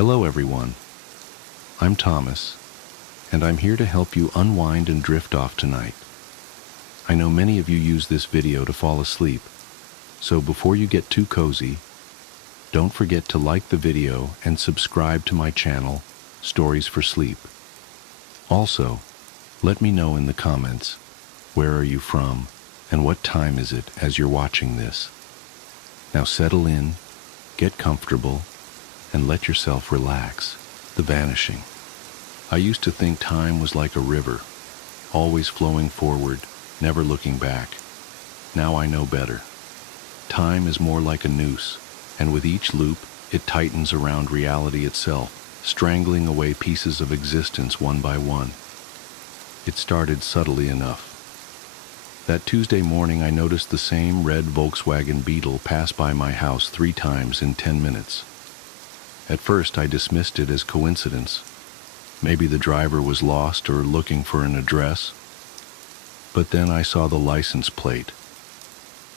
Hello everyone, I'm Thomas, and I'm here to help you unwind and drift off tonight. I know many of you use this video to fall asleep, so before you get too cozy, don't forget to like the video and subscribe to my channel, Stories for Sleep. Also, let me know in the comments, where are you from and what time is it as you're watching this. Now settle in, get comfortable, and let yourself relax. The vanishing. I used to think time was like a river, always flowing forward, never looking back. Now I know better. Time is more like a noose, and with each loop, it tightens around reality itself, strangling away pieces of existence one by one. It started subtly enough. That Tuesday morning, I noticed the same red Volkswagen Beetle pass by my house 3 times in 10 minutes. At first, I dismissed it as coincidence. Maybe the driver was lost or looking for an address. But then I saw the license plate.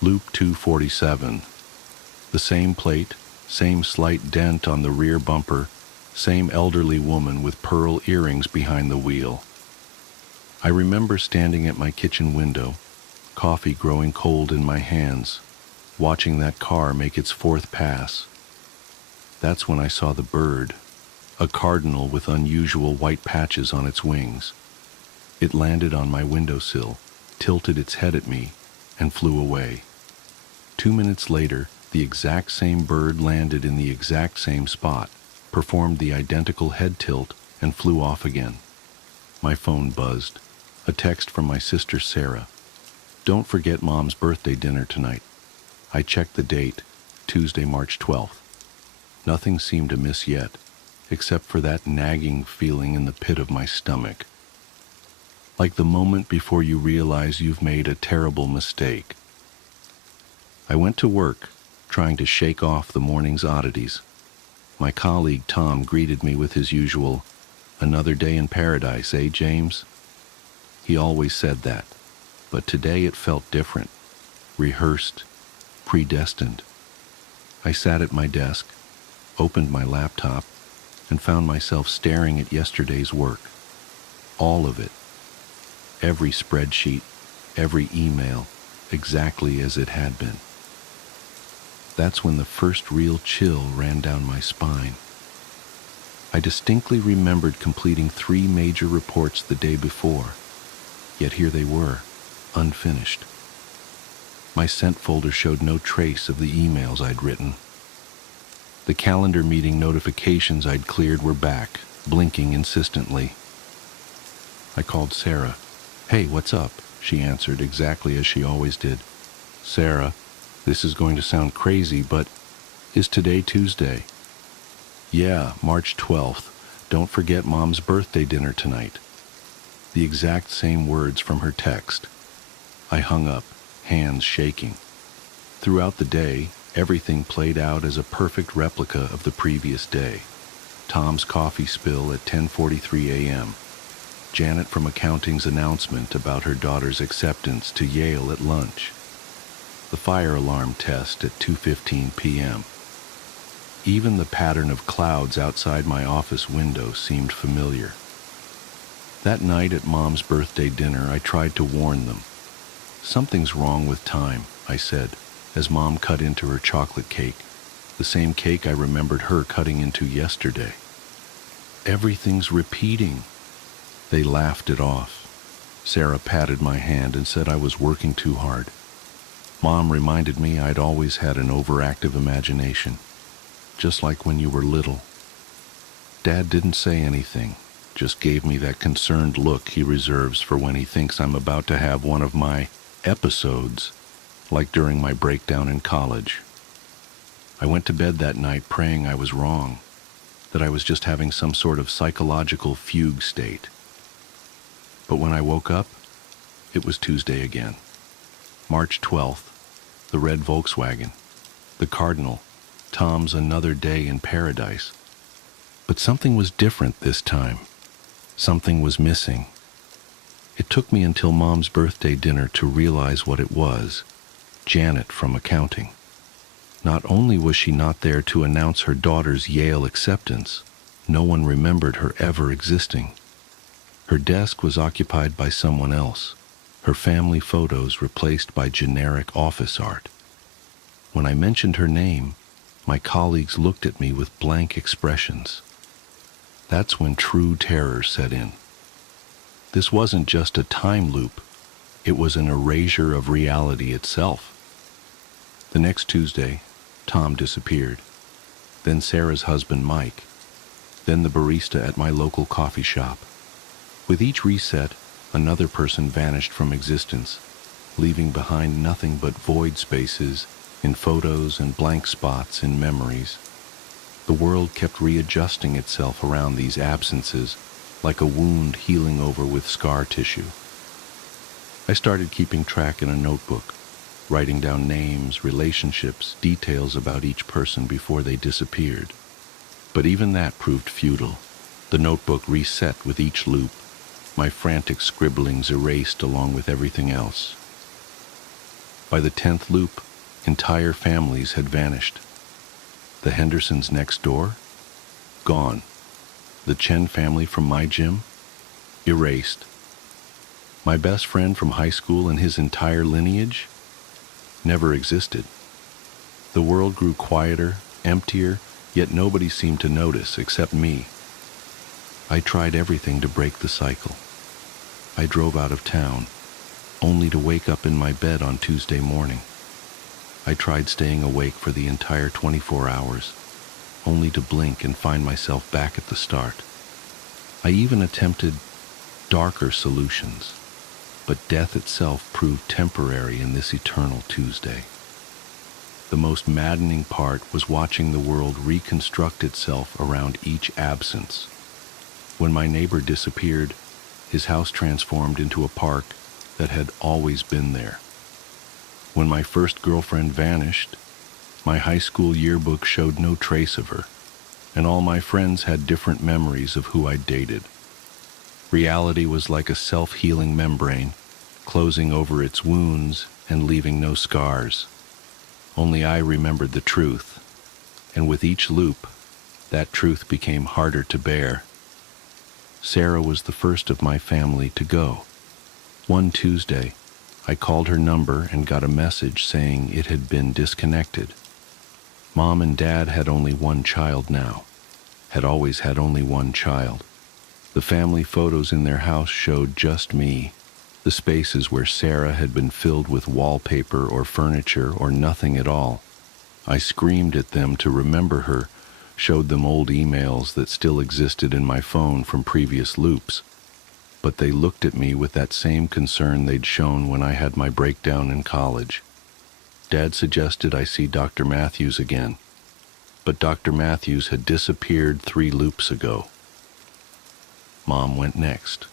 Loop 247. The same plate, same slight dent on the rear bumper, same elderly woman with pearl earrings behind the wheel. I remember standing at my kitchen window, coffee growing cold in my hands, watching that car make its 4th pass. That's when I saw the bird, a cardinal with unusual white patches on its wings. It landed on my windowsill, tilted its head at me, and flew away. 2 minutes later, the exact same bird landed in the exact same spot, performed the identical head tilt, and flew off again. My phone buzzed. A text from my sister Sarah. Don't forget Mom's birthday dinner tonight. I checked the date, Tuesday, March 12th. Nothing seemed amiss yet, except for that nagging feeling in the pit of my stomach. Like the moment before you realize you've made a terrible mistake. I went to work, trying to shake off the morning's oddities. My colleague Tom greeted me with his usual, "Another day in paradise, eh, James?" He always said that, but today it felt different, rehearsed, predestined. I sat at my desk, opened my laptop, and found myself staring at yesterday's work. All of it. Every spreadsheet, every email, exactly as it had been. That's when the first real chill ran down my spine. I distinctly remembered completing 3 major reports the day before, yet here they were, unfinished. My sent folder showed no trace of the emails I'd written. The calendar meeting notifications I'd cleared were back, blinking insistently. I called Sarah. "Hey, what's up?" She answered exactly as she always did. "Sarah, this is going to sound crazy, but is today Tuesday?" "Yeah, March 12th. Don't forget Mom's birthday dinner tonight." The exact same words from her text. I hung up, hands shaking. Throughout the day, everything played out as a perfect replica of the previous day. Tom's coffee spill at 10:43 a.m. Janet from accounting's announcement about her daughter's acceptance to Yale at lunch. The fire alarm test at 2:15 p.m. Even the pattern of clouds outside my office window seemed familiar. That night at Mom's birthday dinner, I tried to warn them. "Something's wrong with time," I said, as Mom cut into her chocolate cake, the same cake I remembered her cutting into yesterday. "Everything's repeating." They laughed it off. Sarah patted my hand and said I was working too hard. Mom reminded me I'd always had an overactive imagination, just like when you were little. Dad didn't say anything, just gave me that concerned look he reserves for when he thinks I'm about to have one of my episodes, like during my breakdown in college. I went to bed that night praying I was wrong, that I was just having some sort of psychological fugue state. But when I woke up, it was Tuesday again. March 12th, the red Volkswagen, the Cardinal, Tom's another day in paradise. But something was different this time. Something was missing. It took me until Mom's birthday dinner to realize what it was. Janet from accounting. Not only was she not there to announce her daughter's Yale acceptance, No one remembered her ever existing. Her desk was occupied by someone else, her family photos replaced by generic office art. When I mentioned her name, my colleagues looked at me with blank expressions. That's when true terror set in. This wasn't just a time loop, it was an erasure of reality itself. The next Tuesday, Tom disappeared. Then Sarah's husband, Mike. Then the barista at my local coffee shop. With each reset, another person vanished from existence, leaving behind nothing but void spaces in photos and blank spots in memories. The world kept readjusting itself around these absences, like a wound healing over with scar tissue. I started keeping track in a notebook, writing down names, relationships, details about each person before they disappeared. But even that proved futile. The notebook reset with each loop, my frantic scribblings erased along with everything else. By the 10th loop, entire families had vanished. The Hendersons next door? Gone. The Chen family from my gym? Erased. My best friend from high school and his entire lineage? Never existed. The world grew quieter, emptier, yet nobody seemed to notice except me. I tried everything to break the cycle. I drove out of town, only to wake up in my bed on Tuesday morning. I tried staying awake for the entire 24 hours, only to blink and find myself back at the start. I even attempted darker solutions, but death itself proved temporary in this eternal Tuesday. The most maddening part was watching the world reconstruct itself around each absence. When my neighbor disappeared, his house transformed into a park that had always been there. When my first girlfriend vanished, my high school yearbook showed no trace of her, and all my friends had different memories of who I'd dated. Reality was like a self-healing membrane, closing over its wounds and leaving no scars. Only I remembered the truth, and with each loop, that truth became harder to bear. Sarah was the first of my family to go. One Tuesday, I called her number and got a message saying it had been disconnected. Mom and Dad had only one child now, had always had only one child. The family photos in their house showed just me. The spaces where Sarah had been filled with wallpaper or furniture or nothing at all. I screamed at them to remember her, showed them old emails that still existed in my phone from previous loops. But they looked at me with that same concern they'd shown when I had my breakdown in college. Dad suggested I see Dr. Matthews again, but Dr. Matthews had disappeared 3 loops ago. Mom went next.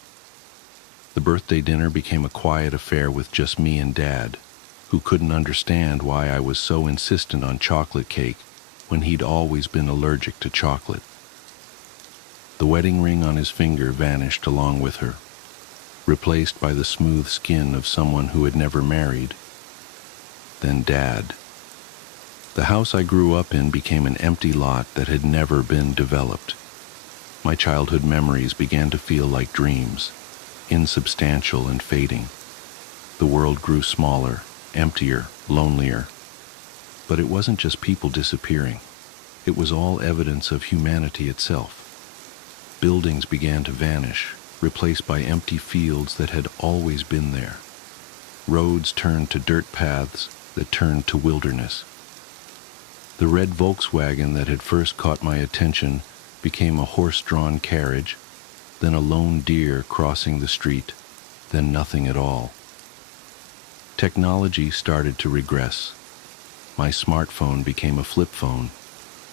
The birthday dinner became a quiet affair with just me and Dad, who couldn't understand why I was so insistent on chocolate cake when he'd always been allergic to chocolate. The wedding ring on his finger vanished along with her, replaced by the smooth skin of someone who had never married. Then Dad. The house I grew up in became an empty lot that had never been developed. My childhood memories began to feel like dreams, insubstantial and fading. The world grew smaller, emptier, lonelier. But it wasn't just people disappearing. It was all evidence of humanity itself. Buildings began to vanish, replaced by empty fields that had always been there. Roads turned to dirt paths that turned to wilderness. The red Volkswagen that had first caught my attention became a horse-drawn carriage, then a lone deer crossing the street, then nothing at all. Technology started to regress. My smartphone became a flip phone,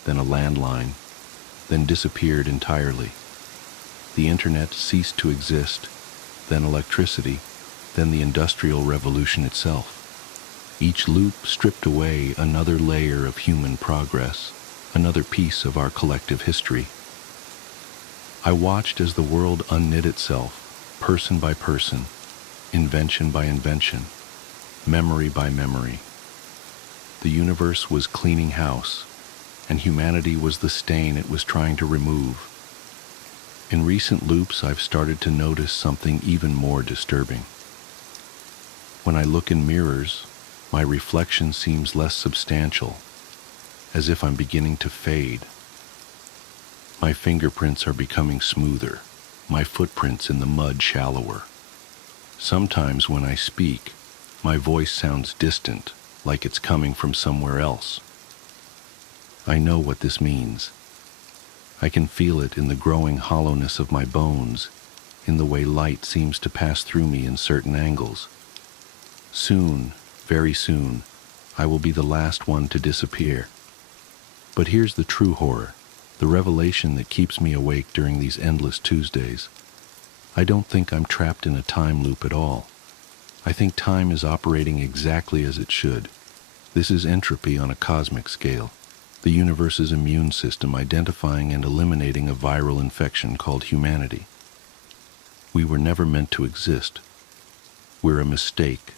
then a landline, then disappeared entirely. The internet ceased to exist, then electricity, then the Industrial Revolution itself. Each loop stripped away another layer of human progress, another piece of our collective history. I watched as the world unknit itself, person by person, invention by invention, memory by memory. The universe was cleaning house, and humanity was the stain it was trying to remove. In recent loops, I've started to notice something even more disturbing. When I look in mirrors, my reflection seems less substantial, as if I'm beginning to fade. My fingerprints are becoming smoother, my footprints in the mud shallower. Sometimes when I speak, my voice sounds distant, like it's coming from somewhere else. I know what this means. I can feel it in the growing hollowness of my bones, in the way light seems to pass through me in certain angles. Soon, very soon, I will be the last one to disappear. But here's the true horror, the revelation that keeps me awake during these endless Tuesdays. I don't think I'm trapped in a time loop at all. I think time is operating exactly as it should. This is entropy on a cosmic scale, the universe's immune system identifying and eliminating a viral infection called humanity. We were never meant to exist. We're a mistake,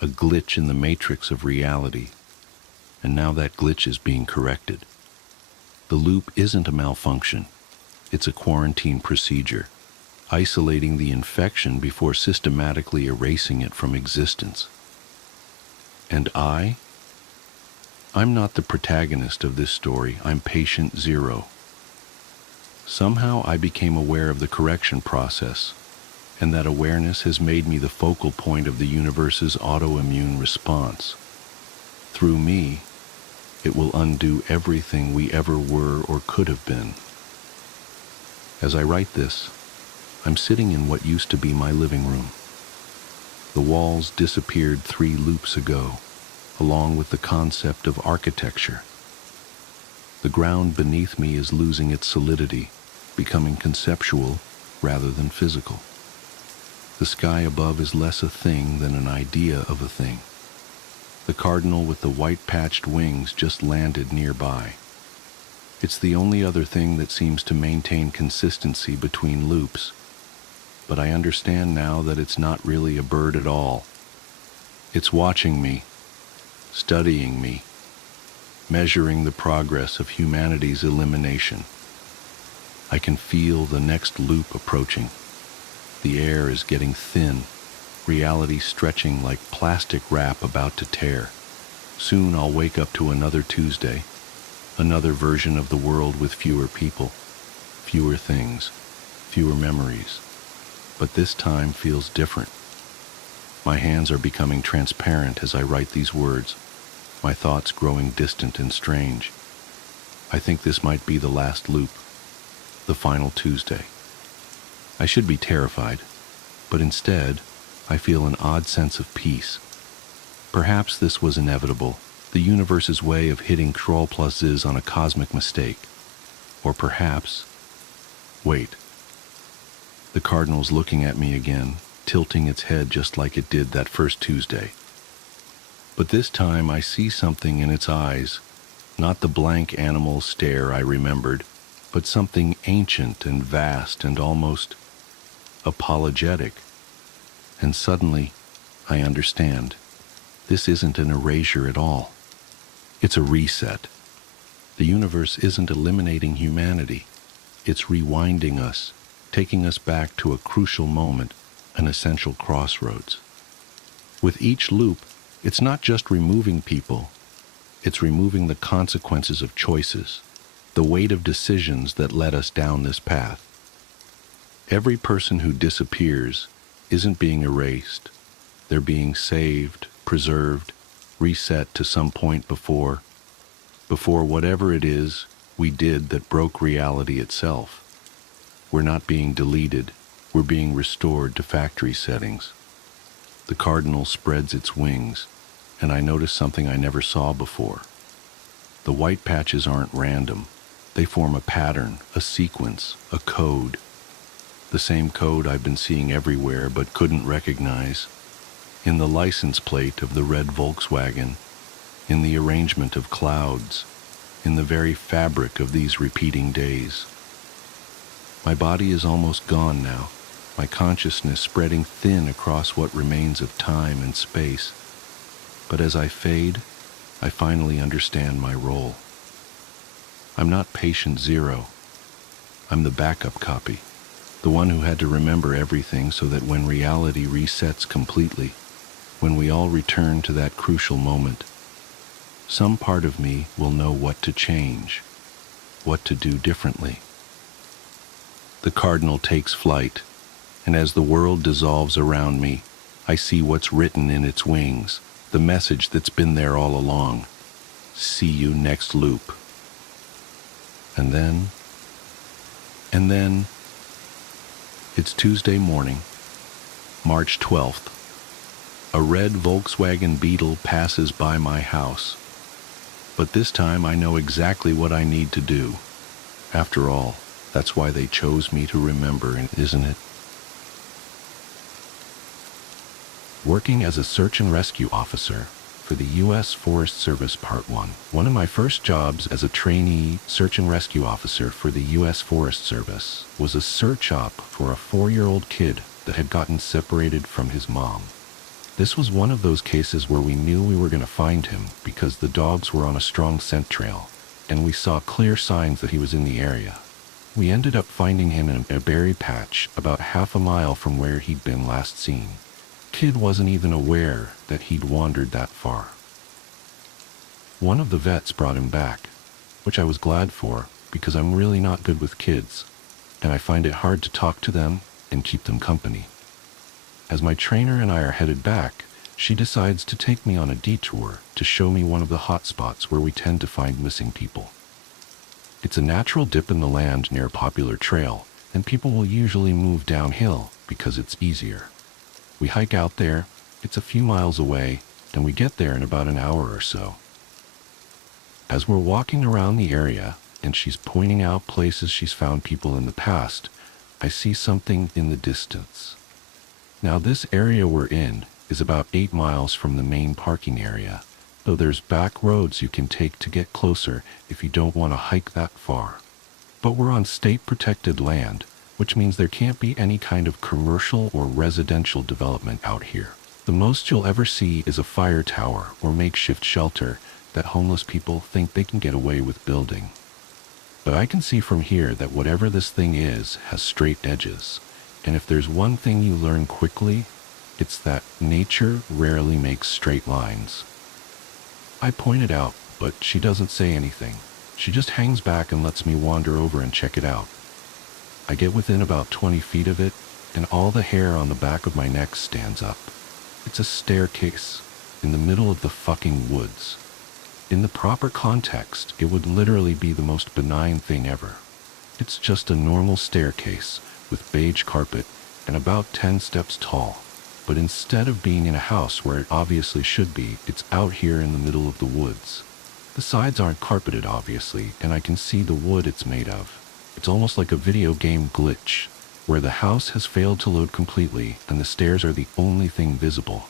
a glitch in the matrix of reality, and now that glitch is being corrected. The loop isn't a malfunction, it's a quarantine procedure, isolating the infection before systematically erasing it from existence. And I'm not the protagonist of this story, I'm patient zero. Somehow I became aware of the correction process, and that awareness has made me the focal point of the universe's autoimmune response. Through me, it will undo everything we ever were or could have been. As I write this, I'm sitting in what used to be my living room. The walls disappeared 3 loops ago, along with the concept of architecture. The ground beneath me is losing its solidity, becoming conceptual rather than physical. The sky above is less a thing than an idea of a thing. The cardinal with the white-patched wings just landed nearby. It's the only other thing that seems to maintain consistency between loops, but I understand now that it's not really a bird at all. It's watching me, studying me, measuring the progress of humanity's elimination. I can feel the next loop approaching. The air is getting thin, reality stretching like plastic wrap about to tear. Soon I'll wake up to another Tuesday, another version of the world with fewer people, fewer things, fewer memories. But this time feels different. My hands are becoming transparent as I write these words, my thoughts growing distant and strange. I think this might be the last loop, the final Tuesday. I should be terrified, but instead, I feel an odd sense of peace. Perhaps this was inevitable, the universe's way of hitting Ctrl plus Z on a cosmic mistake. Or perhaps... Wait. The cardinal's looking at me again, tilting its head just like it did that first Tuesday. But this time I see something in its eyes, not the blank animal stare I remembered, but something ancient and vast and almost apologetic. And suddenly, I understand. This isn't an erasure at all. It's a reset. The universe isn't eliminating humanity. It's rewinding us, taking us back to a crucial moment, an essential crossroads. With each loop, it's not just removing people, it's removing the consequences of choices, the weight of decisions that led us down this path. Every person who disappears isn't being erased. They're being saved, preserved, reset to some point before whatever it is we did that broke reality itself. We're not being deleted, we're being restored to factory settings. The cardinal spreads its wings, and I notice something I never saw before. The white patches aren't random. They form a pattern, a sequence, a code. The same code I've been seeing everywhere but couldn't recognize. In the license plate of the red Volkswagen, in the arrangement of clouds, in the very fabric of these repeating days. My body is almost gone now, my consciousness spreading thin across what remains of time and space. But as I fade, I finally understand my role. I'm not patient zero. I'm the backup copy, The one who had to remember everything so that when reality resets completely, when we all return to that crucial moment, some part of me will know what to change, what to do differently. The cardinal takes flight, and as the world dissolves around me, I see what's written in its wings, the message that's been there all along. See you next loop. And then, it's Tuesday morning, March 12th. A red Volkswagen Beetle passes by my house. But this time I know exactly what I need to do. After all, that's why they chose me to remember, isn't it? Working as a search and rescue officer for the U.S. Forest Service Part 1. One of my first jobs as a trainee search and rescue officer for the U.S. Forest Service was a search op for a 4-year-old kid that had gotten separated from his mom. This was one of those cases where we knew we were going to find him because the dogs were on a strong scent trail, and we saw clear signs that he was in the area. We ended up finding him in a berry patch about half a mile from where he'd been last seen. Kid wasn't even aware that he'd wandered that far. One of the vets brought him back, which I was glad for because I'm really not good with kids, and I find it hard to talk to them and keep them company. As my trainer and I are headed back, she decides to take me on a detour to show me one of the hot spots where we tend to find missing people. It's a natural dip in the land near a popular trail, and people will usually move downhill because it's easier. We hike out there, it's a few miles away, and we get there in about an hour or so. As we're walking around the area, and she's pointing out places she's found people in the past, I see something in the distance. Now this area we're in is about 8 miles from the main parking area, though there's back roads you can take to get closer if you don't want to hike that far. But we're on state-protected land, which means there can't be any kind of commercial or residential development out here. The most you'll ever see is a fire tower or makeshift shelter that homeless people think they can get away with building. But I can see from here that whatever this thing is has straight edges, and if there's one thing you learn quickly, it's that nature rarely makes straight lines. I point it out, but she doesn't say anything. She just hangs back and lets me wander over and check it out. I get within about 20 feet of it, and all the hair on the back of my neck stands up. It's a staircase in the middle of the fucking woods. In the proper context, it would literally be the most benign thing ever. It's just a normal staircase with beige carpet and about 10 steps tall. But instead of being in a house where it obviously should be, it's out here in the middle of the woods. The sides aren't carpeted, obviously, and I can see the wood it's made of. It's almost like a video game glitch, where the house has failed to load completely and the stairs are the only thing visible.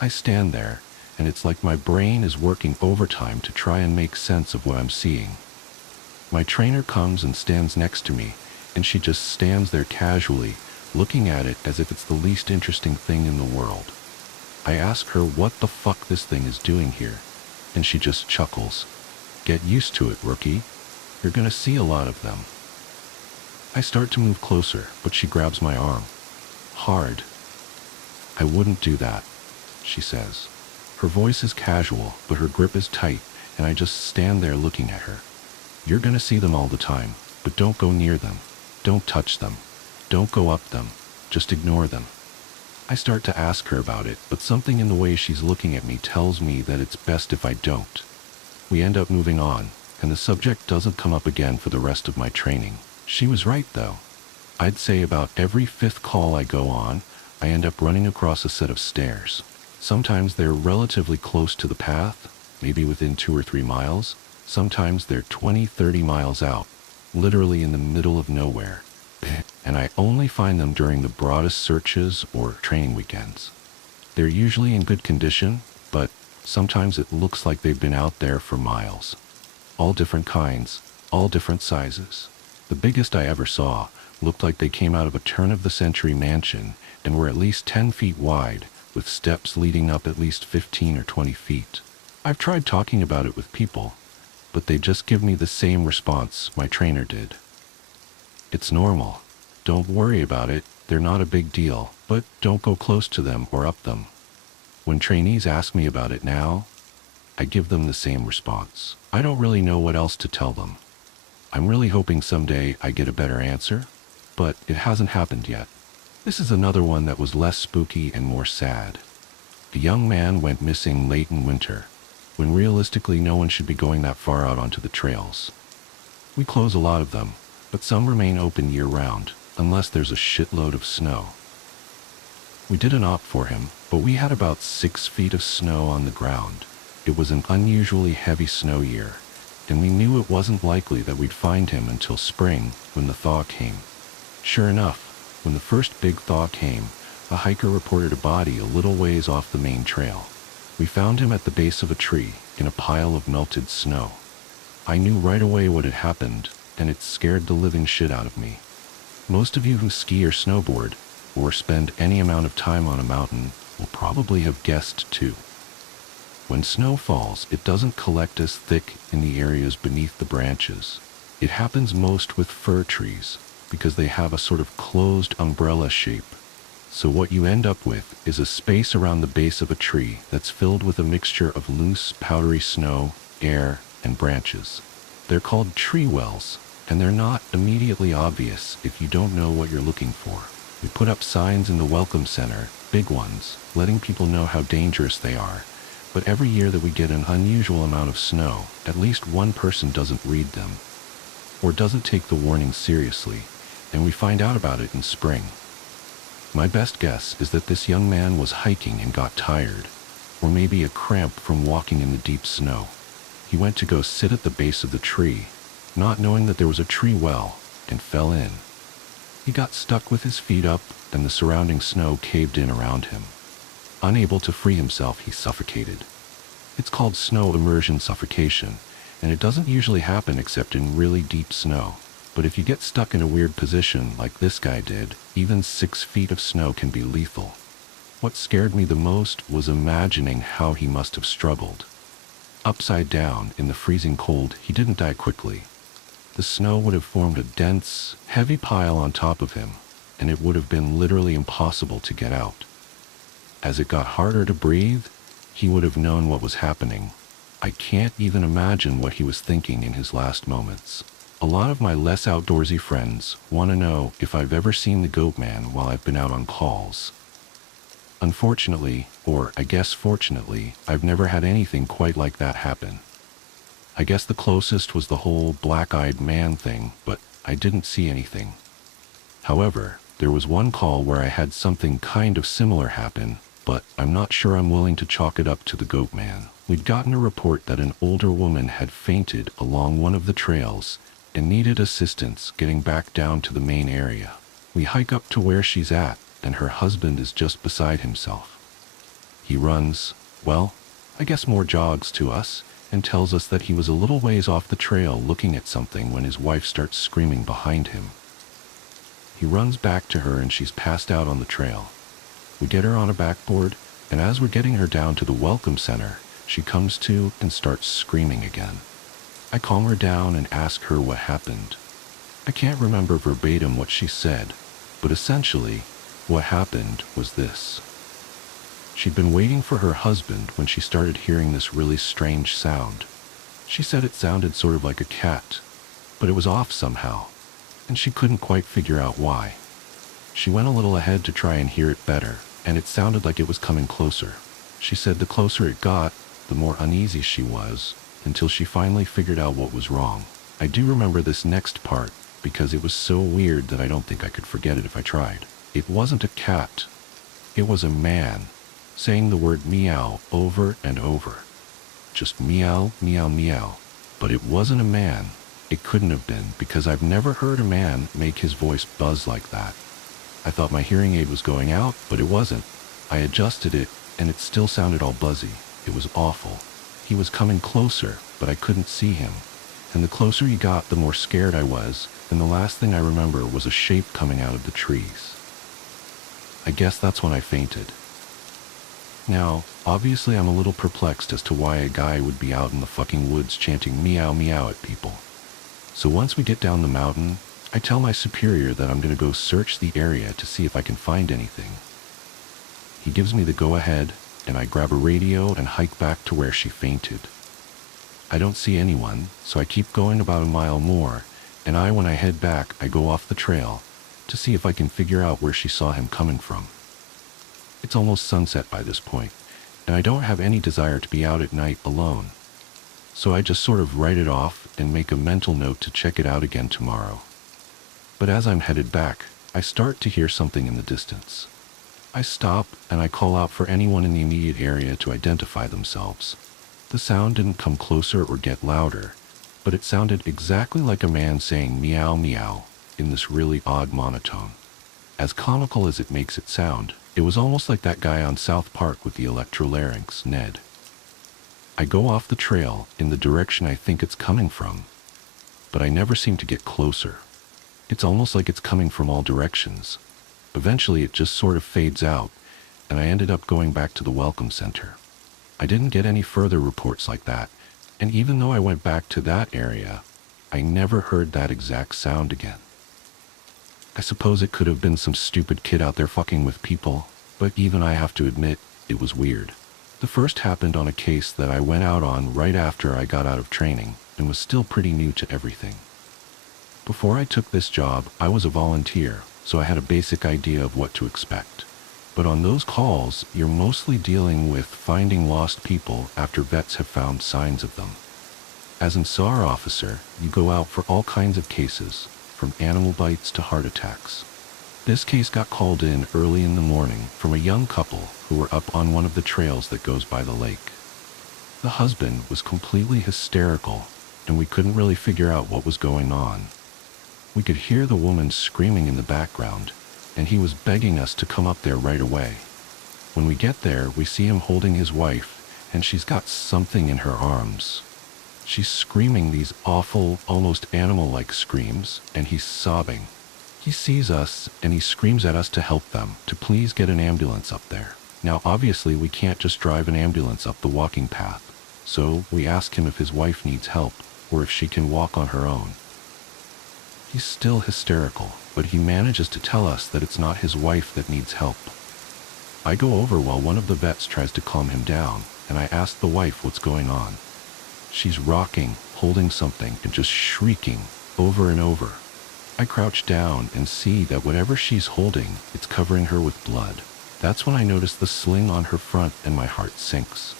I stand there, and it's like my brain is working overtime to try and make sense of what I'm seeing. My trainer comes and stands next to me, and she just stands there casually, looking at it as if it's the least interesting thing in the world. I ask her what the fuck this thing is doing here, and she just chuckles. Get used to it, rookie. You're gonna see a lot of them. I start to move closer, but she grabs my arm. Hard. I wouldn't do that, she says. Her voice is casual, but her grip is tight, and I just stand there looking at her. You're gonna see them all the time, but don't go near them. Don't touch them. Don't go up them. Just ignore them. I start to ask her about it, but something in the way she's looking at me tells me that it's best if I don't. We end up moving on, and the subject doesn't come up again for the rest of my training. She was right, though. I'd say about every 5th call I go on, I end up running across a set of stairs. Sometimes they're relatively close to the path, maybe within 2 or 3 miles. Sometimes they're 20, 30 miles out, literally in the middle of nowhere. And I only find them during the broadest searches or training weekends. They're usually in good condition, but sometimes it looks like they've been out there for miles. All different kinds, all different sizes. The biggest I ever saw looked like they came out of a turn-of-the-century mansion and were at least 10 feet wide, with steps leading up at least 15 or 20 feet. I've tried talking about it with people, but they just give me the same response my trainer did. It's normal. Don't worry about it, they're not a big deal, but don't go close to them or up them. When trainees ask me about it now, I give them the same response. I don't really know what else to tell them. I'm really hoping someday I get a better answer, but it hasn't happened yet. This is another one that was less spooky and more sad. A young man went missing late in winter, when realistically no one should be going that far out onto the trails. We close a lot of them, but some remain open year-round, unless there's a shitload of snow. We didn't opt for him, but we had about 6 feet of snow on the ground. It was an unusually heavy snow year, and we knew it wasn't likely that we'd find him until spring, when the thaw came. Sure enough, when the first big thaw came, a hiker reported a body a little ways off the main trail. We found him at the base of a tree, in a pile of melted snow. I knew right away what had happened, and it scared the living shit out of me. Most of you who ski or snowboard, or spend any amount of time on a mountain, will probably have guessed too. When snow falls, it doesn't collect as thick in the areas beneath the branches. It happens most with fir trees, because they have a sort of closed umbrella shape. So what you end up with is a space around the base of a tree that's filled with a mixture of loose, powdery snow, air, and branches. They're called tree wells, and they're not immediately obvious if you don't know what you're looking for. We put up signs in the welcome center, big ones, letting people know how dangerous they are. But every year that we get an unusual amount of snow, at least one person doesn't read them, or doesn't take the warning seriously, and we find out about it in spring. My best guess is that this young man was hiking and got tired, or maybe a cramp from walking in the deep snow. He went to go sit at the base of the tree, not knowing that there was a tree well, and fell in. He got stuck with his feet up, and the surrounding snow caved in around him. Unable to free himself, he suffocated. It's called snow immersion suffocation, and it doesn't usually happen except in really deep snow. But if you get stuck in a weird position like this guy did, even 6 feet of snow can be lethal. What scared me the most was imagining how he must have struggled. Upside down, in the freezing cold, he didn't die quickly. The snow would have formed a dense, heavy pile on top of him, and it would have been literally impossible to get out. As it got harder to breathe, he would have known what was happening. I can't even imagine what he was thinking in his last moments. A lot of my less outdoorsy friends want to know if I've ever seen the goat man while I've been out on calls. Unfortunately, or I guess fortunately, I've never had anything quite like that happen. I guess the closest was the whole black-eyed man thing, but I didn't see anything. However, there was one call where I had something kind of similar happen, but I'm not sure I'm willing to chalk it up to the goat man. We'd gotten a report that an older woman had fainted along one of the trails and needed assistance getting back down to the main area. We hike up to where she's at, and her husband is just beside himself. He runs, well, I guess more jogs to us, and tells us that he was a little ways off the trail looking at something when his wife starts screaming behind him. He runs back to her and she's passed out on the trail. We get her on a backboard, and as we're getting her down to the welcome center, she comes to and starts screaming again. I calm her down and ask her what happened. I can't remember verbatim what she said, but essentially, what happened was this. She'd been waiting for her husband when she started hearing this really strange sound. She said it sounded sort of like a cat, but it was off somehow, and she couldn't quite figure out why. She went a little ahead to try and hear it better, and it sounded like it was coming closer. She said the closer it got, the more uneasy she was, until she finally figured out what was wrong. I do remember this next part, because it was so weird that I don't think I could forget it if I tried. It wasn't a cat. It was a man, saying the word meow over and over. Just meow, meow, meow. But it wasn't a man. It couldn't have been, because I've never heard a man make his voice buzz like that. I thought my hearing aid was going out, but it wasn't. I adjusted it, and it still sounded all buzzy. It was awful. He was coming closer, but I couldn't see him. And the closer he got, the more scared I was, and the last thing I remember was a shape coming out of the trees. I guess that's when I fainted. Now, obviously I'm a little perplexed as to why a guy would be out in the fucking woods chanting meow meow at people. So once we get down the mountain, I tell my superior that I'm going to go search the area to see if I can find anything. He gives me the go-ahead, and I grab a radio and hike back to where she fainted. I don't see anyone, so I keep going about a mile more, and when I head back, I go off the trail to see if I can figure out where she saw him coming from. It's almost sunset by this point, and I don't have any desire to be out at night alone. So I just sort of write it off and make a mental note to check it out again tomorrow. But as I'm headed back, I start to hear something in the distance. I stop and I call out for anyone in the immediate area to identify themselves. The sound didn't come closer or get louder, but it sounded exactly like a man saying meow meow in this really odd monotone. As comical as it makes it sound, it was almost like that guy on South Park with the electrolarynx, Ned. I go off the trail in the direction I think it's coming from, but I never seem to get closer. It's almost like it's coming from all directions. Eventually it just sort of fades out, and I ended up going back to the welcome center. I didn't get any further reports like that, and even though I went back to that area, I never heard that exact sound again. I suppose it could have been some stupid kid out there fucking with people, but even I have to admit, it was weird. The first happened on a case that I went out on right after I got out of training, and was still pretty new to everything. Before I took this job, I was a volunteer, so I had a basic idea of what to expect. But on those calls, you're mostly dealing with finding lost people after vets have found signs of them. As an SAR officer, you go out for all kinds of cases, from animal bites to heart attacks. This case got called in early in the morning from a young couple who were up on one of the trails that goes by the lake. The husband was completely hysterical, and we couldn't really figure out what was going on. We could hear the woman screaming in the background, and he was begging us to come up there right away. When we get there, we see him holding his wife, and she's got something in her arms. She's screaming these awful, almost animal-like screams, and he's sobbing. He sees us, and he screams at us to help them, to please get an ambulance up there. Now, obviously, we can't just drive an ambulance up the walking path, so we ask him if his wife needs help, or if she can walk on her own. He's still hysterical, but he manages to tell us that it's not his wife that needs help. I go over while one of the vets tries to calm him down, and I ask the wife what's going on. She's rocking, holding something, and just shrieking over and over. I crouch down and see that whatever she's holding, it's covering her with blood. That's when I notice the sling on her front and my heart sinks.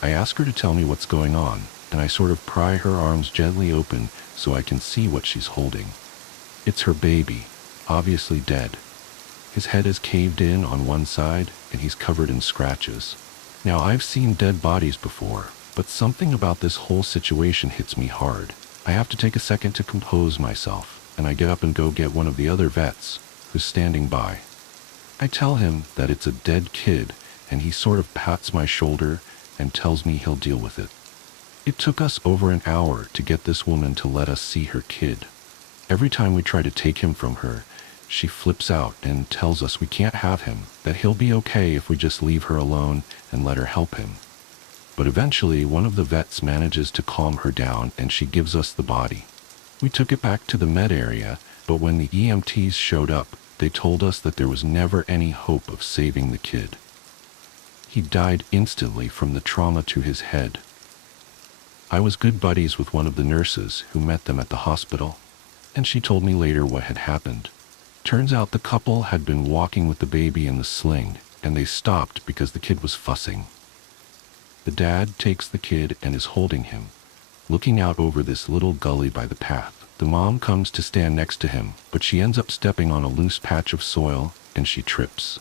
I ask her to tell me what's going on, and I sort of pry her arms gently open so I can see what she's holding. It's her baby, obviously dead. His head is caved in on one side, and he's covered in scratches. Now, I've seen dead bodies before, but something about this whole situation hits me hard. I have to take a second to compose myself, and I get up and go get one of the other vets, who's standing by. I tell him that it's a dead kid, and he sort of pats my shoulder and tells me he'll deal with it. It took us over an hour to get this woman to let us see her kid. Every time we try to take him from her, she flips out and tells us we can't have him, that he'll be okay if we just leave her alone and let her help him. But eventually, one of the vets manages to calm her down, and she gives us the body. We took it back to the med area, but when the EMTs showed up, they told us that there was never any hope of saving the kid. He died instantly from the trauma to his head. I was good buddies with one of the nurses who met them at the hospital, and she told me later what had happened. Turns out the couple had been walking with the baby in the sling, and they stopped because the kid was fussing. The dad takes the kid and is holding him, looking out over this little gully by the path. The mom comes to stand next to him, but she ends up stepping on a loose patch of soil, and she trips.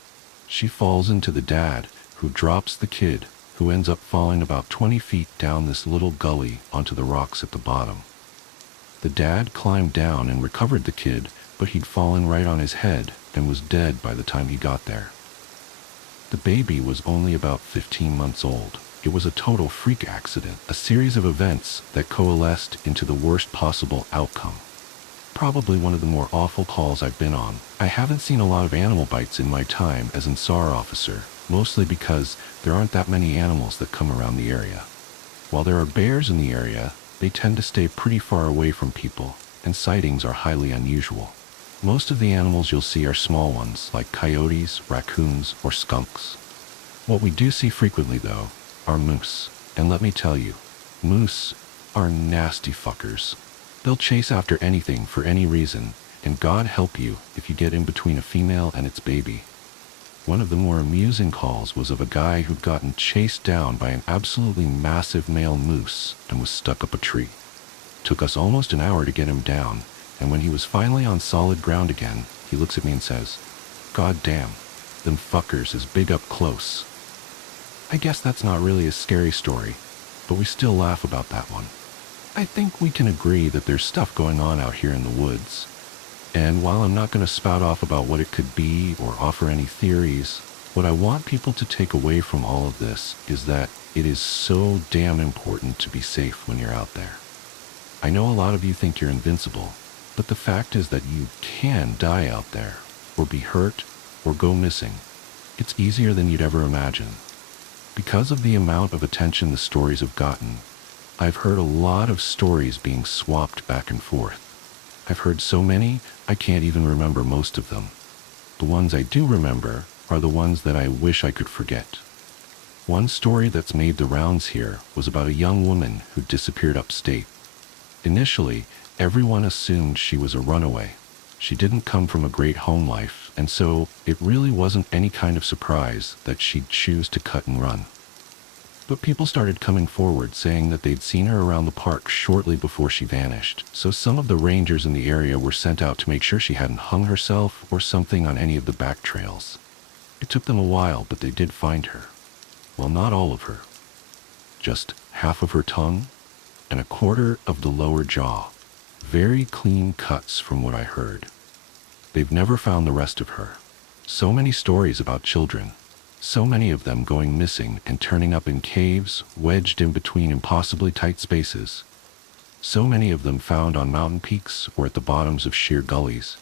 She falls into the dad, who drops the kid, who ends up falling about 20 feet down this little gully onto the rocks at the bottom. The dad climbed down and recovered the kid, but he'd fallen right on his head and was dead by the time he got there. The baby was only about 15 months old. It was a total freak accident, a series of events that coalesced into the worst possible outcome. Probably one of the more awful calls I've been on. I haven't seen a lot of animal bites in my time as an SAR officer, mostly because there aren't that many animals that come around the area. While there are bears in the area, they tend to stay pretty far away from people, and sightings are highly unusual. Most of the animals you'll see are small ones, like coyotes, raccoons, or skunks. What we do see frequently, though, are moose. And let me tell you, moose are nasty fuckers. They'll chase after anything for any reason, and God help you if you get in between a female and its baby. One of the more amusing calls was of a guy who'd gotten chased down by an absolutely massive male moose and was stuck up a tree. Took us almost an hour to get him down, and when he was finally on solid ground again, he looks at me and says, "God damn, them fuckers is big up close." I guess that's not really a scary story, but we still laugh about that one. I think we can agree that there's stuff going on out here in the woods. And while I'm not going to spout off about what it could be or offer any theories, what I want people to take away from all of this is that it is so damn important to be safe when you're out there. I know a lot of you think you're invincible, but the fact is that you can die out there, or be hurt, or go missing. It's easier than you'd ever imagine. Because of the amount of attention the stories have gotten, I've heard a lot of stories being swapped back and forth. I've heard so many, I can't even remember most of them. The ones I do remember are the ones that I wish I could forget. One story that's made the rounds here was about a young woman who disappeared upstate. Initially, everyone assumed she was a runaway. She didn't come from a great home life, and so it really wasn't any kind of surprise that she'd choose to cut and run. But people started coming forward saying that they'd seen her around the park shortly before she vanished, so some of the rangers in the area were sent out to make sure she hadn't hung herself or something on any of the back trails. It took them a while, but they did find her. Well, not all of her. Just half of her tongue and a quarter of the lower jaw. Very clean cuts from what I heard. They've never found the rest of her. So many stories about children. So many of them going missing and turning up in caves, wedged in between impossibly tight spaces. So many of them found on mountain peaks or at the bottoms of sheer gullies.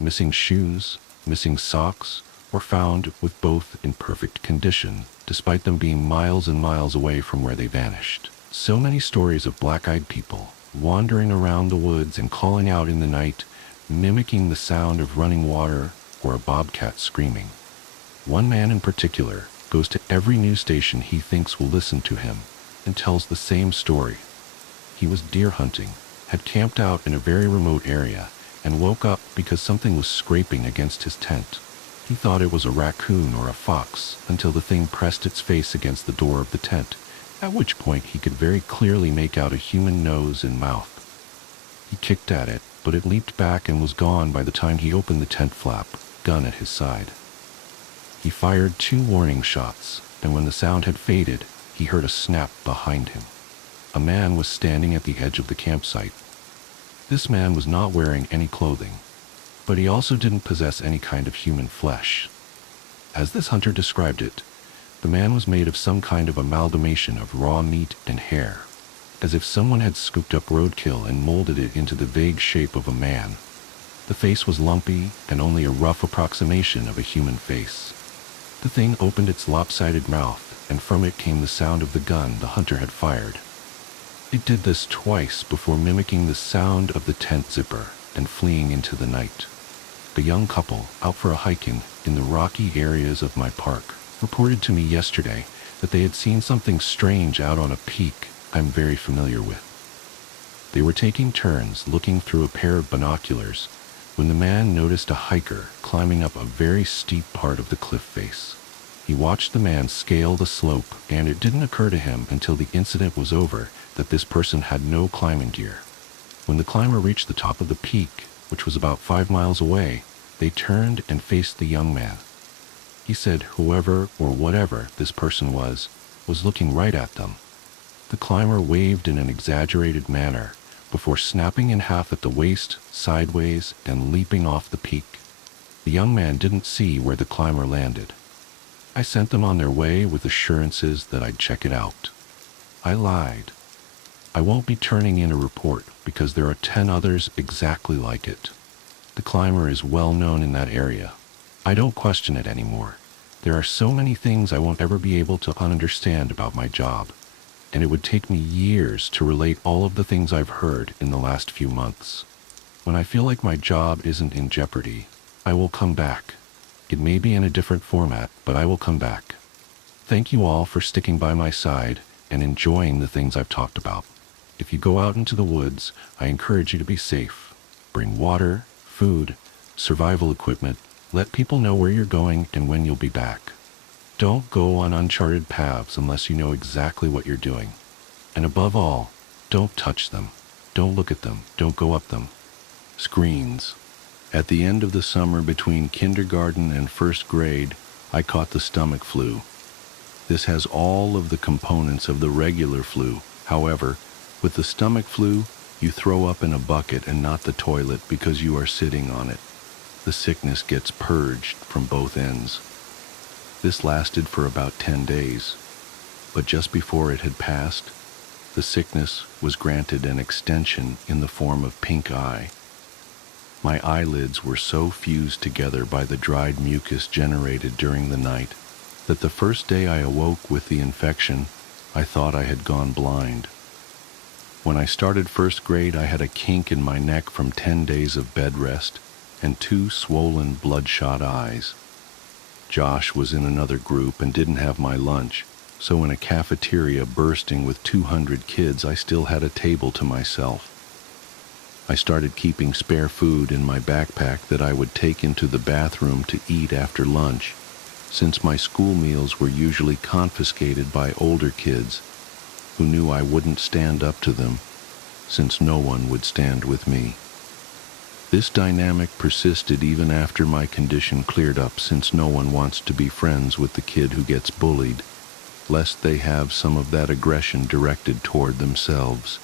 Missing shoes, missing socks, or found with both in perfect condition, despite them being miles and miles away from where they vanished. So many stories of black-eyed people wandering around the woods and calling out in the night, mimicking the sound of running water or a bobcat screaming. One man in particular goes to every news station he thinks will listen to him and tells the same story. He was deer hunting, had camped out in a very remote area, and woke up because something was scraping against his tent. He thought it was a raccoon or a fox until the thing pressed its face against the door of the tent, at which point he could very clearly make out a human nose and mouth. He kicked at it, but it leaped back and was gone by the time he opened the tent flap, gun at his side. He fired 2 warning shots, and when the sound had faded, he heard a snap behind him. A man was standing at the edge of the campsite. This man was not wearing any clothing, but he also didn't possess any kind of human flesh. As this hunter described it, the man was made of some kind of amalgamation of raw meat and hair, as if someone had scooped up roadkill and molded it into the vague shape of a man. The face was lumpy and only a rough approximation of a human face. The thing opened its lopsided mouth, and from it came the sound of the gun the hunter had fired. It did this twice before mimicking the sound of the tent zipper and fleeing into the night. A young couple out for a hike in the rocky areas of my park reported to me yesterday that they had seen something strange out on a peak I'm very familiar with. They were taking turns looking through a pair of binoculars when the man noticed a hiker climbing up a very steep part of the cliff face. He watched the man scale the slope, and it didn't occur to him until the incident was over that this person had no climbing gear. When the climber reached the top of the peak, which was about 5 miles away, they turned and faced the young man. He said whoever or whatever this person was looking right at them. The climber waved in an exaggerated manner before snapping in half at the waist, sideways, and leaping off the peak. The young man didn't see where the climber landed. I sent them on their way with assurances that I'd check it out. I lied. I won't be turning in a report because there are 10 others exactly like it. The climber is well known in that area. I don't question it anymore. There are so many things I won't ever be able to understand about my job, and it would take me years to relate all of the things I've heard in the last few months. When I feel like my job isn't in jeopardy, I will come back. It may be in a different format, but I will come back. Thank you all for sticking by my side and enjoying the things I've talked about. If you go out into the woods, I encourage you to be safe. Bring water, food, survival equipment. Let people know where you're going and when you'll be back. Don't go on uncharted paths unless you know exactly what you're doing. And above all, don't touch them. Don't look at them. Don't go up them. Screens. At the end of the summer between kindergarten and first grade, I caught the stomach flu. This has all of the components of the regular flu. However, with the stomach flu, you throw up in a bucket and not the toilet because you are sitting on it. The sickness gets purged from both ends. This lasted for about 10 days, but just before it had passed, the sickness was granted an extension in the form of pink eye. My eyelids were so fused together by the dried mucus generated during the night that the first day I awoke with the infection, I thought I had gone blind. When I started first grade, I had a kink in my neck from 10 days of bed rest and 2 swollen, bloodshot eyes. Josh was in another group and didn't have my lunch, so in a cafeteria bursting with 200 kids, I still had a table to myself. I started keeping spare food in my backpack that I would take into the bathroom to eat after lunch, since my school meals were usually confiscated by older kids who knew I wouldn't stand up to them, since no one would stand with me. This dynamic persisted even after my condition cleared up, since no one wants to be friends with the kid who gets bullied, lest they have some of that aggression directed toward themselves.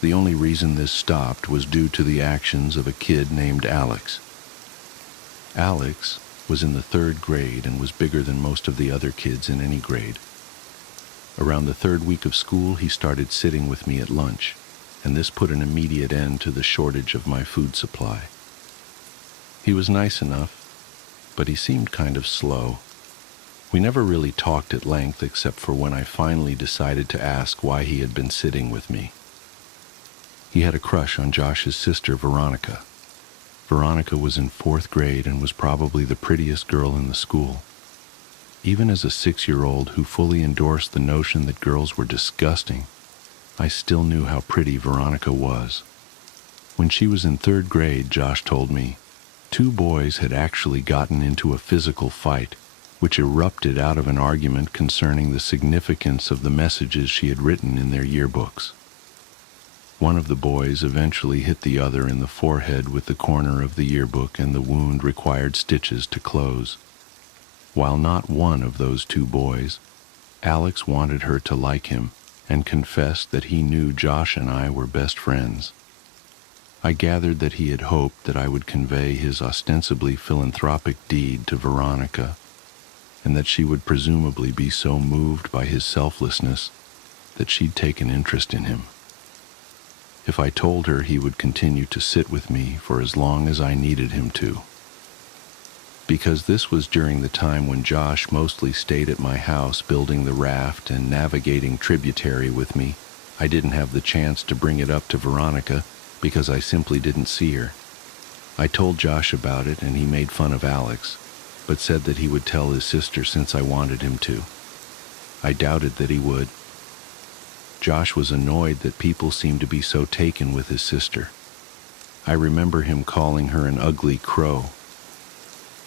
The only reason this stopped was due to the actions of a kid named Alex. Alex was in the 3rd grade and was bigger than most of the other kids in any grade. Around the 3rd week of school, he started sitting with me at lunch, and this put an immediate end to the shortage of my food supply. He was nice enough, but he seemed kind of slow. We never really talked at length except for when I finally decided to ask why he had been sitting with me. He had a crush on Josh's sister, Veronica. Veronica was in 4th grade and was probably the prettiest girl in the school. Even as a 6-year-old who fully endorsed the notion that girls were disgusting, I still knew how pretty Veronica was. When she was in 3rd grade, Josh told me, 2 boys had actually gotten into a physical fight, which erupted out of an argument concerning the significance of the messages she had written in their yearbooks. One of the boys eventually hit the other in the forehead with the corner of the yearbook, and the wound required stitches to close. While not one of those 2 boys, Alex wanted her to like him and confessed that he knew Josh and I were best friends. I gathered that he had hoped that I would convey his ostensibly philanthropic deed to Veronica, and that she would presumably be so moved by his selflessness that she'd take an interest in him. If I told her, he would continue to sit with me for as long as I needed him to. Because this was during the time when Josh mostly stayed at my house building the raft and navigating tributary with me, I didn't have the chance to bring it up to Veronica because I simply didn't see her. I told Josh about it and he made fun of Alex, but said that he would tell his sister since I wanted him to. I doubted that he would. Josh was annoyed that people seemed to be so taken with his sister. I remember him calling her an ugly crow.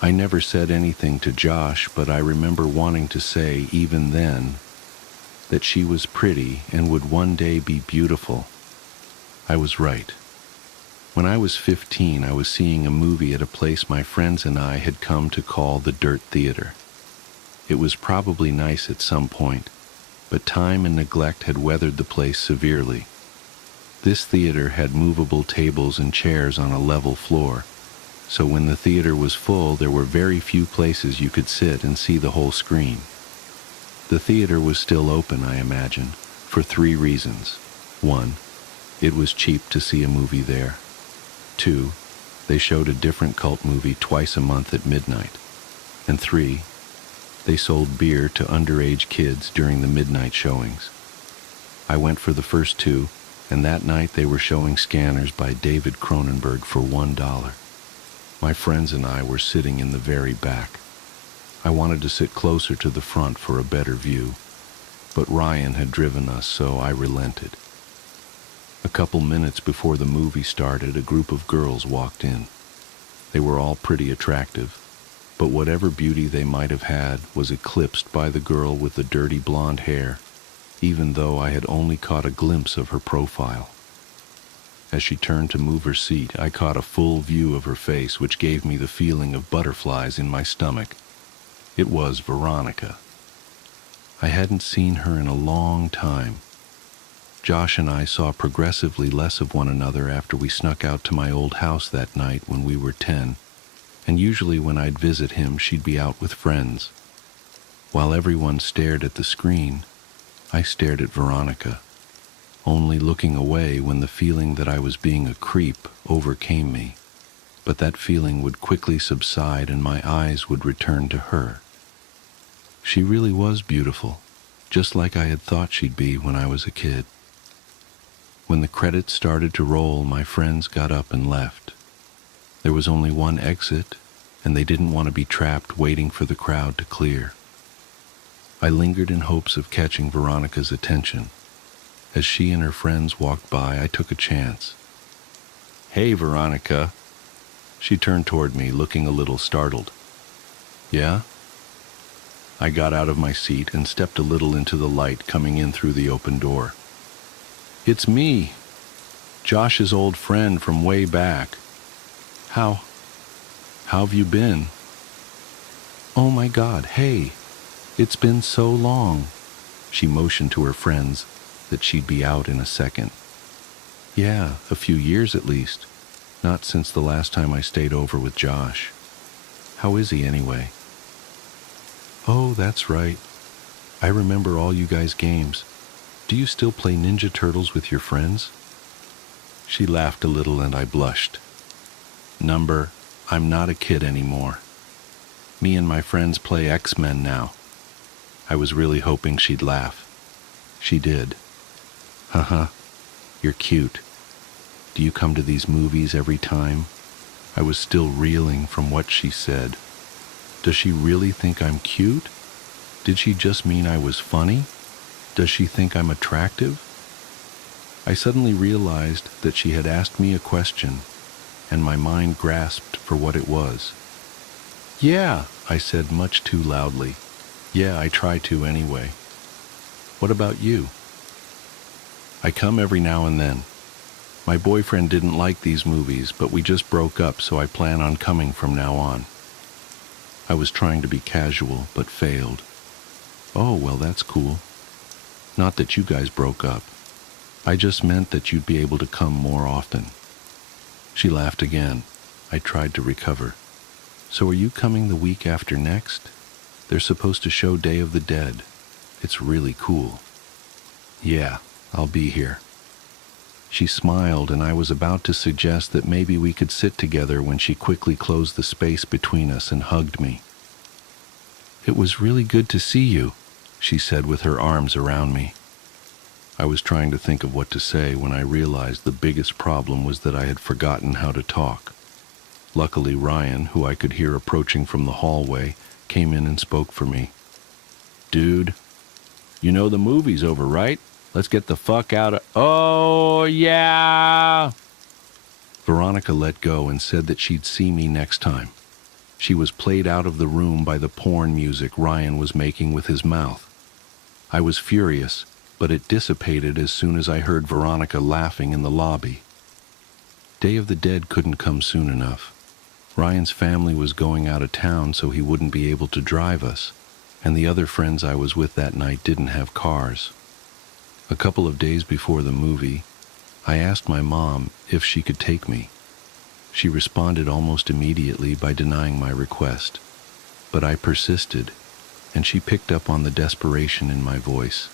I never said anything to Josh, but I remember wanting to say, even then, that she was pretty and would one day be beautiful. I was right. When I was 15, I was seeing a movie at a place my friends and I had come to call the Dirt Theater. It was probably nice at some point, but time and neglect had weathered the place severely. This theater had movable tables and chairs on a level floor, so when the theater was full, there were very few places you could sit and see the whole screen. The theater was still open, I imagine, for 3 reasons. 1, it was cheap to see a movie there. 2, they showed a different cult movie twice a month at midnight. And 3, they sold beer to underage kids during the midnight showings. I went for the first 2, and that night they were showing Scanners by David Cronenberg for $1. My friends and I were sitting in the very back. I wanted to sit closer to the front for a better view, but Ryan had driven us, so I relented. A couple minutes before the movie started, a group of girls walked in. They were all pretty attractive, but whatever beauty they might have had was eclipsed by the girl with the dirty blonde hair, even though I had only caught a glimpse of her profile. As she turned to move her seat, I caught a full view of her face, which gave me the feeling of butterflies in my stomach. It was Veronica. I hadn't seen her in a long time. Josh and I saw progressively less of one another after we snuck out to my old house that night when we were 10, and usually when I'd visit him, she'd be out with friends. While everyone stared at the screen, I stared at Veronica, only looking away when the feeling that I was being a creep overcame me. But that feeling would quickly subside and my eyes would return to her. She really was beautiful, just like I had thought she'd be when I was a kid. When the credits started to roll, my friends got up and left. There was only one exit, and they didn't want to be trapped waiting for the crowd to clear. I lingered in hopes of catching Veronica's attention. As she and her friends walked by, I took a chance. "Hey, Veronica." She turned toward me, looking a little startled. "Yeah?" I got out of my seat and stepped a little into the light coming in through the open door. "It's me, Josh's old friend from way back. How have you been?" "Oh my God, hey, it's been so long." She motioned to her friends that she'd be out in a second. "Yeah, a few years at least. Not since the last time I stayed over with Josh. How is he anyway?" "Oh, that's right. I remember all you guys' games. Do you still play Ninja Turtles with your friends?" She laughed a little and I blushed. I'm not a kid anymore. Me and my friends play X-Men now." I was really hoping she'd laugh. She did. "Haha, you're cute. Do you come to these movies every time?" I was still reeling from what she said. Does she really think I'm cute? Did she just mean I was funny? Does she think I'm attractive? I suddenly realized that she had asked me a question, and my mind grasped for what it was. "Yeah," I said much too loudly. "Yeah, I try to anyway. What about you?" "I come every now and then. My boyfriend didn't like these movies, but we just broke up, so I plan on coming from now on." I was trying to be casual, but failed. "Oh, well, that's cool. Not that you guys broke up. I just meant that you'd be able to come more often." She laughed again. I tried to recover. "So are you coming the week after next? They're supposed to show Day of the Dead. It's really cool." "Yeah, I'll be here." She smiled, and I was about to suggest that maybe we could sit together when she quickly closed the space between us and hugged me. "It was really good to see you," she said with her arms around me. I was trying to think of what to say when I realized the biggest problem was that I had forgotten how to talk. Luckily, Ryan, who I could hear approaching from the hallway, came in and spoke for me. "Dude, you know the movie's over, right? Let's get the fuck out of—" "Oh, yeah!" Veronica let go and said that she'd see me next time. She was played out of the room by the porn music Ryan was making with his mouth. I was furious, but it dissipated as soon as I heard Veronica laughing in the lobby. Day of the Dead couldn't come soon enough. Ryan's family was going out of town, so he wouldn't be able to drive us, and the other friends I was with that night didn't have cars. A couple of days before the movie, I asked my mom if she could take me. She responded almost immediately by denying my request, but I persisted, and she picked up on the desperation in my voice.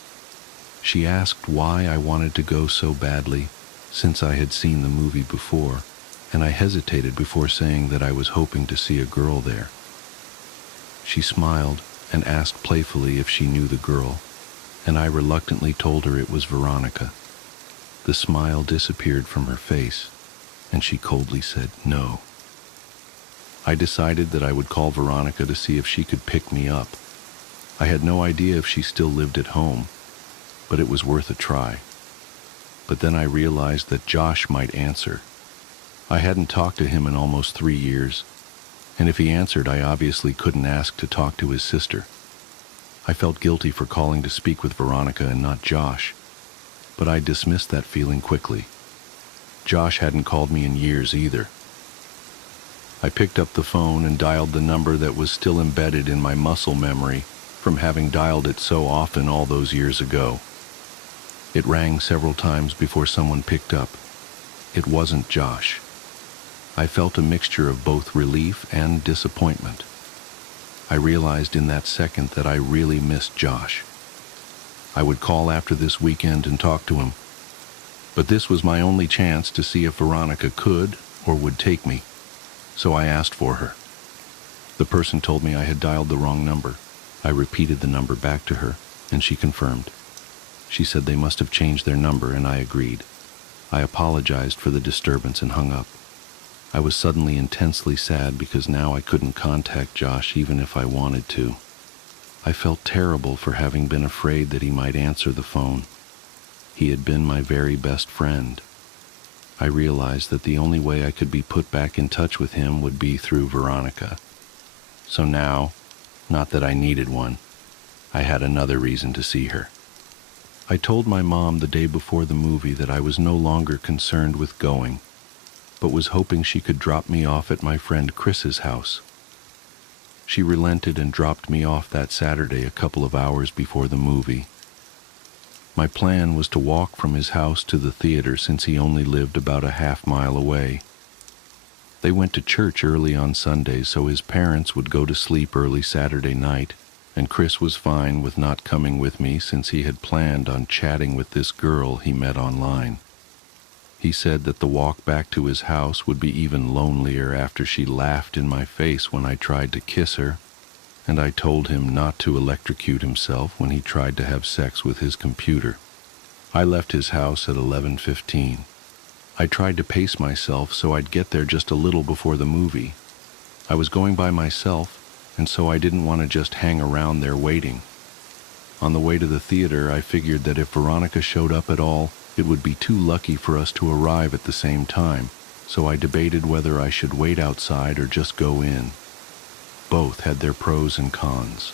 She asked why I wanted to go so badly, since I had seen the movie before, and I hesitated before saying that I was hoping to see a girl there. She smiled and asked playfully if she knew the girl, and I reluctantly told her it was Veronica. The smile disappeared from her face, and she coldly said no. I decided that I would call Veronica to see if she could pick me up. I had no idea if she still lived at home, but it was worth a try. But then I realized that Josh might answer. I hadn't talked to him in almost 3 years, and if he answered, I obviously couldn't ask to talk to his sister. I felt guilty for calling to speak with Veronica and not Josh, but I dismissed that feeling quickly. Josh hadn't called me in years either. I picked up the phone and dialed the number that was still embedded in my muscle memory from having dialed it so often all those years ago. It rang several times before someone picked up. It wasn't Josh. I felt a mixture of both relief and disappointment. I realized in that second that I really missed Josh. I would call after this weekend and talk to him, but this was my only chance to see if Veronica could or would take me, so I asked for her. The person told me I had dialed the wrong number. I repeated the number back to her, and she confirmed. She said they must have changed their number, and I agreed. I apologized for the disturbance and hung up. I was suddenly intensely sad because now I couldn't contact Josh even if I wanted to. I felt terrible for having been afraid that he might answer the phone. He had been my very best friend. I realized that the only way I could be put back in touch with him would be through Veronica. So now, not that I needed one, I had another reason to see her. I told my mom the day before the movie that I was no longer concerned with going, but was hoping she could drop me off at my friend Chris's house. She relented and dropped me off that Saturday a couple of hours before the movie. My plan was to walk from his house to the theater since he only lived about a half-mile away. They went to church early on Sunday so his parents would go to sleep early Saturday night, and Chris was fine with not coming with me since he had planned on chatting with this girl he met online. He said that the walk back to his house would be even lonelier after she laughed in my face when I tried to kiss her, and I told him not to electrocute himself when he tried to have sex with his computer. I left his house at 11:15. I tried to pace myself so I'd get there just a little before the movie. I was going by myself, and so I didn't want to just hang around there waiting. On the way to the theater, I figured that if Veronica showed up at all, it would be too lucky for us to arrive at the same time, so I debated whether I should wait outside or just go in. Both had their pros and cons.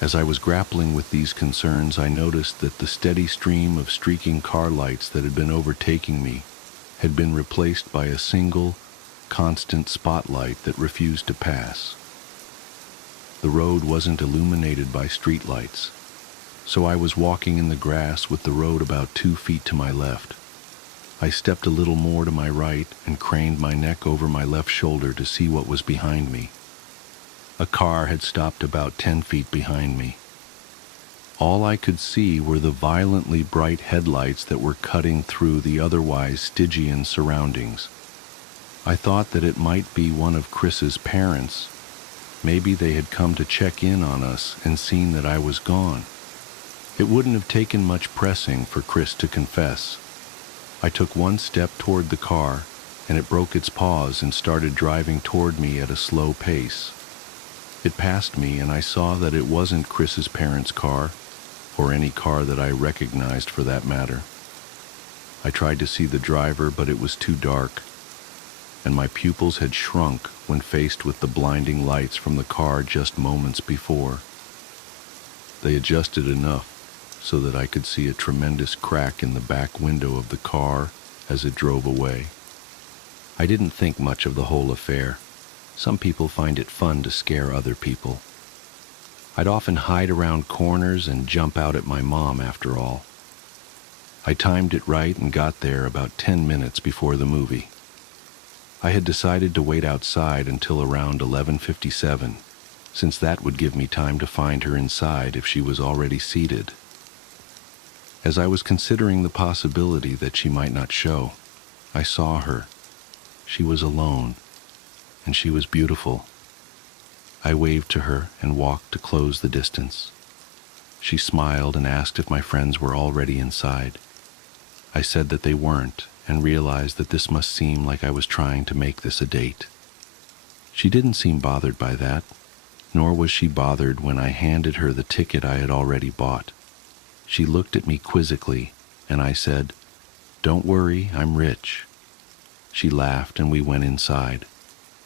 As I was grappling with these concerns, I noticed that the steady stream of streaking car lights that had been overtaking me had been replaced by a single, constant spotlight that refused to pass. The road wasn't illuminated by streetlights, so I was walking in the grass with the road about 2 feet to my left. I stepped a little more to my right and craned my neck over my left shoulder to see what was behind me. A car had stopped about 10 feet behind me. All I could see were the violently bright headlights that were cutting through the otherwise Stygian surroundings. I thought that it might be one of Chris's parents. Maybe they had come to check in on us and seen that I was gone. It wouldn't have taken much pressing for Chris to confess. I took one step toward the car, and it broke its paws and started driving toward me at a slow pace. It passed me, and I saw that it wasn't Chris's parents' car, or any car that I recognized for that matter. I tried to see the driver, but it was too dark, and my pupils had shrunk when faced with the blinding lights from the car just moments before. They adjusted enough so that I could see a tremendous crack in the back window of the car as it drove away. I didn't think much of the whole affair. Some people find it fun to scare other people. I'd often hide around corners and jump out at my mom after all. I timed it right and got there about 10 minutes before the movie. I had decided to wait outside until around 11:57, since that would give me time to find her inside if she was already seated. As I was considering the possibility that she might not show, I saw her. She was alone, and she was beautiful. I waved to her and walked to close the distance. She smiled and asked if my friends were already inside. I said that they weren't, and realized that this must seem like I was trying to make this a date. She didn't seem bothered by that, nor was she bothered when I handed her the ticket I had already bought. She looked at me quizzically, and I said, "Don't worry, I'm rich." She laughed and we went inside.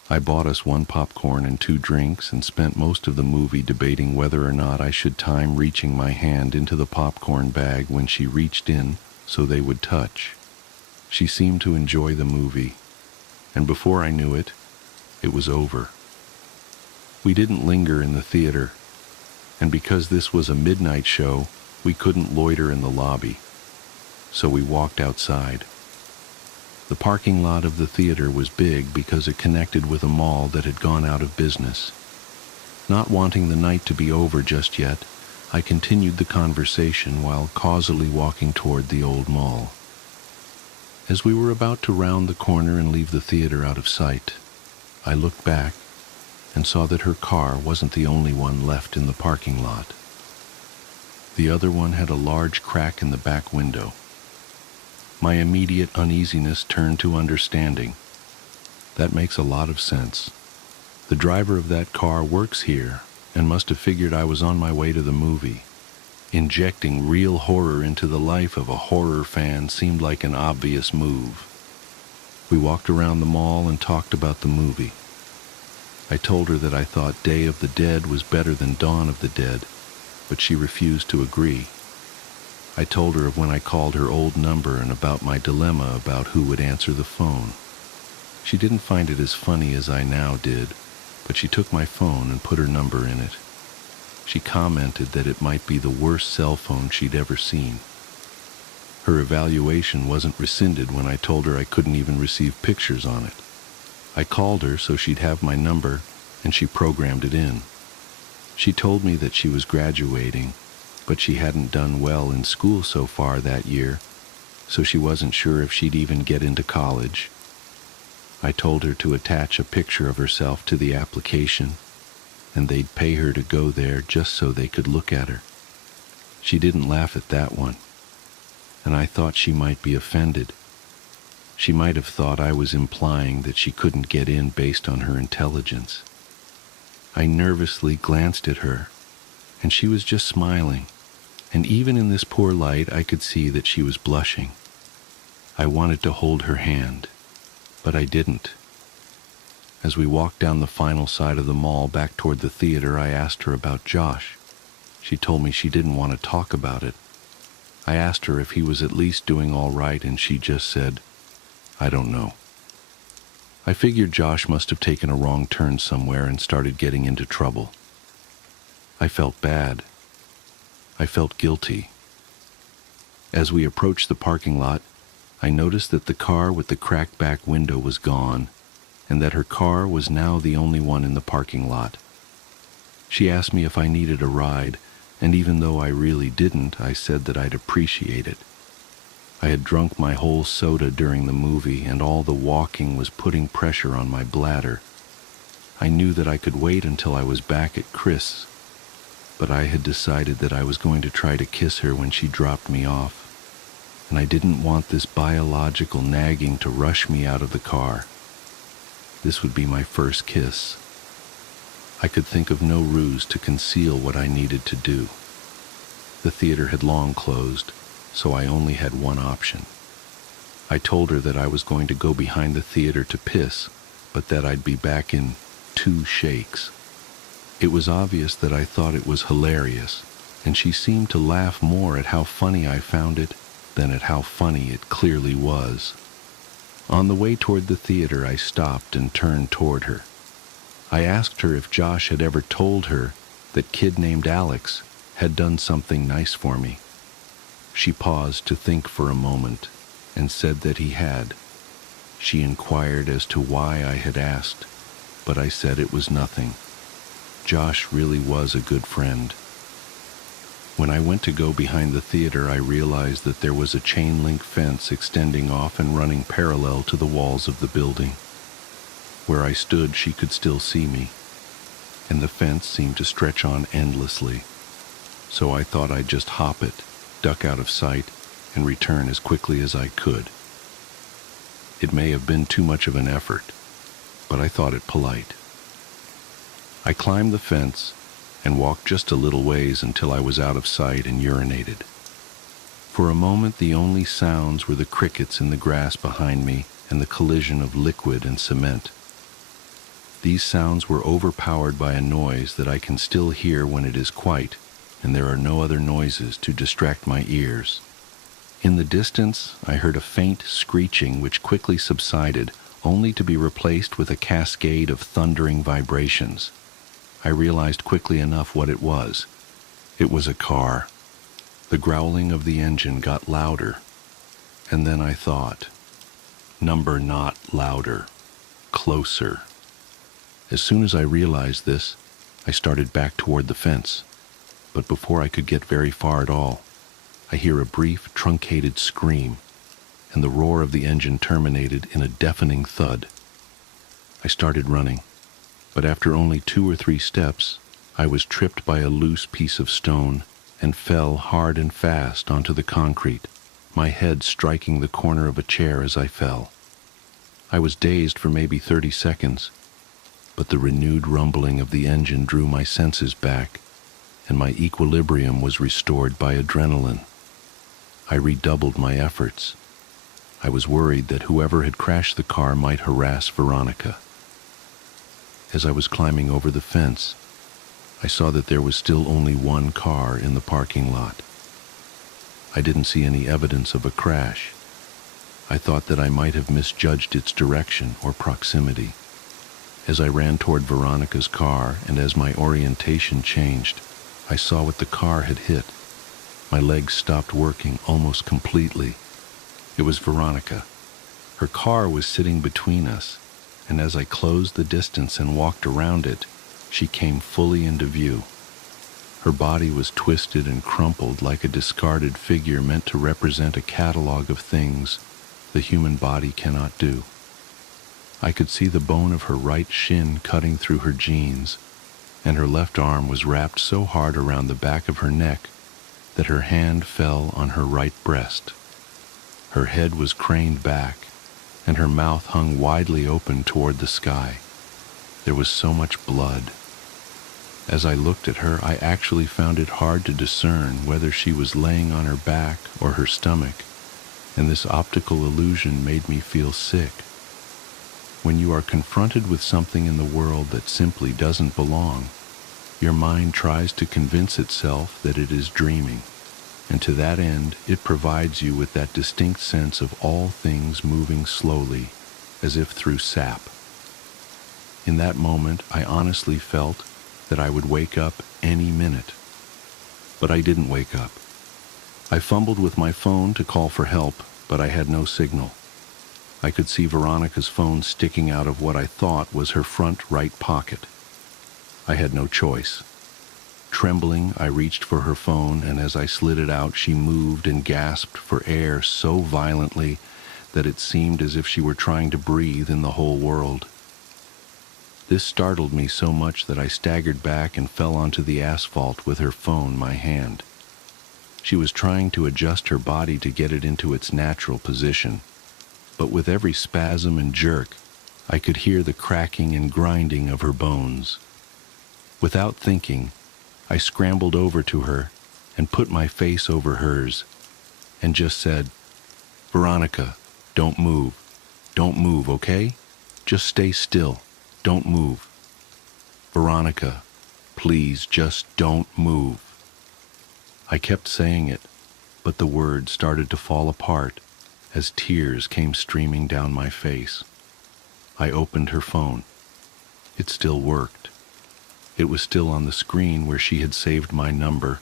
I bought us 1 popcorn and 2 drinks and spent most of the movie debating whether or not I should time reaching my hand into the popcorn bag when she reached in so they would touch. She seemed to enjoy the movie, and before I knew it, it was over. We didn't linger in the theater, and because this was a midnight show, we couldn't loiter in the lobby, so we walked outside. The parking lot of the theater was big because it connected with a mall that had gone out of business. Not wanting the night to be over just yet, I continued the conversation while causally walking toward the old mall. As we were about to round the corner and leave the theater out of sight, I looked back and saw that her car wasn't the only one left in the parking lot. The other one had a large crack in the back window. My immediate uneasiness turned to understanding. That makes a lot of sense. The driver of that car works here and must have figured I was on my way to the movie. Injecting real horror into the life of a horror fan seemed like an obvious move. We walked around the mall and talked about the movie. I told her that I thought Day of the Dead was better than Dawn of the Dead, but she refused to agree. I told her of when I called her old number and about my dilemma about who would answer the phone. She didn't find it as funny as I now did, but she took my phone and put her number in it. She commented that it might be the worst cell phone she'd ever seen. Her evaluation wasn't rescinded when I told her I couldn't even receive pictures on it. I called her so she'd have my number, and she programmed it in. She told me that she was graduating, but she hadn't done well in school so far that year, so she wasn't sure if she'd even get into college. I told her to attach a picture of herself to the application, and they'd pay her to go there just so they could look at her. She didn't laugh at that one, and I thought she might be offended. She might have thought I was implying that she couldn't get in based on her intelligence. I nervously glanced at her, and she was just smiling, and even in this poor light I could see that she was blushing. I wanted to hold her hand, but I didn't. As we walked down the final side of the mall back toward the theater, I asked her about Josh. She told me she didn't want to talk about it. I asked her if he was at least doing all right, and she just said, "I don't know." I figured Josh must have taken a wrong turn somewhere and started getting into trouble. I felt bad. I felt guilty. As we approached the parking lot, I noticed that the car with the cracked back window was gone, and that her car was now the only one in the parking lot. She asked me if I needed a ride, and even though I really didn't, I said that I'd appreciate it. I had drunk my whole soda during the movie, and all the walking was putting pressure on my bladder. I knew that I could wait until I was back at Chris', but I had decided that I was going to try to kiss her when she dropped me off, and I didn't want this biological nagging to rush me out of the car. This would be my first kiss. I could think of no ruse to conceal what I needed to do. The theater had long closed, so I only had one option. I told her that I was going to go behind the theater to piss, but that I'd be back in 2 shakes. It was obvious that I thought it was hilarious, and she seemed to laugh more at how funny I found it than at how funny it clearly was. On the way toward the theater, I stopped and turned toward her. I asked her if Josh had ever told her that kid named Alex had done something nice for me. She paused to think for a moment and said that he had. She inquired as to why I had asked, but I said it was nothing. Josh really was a good friend. When I went to go behind the theater, I realized that there was a chain-link fence extending off and running parallel to the walls of the building. Where I stood, she could still see me, and the fence seemed to stretch on endlessly. So I thought I'd just hop it, duck out of sight, and return as quickly as I could. It may have been too much of an effort, but I thought it polite. I climbed the fence and walked just a little ways until I was out of sight and urinated. For a moment, the only sounds were the crickets in the grass behind me and the collision of liquid and cement. These sounds were overpowered by a noise that I can still hear when it is quiet, and there are no other noises to distract my ears. In the distance, I heard a faint screeching which quickly subsided, only to be replaced with a cascade of thundering vibrations. I realized quickly enough what it was. It was a car. The growling of the engine got louder, and then I thought, number not louder, closer. As soon as I realized this, I started back toward the fence, but before I could get very far at all, I hear a brief, truncated scream, and the roar of the engine terminated in a deafening thud. I started running, but after only 2 or 3 steps, I was tripped by a loose piece of stone and fell hard and fast onto the concrete, my head striking the corner of a chair as I fell. I was dazed for maybe 30 seconds, but the renewed rumbling of the engine drew my senses back, and my equilibrium was restored by adrenaline. I redoubled my efforts. I was worried that whoever had crashed the car might harass Veronica. As I was climbing over the fence, I saw that there was still only one car in the parking lot. I didn't see any evidence of a crash. I thought that I might have misjudged its direction or proximity. As I ran toward Veronica's car and as my orientation changed, I saw what the car had hit. My legs stopped working almost completely. It was Veronica. Her car was sitting between us, and as I closed the distance and walked around it, she came fully into view. Her body was twisted and crumpled like a discarded figure meant to represent a catalog of things the human body cannot do. I could see the bone of her right shin cutting through her jeans, and her left arm was wrapped so hard around the back of her neck that her hand fell on her right breast. Her head was craned back, and her mouth hung widely open toward the sky. There was so much blood. As I looked at her, I actually found it hard to discern whether she was laying on her back or her stomach, and this optical illusion made me feel sick. When you are confronted with something in the world that simply doesn't belong, your mind tries to convince itself that it is dreaming, and to that end, it provides you with that distinct sense of all things moving slowly, as if through sap. In that moment, I honestly felt that I would wake up any minute. But I didn't wake up. I fumbled with my phone to call for help, but I had no signal. I could see Veronica's phone sticking out of what I thought was her front right pocket. I had no choice. Trembling, I reached for her phone, and as I slid it out, she moved and gasped for air so violently that it seemed as if she were trying to breathe in the whole world. This startled me so much that I staggered back and fell onto the asphalt with her phone in my hand. She was trying to adjust her body to get it into its natural position, but with every spasm and jerk, I could hear the cracking and grinding of her bones. Without thinking, I scrambled over to her and put my face over hers and just said, "Veronica, don't move. Don't move, okay? Just stay still. Don't move. Veronica, please just don't move." I kept saying it, but the words started to fall apart as tears came streaming down my face. I opened her phone. It still worked. It was still on the screen where she had saved my number,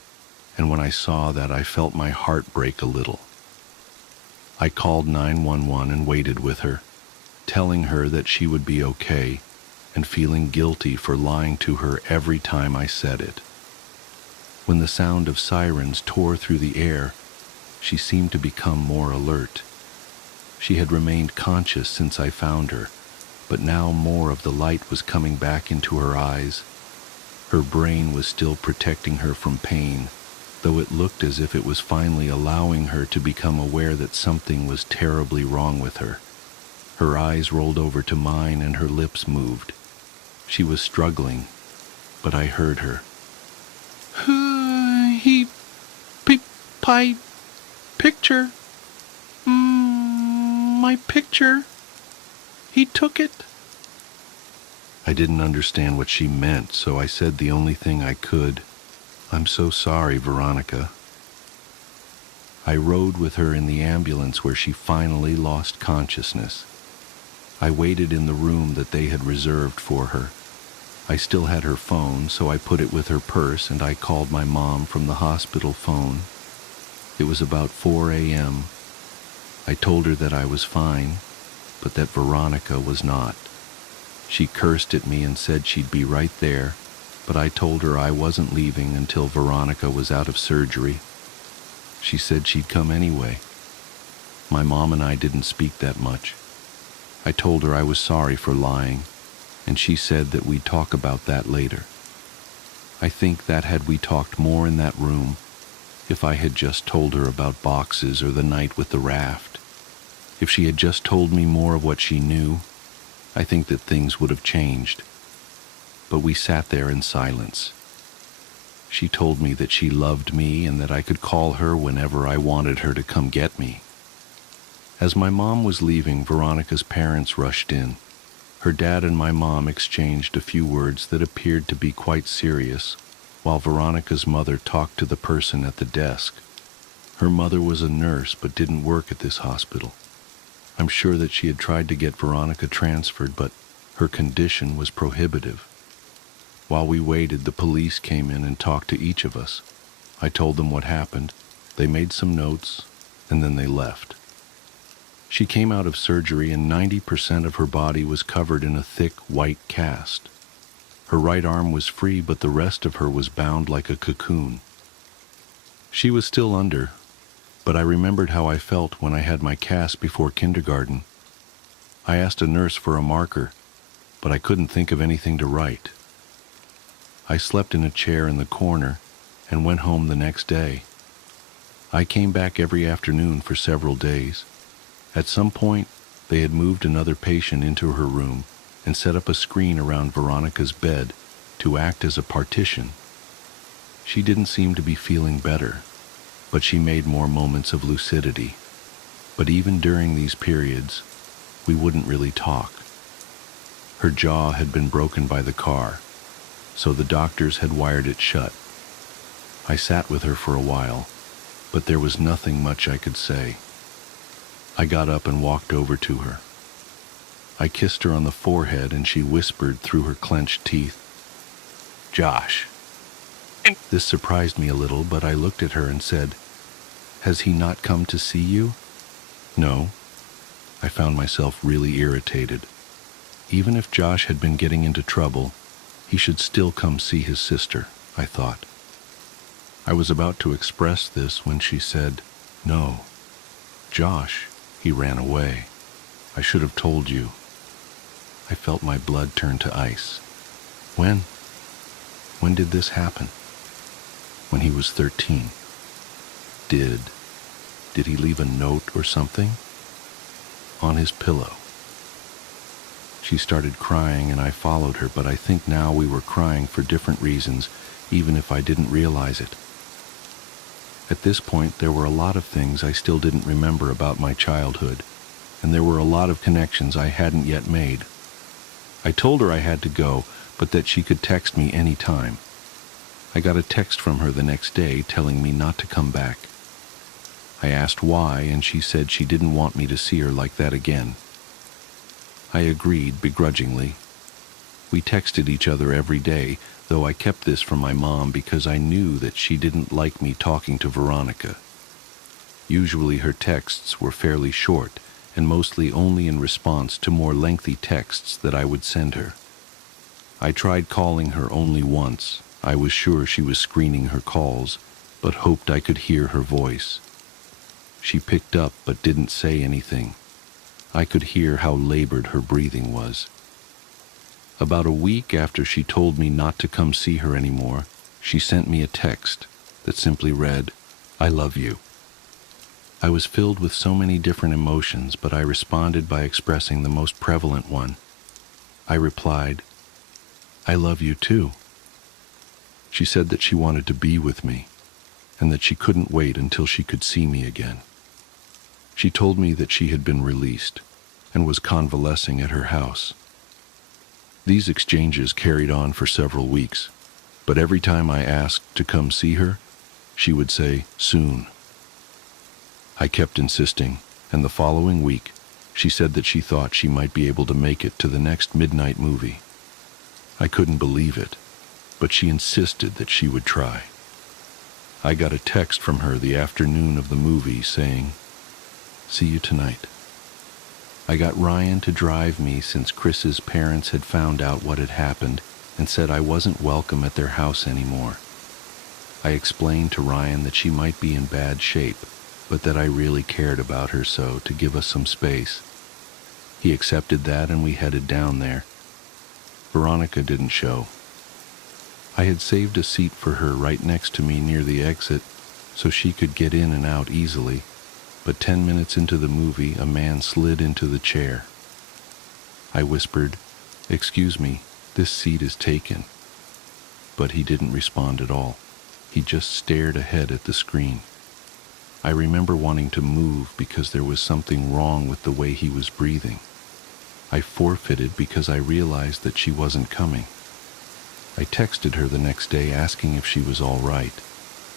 and when I saw that, I felt my heart break a little. I called 911 and waited with her, telling her that she would be okay, and feeling guilty for lying to her every time I said it. When the sound of sirens tore through the air, she seemed to become more alert. She had remained conscious since I found her, but now more of the light was coming back into her eyes. Her brain was still protecting her from pain, though it looked as if it was finally allowing her to become aware that something was terribly wrong with her. Her eyes rolled over to mine and her lips moved. She was struggling, but I heard her. My picture. My picture. He took it. I didn't understand what she meant, so I said the only thing I could. I'm so sorry, Veronica. I rode with her in the ambulance where she finally lost consciousness. I waited in the room that they had reserved for her. I still had her phone, so I put it with her purse and I called my mom from the hospital phone. It was about 4 a.m. I told her that I was fine, but that Veronica was not. She cursed at me and said she'd be right there, but I told her I wasn't leaving until Veronica was out of surgery. She said she'd come anyway. My mom and I didn't speak that much. I told her I was sorry for lying, and she said that we'd talk about that later. I think that had we talked more in that room, if I had just told her about boxes or the night with the raft, if she had just told me more of what she knew, I think that things would have changed. But we sat there in silence. She told me that she loved me and that I could call her whenever I wanted her to come get me. As my mom was leaving, Veronica's parents rushed in. Her dad and my mom exchanged a few words that appeared to be quite serious, while Veronica's mother talked to the person at the desk. Her mother was a nurse but didn't work at this hospital. I'm sure that she had tried to get Veronica transferred, but her condition was prohibitive. While we waited, the police came in and talked to each of us. I told them what happened. They made some notes, and then they left. She came out of surgery and 90% of her body was covered in a thick white cast. Her right arm was free, but the rest of her was bound like a cocoon. She was still under, but I remembered how I felt when I had my cast before kindergarten. I asked a nurse for a marker, but I couldn't think of anything to write. I slept in a chair in the corner and went home the next day. I came back every afternoon for several days. At some point, they had moved another patient into her room and set up a screen around Veronica's bed to act as a partition. She didn't seem to be feeling better, but she made more moments of lucidity. But even during these periods, we wouldn't really talk. Her jaw had been broken by the car, so the doctors had wired it shut. I sat with her for a while, but there was nothing much I could say. I got up and walked over to her. I kissed her on the forehead and she whispered through her clenched teeth, "Josh." This surprised me a little, but I looked at her and said, "Has he not come to see you?" "No." I found myself really irritated. Even if Josh had been getting into trouble, he should still come see his sister, I thought. I was about to express this when she said, "No. Josh, he ran away. I should have told you." I felt my blood turn to ice. When? When did this happen? When he was 13. Did he leave a note or something? On his pillow. She started crying and I followed her, but I think now we were crying for different reasons, even if I didn't realize it. At this point, there were a lot of things I still didn't remember about my childhood, and there were a lot of connections I hadn't yet made. I told her I had to go, but that she could text me any time. I got a text from her the next day telling me not to come back. I asked why, and she said she didn't want me to see her like that again. I agreed begrudgingly. We texted each other every day, though I kept this from my mom because I knew that she didn't like me talking to Veronica. Usually her texts were fairly short, and mostly only in response to more lengthy texts that I would send her. I tried calling her only once. I was sure she was screening her calls, but hoped I could hear her voice. She picked up but didn't say anything. I could hear how labored her breathing was. About a week after she told me not to come see her anymore, she sent me a text. that simply read, "I love you." I was filled with so many different emotions, but I responded by expressing the most prevalent one. I replied, "I love you too." She said that she wanted to be with me, and that she couldn't wait until she could see me again. She told me that she had been released and was convalescing at her house. These exchanges carried on for several weeks, but every time I asked to come see her, she would say, "Soon." I kept insisting, and the following week, she said that she thought she might be able to make it to the next midnight movie. I couldn't believe it, but she insisted that she would try. I got a text from her the afternoon of the movie saying, "See you tonight." I got Ryan to drive me since Chris's parents had found out what had happened and said I wasn't welcome at their house anymore. I explained to Ryan that she might be in bad shape, but that I really cared about her, so to give us some space. He accepted that and we headed down there. Veronica didn't show. I had saved a seat for her right next to me near the exit so she could get in and out easily, but 10 minutes into the movie, a man slid into the chair. I whispered, "Excuse me, this seat is taken." But he didn't respond at all. He just stared ahead at the screen. I remember wanting to move because there was something wrong with the way he was breathing. I forfeited because I realized that she wasn't coming. I texted her the next day asking if she was all right,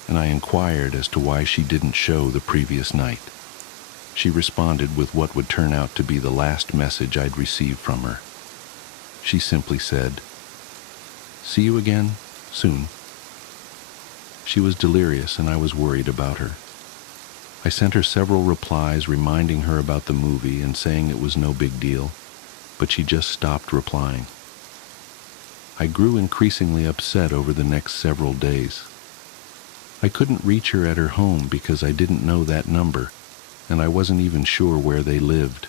and I inquired as to why she didn't show the previous night. She responded with what would turn out to be the last message I'd received from her. She simply said, "See you again, soon." She was delirious and I was worried about her. I sent her several replies reminding her about the movie and saying it was no big deal, but she just stopped replying. I grew increasingly upset over the next several days. I couldn't reach her at her home because I didn't know that number, and I wasn't even sure where they lived.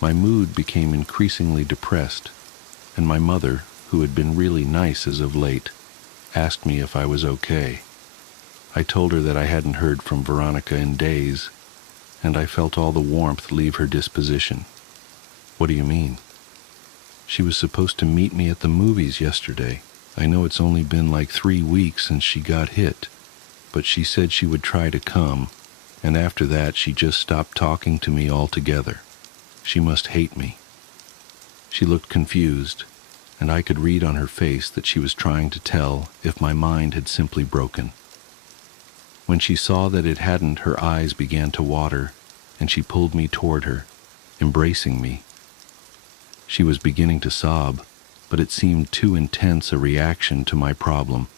My mood became increasingly depressed, and my mother, who had been really nice as of late, asked me if I was okay. I told her that I hadn't heard from Veronica in days, and I felt all the warmth leave her disposition. "What do you mean?" "She was supposed to meet me at the movies yesterday. I know it's only been like 3 weeks since she got hit, but she said she would try to come, and after that she just stopped talking to me altogether. She must hate me." She looked confused, and I could read on her face that she was trying to tell if my mind had simply broken. When she saw that it hadn't, her eyes began to water, and she pulled me toward her, embracing me. She was beginning to sob, but it seemed too intense a reaction to my problem,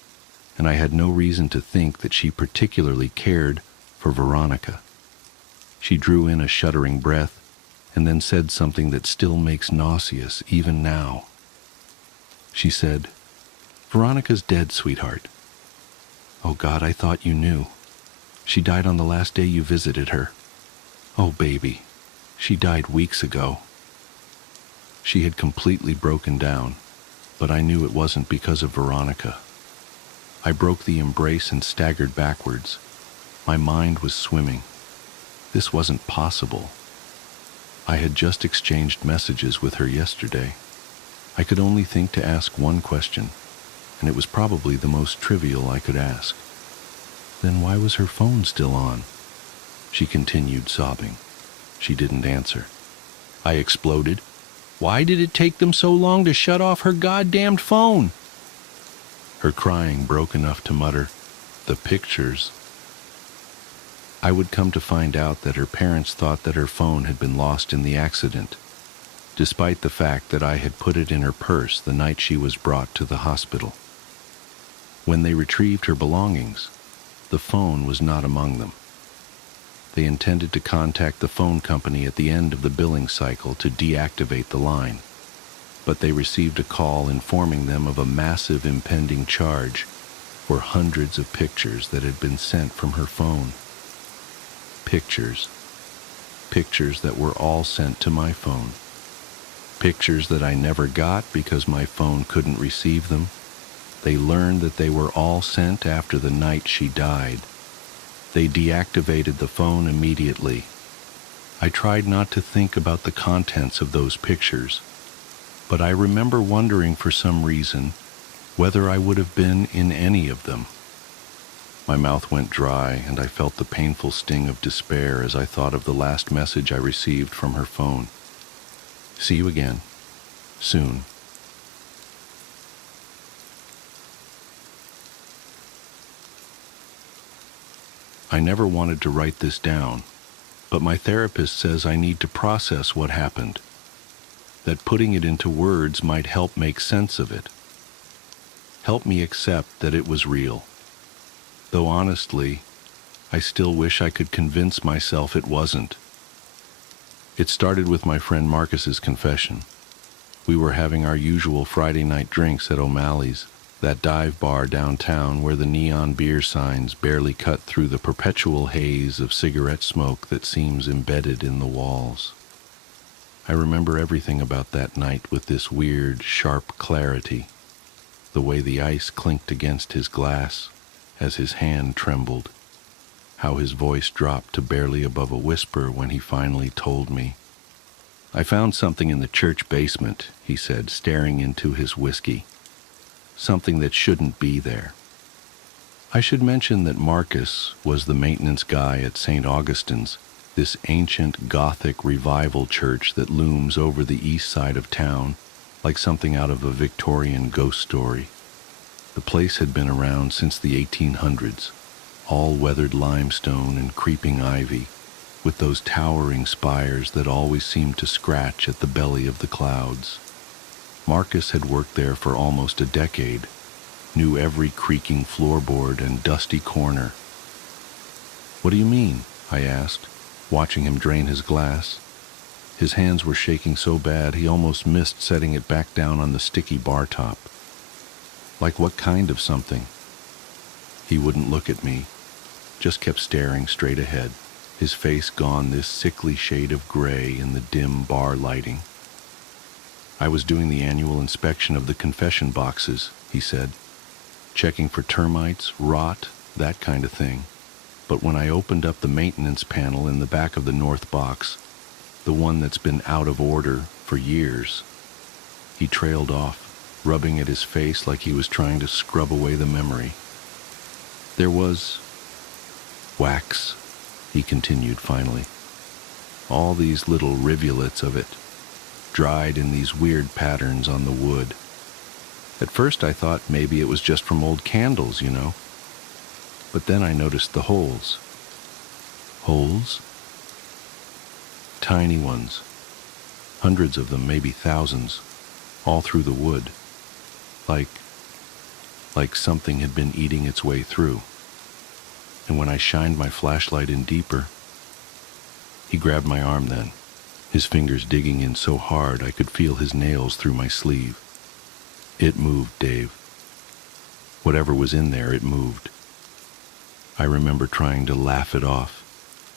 and I had no reason to think that she particularly cared for Veronica. She drew in a shuddering breath, and then said something that still makes nauseous even now. She said, "Veronica's dead, sweetheart." "Oh God, I thought you knew. She died on the last day you visited her." "Oh baby, she died weeks ago." She had completely broken down, but I knew it wasn't because of Veronica. I broke the embrace and staggered backwards. My mind was swimming. This wasn't possible. I had just exchanged messages with her yesterday. I could only think to ask one question, and it was probably the most trivial I could ask. "Then why was her phone still on?" She continued sobbing. She didn't answer. I exploded. "Why did it take them so long to shut off her goddamned phone?" Her crying broke enough to mutter, "The pictures." I would come to find out that her parents thought that her phone had been lost in the accident, despite the fact that I had put it in her purse the night she was brought to the hospital. When they retrieved her belongings, the phone was not among them. They intended to contact the phone company at the end of the billing cycle to deactivate the line, but they received a call informing them of a massive impending charge for hundreds of pictures that had been sent from her phone. Pictures that were all sent to my phone. Pictures that I never got because my phone couldn't receive them, They learned that they were all sent after the night she died. They deactivated the phone immediately. I tried not to think about the contents of those pictures, but I remember wondering for some reason whether I would have been in any of them. My mouth went dry, and I felt the painful sting of despair as I thought of the last message I received from her phone. See you again. Soon. I never wanted to write this down, but my therapist says I need to process what happened, that putting it into words might help make sense of it. Help me accept that it was real. Though honestly, I still wish I could convince myself it wasn't. It started with my friend Marcus's confession. We were having our usual Friday night drinks at O'Malley's, that dive bar downtown where the neon beer signs barely cut through the perpetual haze of cigarette smoke that seems embedded in the walls. I remember everything about that night with this weird, sharp clarity. The way the ice clinked against his glass as his hand trembled. How his voice dropped to barely above a whisper when he finally told me. "I found something in the church basement," he said, staring into his whiskey. "Something that shouldn't be there." I should mention that Marcus was the maintenance guy at St. Augustine's, this ancient Gothic revival church that looms over the east side of town like something out of a Victorian ghost story. The place had been around since the 1800s, all weathered limestone and creeping ivy, with those towering spires that always seemed to scratch at the belly of the clouds. Marcus had worked there for almost a decade, knew every creaking floorboard and dusty corner. "What do you mean?" I asked, watching him drain his glass. His hands were shaking so bad he almost missed setting it back down on the sticky bar top. "Like what kind of something?" He wouldn't look at me, just kept staring straight ahead, his face gone this sickly shade of gray in the dim bar lighting. "I was doing the annual inspection of the confession boxes," he said, "checking for termites, rot, that kind of thing. But when I opened up the maintenance panel in the back of the north box, the one that's been out of order for years," he trailed off, rubbing at his face like he was trying to scrub away the memory. "There was wax," he continued finally. "All these little rivulets of it, dried in these weird patterns on the wood. At first I thought maybe it was just from old candles, you know. But then I noticed the holes." "Holes?" "Tiny ones. Hundreds of them, maybe thousands, all through the wood. Like something had been eating its way through. And when I shined my flashlight in deeper..." He grabbed my arm then, his fingers digging in so hard I could feel his nails through my sleeve. "It moved, Dave. Whatever was in there, it moved." I remember trying to laugh it off,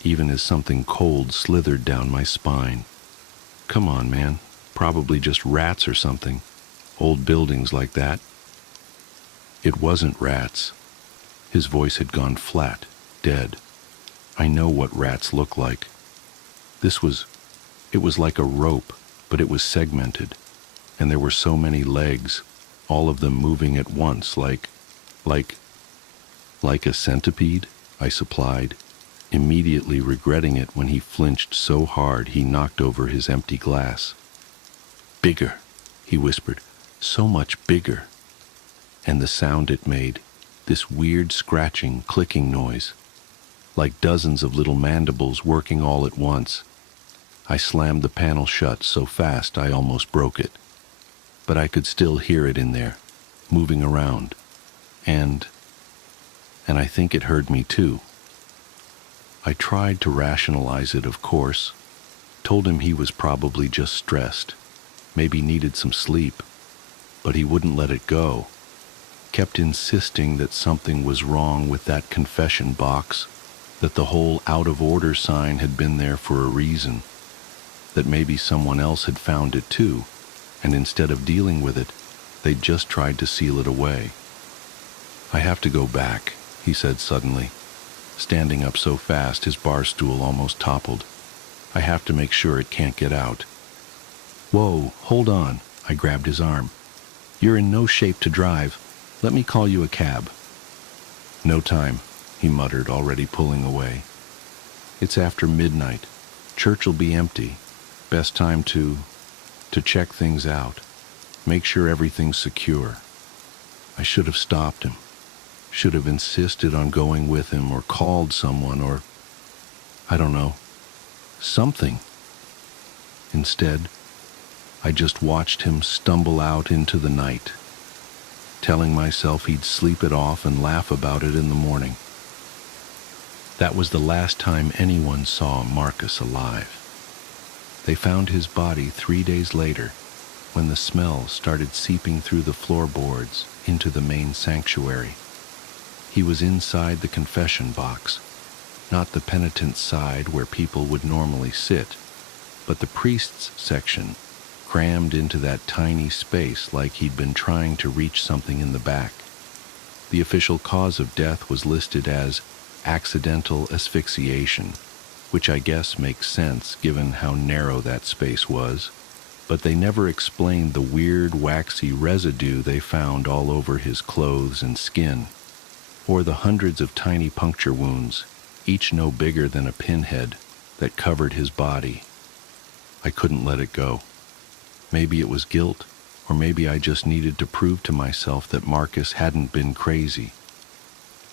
even as something cold slithered down my spine. "Come on, man. Probably just rats or something. Old buildings like that." "It wasn't rats." His voice had gone flat, dead. "I know what rats look like. It was like a rope, but it was segmented, and there were so many legs, all of them moving at once, like a centipede," I supplied, immediately regretting it when he flinched so hard he knocked over his empty glass. "Bigger," he whispered, "so much bigger." And the sound it made, this weird scratching, clicking noise, like dozens of little mandibles working all at once. I slammed the panel shut so fast I almost broke it. But I could still hear it in there, moving around. And I think it heard me too. I tried to rationalize it, of course. Told him he was probably just stressed, maybe needed some sleep. But he wouldn't let it go. Kept insisting that something was wrong with that confession box, that the whole out-of-order sign had been there for a reason, that maybe someone else had found it too, and instead of dealing with it, they'd just tried to seal it away. "I have to go back," he said suddenly, standing up so fast his bar stool almost toppled. "I have to make sure it can't get out." "Whoa, hold on," I grabbed his arm. "You're in no shape to drive. Let me call you a cab." "No time," he muttered, already pulling away. "It's after midnight. Church'll be empty. Best time to check things out. Make sure everything's secure." I should have stopped him. Should have insisted on going with him, or called someone, or I don't know, something. Instead, I just watched him stumble out into the night, telling myself he'd sleep it off and laugh about it in the morning. That was the last time anyone saw Marcus alive. They found his body 3 days later, when the smell started seeping through the floorboards into the main sanctuary. He was inside the confession box, not the penitent's side where people would normally sit, but the priest's section, crammed into that tiny space like he'd been trying to reach something in the back. The official cause of death was listed as accidental asphyxiation, which I guess makes sense given how narrow that space was, but they never explained the weird waxy residue they found all over his clothes and skin, or the hundreds of tiny puncture wounds, each no bigger than a pinhead, that covered his body. I couldn't let it go. Maybe it was guilt, or maybe I just needed to prove to myself that Marcus hadn't been crazy.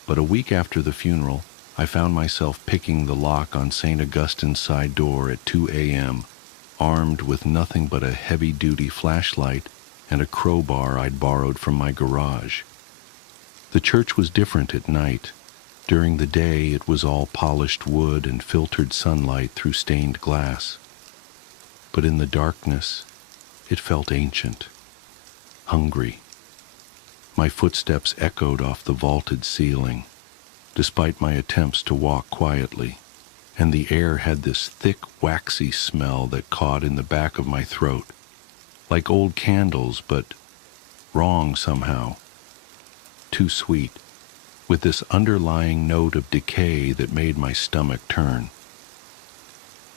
But a week after the funeral, I found myself picking the lock on St. Augustine's side door at 2 a.m., armed with nothing but a heavy-duty flashlight and a crowbar I'd borrowed from my garage. The church was different at night. During the day, it was all polished wood and filtered sunlight through stained glass. But in the darkness, it felt ancient, hungry. My footsteps echoed off the vaulted ceiling, despite my attempts to walk quietly, and the air had this thick, waxy smell that caught in the back of my throat, like old candles, but wrong somehow. Too sweet, with this underlying note of decay that made my stomach turn.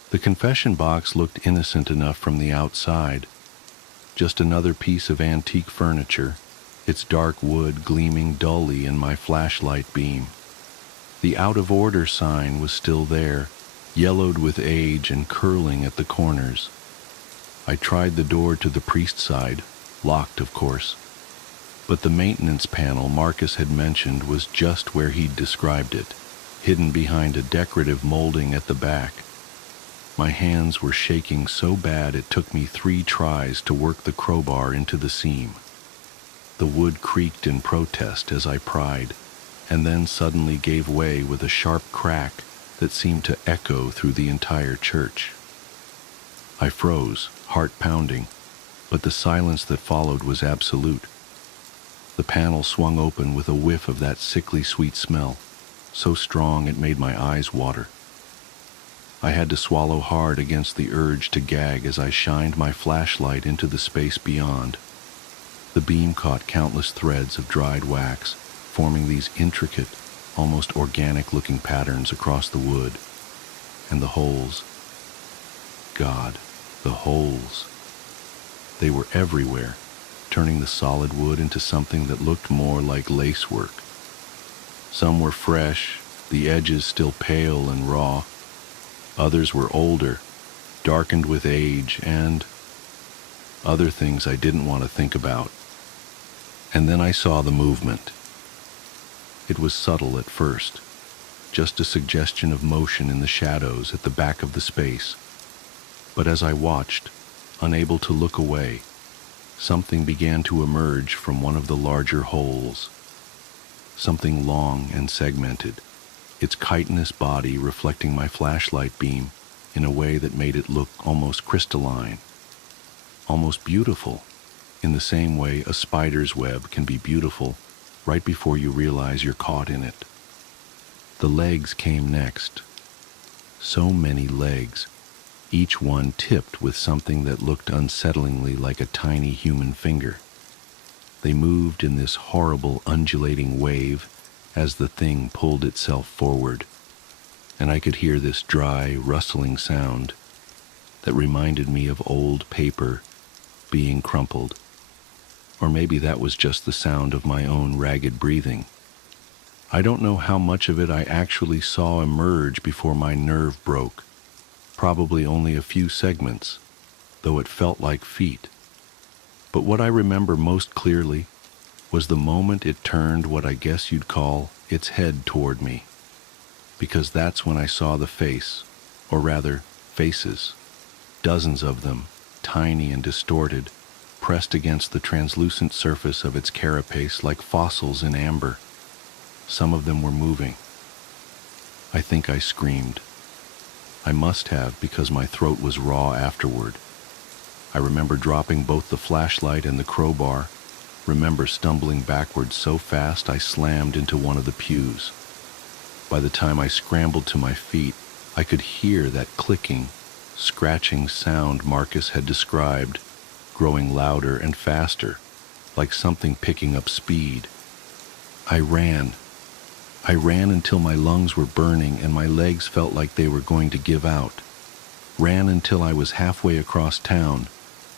The confession box looked innocent enough from the outside, just another piece of antique furniture, its dark wood gleaming dully in my flashlight beam. The out-of-order sign was still there, yellowed with age and curling at the corners. I tried the door to the priest's side, locked of course, but the maintenance panel Marcus had mentioned was just where he'd described it, hidden behind a decorative molding at the back. My hands were shaking so bad it took me 3 tries to work the crowbar into the seam. The wood creaked in protest as I pried, and then suddenly gave way with a sharp crack that seemed to echo through the entire church. I froze, heart pounding, but the silence that followed was absolute. The panel swung open with a whiff of that sickly sweet smell, so strong it made my eyes water. I had to swallow hard against the urge to gag as I shined my flashlight into the space beyond. The beam caught countless threads of dried wax, forming these intricate, almost organic-looking patterns across the wood. And the holes. God, the holes. They were everywhere, turning the solid wood into something that looked more like lacework. Some were fresh, the edges still pale and raw. Others were older, darkened with age, and other things I didn't want to think about. And then I saw the movement. It was subtle at first, just a suggestion of motion in the shadows at the back of the space. But as I watched, unable to look away, something began to emerge from one of the larger holes. Something long and segmented, its chitinous body reflecting my flashlight beam in a way that made it look almost crystalline, almost beautiful, in the same way a spider's web can be beautiful right before you realize you're caught in it. The legs came next. So many legs, each one tipped with something that looked unsettlingly like a tiny human finger. They moved in this horrible undulating wave as the thing pulled itself forward, and I could hear this dry, rustling sound that reminded me of old paper being crumpled. Or maybe that was just the sound of my own ragged breathing. I don't know how much of it I actually saw emerge before my nerve broke. Probably only a few segments, though it felt like feet. But what I remember most clearly was the moment it turned what I guess you'd call its head toward me. Because that's when I saw the face, or rather, faces. Dozens of them, tiny and distorted, pressed against the translucent surface of its carapace like fossils in amber. Some of them were moving. I think I screamed. I must have, because my throat was raw afterward. I remember dropping both the flashlight and the crowbar, remember stumbling backwards so fast I slammed into one of the pews. By the time I scrambled to my feet, I could hear that clicking, scratching sound Marcus had described, growing louder and faster, like something picking up speed. I ran. I ran until my lungs were burning and my legs felt like they were going to give out. Ran until I was halfway across town,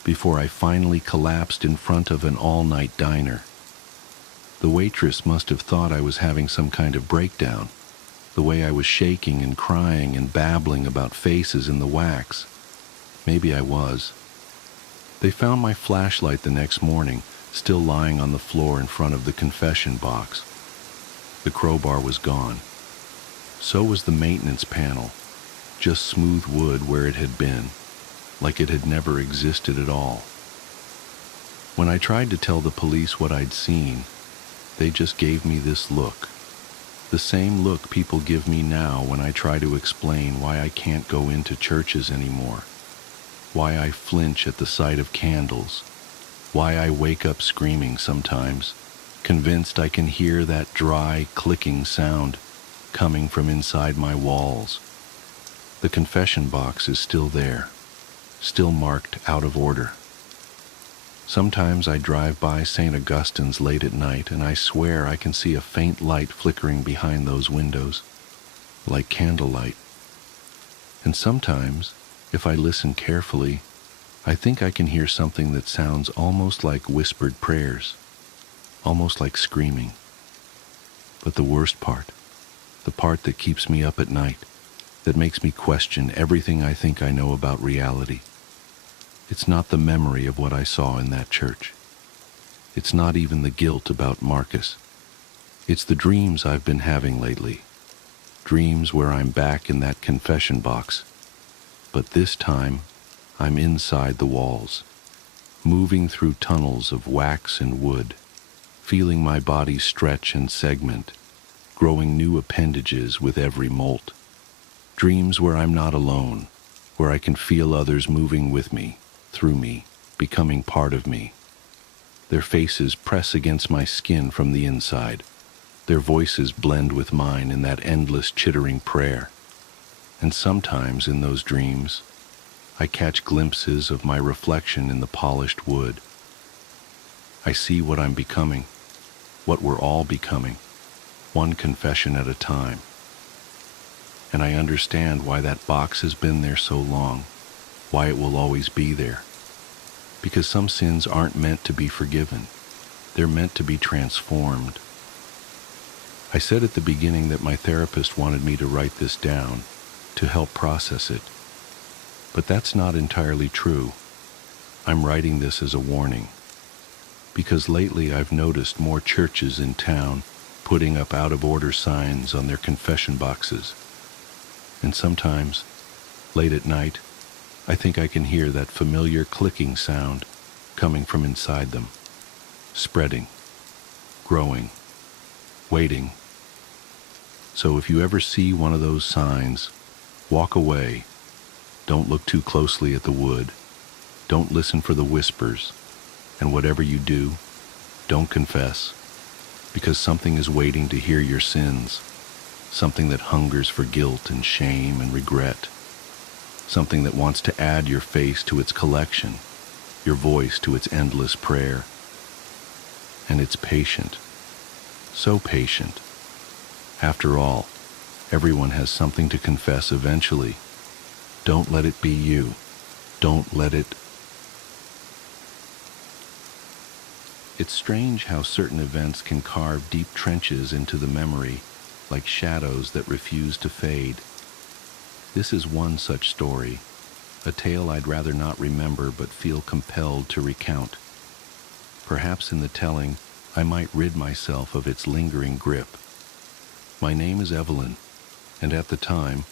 before I finally collapsed in front of an all-night diner. The waitress must have thought I was having some kind of breakdown, the way I was shaking and crying and babbling about faces in the wax. Maybe I was. They found my flashlight the next morning, still lying on the floor in front of the confession box. The crowbar was gone. So was the maintenance panel, just smooth wood where it had been, like it had never existed at all. When I tried to tell the police what I'd seen, they just gave me this look. The same look people give me now when I try to explain why I can't go into churches anymore, why I flinch at the sight of candles, why I wake up screaming sometimes, convinced I can hear that dry, clicking sound coming from inside my walls. The confession box is still there, still marked out of order. Sometimes I drive by St. Augustine's late at night and I swear I can see a faint light flickering behind those windows, like candlelight. And sometimes, if I listen carefully, I think I can hear something that sounds almost like whispered prayers, almost like screaming. But the worst part, the part that keeps me up at night, that makes me question everything I think I know about reality, it's not the memory of what I saw in that church. It's not even the guilt about Marcus. It's the dreams I've been having lately. Dreams where I'm back in that confession box. But this time, I'm inside the walls, moving through tunnels of wax and wood, feeling my body stretch and segment, growing new appendages with every molt. Dreams where I'm not alone, where I can feel others moving with me, through me, becoming part of me. Their faces press against my skin from the inside. Their voices blend with mine in that endless chittering prayer. And sometimes in those dreams, I catch glimpses of my reflection in the polished wood. I see what I'm becoming, what we're all becoming, one confession at a time. And I understand why that box has been there so long, why it will always be there. Because some sins aren't meant to be forgiven. They're meant to be transformed. I said at the beginning that my therapist wanted me to write this down to help process it. But that's not entirely true. I'm writing this as a warning. Because lately I've noticed more churches in town putting up out-of-order signs on their confession boxes. And sometimes, late at night, I think I can hear that familiar clicking sound coming from inside them, spreading, growing, waiting. So if you ever see one of those signs, walk away. Don't look too closely at the wood. Don't listen for the whispers. And whatever you do, don't confess, because something is waiting to hear your sins, something that hungers for guilt and shame and regret, something that wants to add your face to its collection, your voice to its endless prayer. and it's patient. So patient. After all, everyone has something to confess eventually. Don't let it be you. Don't let it. It's strange how certain events can carve deep trenches into the memory, like shadows that refuse to fade. This is one such story, a tale I'd rather not remember but feel compelled to recount. Perhaps in the telling, I might rid myself of its lingering grip. My name is Evelyn, and at the time,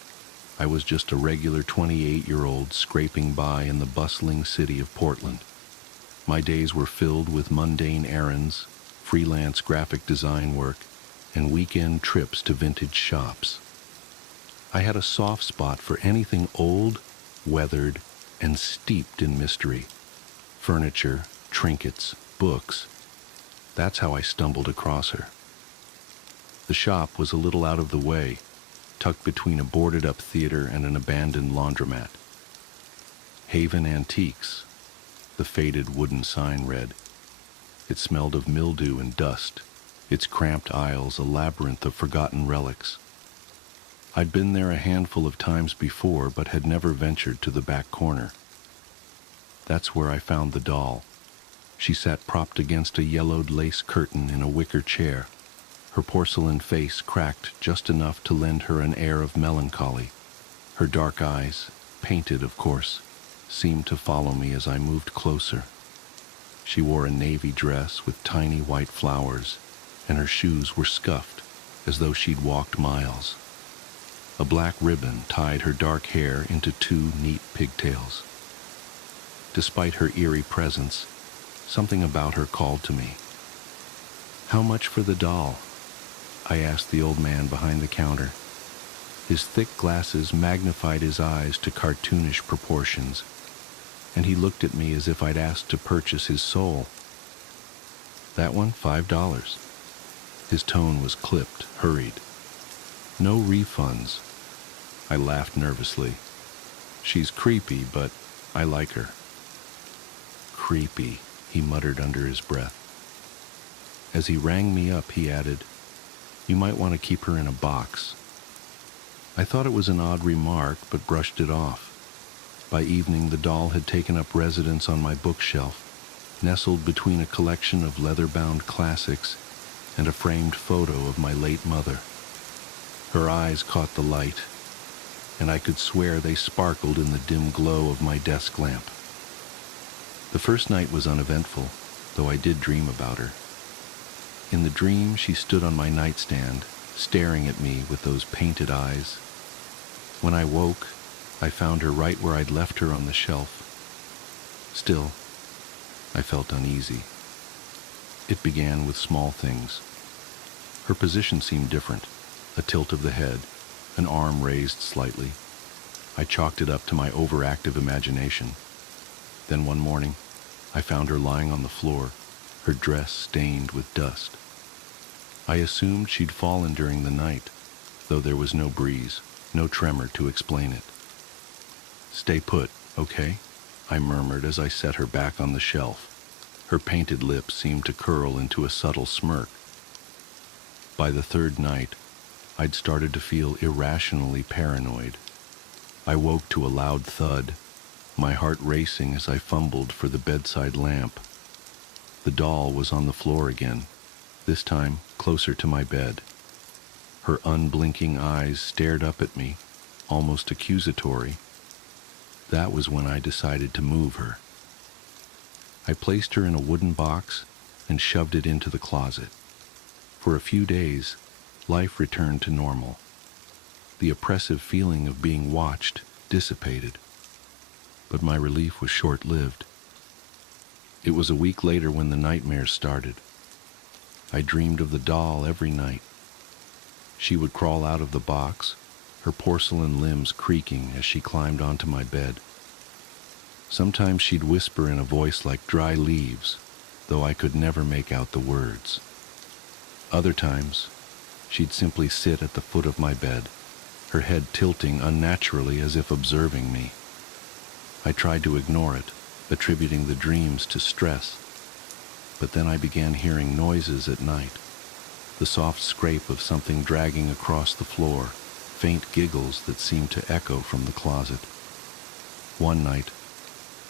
I was just a regular 28-year-old scraping by in the bustling city of Portland. My days were filled with mundane errands, freelance graphic design work, and weekend trips to vintage shops. I had a soft spot for anything old, weathered, and steeped in mystery. Furniture, trinkets, books. That's how I stumbled across her. The shop was a little out of the way, tucked between a boarded-up theater and an abandoned laundromat. Haven Antiques, the faded wooden sign read. It smelled of mildew and dust, its cramped aisles a labyrinth of forgotten relics. I'd been there a handful of times before, but had never ventured to the back corner. That's where I found the doll. She sat propped against a yellowed lace curtain in a wicker chair, her porcelain face cracked just enough to lend her an air of melancholy. Her dark eyes, painted of course, seemed to follow me as I moved closer. She wore a navy dress with tiny white flowers, and her shoes were scuffed, as though she'd walked miles. A black ribbon tied her dark hair into 2 neat pigtails. Despite her eerie presence, something about her called to me. "How much for the doll?" I asked the old man behind the counter. His thick glasses magnified his eyes to cartoonish proportions, and he looked at me as if I'd asked to purchase his soul. "That one, $5. His tone was clipped, hurried. "No refunds." I laughed nervously. "She's creepy, but I like her." "Creepy," he muttered under his breath. As he rang me up, he added, "You might want to keep her in a box." I thought it was an odd remark, but brushed it off. By evening, the doll had taken up residence on my bookshelf, nestled between a collection of leather-bound classics and a framed photo of my late mother. Her eyes caught the light, and I could swear they sparkled in the dim glow of my desk lamp. The first night was uneventful, though I did dream about her. In the dream, she stood on my nightstand, staring at me with those painted eyes. When I woke, I found her right where I'd left her on the shelf. Still, I felt uneasy. It began with small things. Her position seemed different, a tilt of the head, an arm raised slightly. I chalked it up to my overactive imagination. Then one morning, I found her lying on the floor, her dress stained with dust. I assumed she'd fallen during the night, though there was no breeze, no tremor to explain it. "Stay put, okay?" I murmured as I set her back on the shelf. Her painted lips seemed to curl into a subtle smirk. By the third night, I'd started to feel irrationally paranoid. I woke to a loud thud, my heart racing as I fumbled for the bedside lamp. The doll was on the floor again, this time closer to my bed. Her unblinking eyes stared up at me, almost accusatory. That was when I decided to move her. I placed her in a wooden box and shoved it into the closet. For a few days, life returned to normal. The oppressive feeling of being watched dissipated, but my relief was short-lived. It was a week later when the nightmares started. I dreamed of the doll every night. She would crawl out of the box, her porcelain limbs creaking as she climbed onto my bed. Sometimes she'd whisper in a voice like dry leaves, though I could never make out the words. Other times, she'd simply sit at the foot of my bed, her head tilting unnaturally as if observing me. I tried to ignore it, attributing the dreams to stress. but then I began hearing noises at night. The soft scrape of something dragging across the floor, faint giggles that seemed to echo from the closet. One night,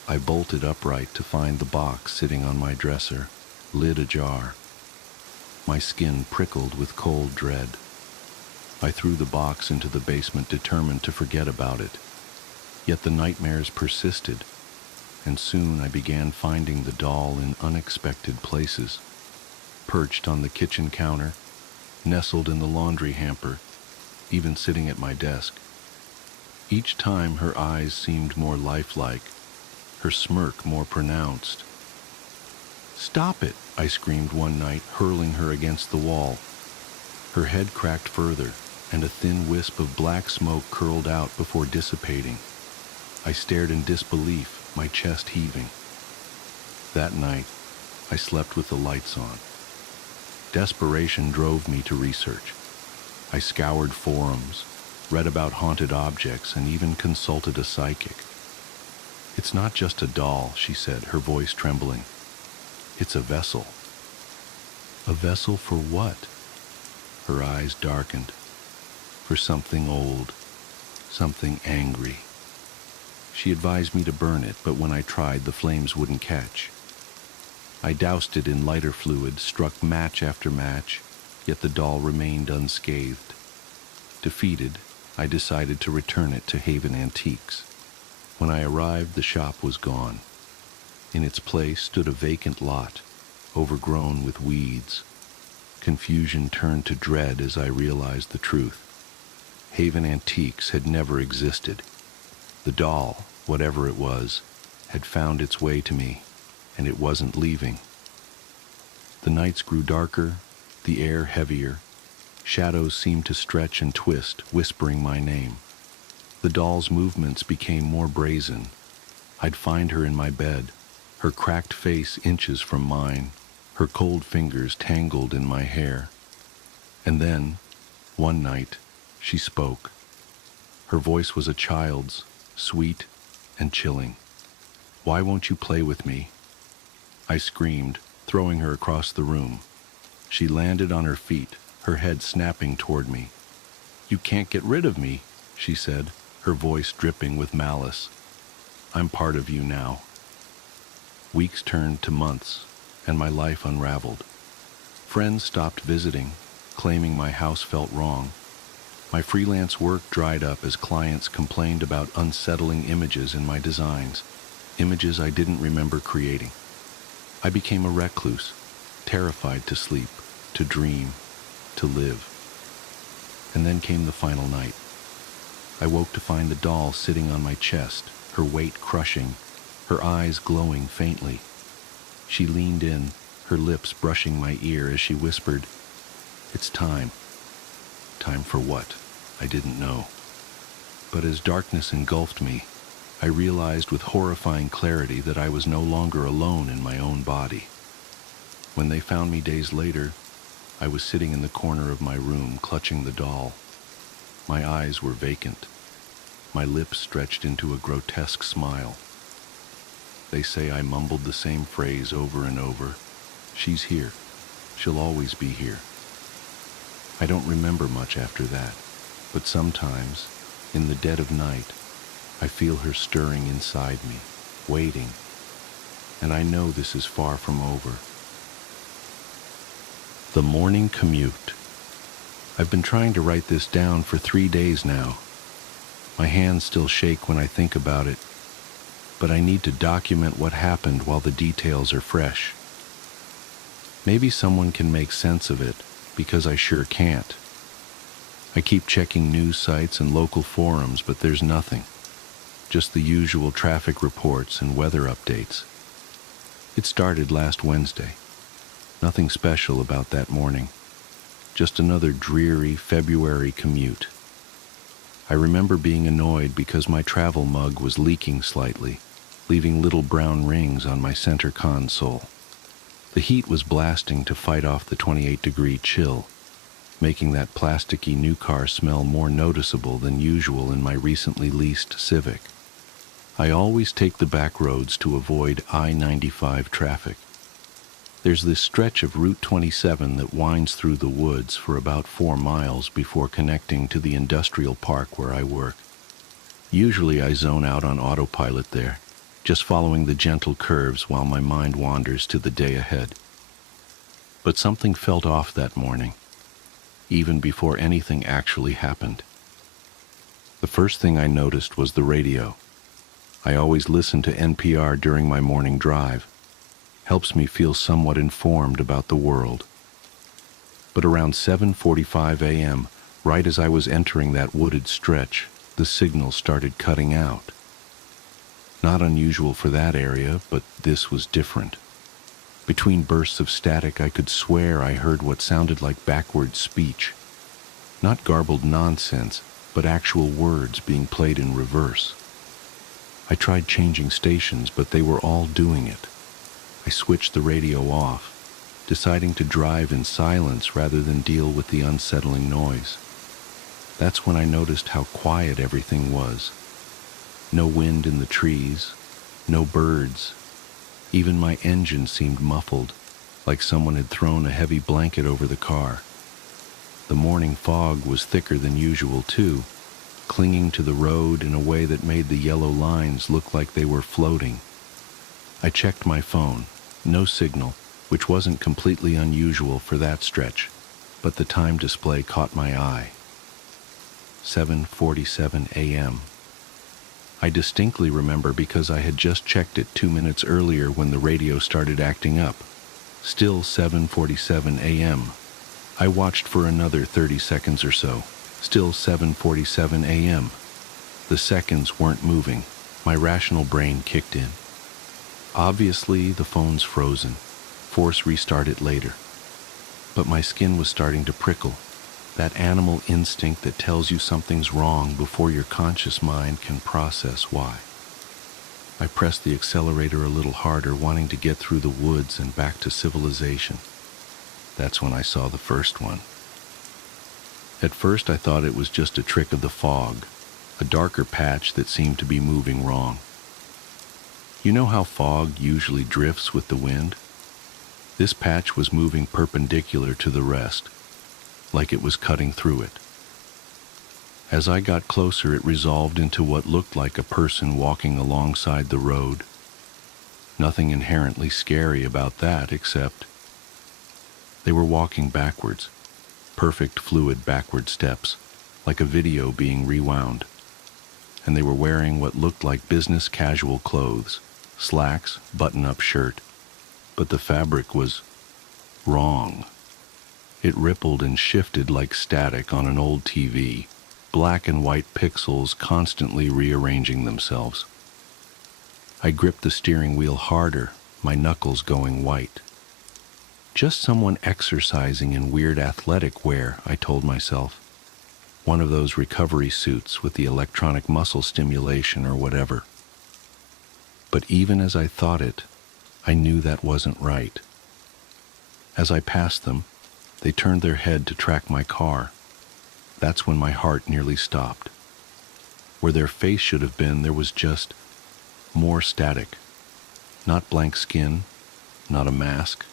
I bolted upright to find the box sitting on my dresser, lid ajar. My skin prickled with cold dread. I threw the box into the basement, determined to forget about it. Yet the nightmares persisted, and soon I began finding the doll in unexpected places. Perched on the kitchen counter, nestled in the laundry hamper, even sitting at my desk. Each time her eyes seemed more lifelike, her smirk more pronounced. "Stop it!" I screamed one night, hurling her against the wall. Her head cracked further, and a thin wisp of black smoke curled out before dissipating. I stared in disbelief, my chest heaving. That night, I slept with the lights on. Desperation drove me to research. I scoured forums, read about haunted objects, and even consulted a psychic. "It's not just a doll," she said, her voice trembling. "It's a vessel." "A vessel for what?" Her eyes darkened. "For something old, something angry." She advised me to burn it, but when I tried, the flames wouldn't catch. I doused it in lighter fluid, struck match after match, yet the doll remained unscathed. Defeated, I decided to return it to Haven Antiques. When I arrived, the shop was gone. In its place stood a vacant lot, overgrown with weeds. Confusion turned to dread as I realized the truth. Haven Antiques had never existed. The doll, whatever it was, had found its way to me, and it wasn't leaving. The nights grew darker, the air heavier. Shadows seemed to stretch and twist, whispering my name. The doll's movements became more brazen. I'd find her in my bed, her cracked face inches from mine, her cold fingers tangled in my hair. And then, one night, she spoke. Her voice was a child's, sweet and chilling. "Why won't you play with me?" I screamed, throwing her across the room. She landed on her feet, her head snapping toward me. "You can't get rid of me," she said, her voice dripping with malice. "I'm part of you now." Weeks turned to months, and my life unraveled. Friends stopped visiting, claiming my house felt wrong. My freelance work dried up as clients complained about unsettling images in my designs, images I didn't remember creating. I became a recluse, terrified to sleep, to dream, to live. And then came the final night. I woke to find the doll sitting on my chest, her weight crushing, her eyes glowing faintly. She leaned in, her lips brushing my ear as she whispered, "It's time." Time for what? I didn't know. But as darkness engulfed me, I realized with horrifying clarity that I was no longer alone in my own body. When they found me days later, I was sitting in the corner of my room, clutching the doll. My eyes were vacant. My lips stretched into a grotesque smile. They say I mumbled the same phrase over and over. "She's here. She'll always be here." I don't remember much after that, but sometimes, in the dead of night, I feel her stirring inside me, waiting, and I know this is far from over. The morning commute. I've been trying to write this down for 3 days now. My hands still shake when I think about it, but I need to document what happened while the details are fresh. Maybe someone can make sense of it, because I sure can't. I keep checking news sites and local forums, but there's nothing. Just the usual traffic reports and weather updates. It started last Wednesday. Nothing special about that morning. Just another dreary February commute. I remember being annoyed because my travel mug was leaking slightly, leaving little brown rings on my center console. The heat was blasting to fight off the 28-degree chill, making that plasticky new car smell more noticeable than usual in my recently leased Civic. I always take the back roads to avoid I-95 traffic. There's this stretch of Route 27 that winds through the woods for about 4 miles before connecting to the industrial park where I work. Usually I zone out on autopilot there, just following the gentle curves while my mind wanders to the day ahead. But something felt off that morning, even before anything actually happened. The first thing I noticed was the radio. I always listen to NPR during my morning drive. Helps me feel somewhat informed about the world. But around 7:45 a.m., right as I was entering that wooded stretch, the signal started cutting out. Not unusual for that area, but this was different. Between bursts of static, I could swear I heard what sounded like backward speech. Not garbled nonsense, but actual words being played in reverse. I tried changing stations, but they were all doing it. I switched the radio off, deciding to drive in silence rather than deal with the unsettling noise. That's when I noticed how quiet everything was. No wind in the trees, no birds. Even my engine seemed muffled, like someone had thrown a heavy blanket over the car. The morning fog was thicker than usual too, clinging to the road in a way that made the yellow lines look like they were floating. I checked my phone. No signal, which wasn't completely unusual for that stretch, but the time display caught my eye. 7:47 a.m. I distinctly remember because I had just checked it 2 minutes earlier when the radio started acting up. Still 7:47 a.m. I watched for another 30 seconds or so. Still 7:47 a.m. The seconds weren't moving. My rational brain kicked in. Obviously, the phone's frozen. Force restart it later. But my skin was starting to prickle. That animal instinct that tells you something's wrong before your conscious mind can process why. I pressed the accelerator a little harder, wanting to get through the woods and back to civilization. That's when I saw the first one. At first I thought it was just a trick of the fog, a darker patch that seemed to be moving wrong. You know how fog usually drifts with the wind? This patch was moving perpendicular to the rest, like it was cutting through it. As I got closer, it resolved into what looked like a person walking alongside the road. Nothing inherently scary about that, except they were walking backwards, perfect fluid backward steps, like a video being rewound. And they were wearing what looked like business casual clothes, slacks, button-up shirt. But the fabric was wrong. It rippled and shifted like static on an old TV, black and white pixels constantly rearranging themselves. I gripped the steering wheel harder, my knuckles going white. Just someone exercising in weird athletic wear, I told myself. One of those recovery suits with the electronic muscle stimulation or whatever. But even as I thought it, I knew that wasn't right. As I passed them, they turned their head to track my car. That's when my heart nearly stopped. Where their face should have been, there was just more static. Not blank skin, not a mask,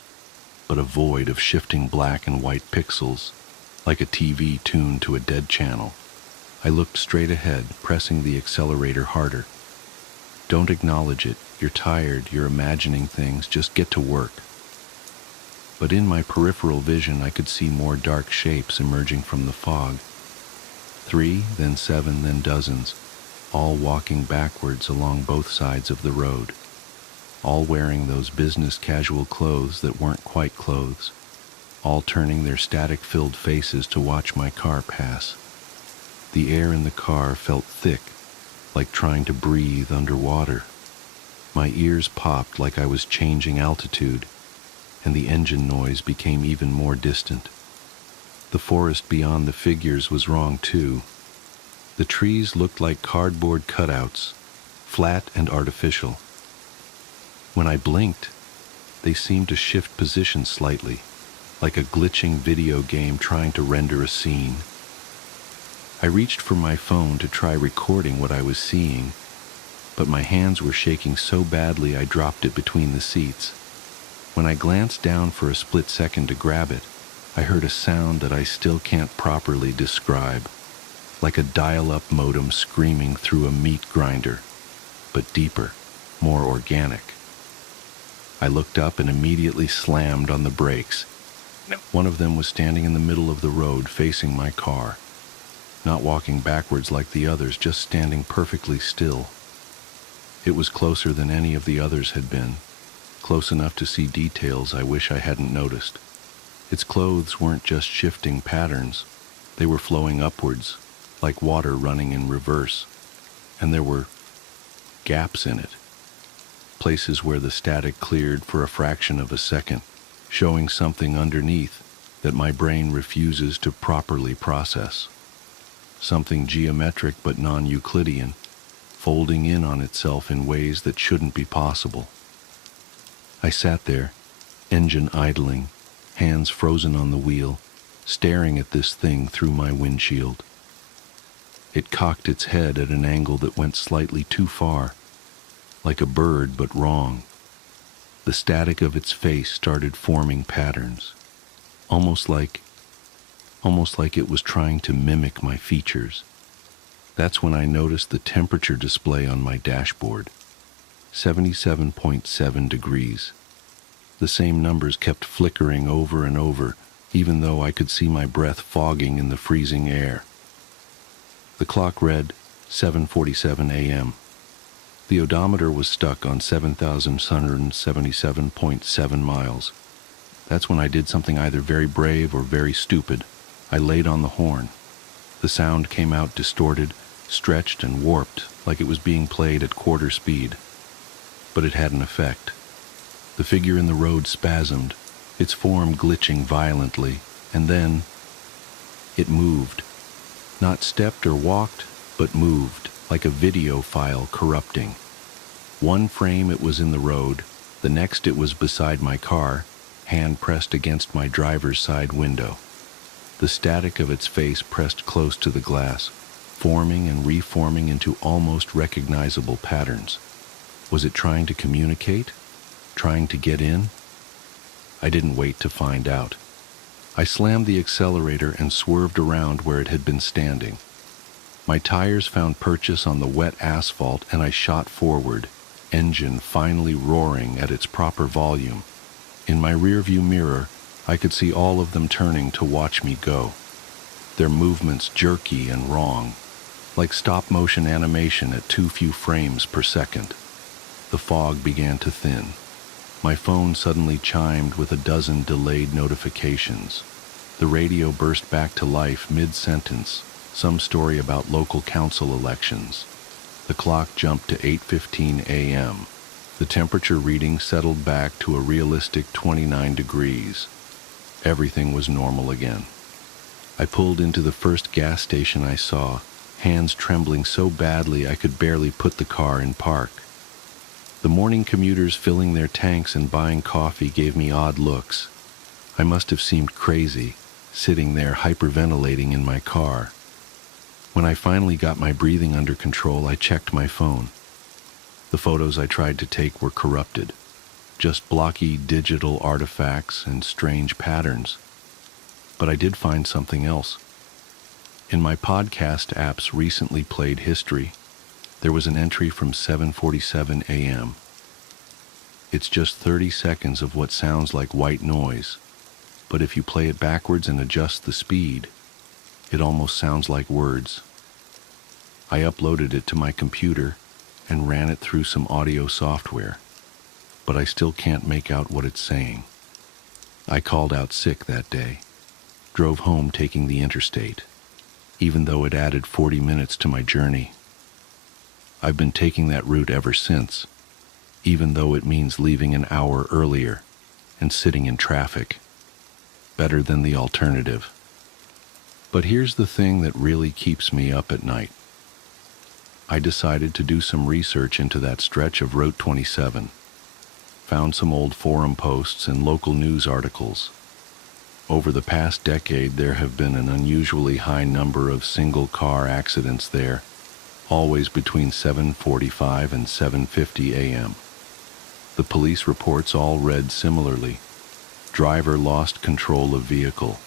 but a void of shifting black and white pixels, like a TV tuned to a dead channel. I looked straight ahead, pressing the accelerator harder. Don't acknowledge it. You're tired, you're imagining things, just get to work. But in my peripheral vision, I could see more dark shapes emerging from the fog. 3, then 7, then dozens, all walking backwards along both sides of the road, all wearing those business casual clothes that weren't quite clothes, all turning their static-filled faces to watch my car pass. The air in the car felt thick, like trying to breathe underwater. My ears popped like I was changing altitude, and the engine noise became even more distant. The forest beyond the figures was wrong too. The trees looked like cardboard cutouts, flat and artificial. When I blinked, they seemed to shift position slightly, like a glitching video game trying to render a scene. I reached for my phone to try recording what I was seeing, but my hands were shaking so badly I dropped it between the seats. When I glanced down for a split second to grab it, I heard a sound that I still can't properly describe, like a dial-up modem screaming through a meat grinder, but deeper, more organic. I looked up and immediately slammed on the brakes. One of them was standing in the middle of the road facing my car, not walking backwards like the others, just standing perfectly still. It was closer than any of the others had been, close enough to see details I wish I hadn't noticed. Its clothes weren't just shifting patterns, they were flowing upwards, like water running in reverse, and there were gaps in it, places where the static cleared for a fraction of a second, showing something underneath that my brain refuses to properly process. Something geometric but non-Euclidean, folding in on itself in ways that shouldn't be possible. I sat there, engine idling, hands frozen on the wheel, staring at this thing through my windshield. It cocked its head at an angle that went slightly too far, like a bird but wrong. The static of its face started forming patterns, almost like it was trying to mimic my features. That's when I noticed the temperature display on my dashboard, 77.7 degrees. The same numbers kept flickering over and over, even though I could see my breath fogging in the freezing air. The clock read 7:47 a.m. The odometer was stuck on 7,177.7 miles. That's when I did something either very brave or very stupid. I laid on the horn. The sound came out distorted, stretched and warped, like it was being played at quarter speed. But it had an effect. The figure in the road spasmed, its form glitching violently, and then it moved. Not stepped or walked, but moved, like a video file corrupting. One frame it was in the road, the next it was beside my car, hand pressed against my driver's side window. The static of its face pressed close to the glass, forming and reforming into almost recognizable patterns. Was it trying to communicate? Trying to get in? I didn't wait to find out. I slammed the accelerator and swerved around where it had been standing. My tires found purchase on the wet asphalt and I shot forward, engine finally roaring at its proper volume. In my rearview mirror, I could see all of them turning to watch me go. Their movements jerky and wrong, like stop-motion animation at too few frames per second. The fog began to thin. My phone suddenly chimed with a dozen delayed notifications. The radio burst back to life mid-sentence, some story about local council elections. The clock jumped to 8:15 a.m. The temperature reading settled back to a realistic 29 degrees. Everything was normal again. I pulled into the first gas station I saw, hands trembling so badly I could barely put the car in park. The morning commuters filling their tanks and buying coffee gave me odd looks. I must have seemed crazy, sitting there hyperventilating in my car. When I finally got my breathing under control, I checked my phone. The photos I tried to take were corrupted, just blocky digital artifacts and strange patterns. But I did find something else. In my podcast app's recently played history, there was an entry from 7:47 a.m. It's just 30 seconds of what sounds like white noise, but if you play it backwards and adjust the speed, it almost sounds like words. I uploaded it to my computer and ran it through some audio software, but I still can't make out what it's saying. I called out sick that day, drove home taking the interstate, even though it added 40 minutes to my journey. I've been taking that route ever since, even though it means leaving an hour earlier and sitting in traffic. Better than the alternative. But here's the thing that really keeps me up at night. I decided to do some research into that stretch of Route 27. Found some old forum posts and local news articles. Over the past decade, there have been an unusually high number of single-car accidents there, always between 7:45 and 7:50 a.m. The police reports all read similarly. Driver lost control of vehicle.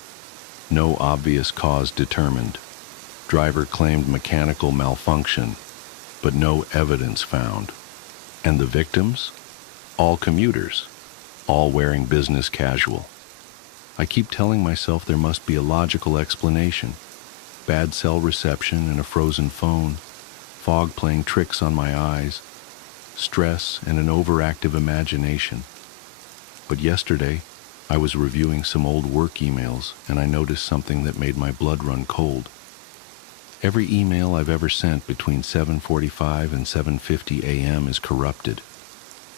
No obvious cause determined. Driver claimed mechanical malfunction, but no evidence found. And the victims? All commuters, all wearing business casual. I keep telling myself there must be a logical explanation. Bad cell reception and a frozen phone, fog playing tricks on my eyes, stress and an overactive imagination. But yesterday, I was reviewing some old work emails and I noticed something that made my blood run cold. Every email I've ever sent between 7:45 and 7:50 a.m. is corrupted.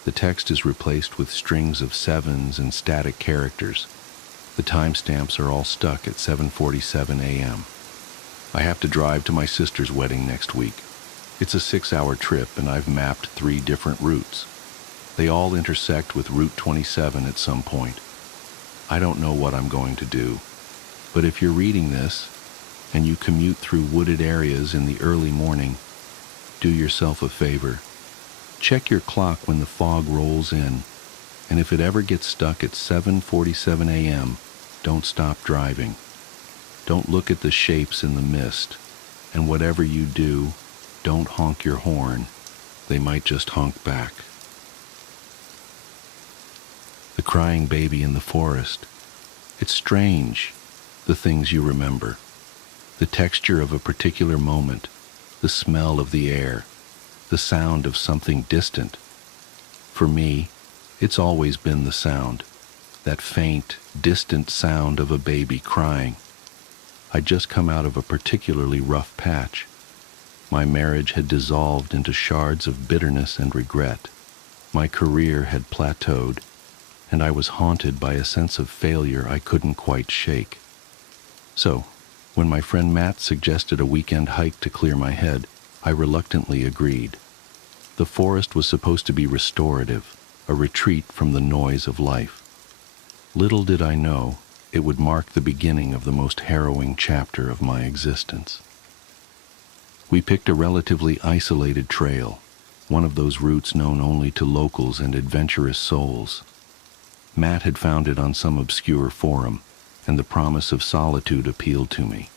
The text is replaced with strings of sevens and static characters. The timestamps are all stuck at 7:47 a.m. I have to drive to my sister's wedding next week. It's a 6-hour trip and I've mapped 3 different routes. They all intersect with Route 27 at some point. I don't know what I'm going to do, but if you're reading this, and you commute through wooded areas in the early morning, do yourself a favor. Check your clock when the fog rolls in, and if it ever gets stuck at 7:47 a.m., don't stop driving. Don't look at the shapes in the mist, and whatever you do, don't honk your horn. They might just honk back. The crying baby in the forest. It's strange, the things you remember. The texture of a particular moment, the smell of the air, the sound of something distant. For me, it's always been the sound, that faint, distant sound of a baby crying. I'd just come out of a particularly rough patch. My marriage had dissolved into shards of bitterness and regret. My career had plateaued, and I was haunted by a sense of failure I couldn't quite shake. So, when my friend Matt suggested a weekend hike to clear my head, I reluctantly agreed. The forest was supposed to be restorative, a retreat from the noise of life. Little did I know, it would mark the beginning of the most harrowing chapter of my existence. We picked a relatively isolated trail, one of those routes known only to locals and adventurous souls. Matt had found it on some obscure forum, and the promise of solitude appealed to me.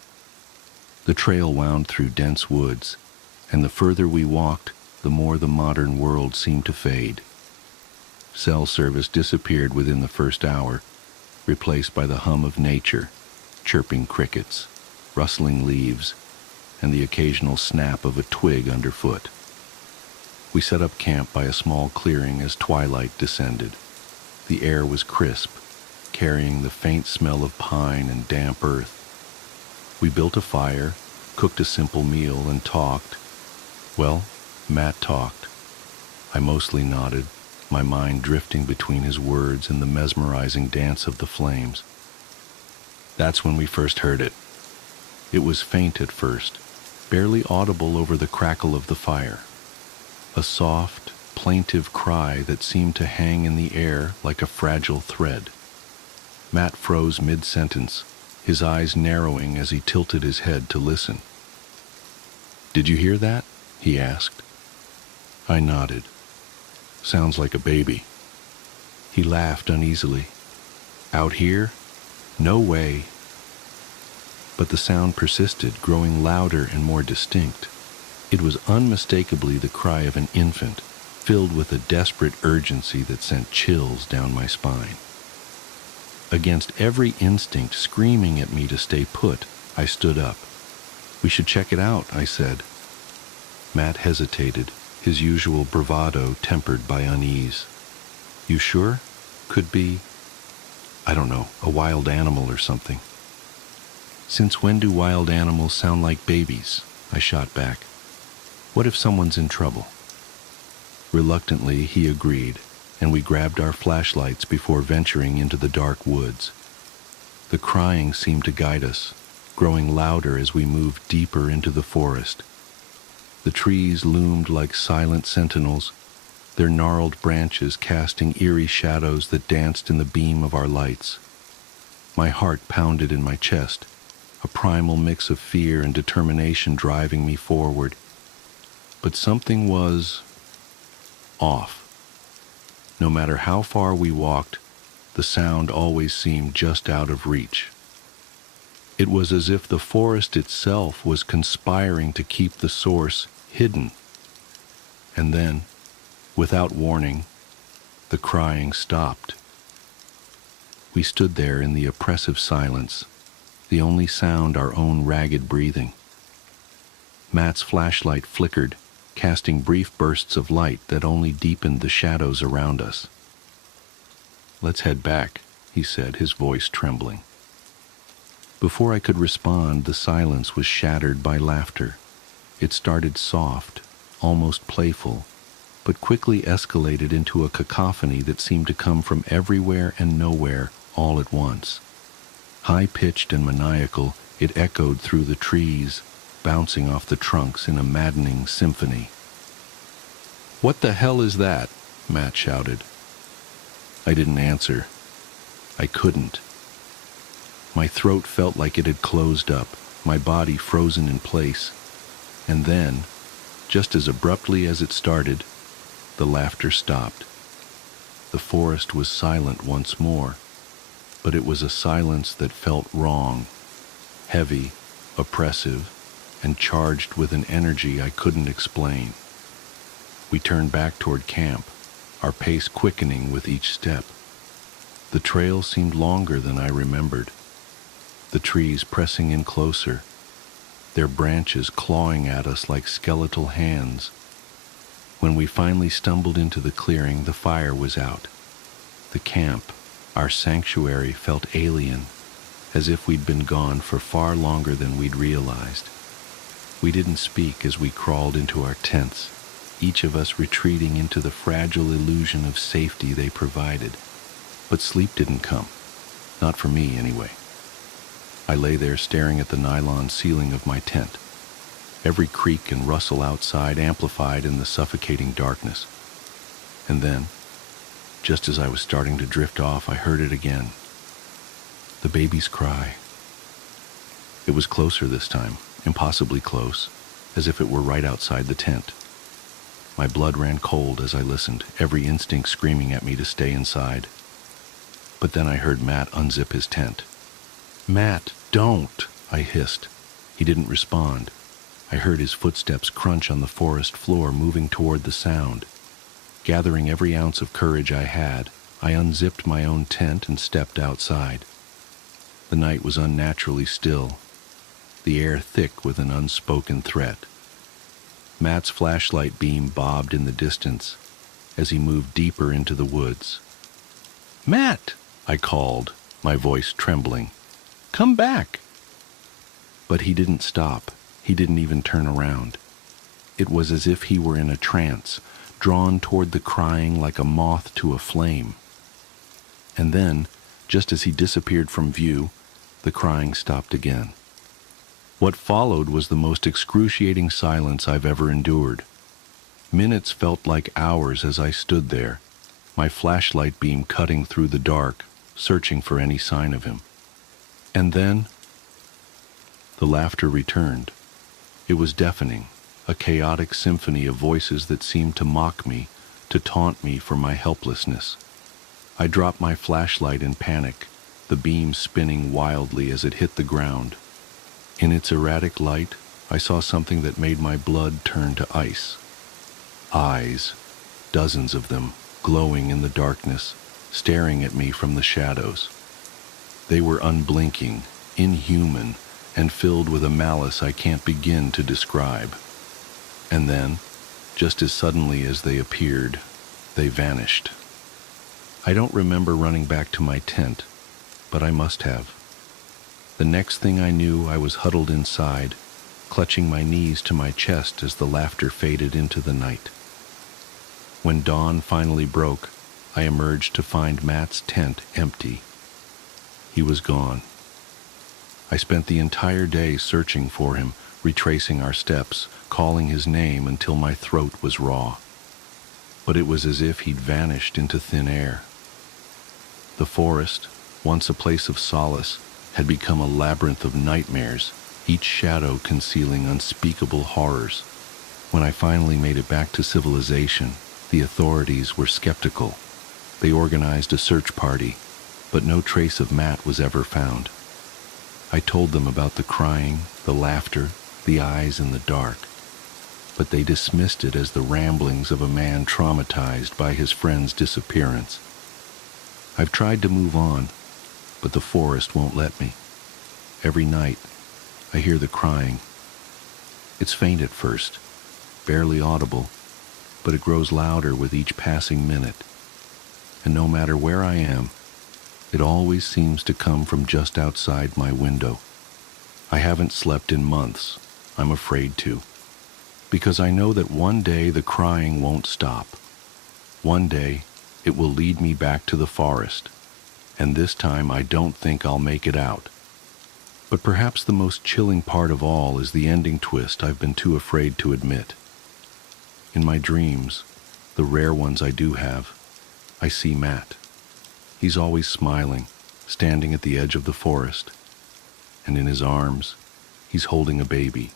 The trail wound through dense woods, and the further we walked, the more the modern world seemed to fade. Cell service disappeared within the first hour, replaced by the hum of nature, chirping crickets, rustling leaves, and the occasional snap of a twig underfoot. We set up camp by a small clearing as twilight descended. The air was crisp, carrying the faint smell of pine and damp earth. We built a fire, cooked a simple meal, and talked. Well, Matt talked. I mostly nodded, my mind drifting between his words and the mesmerizing dance of the flames. That's when we first heard it. It was faint at first, barely audible over the crackle of the fire. A soft, plaintive cry that seemed to hang in the air like a fragile thread. Matt froze mid-sentence, his eyes narrowing as he tilted his head to listen. "Did you hear that?" he asked. I nodded. "Sounds like a baby." He laughed uneasily. "Out here? No way." But the sound persisted, growing louder and more distinct. It was unmistakably the cry of an infant, filled with a desperate urgency that sent chills down my spine. Against every instinct screaming at me to stay put, I stood up. "We should check it out," I said. Matt hesitated, his usual bravado tempered by unease. "You sure? Could be, I don't know, a wild animal or something." "Since when do wild animals sound like babies?" I shot back. "What if someone's in trouble?" Reluctantly, he agreed, and we grabbed our flashlights before venturing into the dark woods. The crying seemed to guide us, growing louder as we moved deeper into the forest. The trees loomed like silent sentinels, their gnarled branches casting eerie shadows that danced in the beam of our lights. My heart pounded in my chest, a primal mix of fear and determination driving me forward. But something was off. No matter how far we walked, the sound always seemed just out of reach. It was as if the forest itself was conspiring to keep the source hidden. And then, without warning, the crying stopped. We stood there in the oppressive silence, the only sound our own ragged breathing. Matt's flashlight flickered, casting brief bursts of light that only deepened the shadows around us. "Let's head back," he said, his voice trembling. Before I could respond, the silence was shattered by laughter. It started soft, almost playful, but quickly escalated into a cacophony that seemed to come from everywhere and nowhere all at once. High-pitched and maniacal, it echoed through the trees, bouncing off the trunks in a maddening symphony. "What the hell is that?" Matt shouted. I didn't answer. I couldn't. My throat felt like it had closed up, my body frozen in place. And then, just as abruptly as it started, the laughter stopped. The forest was silent once more, but it was a silence that felt wrong, heavy, oppressive, and charged with an energy I couldn't explain. We turned back toward camp, our pace quickening with each step. The trail seemed longer than I remembered, the trees pressing in closer, their branches clawing at us like skeletal hands. When we finally stumbled into the clearing, the fire was out. The camp, our sanctuary, felt alien, as if we'd been gone for far longer than we'd realized. We didn't speak as we crawled into our tents, each of us retreating into the fragile illusion of safety they provided. But sleep didn't come. Not for me, anyway. I lay there staring at the nylon ceiling of my tent, every creak and rustle outside amplified in the suffocating darkness. And then, just as I was starting to drift off, I heard it again. The baby's cry. It was closer this time, impossibly close, as if it were right outside the tent. My blood ran cold as I listened, every instinct screaming at me to stay inside. But then I heard Matt unzip his tent. "Matt, don't!" I hissed. He didn't respond. I heard his footsteps crunch on the forest floor, moving toward the sound. Gathering every ounce of courage I had, I unzipped my own tent and stepped outside. The night was unnaturally still, the air thick with an unspoken threat. Matt's flashlight beam bobbed in the distance as he moved deeper into the woods. "Matt!" I called, my voice trembling. "Come back!" But he didn't stop. He didn't even turn around. It was as if he were in a trance, drawn toward the crying like a moth to a flame. And then, just as he disappeared from view, the crying stopped again. What followed was the most excruciating silence I've ever endured. Minutes felt like hours as I stood there, my flashlight beam cutting through the dark, searching for any sign of him. And then, the laughter returned. It was deafening, a chaotic symphony of voices that seemed to mock me, to taunt me for my helplessness. I dropped my flashlight in panic, the beam spinning wildly as it hit the ground. In its erratic light, I saw something that made my blood turn to ice. Eyes, dozens of them, glowing in the darkness, staring at me from the shadows. They were unblinking, inhuman, and filled with a malice I can't begin to describe. And then, just as suddenly as they appeared, they vanished. I don't remember running back to my tent, but I must have. The next thing I knew, I was huddled inside, clutching my knees to my chest as the laughter faded into the night. When dawn finally broke, I emerged to find Matt's tent empty. He was gone. I spent the entire day searching for him, retracing our steps, calling his name until my throat was raw. But it was as if he'd vanished into thin air. The forest, once a place of solace, had become a labyrinth of nightmares, each shadow concealing unspeakable horrors. When I finally made it back to civilization, the authorities were skeptical. They organized a search party, but no trace of Matt was ever found. I told them about the crying, the laughter, the eyes in the dark, but they dismissed it as the ramblings of a man traumatized by his friend's disappearance. I've tried to move on, but the forest won't let me. Every night, I hear the crying. It's faint at first, barely audible, but it grows louder with each passing minute. And no matter where I am, it always seems to come from just outside my window. I haven't slept in months. I'm afraid to. Because I know that one day the crying won't stop. One day, it will lead me back to the forest. And this time I don't think I'll make it out. But perhaps the most chilling part of all is the ending twist I've been too afraid to admit. In my dreams, the rare ones I do have, I see Matt. He's always smiling, standing at the edge of the forest, and in his arms, he's holding a baby.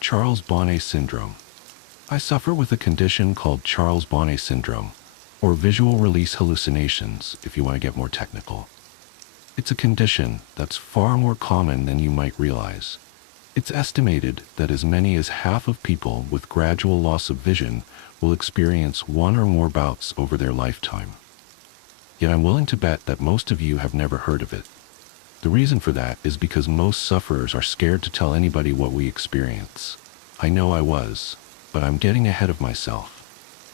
Charles Bonnet syndrome. I suffer with a condition called Charles Bonnet syndrome, or visual release hallucinations, if you want to get more technical. It's a condition that's far more common than you might realize. It's estimated that as many as half of people with gradual loss of vision will experience one or more bouts over their lifetime. Yet I'm willing to bet that most of you have never heard of it. The reason for that is because most sufferers are scared to tell anybody what we experience. I know I was, but I'm getting ahead of myself.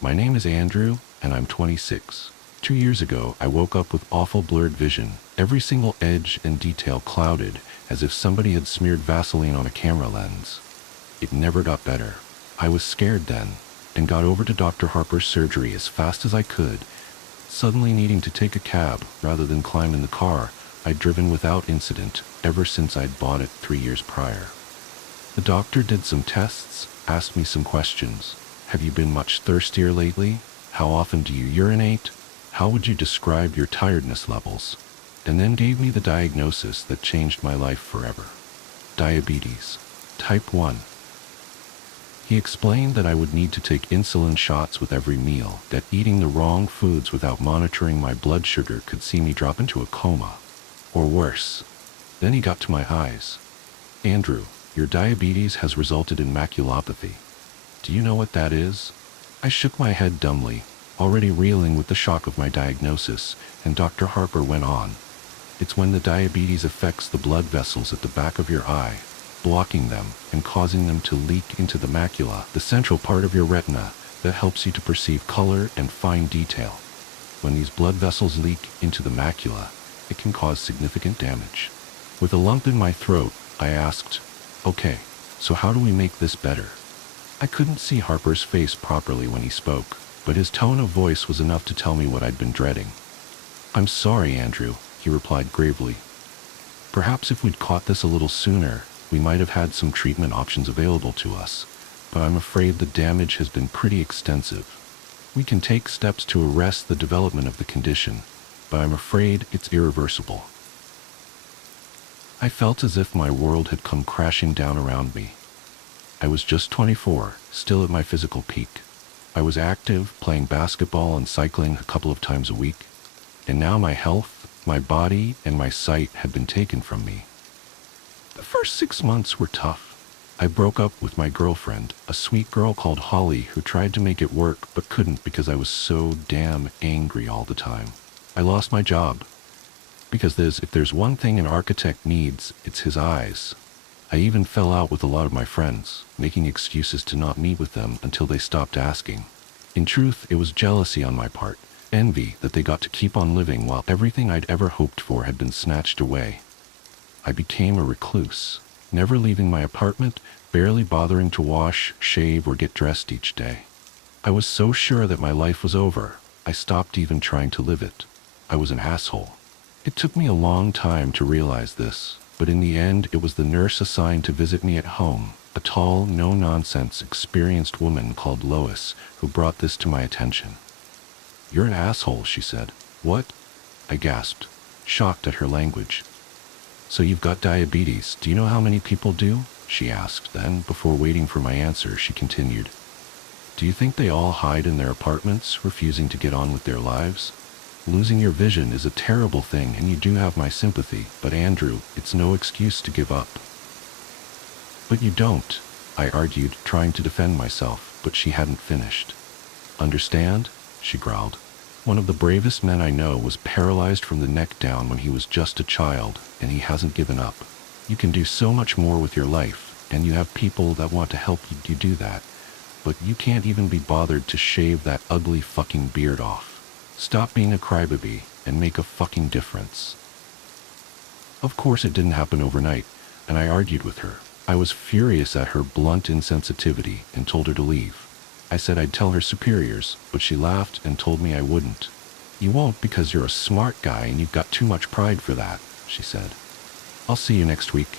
My name is Andrew, and I'm 26. 2 years ago, I woke up with awful blurred vision, every single edge and detail clouded, as if somebody had smeared Vaseline on a camera lens. It never got better. I was scared then, and got over to Dr. Harper's surgery as fast as I could. Suddenly needing to take a cab rather than climb in the car I'd driven without incident ever since I'd bought it 3 years prior. The doctor did some tests, asked me some questions. Have you been much thirstier lately? How often do you urinate? How would you describe your tiredness levels? And then gave me the diagnosis that changed my life forever. Diabetes, type 1. He explained that I would need to take insulin shots with every meal, that eating the wrong foods without monitoring my blood sugar could see me drop into a coma. Or worse. Then he got to my eyes. Andrew, your diabetes has resulted in maculopathy. Do you know what that is? I shook my head dumbly, already reeling with the shock of my diagnosis, and Dr. Harper went on. It's when the diabetes affects the blood vessels at the back of your eye, blocking them and causing them to leak into the macula, the central part of your retina that helps you to perceive color and fine detail. When these blood vessels leak into the macula, it can cause significant damage. With a lump in my throat, I asked, "Okay, so how do we make this better?" I couldn't see Harper's face properly when he spoke, but his tone of voice was enough to tell me what I'd been dreading. "I'm sorry, Andrew," he replied gravely. "Perhaps if we'd caught this a little sooner, we might have had some treatment options available to us, but I'm afraid the damage has been pretty extensive. We can take steps to arrest the development of the condition, but I'm afraid it's irreversible." I felt as if my world had come crashing down around me. I was just 24, still at my physical peak. I was active, playing basketball and cycling a couple of times a week, and now my health, my body, and my sight had been taken from me. The first 6 months were tough. I broke up with my girlfriend, a sweet girl called Holly who tried to make it work but couldn't because I was so damn angry all the time. I lost my job, because if there's one thing an architect needs, it's his eyes. I even fell out with a lot of my friends, making excuses to not meet with them until they stopped asking. In truth, it was jealousy on my part, envy that they got to keep on living while everything I'd ever hoped for had been snatched away. I became a recluse, never leaving my apartment, barely bothering to wash, shave, or get dressed each day. I was so sure that my life was over, I stopped even trying to live it. I was an asshole. It took me a long time to realize this, but in the end it was the nurse assigned to visit me at home, a tall, no-nonsense, experienced woman called Lois, who brought this to my attention. "You're an asshole," she said. "What?" I gasped, shocked at her language. "So you've got diabetes. Do you know how many people do?" she asked. Then, before waiting for my answer, she continued. Do you think they all hide in their apartments, refusing to get on with their lives? Losing your vision is a terrible thing, and you do have my sympathy, but Andrew, it's no excuse to give up. But you don't, I argued, trying to defend myself, but she hadn't finished. Understand? She growled. One of the bravest men I know was paralyzed from the neck down when he was just a child, and he hasn't given up. You can do so much more with your life, and you have people that want to help you do that, but you can't even be bothered to shave that ugly fucking beard off. Stop being a crybaby and make a fucking difference. Of course it didn't happen overnight, and I argued with her. I was furious at her blunt insensitivity and told her to leave. I said I'd tell her superiors, but she laughed and told me I wouldn't. You won't because you're a smart guy and you've got too much pride for that, she said. I'll see you next week.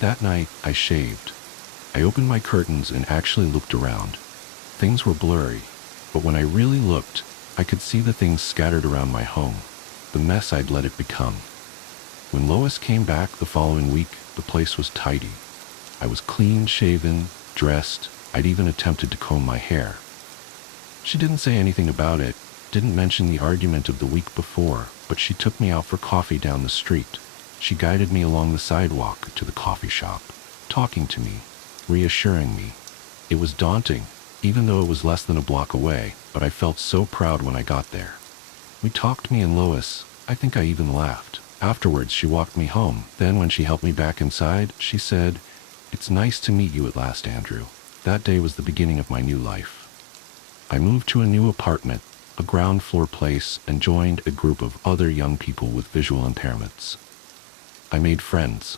That night, I shaved. I opened my curtains and actually looked around. Things were blurry, but when I really looked, I could see the things scattered around my home, the mess I'd let it become. When Lois came back the following week, the place was tidy. I was clean shaven, dressed. I'd even attempted to comb my hair. She didn't say anything about it, didn't mention the argument of the week before, but she took me out for coffee down the street. She guided me along the sidewalk to the coffee shop, talking to me, reassuring me. It was daunting, even though it was less than a block away, but I felt so proud when I got there. We talked, me and Lois. I think I even laughed. Afterwards, she walked me home. Then when she helped me back inside, she said, "It's nice to meet you at last, Andrew." That day was the beginning of my new life. I moved to a new apartment, a ground floor place, and joined a group of other young people with visual impairments. I made friends.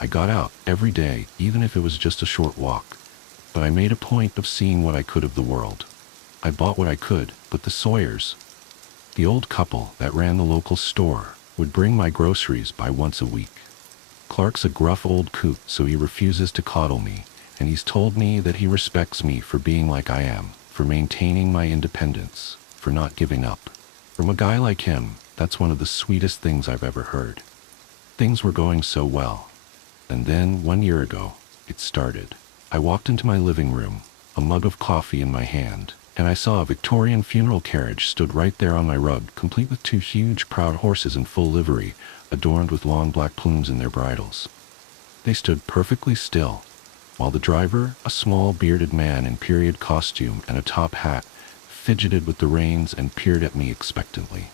I got out every day, even if it was just a short walk, but I made a point of seeing what I could of the world. I bought what I could, but the Sawyers, the old couple that ran the local store, would bring my groceries by once a week. Clark's a gruff old coot, so he refuses to coddle me, and he's told me that he respects me for being like I am, for maintaining my independence, for not giving up. From a guy like him, that's one of the sweetest things I've ever heard. Things were going so well. And then, 1 year ago, it started. I walked into my living room, a mug of coffee in my hand, and I saw a Victorian funeral carriage stood right there on my rug, complete with 2 huge, proud horses in full livery, adorned with long black plumes in their bridles. They stood perfectly still, while the driver, a small bearded man in period costume and a top hat, fidgeted with the reins and peered at me expectantly.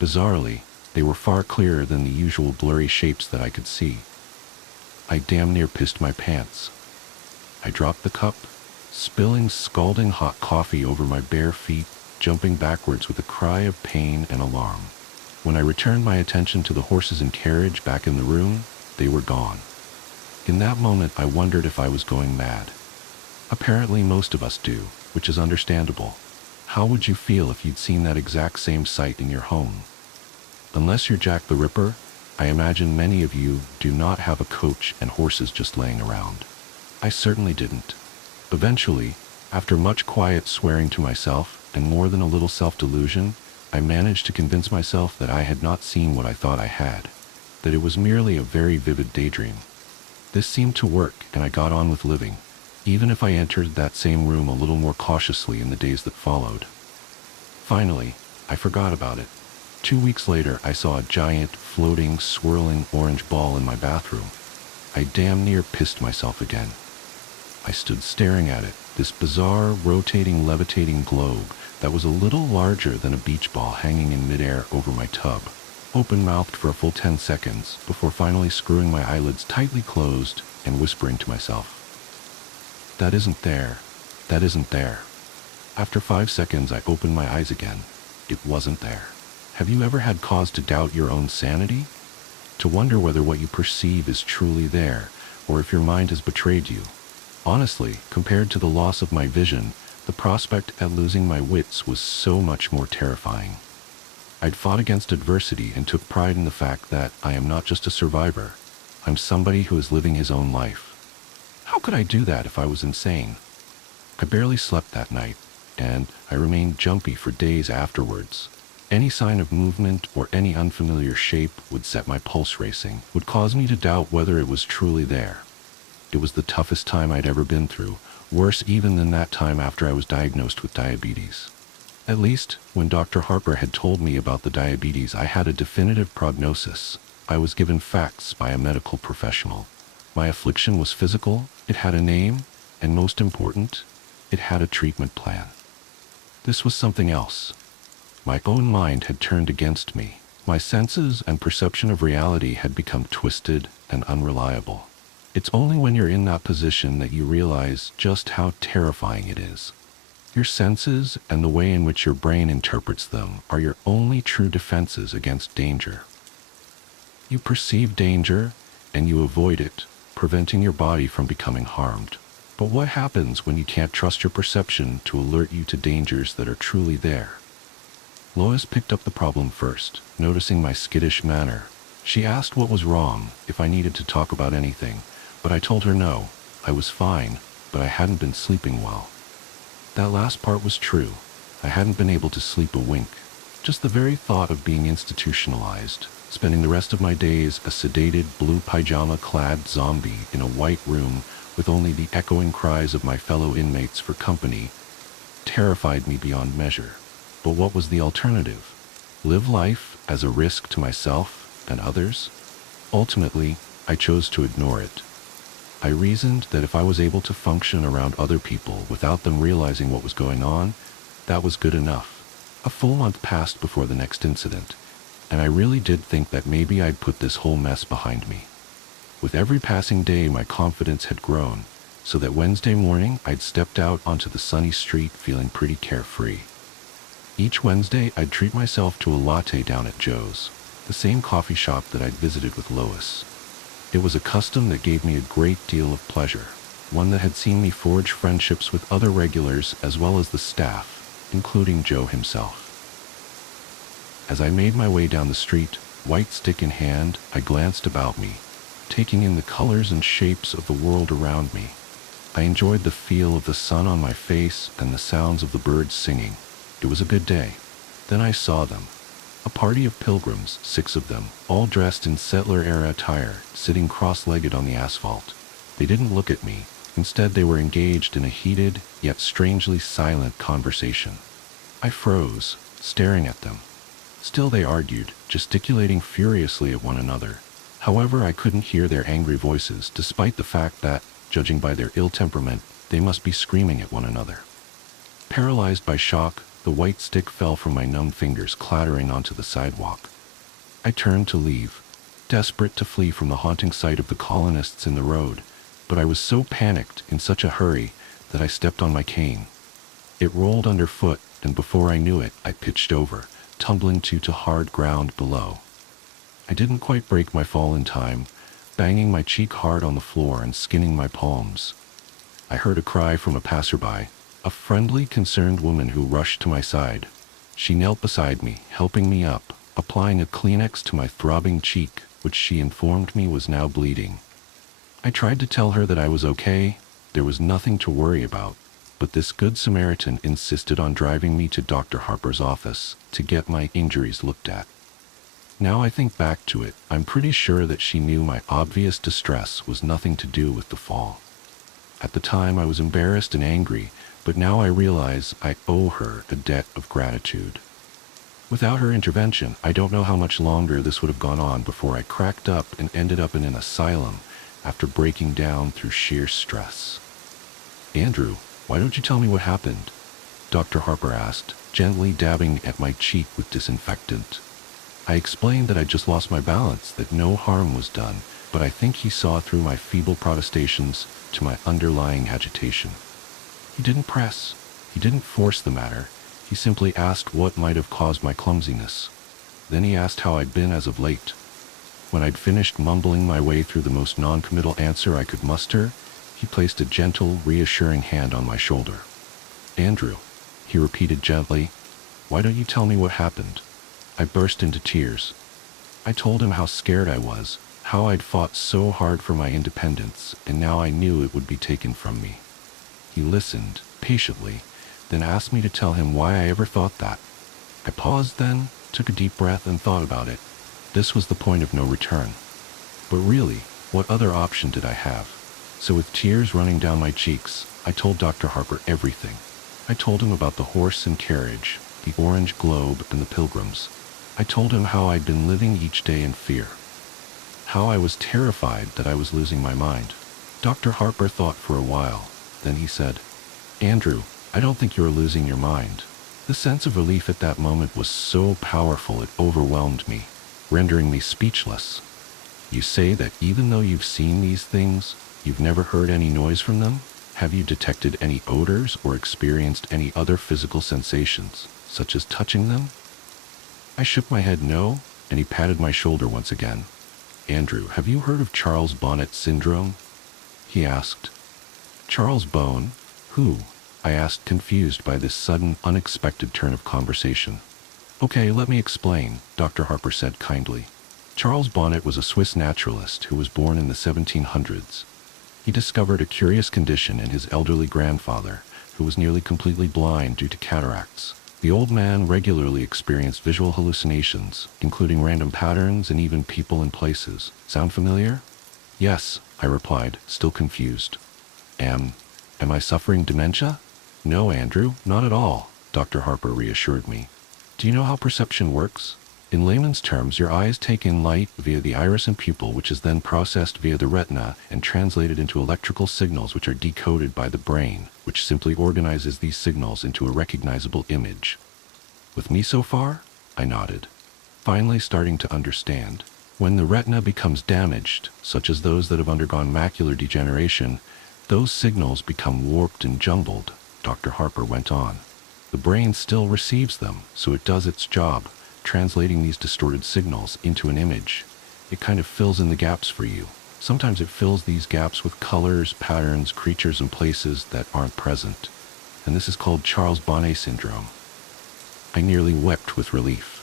Bizarrely, they were far clearer than the usual blurry shapes that I could see. I damn near pissed my pants. I dropped the cup, spilling scalding hot coffee over my bare feet, jumping backwards with a cry of pain and alarm. When I returned my attention to the horses and carriage back in the room, they were gone. In that moment, I wondered if I was going mad. Apparently most of us do, which is understandable. How would you feel if you'd seen that exact same sight in your home? Unless you're Jack the Ripper, I imagine many of you do not have a coach and horses just laying around. I certainly didn't. Eventually, after much quiet swearing to myself and more than a little self-delusion, I managed to convince myself that I had not seen what I thought I had, that it was merely a very vivid daydream. This seemed to work, and I got on with living, even if I entered that same room a little more cautiously in the days that followed. Finally, I forgot about it. 2 weeks later, I saw a giant, floating, swirling orange ball in my bathroom. I damn near pissed myself again. I stood staring at it, this bizarre, rotating, levitating globe that was a little larger than a beach ball hanging in midair over my tub, open-mouthed for a full 10 seconds before finally screwing my eyelids tightly closed and whispering to myself, "That isn't there. That isn't there." After 5 seconds, I opened my eyes again. It wasn't there. Have you ever had cause to doubt your own sanity? To wonder whether what you perceive is truly there, or if your mind has betrayed you? Honestly, compared to the loss of my vision, the prospect at losing my wits was so much more terrifying. I'd fought against adversity and took pride in the fact that I am not just a survivor. I'm somebody who is living his own life. How could I do that if I was insane? I barely slept that night, and I remained jumpy for days afterwards. Any sign of movement or any unfamiliar shape would set my pulse racing, would cause me to doubt whether it was truly there. It was the toughest time I'd ever been through, Worse even than that time after I was diagnosed with diabetes. At least, when Dr. Harper had told me about the diabetes, I had a definitive prognosis. I was given facts by a medical professional. My affliction was physical, it had a name, and most important, it had a treatment plan. This was something else. My own mind had turned against me. My senses and perception of reality had become twisted and unreliable. It's only when you're in that position that you realize just how terrifying it is. Your senses and the way in which your brain interprets them are your only true defenses against danger. You perceive danger and you avoid it, preventing your body from becoming harmed. But what happens when you can't trust your perception to alert you to dangers that are truly there? Lois picked up the problem first, noticing my skittish manner. She asked what was wrong, if I needed to talk about anything, but I told her no, I was fine, but I hadn't been sleeping well. That last part was true. I hadn't been able to sleep a wink. Just the very thought of being institutionalized, spending the rest of my days a sedated, blue pajama-clad zombie in a white room with only the echoing cries of my fellow inmates for company, terrified me beyond measure. But what was the alternative? Live life as a risk to myself and others? Ultimately, I chose to ignore it. I reasoned that if I was able to function around other people without them realizing what was going on, that was good enough. A full month passed before the next incident, and I really did think that maybe I'd put this whole mess behind me. With every passing day, my confidence had grown, so that Wednesday morning I'd stepped out onto the sunny street feeling pretty carefree. Each Wednesday, I'd treat myself to a latte down at Joe's, the same coffee shop that I'd visited with Lois. It was a custom that gave me a great deal of pleasure, one that had seen me forge friendships with other regulars as well as the staff, including Joe himself. As I made my way down the street, white stick in hand, I glanced about me, taking in the colors and shapes of the world around me. I enjoyed the feel of the sun on my face and the sounds of the birds singing. It was a good day. Then I saw them. A party of pilgrims, 6 of them, all dressed in settler-era attire, sitting cross-legged on the asphalt. They didn't look at me. Instead, they were engaged in a heated, yet strangely silent conversation. I froze, staring at them. Still they argued, gesticulating furiously at one another. However, I couldn't hear their angry voices, despite the fact that, judging by their ill temperament, they must be screaming at one another. Paralyzed by shock, the white stick fell from my numb fingers, clattering onto the sidewalk. I turned to leave, desperate to flee from the haunting sight of the colonists in the road, but I was so panicked, in such a hurry, that I stepped on my cane. It rolled underfoot, and before I knew it, I pitched over, tumbling to hard ground below. I didn't quite break my fall in time, banging my cheek hard on the floor and skinning my palms. I heard a cry from a passerby, a friendly, concerned woman who rushed to my side. She knelt beside me, helping me up, applying a Kleenex to my throbbing cheek, which she informed me was now bleeding. I tried to tell her that I was okay, there was nothing to worry about, but this good Samaritan insisted on driving me to Dr. Harper's office to get my injuries looked at. Now I think back to it, I'm pretty sure that she knew my obvious distress was nothing to do with the fall. At the time I was embarrassed and angry, but now I realize I owe her a debt of gratitude. Without her intervention, I don't know how much longer this would have gone on before I cracked up and ended up in an asylum after breaking down through sheer stress. "Andrew, why don't you tell me what happened?" Dr. Harper asked, gently dabbing at my cheek with disinfectant. I explained that I'd just lost my balance, that no harm was done, but I think he saw through my feeble protestations to my underlying agitation. He didn't press. He didn't force the matter. He simply asked what might have caused my clumsiness. Then he asked how I'd been as of late. When I'd finished mumbling my way through the most non-committal answer I could muster, he placed a gentle, reassuring hand on my shoulder. "Andrew," he repeated gently, "why don't you tell me what happened?" I burst into tears. I told him how scared I was, how I'd fought so hard for my independence, and now I knew it would be taken from me. He listened, patiently, then asked me to tell him why I ever thought that. I paused then, took a deep breath and thought about it. This was the point of no return. But really, what other option did I have? So with tears running down my cheeks, I told Dr. Harper everything. I told him about the horse and carriage, the orange globe, and the pilgrims. I told him how I'd been living each day in fear. How I was terrified that I was losing my mind. Dr. Harper thought for a while. Then he said, "Andrew, I don't think you're losing your mind." The sense of relief at that moment was so powerful it overwhelmed me, rendering me speechless. "You say that even though you've seen these things, you've never heard any noise from them? Have you detected any odors or experienced any other physical sensations, such as touching them?" I shook my head no, and he patted my shoulder once again. "Andrew, have you heard of Charles Bonnet syndrome?" he asked. "Charles Bone? Who?" I asked, confused by this sudden, unexpected turn of conversation. "Okay, let me explain," Dr. Harper said kindly. Charles Bonnet was a Swiss naturalist who was born in the 1700s. He discovered a curious condition in his elderly grandfather, who was nearly completely blind due to cataracts. The old man regularly experienced visual hallucinations, including random patterns and even people and places. Sound familiar? "Yes," I replied, still confused. Am I suffering dementia?" "No, Andrew, not at all," Dr. Harper reassured me. "Do you know how perception works? In layman's terms, your eyes take in light via the iris and pupil, which is then processed via the retina and translated into electrical signals which are decoded by the brain, which simply organizes these signals into a recognizable image." "With me so far?" I nodded, finally starting to understand. When the retina becomes damaged, such as those that have undergone macular degeneration, those signals become warped and jumbled, Dr. Harper went on. The brain still receives them, so it does its job, translating these distorted signals into an image. It kind of fills in the gaps for you. Sometimes it fills these gaps with colors, patterns, creatures, and places that aren't present. And this is called Charles Bonnet syndrome. I nearly wept with relief.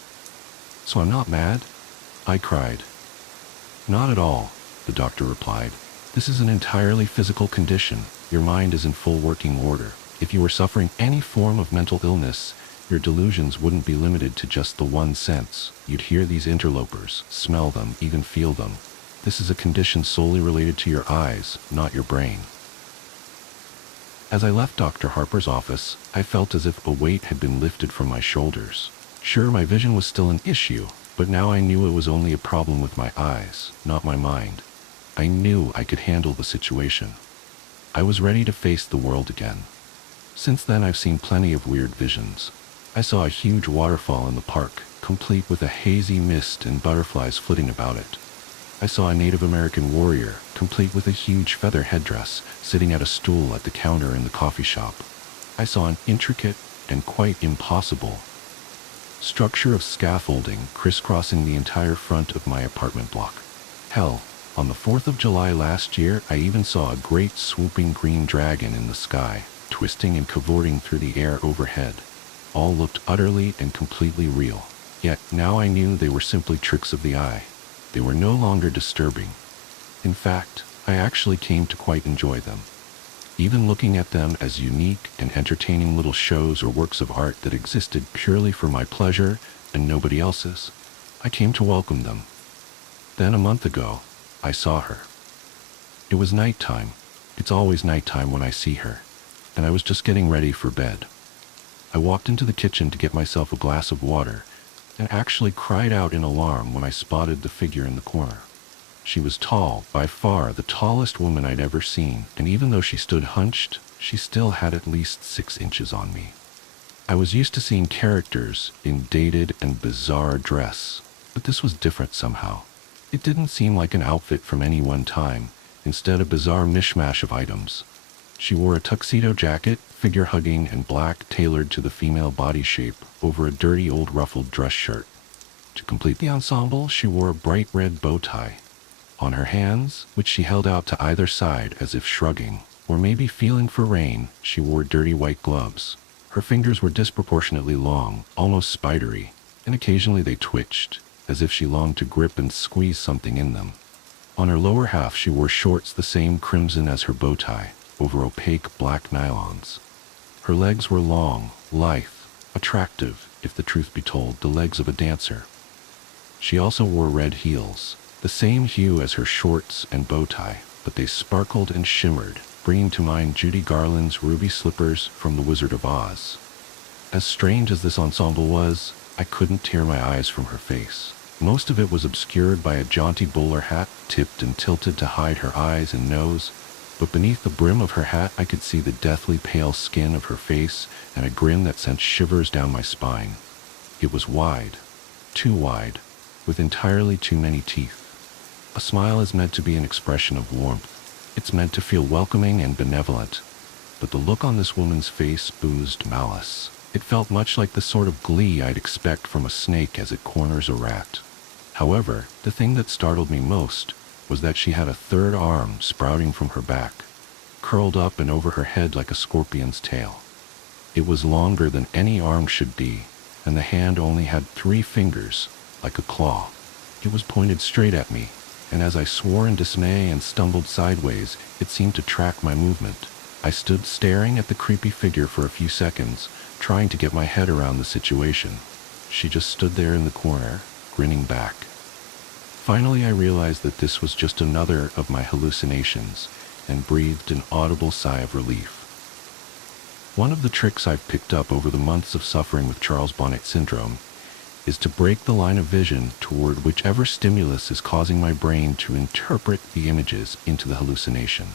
"So I'm not mad?" I cried. "Not at all," the doctor replied. "This is an entirely physical condition. Your mind is in full working order. If you were suffering any form of mental illness, your delusions wouldn't be limited to just the one sense. You'd hear these interlopers, smell them, even feel them. This is a condition solely related to your eyes, not your brain." As I left Dr. Harper's office, I felt as if a weight had been lifted from my shoulders. Sure, my vision was still an issue, but now I knew it was only a problem with my eyes, not my mind. I knew I could handle the situation. I was ready to face the world again. Since then, I've seen plenty of weird visions. I saw a huge waterfall in the park, complete with a hazy mist and butterflies flitting about it. I saw a Native American warrior, complete with a huge feather headdress, sitting at a stool at the counter in the coffee shop. I saw an intricate and quite impossible structure of scaffolding crisscrossing the entire front of my apartment block. Hell, on the 4th of July last year, I even saw a great swooping green dragon in the sky, twisting and cavorting through the air overhead. All looked utterly and completely real. Yet now I knew they were simply tricks of the eye. They were no longer disturbing. In fact, I actually came to quite enjoy them. Even looking at them as unique and entertaining little shows or works of art that existed purely for my pleasure and nobody else's, I came to welcome them. Then a month ago, I saw her. It was nighttime. It's always nighttime when I see her, and I was just getting ready for bed. I walked into the kitchen to get myself a glass of water, and actually cried out in alarm when I spotted the figure in the corner. She was tall, by far the tallest woman I'd ever seen, and even though she stood hunched, she still had at least 6 inches on me. I was used to seeing characters in dated and bizarre dress, but this was different somehow. It didn't seem like an outfit from any one time, instead a bizarre mishmash of items. She wore a tuxedo jacket, figure-hugging and black, tailored to the female body shape, over a dirty old ruffled dress shirt. To complete the ensemble, she wore a bright red bow tie. On her hands, which she held out to either side as if shrugging, or maybe feeling for rain, she wore dirty white gloves. Her fingers were disproportionately long, almost spidery, and occasionally they twitched, as if she longed to grip and squeeze something in them. On her lower half she wore shorts the same crimson as her bow tie, over opaque black nylons. Her legs were long, lithe, attractive, if the truth be told, the legs of a dancer. She also wore red heels, the same hue as her shorts and bow tie. but they sparkled and shimmered, bringing to mind Judy Garland's ruby slippers from The Wizard of Oz. As strange as this ensemble was, I couldn't tear my eyes from her face. Most of it was obscured by a jaunty bowler hat, tipped and tilted to hide her eyes and nose, but beneath the brim of her hat I could see the deathly pale skin of her face and a grin that sent shivers down my spine. It was wide, too wide, with entirely too many teeth. A smile is meant to be an expression of warmth. It's meant to feel welcoming and benevolent, but the look on this woman's face oozed malice. It felt much like the sort of glee I'd expect from a snake as it corners a rat. However, the thing that startled me most was that she had a third arm sprouting from her back, curled up and over her head like a scorpion's tail. It was longer than any arm should be, and the hand only had 3 fingers, like a claw. It was pointed straight at me, and as I swore in dismay and stumbled sideways, it seemed to track my movement. I stood staring at the creepy figure for a few seconds, trying to get my head around the situation. She just stood there in the corner, grinning back. Finally, I realized that this was just another of my hallucinations, and breathed an audible sigh of relief. One of the tricks I've picked up over the months of suffering with Charles Bonnet syndrome is to break the line of vision toward whichever stimulus is causing my brain to interpret the images into the hallucination.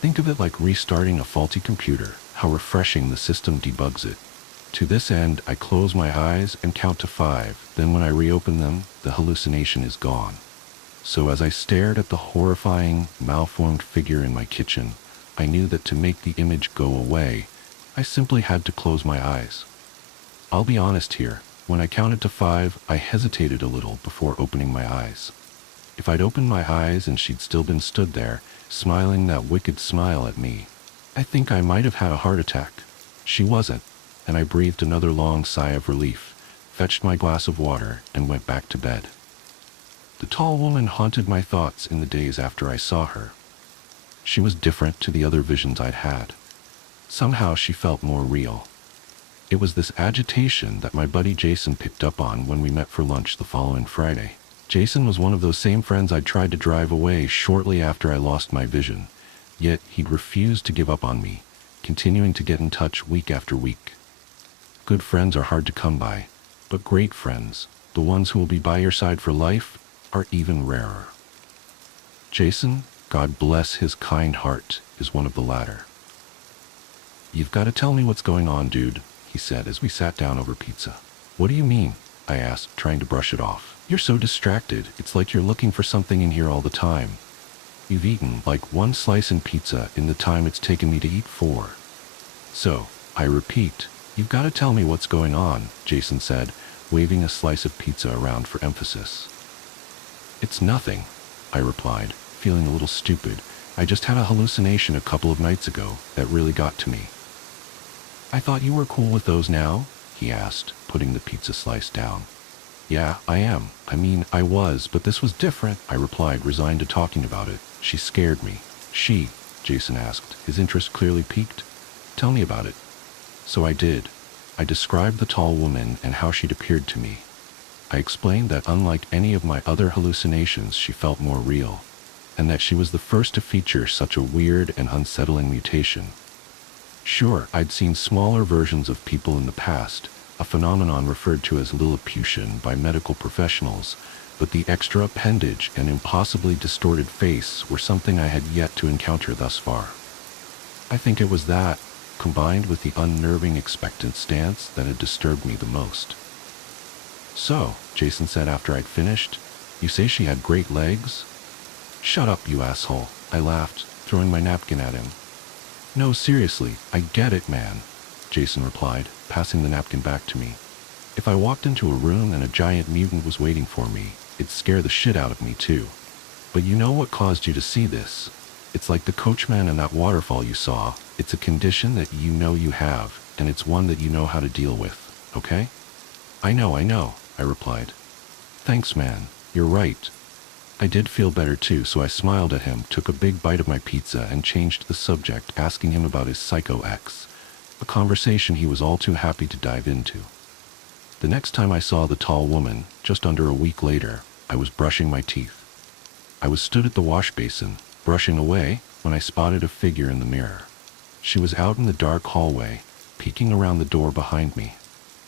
Think of it like restarting a faulty computer, how refreshing the system debugs it. To this end, I close my eyes and count to 5, then when I reopen them, the hallucination is gone. So as I stared at the horrifying, malformed figure in my kitchen, I knew that to make the image go away, I simply had to close my eyes. I'll be honest here, when I counted to 5, I hesitated a little before opening my eyes. If I'd opened my eyes and she'd still been stood there, smiling that wicked smile at me, I think I might have had a heart attack. She wasn't, and I breathed another long sigh of relief, fetched my glass of water, and went back to bed. The tall woman haunted my thoughts in the days after I saw her. She was different to the other visions I'd had. Somehow she felt more real. It was this agitation that my buddy Jason picked up on when we met for lunch the following Friday. Jason was one of those same friends I'd tried to drive away shortly after I lost my vision, yet he'd refused to give up on me, continuing to get in touch week after week. Good friends are hard to come by, but great friends, the ones who will be by your side for life, are even rarer. Jason, God bless his kind heart, is one of the latter. "You've got to tell me what's going on, dude," he said as we sat down over pizza. "What do you mean?" I asked, trying to brush it off. "You're so distracted, it's like you're looking for something in here all the time. You've eaten like 1 slice in pizza in the time it's taken me to eat 4. So, I repeat, you've got to tell me what's going on," Jason said, waving a slice of pizza around for emphasis. "It's nothing," I replied, feeling a little stupid. "I just had a hallucination a couple of nights ago that really got to me." "I thought you were cool with those now?" he asked, putting the pizza slice down. "Yeah, I am. I mean, I was, but this was different," I replied, resigned to talking about it. "She scared me." "She?" Jason asked, his interest clearly piqued. "Tell me about it." So I did. I described the tall woman and how she'd appeared to me. I explained that unlike any of my other hallucinations, she felt more real, and that she was the first to feature such a weird and unsettling mutation. Sure, I'd seen smaller versions of people in the past, a phenomenon referred to as Lilliputian by medical professionals, but the extra appendage and impossibly distorted face were something I had yet to encounter thus far. I think it was that, combined with the unnerving expectant stance, that had disturbed me the most. "So," Jason said after I'd finished, "you say she had great legs?" "Shut up, you asshole," I laughed, throwing my napkin at him. "No, seriously, I get it, man," Jason replied, passing the napkin back to me. "If I walked into a room and a giant mutant was waiting for me, it'd scare the shit out of me too. But you know what caused you to see this? It's like the coachman and that waterfall you saw. It's a condition that you know you have, and it's one that you know how to deal with, okay?" I know, I replied. "Thanks, man, you're right." I did feel better too, so I smiled at him, took a big bite of my pizza, and changed the subject, asking him about his psycho ex, a conversation he was all too happy to dive into. The next time I saw the tall woman, just under a week later, I was brushing my teeth. I was stood at the wash basin, brushing away when I spotted a figure in the mirror. She was out in the dark hallway, peeking around the door behind me.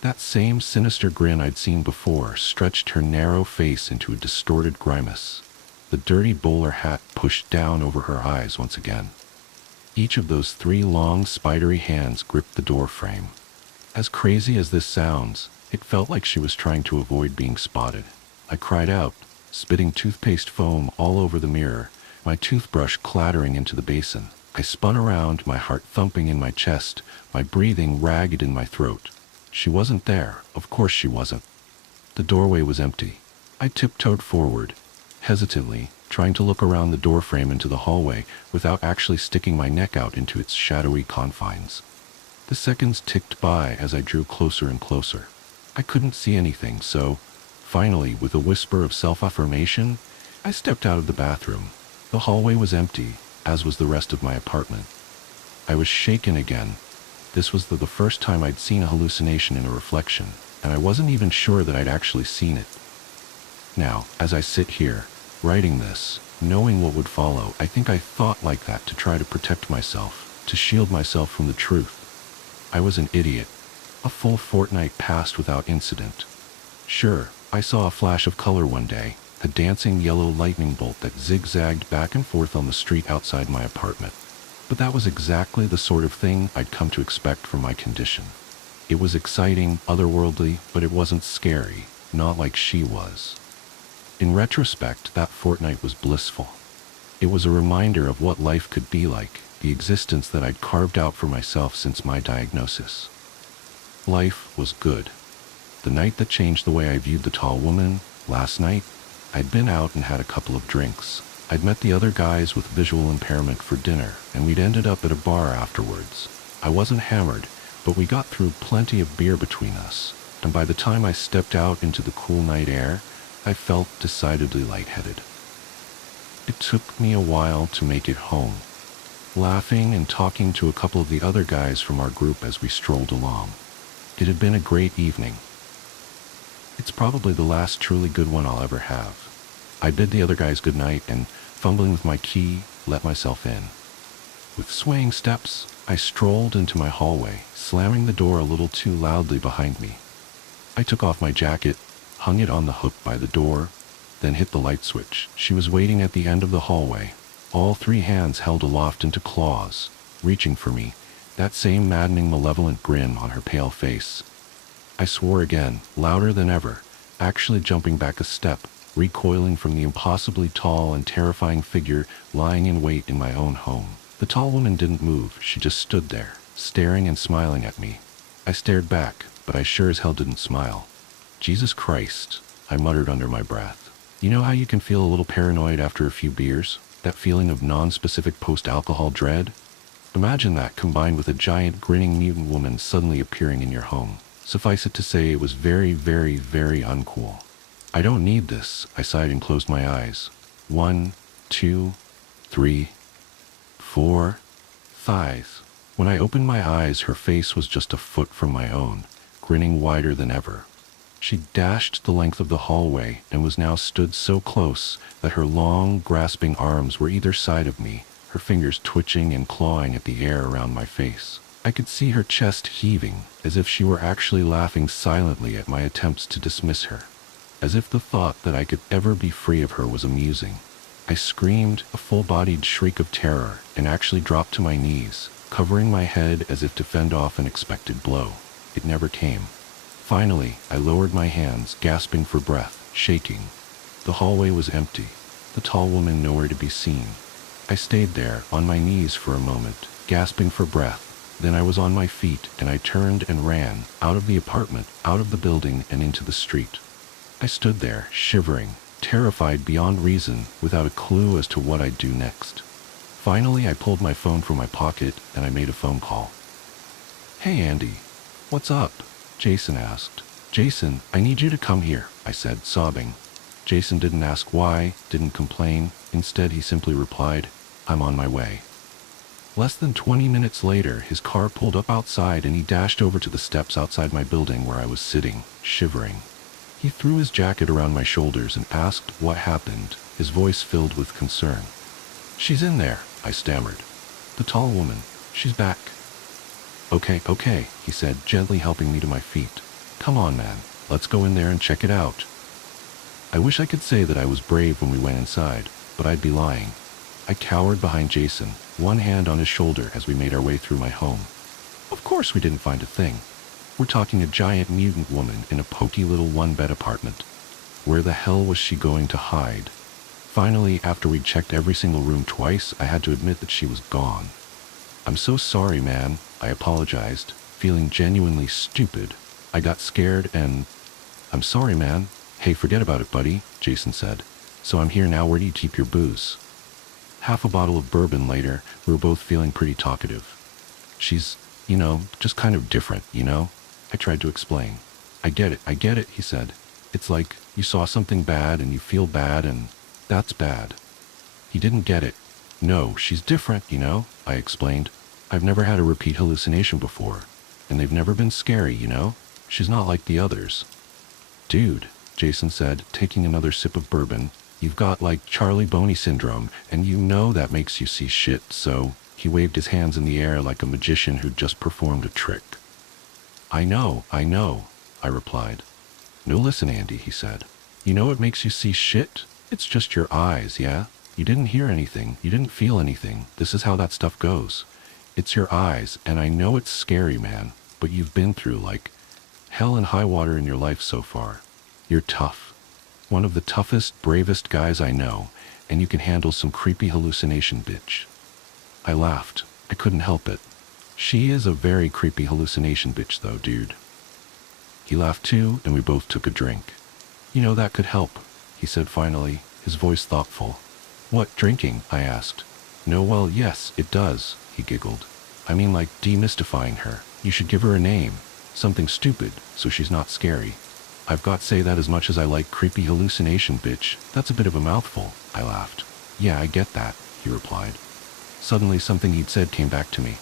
That same sinister grin I'd seen before stretched her narrow face into a distorted grimace, the dirty bowler hat pushed down over her eyes once again. Each of those 3 long, spidery hands gripped the door frame. As crazy as this sounds, it felt like she was trying to avoid being spotted. I cried out, spitting toothpaste foam all over the mirror, my toothbrush clattering into the basin. I spun around, my heart thumping in my chest, my breathing ragged in my throat. She wasn't there. Of course she wasn't. The doorway was empty. I tiptoed forward, hesitantly, trying to look around the doorframe into the hallway without actually sticking my neck out into its shadowy confines. The seconds ticked by as I drew closer and closer. I couldn't see anything, so, finally, with a whisper of self-affirmation, I stepped out of the bathroom. The hallway was empty, as was the rest of my apartment. I was shaken again. This was the first time I'd seen a hallucination in a reflection, and I wasn't even sure that I'd actually seen it. Now, as I sit here, writing this, knowing what would follow, I think I thought like that to try to protect myself, to shield myself from the truth. I was an idiot. A full fortnight passed without incident. Sure, I saw a flash of color one day, a dancing yellow lightning bolt that zigzagged back and forth on the street outside my apartment. But that was exactly the sort of thing I'd come to expect from my condition. It was exciting, otherworldly, but it wasn't scary, not like she was. In retrospect, that fortnight was blissful. It was a reminder of what life could be like, the existence that I'd carved out for myself since my diagnosis. Life was good. The night that changed the way I viewed the tall woman, last night, I'd been out and had a couple of drinks. I'd met the other guys with visual impairment for dinner, and we'd ended up at a bar afterwards. I wasn't hammered, but we got through plenty of beer between us, and by the time I stepped out into the cool night air, I felt decidedly lightheaded. It took me a while to make it home, laughing and talking to a couple of the other guys from our group as we strolled along. It had been a great evening. It's probably the last truly good one I'll ever have. I bid the other guys good night and, fumbling with my key, let myself in. With swaying steps, I strolled into my hallway, slamming the door a little too loudly behind me. I took off my jacket, hung it on the hook by the door, then hit the light switch. She was waiting at the end of the hallway, all 3 hands held aloft into claws, reaching for me, that same maddening malevolent grin on her pale face. I swore again, louder than ever, actually jumping back a step, recoiling from the impossibly tall and terrifying figure lying in wait in my own home. The tall woman didn't move, she just stood there, staring and smiling at me. I stared back, but I sure as hell didn't smile. Jesus Christ, I muttered under my breath. You know how you can feel a little paranoid after a few beers? That feeling of non-specific post-alcohol dread? Imagine that combined with a giant grinning mutant woman suddenly appearing in your home. Suffice it to say, it was very, very, very uncool. I don't need this, I sighed and closed my eyes. 1, 2, 3, 4, 5. When I opened my eyes, her face was just a foot from my own, grinning wider than ever. She dashed the length of the hallway and was now stood so close that her long, grasping arms were either side of me, her fingers twitching and clawing at the air around my face. I could see her chest heaving, as if she were actually laughing silently at my attempts to dismiss her, as if the thought that I could ever be free of her was amusing. I screamed, a full-bodied shriek of terror, and actually dropped to my knees, covering my head as if to fend off an expected blow. It never came. Finally, I lowered my hands, gasping for breath, shaking. The hallway was empty, the tall woman nowhere to be seen. I stayed there, on my knees for a moment, gasping for breath. Then I was on my feet, and I turned and ran, out of the apartment, out of the building, and into the street. I stood there, shivering, terrified beyond reason, without a clue as to what I'd do next. Finally, I pulled my phone from my pocket, and I made a phone call. "Hey, Andy. What's up?" Jason asked. "Jason, I need you to come here," I said, sobbing. Jason didn't ask why, didn't complain. Instead, he simply replied, "I'm on my way." Less than 20 minutes later, his car pulled up outside and he dashed over to the steps outside my building where I was sitting, shivering. He threw his jacket around my shoulders and asked what happened, his voice filled with concern. She's in there, I stammered. The tall woman. She's back. Okay, he said, gently helping me to my feet. Come on, man. Let's go in there and check it out. I wish I could say that I was brave when we went inside, but I'd be lying. I cowered behind Jason, one hand on his shoulder as we made our way through my home. Of course we didn't find a thing. We're talking a giant mutant woman in a pokey little one-bed apartment. Where the hell was she going to hide? Finally, after we'd checked every single room twice, I had to admit that she was gone. I'm so sorry, man, I apologized, feeling genuinely stupid. I got scared and... I'm sorry, man. Hey, forget about it, buddy, Jason said. So I'm here now. Where do you keep your booze? Half a bottle of bourbon later, we were both feeling pretty talkative. She's, just kind of different, I tried to explain. I get it, he said. It's like you saw something bad and you feel bad and that's bad. He didn't get it. No, she's different, I explained. I've never had a repeat hallucination before, and they've never been scary, She's not like the others. Dude, Jason said, taking another sip of bourbon, you've got like Charlie Boney syndrome, and that makes you see shit, so... He waved his hands in the air like a magician who'd just performed a trick. I know, I replied. No, listen, Andy, he said. It makes you see shit? It's just your eyes, yeah? You didn't hear anything, you didn't feel anything. This is how that stuff goes. It's your eyes, and I know it's scary, man, but you've been through, like, hell and high water in your life so far. You're tough. One of the toughest, bravest guys I know, and you can handle some creepy hallucination, bitch. I laughed. I couldn't help it. She is a very creepy hallucination bitch though, dude. He laughed too, and we both took a drink. That could help, he said finally, his voice thoughtful. What, drinking? I asked. No, well, yes, it does, he giggled. I mean, like, demystifying her. You should give her a name. Something stupid, so she's not scary. I've got to say that as much as I like creepy hallucination bitch, that's a bit of a mouthful, I laughed. Yeah, I get that, he replied. Suddenly something he'd said came back to me.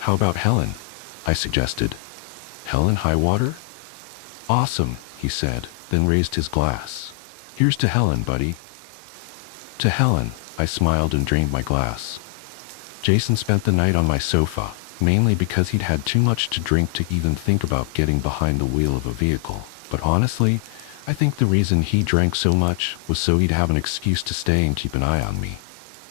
How about Helen? I suggested. Helen Highwater? Awesome, he said, then raised his glass. Here's to Helen, buddy. To Helen, I smiled and drained my glass. Jason spent the night on my sofa, mainly because he'd had too much to drink to even think about getting behind the wheel of a vehicle. But honestly, I think the reason he drank so much was so he'd have an excuse to stay and keep an eye on me.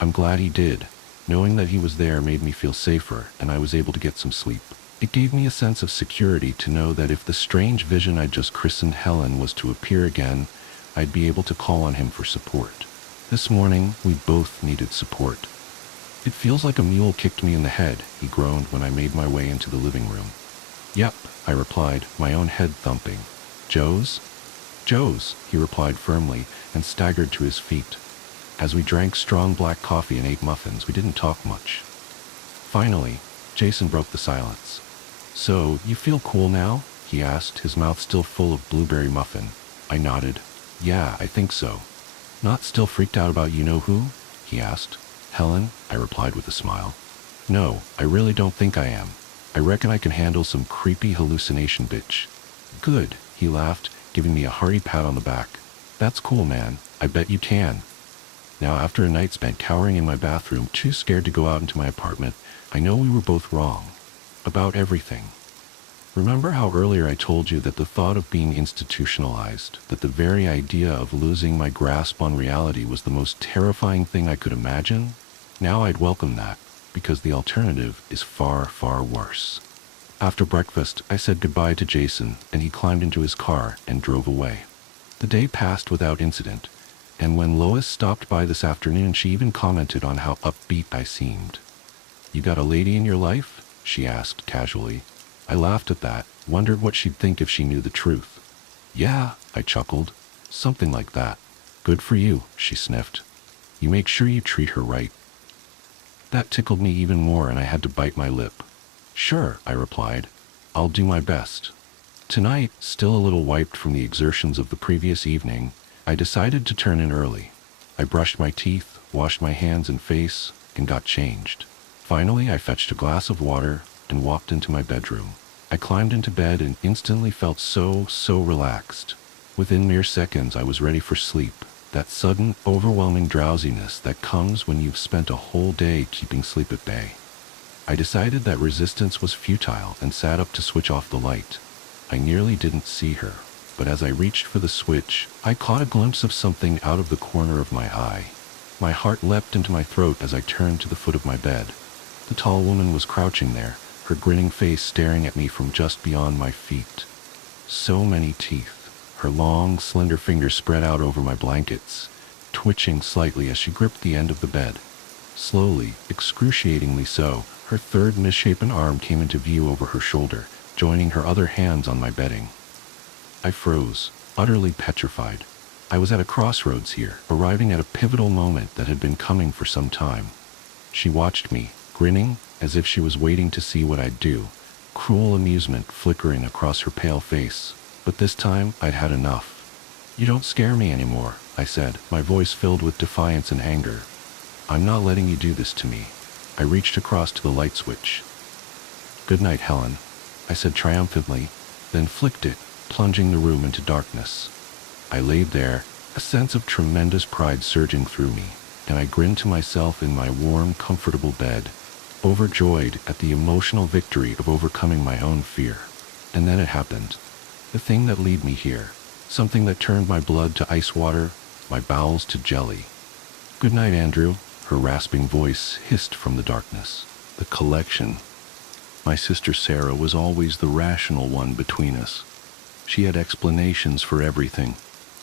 I'm glad he did. Knowing that he was there made me feel safer, and I was able to get some sleep. It gave me a sense of security to know that if the strange vision I'd just christened Helen was to appear again, I'd be able to call on him for support. This morning, we both needed support. It feels like a mule kicked me in the head, he groaned when I made my way into the living room. Yep, I replied, my own head thumping. Joe's? Joe's, he replied firmly, and staggered to his feet. As we drank strong black coffee and ate muffins, we didn't talk much. Finally, Jason broke the silence. So, you feel cool now? He asked, his mouth still full of blueberry muffin. I nodded. Yeah, I think so. Not still freaked out about you-know-who? He asked. Helen, I replied with a smile. No, I really don't think I am. I reckon I can handle some creepy hallucination bitch. Good, he laughed, giving me a hearty pat on the back. That's cool, man. I bet you can. Now, after a night spent cowering in my bathroom, too scared to go out into my apartment, I know we were both wrong. About everything. Remember how earlier I told you that the thought of being institutionalized, that the very idea of losing my grasp on reality was the most terrifying thing I could imagine? Now I'd welcome that, because the alternative is far, far worse. After breakfast, I said goodbye to Jason, and he climbed into his car and drove away. The day passed without incident. And when Lois stopped by this afternoon, she even commented on how upbeat I seemed. You got a lady in your life? She asked casually. I laughed at that, wondered what she'd think if she knew the truth. Yeah, I chuckled. Something like that. Good for you, she sniffed. You make sure you treat her right. That tickled me even more, and I had to bite my lip. Sure, I replied. I'll do my best. Tonight, still a little wiped from the exertions of the previous evening, I decided to turn in early. I brushed my teeth, washed my hands and face, and got changed. Finally, I fetched a glass of water and walked into my bedroom. I climbed into bed and instantly felt so relaxed. Within mere seconds, I was ready for sleep, that sudden, overwhelming drowsiness that comes when you've spent a whole day keeping sleep at bay. I decided that resistance was futile and sat up to switch off the light. I nearly didn't see her, but as I reached for the switch, I caught a glimpse of something out of the corner of my eye. My heart leapt into my throat as I turned to the foot of my bed. The tall woman was crouching there, her grinning face staring at me from just beyond my feet. So many teeth, her long, slender fingers spread out over my blankets, twitching slightly as she gripped the end of the bed. Slowly, excruciatingly so, her third misshapen arm came into view over her shoulder, joining her other hands on my bedding. I froze, utterly petrified. I was at a crossroads here, arriving at a pivotal moment that had been coming for some time. She watched me, grinning as if she was waiting to see what I'd do, cruel amusement flickering across her pale face. But this time, I'd had enough. "You don't scare me anymore," I said, my voice filled with defiance and anger. "I'm not letting you do this to me." I reached across to the light switch. "Good night, Helen," I said triumphantly, then flicked it, plunging the room into darkness. I laid there, a sense of tremendous pride surging through me, and I grinned to myself in my warm, comfortable bed, overjoyed at the emotional victory of overcoming my own fear. And then it happened. The thing that led me here. Something that turned my blood to ice water, my bowels to jelly. "Good night, Andrew," her rasping voice hissed from the darkness. The collection. My sister Sarah was always the rational one between us. She had explanations for everything.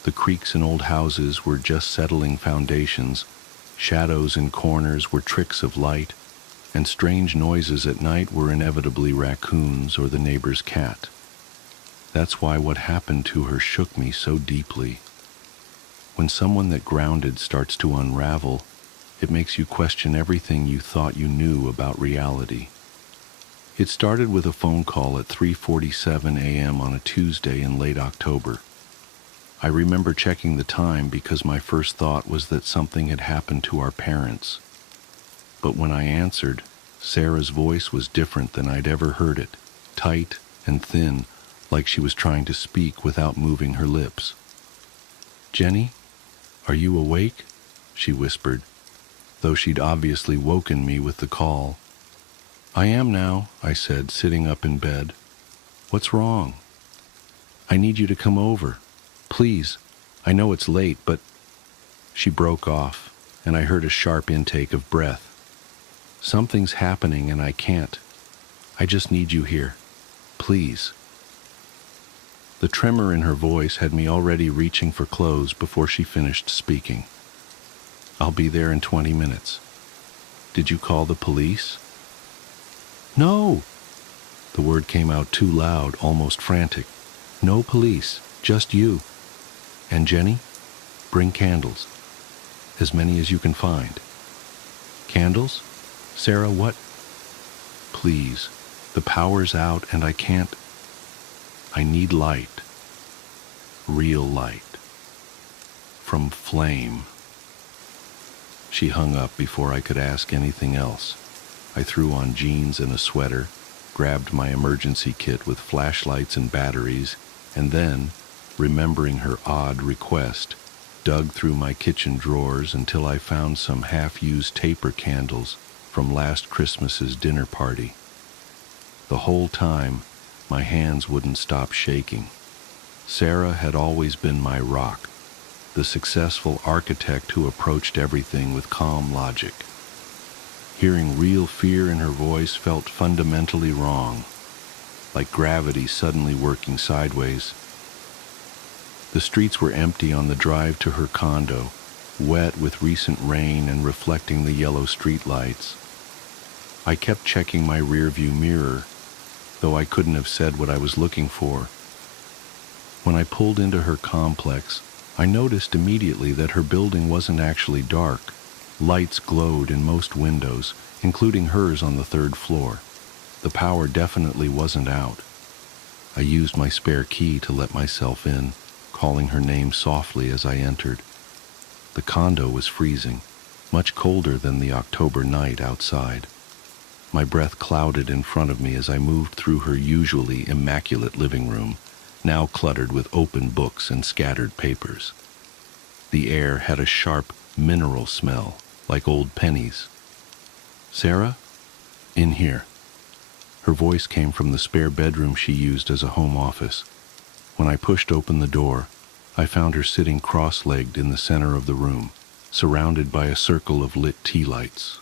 The creaks in old houses were just settling foundations, shadows in corners were tricks of light, and strange noises at night were inevitably raccoons or the neighbor's cat. That's why what happened to her shook me so deeply. When someone that grounded starts to unravel, it makes you question everything you thought you knew about reality. It started with a phone call at 3:47 a.m. on a Tuesday in late October. I remember checking the time because my first thought was that something had happened to our parents. But when I answered, Sarah's voice was different than I'd ever heard it, tight and thin, like she was trying to speak without moving her lips. "Jenny, are you awake?" she whispered, though she'd obviously woken me with the call. "I am now," I said, sitting up in bed. "What's wrong?" "I need you to come over. Please. I know it's late, but—" She broke off, and I heard a sharp intake of breath. "Something's happening and I can't. I just need you here. Please." The tremor in her voice had me already reaching for clothes before she finished speaking. "I'll be there in 20 minutes. Did you call the police?" "No!" The word came out too loud, almost frantic. "No police, just you. And Jenny, bring candles. As many as you can find." "Candles? Sarah, what?" "Please, the power's out and I can't. I need light. Real light. From flame." She hung up before I could ask anything else. I threw on jeans and a sweater, grabbed my emergency kit with flashlights and batteries, and then, remembering her odd request, dug through my kitchen drawers until I found some half-used taper candles from last Christmas's dinner party. The whole time, my hands wouldn't stop shaking. Sarah had always been my rock, the successful architect who approached everything with calm logic. Hearing real fear in her voice felt fundamentally wrong, like gravity suddenly working sideways. The streets were empty on the drive to her condo, wet with recent rain and reflecting the yellow streetlights. I kept checking my rearview mirror, though I couldn't have said what I was looking for. When I pulled into her complex, I noticed immediately that her building wasn't actually dark. Lights glowed in most windows, including hers on the 3rd floor. The power definitely wasn't out. I used my spare key to let myself in, calling her name softly as I entered. The condo was freezing, much colder than the October night outside. My breath clouded in front of me as I moved through her usually immaculate living room, now cluttered with open books and scattered papers. The air had a sharp mineral smell, like old pennies. "Sarah? In here." Her voice came from the spare bedroom she used as a home office. When I pushed open the door, I found her sitting cross-legged in the center of the room, surrounded by a circle of lit tea lights.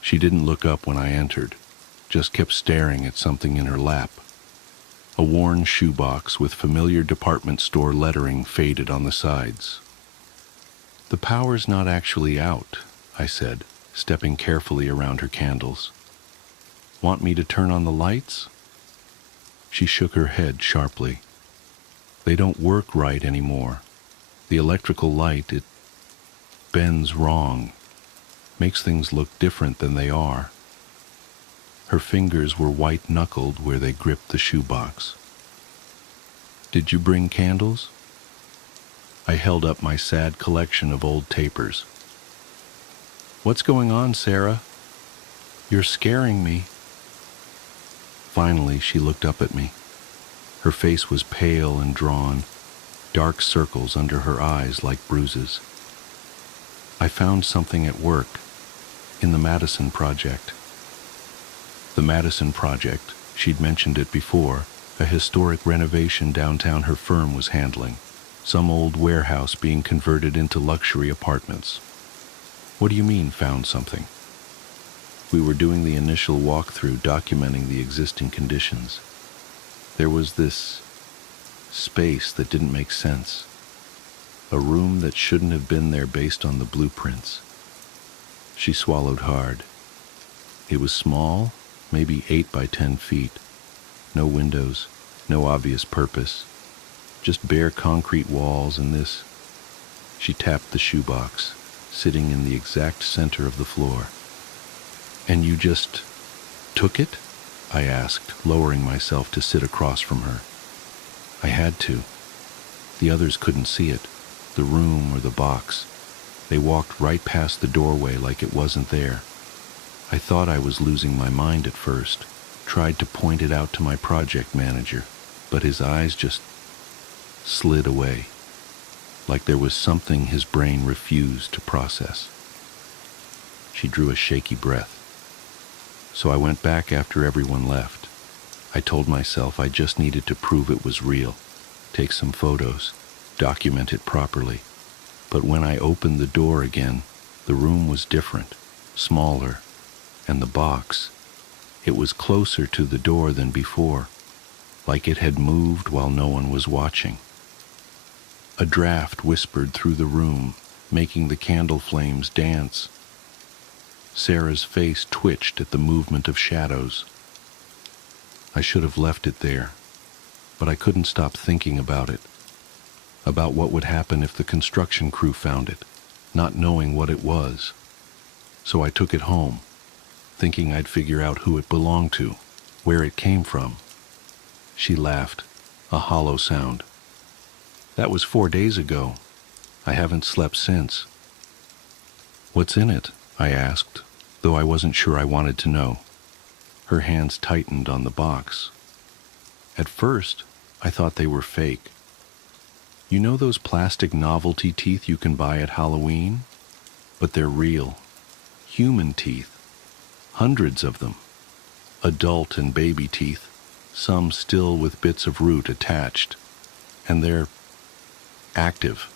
She didn't look up when I entered, just kept staring at something in her lap. A worn shoebox with familiar department store lettering faded on the sides. "The power's not actually out," I said, stepping carefully around her candles. "Want me to turn on the lights?" She shook her head sharply. "They don't work right anymore. The electrical light, it bends wrong, makes things look different than they are." Her fingers were white-knuckled where they gripped the shoebox. "Did you bring candles?" I held up my sad collection of old tapers. "What's going on, Sarah? You're scaring me." Finally, she looked up at me. Her face was pale and drawn, dark circles under her eyes like bruises. "I found something at work, in the Madison Project." The Madison Project, she'd mentioned it before, a historic renovation downtown her firm was handling, some old warehouse being converted into luxury apartments. "What do you mean, found something?" We were doing the initial walkthrough documenting the existing conditions. There was this space that didn't make sense, a room that shouldn't have been there based on the blueprints. She swallowed hard. It was small, maybe 8 by 10 feet. No windows, no obvious purpose. Just bare concrete walls and this. She tapped the shoebox, sitting in the exact center of the floor. "And you just took it?" I asked, lowering myself to sit across from her. I had to. The others couldn't see it, the room or the box. They walked right past the doorway like it wasn't there. I thought I was losing my mind at first, tried to point it out to my project manager, but his eyes just slid away, like there was something his brain refused to process. She drew a shaky breath. So I went back after everyone left. I told myself I just needed to prove it was real, take some photos, document it properly. But when I opened the door again, the room was different, smaller, and the box, it was closer to the door than before, like it had moved while no one was watching. A draft whispered through the room, making the candle flames dance. Sarah's face twitched at the movement of shadows. I should have left it there, but I couldn't stop thinking about it, about what would happen if the construction crew found it, not knowing what it was. So I took it home, thinking I'd figure out who it belonged to, where it came from. She laughed, a hollow sound. "That was 4 days ago. I haven't slept since." "What's in it?" I asked, though I wasn't sure I wanted to know. Her hands tightened on the box. At first, I thought they were fake. You know those plastic novelty teeth you can buy at Halloween? But they're real. Human teeth. Hundreds of them. Adult and baby teeth, some still with bits of root attached. And they're active.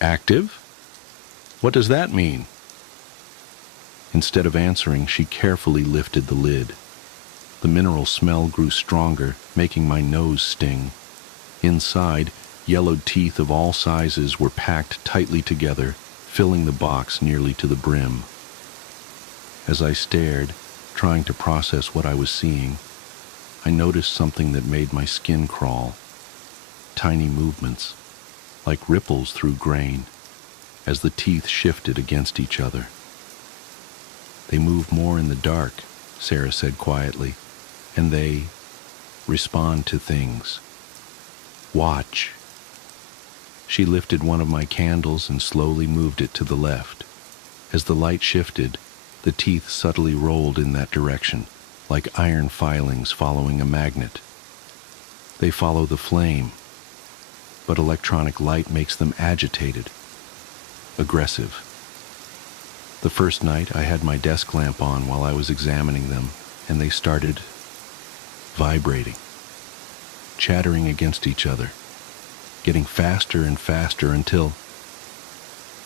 Active? What does that mean? Instead of answering, she carefully lifted the lid. The mineral smell grew stronger, making my nose sting. Inside, yellowed teeth of all sizes were packed tightly together, filling the box nearly to the brim. As I stared, trying to process what I was seeing, I noticed something that made my skin crawl. Tiny movements, like ripples through grain, as the teeth shifted against each other. "They move more in the dark," Sarah said quietly, "and they respond to things. Watch." She lifted one of my candles and slowly moved it to the left. As the light shifted, the teeth subtly rolled in that direction, like iron filings following a magnet. "They follow the flame." but electronic light makes them agitated, aggressive. The first night, I had my desk lamp on while I was examining them, and they started vibrating, chattering against each other, getting faster and faster until...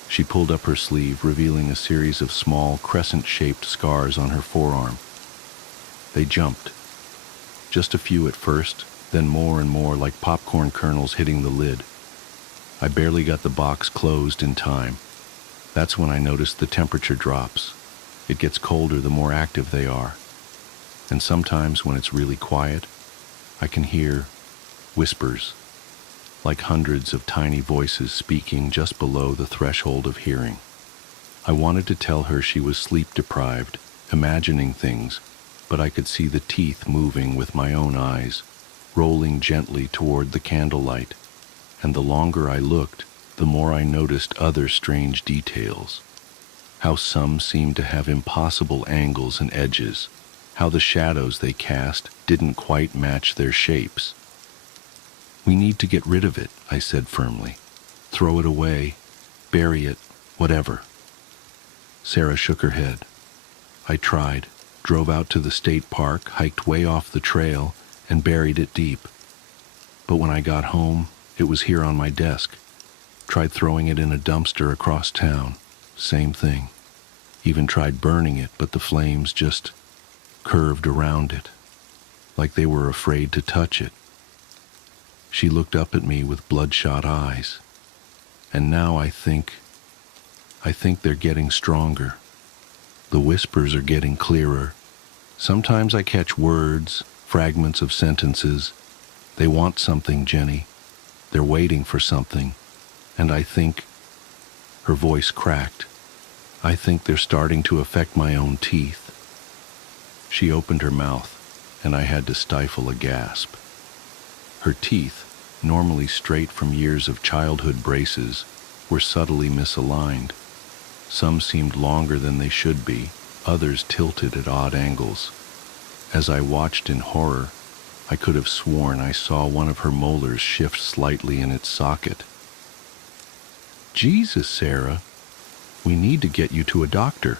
She pulled up her sleeve, revealing a series of small, crescent-shaped scars on her forearm. They jumped. Just a few at first, then more and more, like popcorn kernels hitting the lid. I barely got the box closed in time. That's when I noticed the temperature drops. It gets colder the more active they are. And sometimes when it's really quiet, I can hear whispers, like hundreds of tiny voices speaking just below the threshold of hearing. I wanted to tell her she was sleep-deprived, imagining things, but I could see the teeth moving with my own eyes, rolling gently toward the candlelight, and the longer I looked, the more I noticed other strange details. How some seemed to have impossible angles and edges, how the shadows they cast didn't quite match their shapes. "We need to get rid of it," I said firmly. "Throw it away, bury it, whatever." Sarah shook her head. I tried, drove out to the state park, hiked way off the trail, and buried it deep. But when I got home, it was here on my desk. Tried throwing it in a dumpster across town. Same thing. Even tried burning it, but the flames just curved around it, like they were afraid to touch it. She looked up at me with bloodshot eyes. And now I think they're getting stronger. The whispers are getting clearer. Sometimes I catch words, fragments of sentences. They want something, Jenny. They're waiting for something. And I think... Her voice cracked. I think they're starting to affect my own teeth. She opened her mouth, and I had to stifle a gasp. Her teeth, normally straight from years of childhood braces, were subtly misaligned. Some seemed longer than they should be, others tilted at odd angles. As I watched in horror, I could have sworn I saw one of her molars shift slightly in its socket. "Jesus, Sarah, we need to get you to a doctor."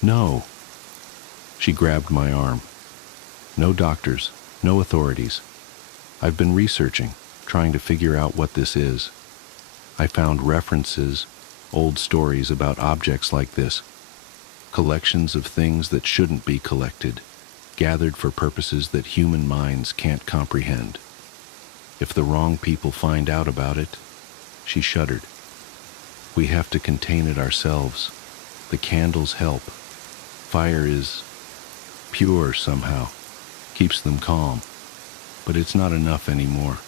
"No." She grabbed my arm. "No doctors, no authorities. I've been researching, trying to figure out what this is. I found references, old stories about objects like this, collections of things that shouldn't be collected, gathered for purposes that human minds can't comprehend. If the wrong people find out about it..." She shuddered. "We have to contain it ourselves. The candles help. Fire is pure somehow, keeps them calm. But it's not enough anymore.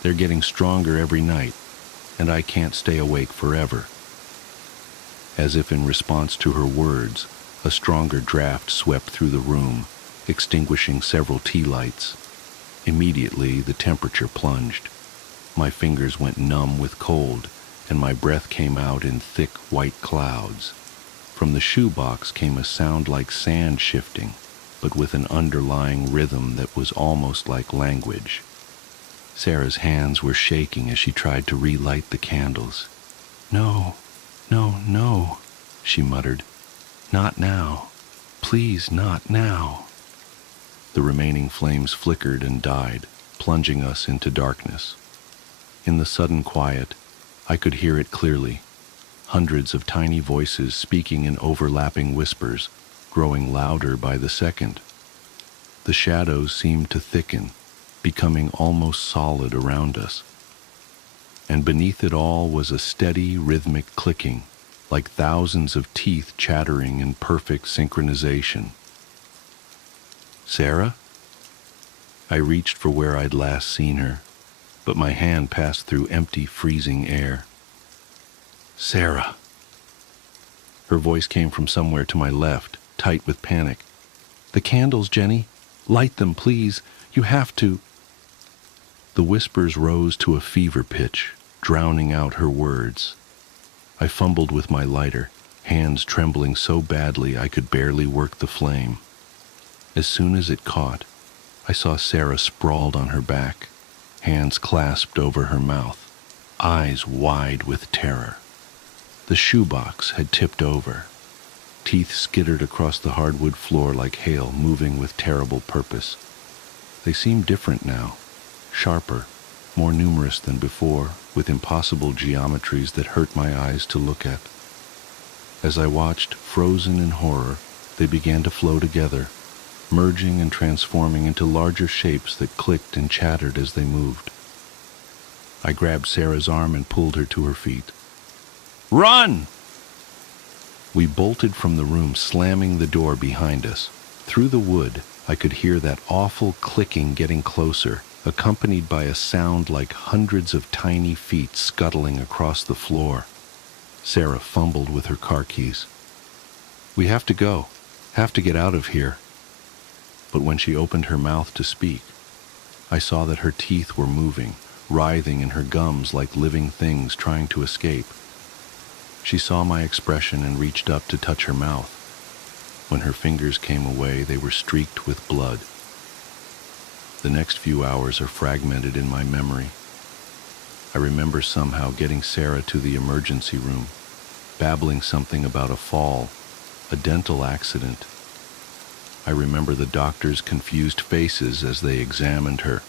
They're getting stronger every night, and I can't stay awake forever." As if in response to her words, a stronger draft swept through the room, extinguishing several tea lights. Immediately, the temperature plunged. My fingers went numb with cold, and my breath came out in thick white clouds. From the shoebox came a sound like sand shifting, but with an underlying rhythm that was almost like language. Sarah's hands were shaking as she tried to relight the candles. "No, no, no," she muttered. "Not now. Please, not now." The remaining flames flickered and died, plunging us into darkness. In the sudden quiet, I could hear it clearly. Hundreds of tiny voices speaking in overlapping whispers, growing louder by the second. The shadows seemed to thicken, becoming almost solid around us. And beneath it all was a steady, rhythmic clicking, like thousands of teeth chattering in perfect synchronization. "Sarah?" I reached for where I'd last seen her, but my hand passed through empty, freezing air. "Sarah!" Her voice came from somewhere to my left, tight with panic. "The candles, Jenny! Light them, please! You have to!" The whispers rose to a fever pitch, drowning out her words. I fumbled with my lighter, hands trembling so badly I could barely work the flame. As soon as it caught, I saw Sarah sprawled on her back, hands clasped over her mouth, eyes wide with terror. The shoebox had tipped over. Teeth skittered across the hardwood floor like hail, moving with terrible purpose. They seemed different now, sharper, more numerous than before, with impossible geometries that hurt my eyes to look at. As I watched, frozen in horror, they began to flow together, merging and transforming into larger shapes that clicked and chattered as they moved. I grabbed Sarah's arm and pulled her to her feet. "Run!" We bolted from the room, slamming the door behind us. Through the wood, I could hear that awful clicking getting closer, accompanied by a sound like hundreds of tiny feet scuttling across the floor. Sarah fumbled with her car keys. "We have to go. Have to get out of here." But when she opened her mouth to speak, I saw that her teeth were moving, writhing in her gums like living things trying to escape. She saw my expression and reached up to touch her mouth. When her fingers came away, they were streaked with blood. The next few hours are fragmented in my memory. I remember somehow getting Sarah to the emergency room, babbling something about a fall, a dental accident. I remember the doctors' confused faces as they examined her,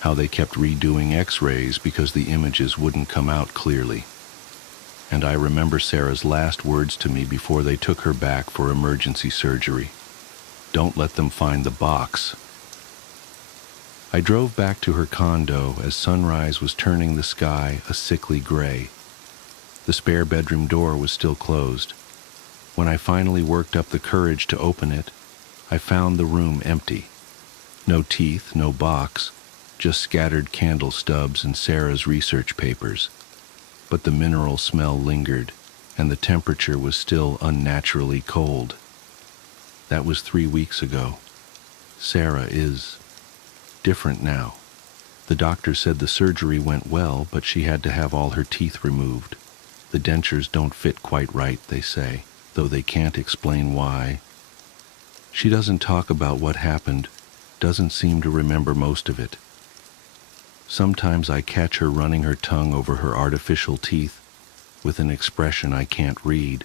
how they kept redoing x-rays because the images wouldn't come out clearly. And I remember Sarah's last words to me before they took her back for emergency surgery. "Don't let them find the box." I drove back to her condo as sunrise was turning the sky a sickly gray. The spare bedroom door was still closed. When I finally worked up the courage to open it, I found the room empty. No teeth, no box, just scattered candle stubs and Sarah's research papers. But the mineral smell lingered, and the temperature was still unnaturally cold. That was 3 weeks ago. Sarah is different now. The doctor said the surgery went well, but she had to have all her teeth removed. The dentures don't fit quite right, they say, though they can't explain why. She doesn't talk about what happened, doesn't seem to remember most of it. Sometimes I catch her running her tongue over her artificial teeth with an expression I can't read.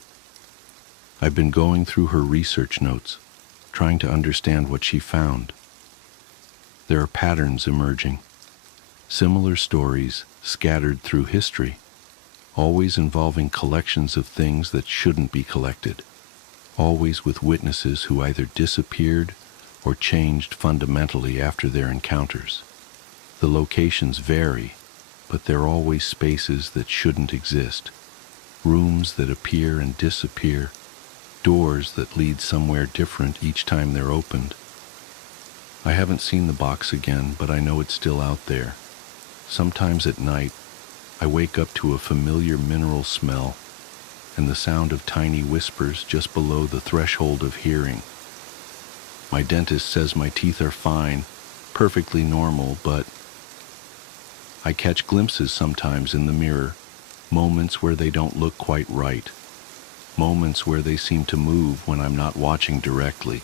I've been going through her research notes, trying to understand what she found. There are patterns emerging, similar stories scattered through history, always involving collections of things that shouldn't be collected, always with witnesses who either disappeared or changed fundamentally after their encounters. The locations vary, but they're always spaces that shouldn't exist, rooms that appear and disappear, doors that lead somewhere different each time they're opened. I haven't seen the box again, but I know it's still out there. Sometimes at night, I wake up to a familiar mineral smell and the sound of tiny whispers just below the threshold of hearing. My dentist says my teeth are fine, perfectly normal, but I catch glimpses sometimes in the mirror, moments where they don't look quite right, moments where they seem to move when I'm not watching directly.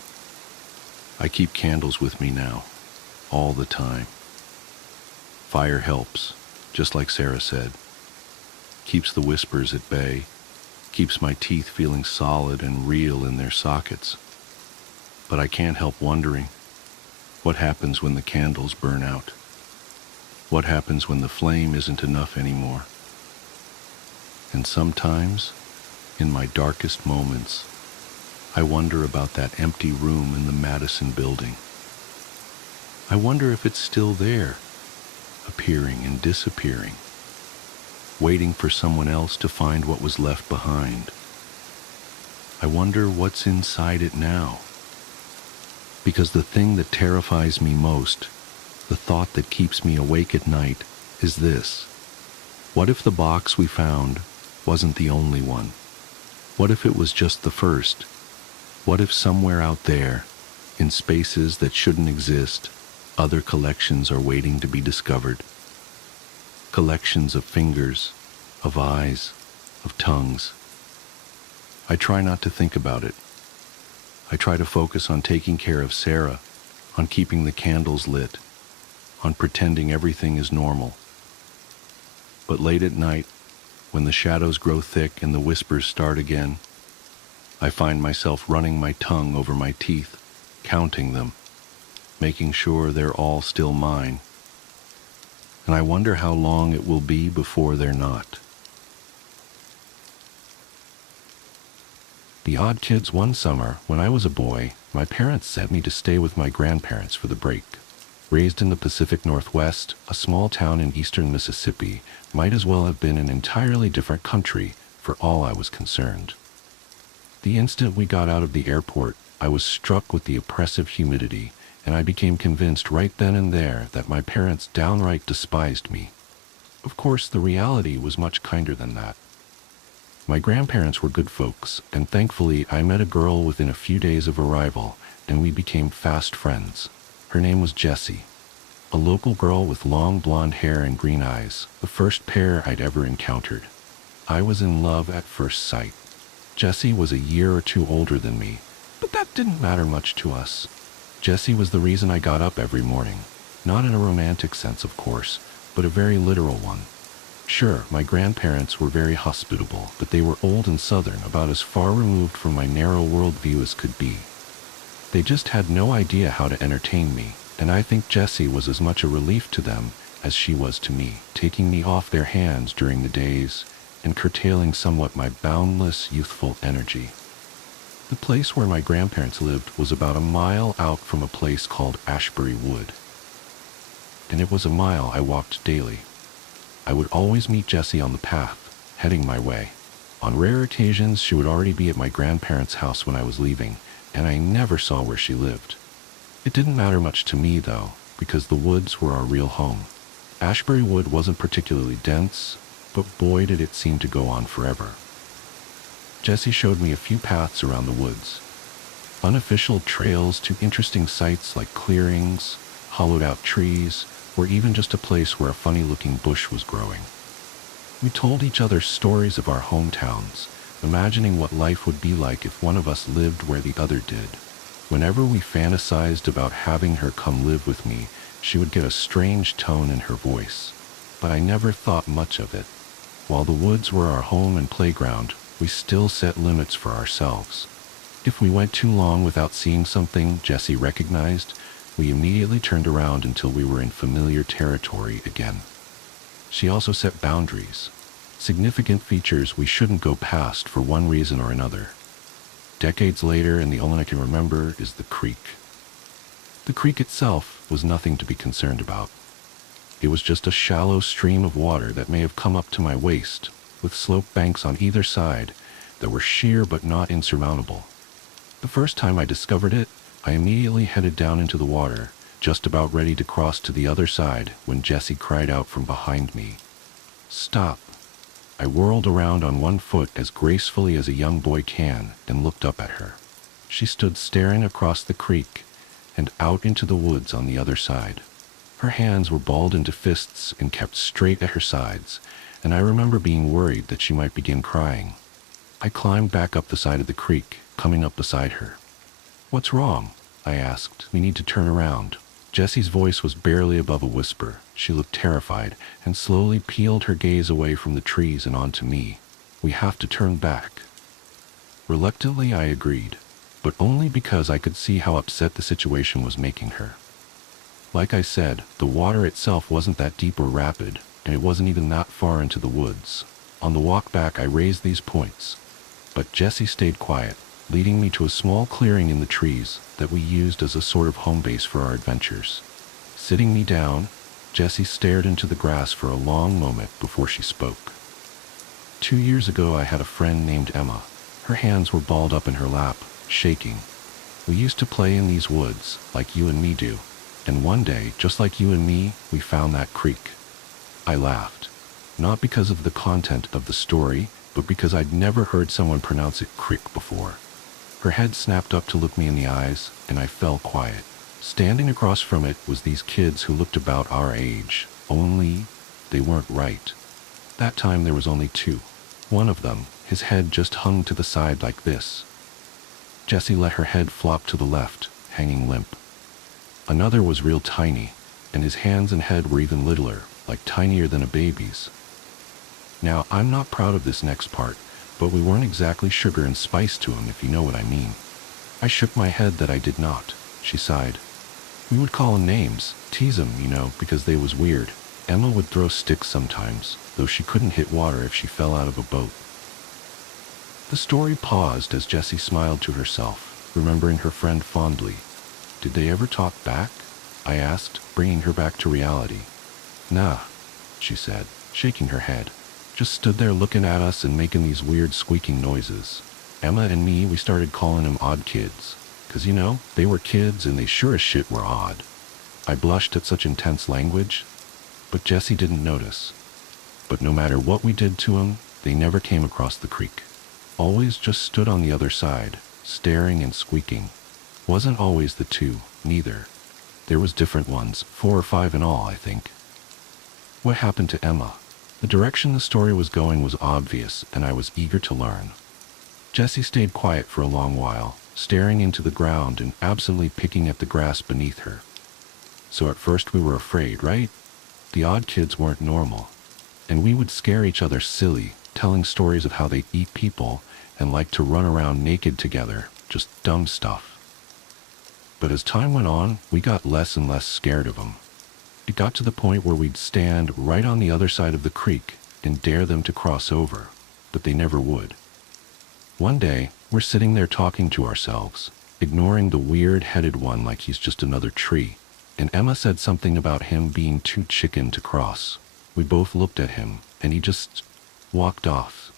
I keep candles with me now, all the time. Fire helps, just like Sarah said. Keeps the whispers at bay, keeps my teeth feeling solid and real in their sockets. But I can't help wondering, what happens when the candles burn out? What happens when the flame isn't enough anymore? And sometimes, in my darkest moments, I wonder about that empty room in the Madison building. I wonder if it's still there, appearing and disappearing, waiting for someone else to find what was left behind. I wonder what's inside it now. Because the thing that terrifies me most, the thought that keeps me awake at night, is this. What if the box we found wasn't the only one? What if it was just the first? What if somewhere out there, in spaces that shouldn't exist, other collections are waiting to be discovered? Collections of fingers, of eyes, of tongues. I try not to think about it. I try to focus on taking care of Sarah, on keeping the candles lit, on pretending everything is normal. But late at night, when the shadows grow thick and the whispers start again, I find myself running my tongue over my teeth, counting them, making sure they're all still mine. And I wonder how long it will be before they're not. The odd kids. One summer, when I was a boy, my parents sent me to stay with my grandparents for the break. Raised in the Pacific Northwest, a small town in eastern Mississippi might as well have been an entirely different country for all I was concerned. The instant we got out of the airport, I was struck with the oppressive humidity, and I became convinced right then and there that my parents downright despised me. Of course, the reality was much kinder than that. My grandparents were good folks, and thankfully I met a girl within a few days of arrival, and we became fast friends. Her name was Jessie, a local girl with long blonde hair and green eyes, the first pair I'd ever encountered. I was in love at first sight. Jessie was a year or two older than me, but that didn't matter much to us. Jessie was the reason I got up every morning, not in a romantic sense, of course, but a very literal one. Sure, my grandparents were very hospitable, but they were old and southern, about as far removed from my narrow worldview as could be. They just had no idea how to entertain me, and I think Jessie was as much a relief to them as she was to me, taking me off their hands during the days and curtailing somewhat my boundless youthful energy. The place where my grandparents lived was about a mile out from a place called Ashbury Wood, and it was a mile I walked daily. I would always meet Jessie on the path, heading my way. On rare occasions, she would already be at my grandparents' house when I was leaving, and I never saw where she lived. It didn't matter much to me, though, because the woods were our real home. Ashbury Wood wasn't particularly dense, but boy did it seem to go on forever. Jessie showed me a few paths around the woods, unofficial trails to interesting sights like clearings, hollowed-out trees, or even just a place where a funny-looking bush was growing. We told each other stories of our hometowns, imagining what life would be like if one of us lived where the other did. Whenever we fantasized about having her come live with me, she would get a strange tone in her voice, but I never thought much of it. While the woods were our home and playground, we still set limits for ourselves. If we went too long without seeing something Jessie recognized, we immediately turned around until we were in familiar territory again. She also set boundaries, significant features we shouldn't go past for one reason or another. Decades later, and the only I can remember is the creek. The creek itself was nothing to be concerned about. It was just a shallow stream of water that may have come up to my waist, with slope banks on either side that were sheer but not insurmountable. The first time I discovered it, I immediately headed down into the water, just about ready to cross to the other side when Jessie cried out from behind me, "Stop!" I whirled around on one foot as gracefully as a young boy can and looked up at her. She stood staring across the creek and out into the woods on the other side. Her hands were balled into fists and kept straight at her sides, and I remember being worried that she might begin crying. I climbed back up the side of the creek, coming up beside her. "What's wrong?" I asked. "We need to turn around." Jessie's voice was barely above a whisper. She looked terrified and slowly peeled her gaze away from the trees and onto me. "We have to turn back." Reluctantly, I agreed, but only because I could see how upset the situation was making her. Like I said, the water itself wasn't that deep or rapid, and it wasn't even that far into the woods. On the walk back, I raised these points, but Jessie stayed quiet, leading me to a small clearing in the trees that we used as a sort of home base for our adventures. Sitting me down, Jessie stared into the grass for a long moment before she spoke. 2 years ago, I had a friend named Emma. Her hands were balled up in her lap, shaking. We used to play in these woods, like you and me do, and one day, just like you and me, we found that creek. I laughed, not because of the content of the story, but because I'd never heard someone pronounce it crick before. Her head snapped up to look me in the eyes, and I fell quiet. Standing across from it was these kids who looked about our age, only they weren't right. That time there was only 2. One of them, his head just hung to the side like this. Jessie let her head flop to the left, hanging limp. Another was real tiny, and his hands and head were even littler, like tinier than a baby's. Now, I'm not proud of this next part, but we weren't exactly sugar and spice to him, if you know what I mean. I shook my head that I did not. She sighed. We would call him names, tease him, because they was weird. Emma would throw sticks sometimes, though she couldn't hit water if she fell out of a boat. The story paused as Jessie smiled to herself, remembering her friend fondly. Did they ever talk back? I asked, bringing her back to reality. Nah, she said, shaking her head. Just stood there looking at us and making these weird squeaking noises. Emma and me, we started calling them odd kids. 'Cause they were kids and they sure as shit were odd. I blushed at such intense language, but Jessie didn't notice. But no matter what we did to them, they never came across the creek. Always just stood on the other side, staring and squeaking. Wasn't always the two, neither. There was different ones, 4 or 5 in all, I think. What happened to Emma? The direction the story was going was obvious, and I was eager to learn. Jessie stayed quiet for a long while, staring into the ground and absently picking at the grass beneath her. So at first we were afraid, right? The odd kids weren't normal. And we would scare each other silly, telling stories of how they eat people and like to run around naked together, just dumb stuff. But as time went on, we got less and less scared of them. It got to the point where we'd stand right on the other side of the creek and dare them to cross over, but they never would. One day, we're sitting there talking to ourselves, ignoring the weird-headed one like he's just another tree, and Emma said something about him being too chicken to cross. We both looked at him, and he just walked off,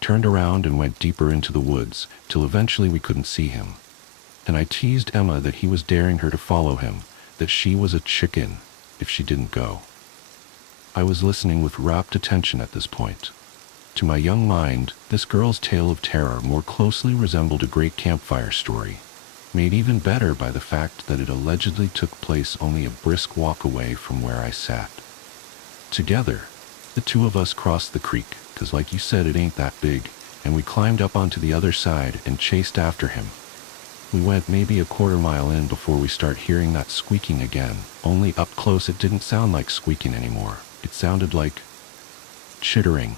turned around and went deeper into the woods, till eventually we couldn't see him. And I teased Emma that he was daring her to follow him, that she was a chicken if she didn't go. I was listening with rapt attention at this point. To my young mind, this girl's tale of terror more closely resembled a great campfire story, made even better by the fact that it allegedly took place only a brisk walk away from where I sat. Together, the two of us crossed the creek, 'cause like you said, it ain't that big, and we climbed up onto the other side and chased after him. We went maybe a quarter mile in before we start hearing that squeaking again, only up close it didn't sound like squeaking anymore. It sounded like chittering.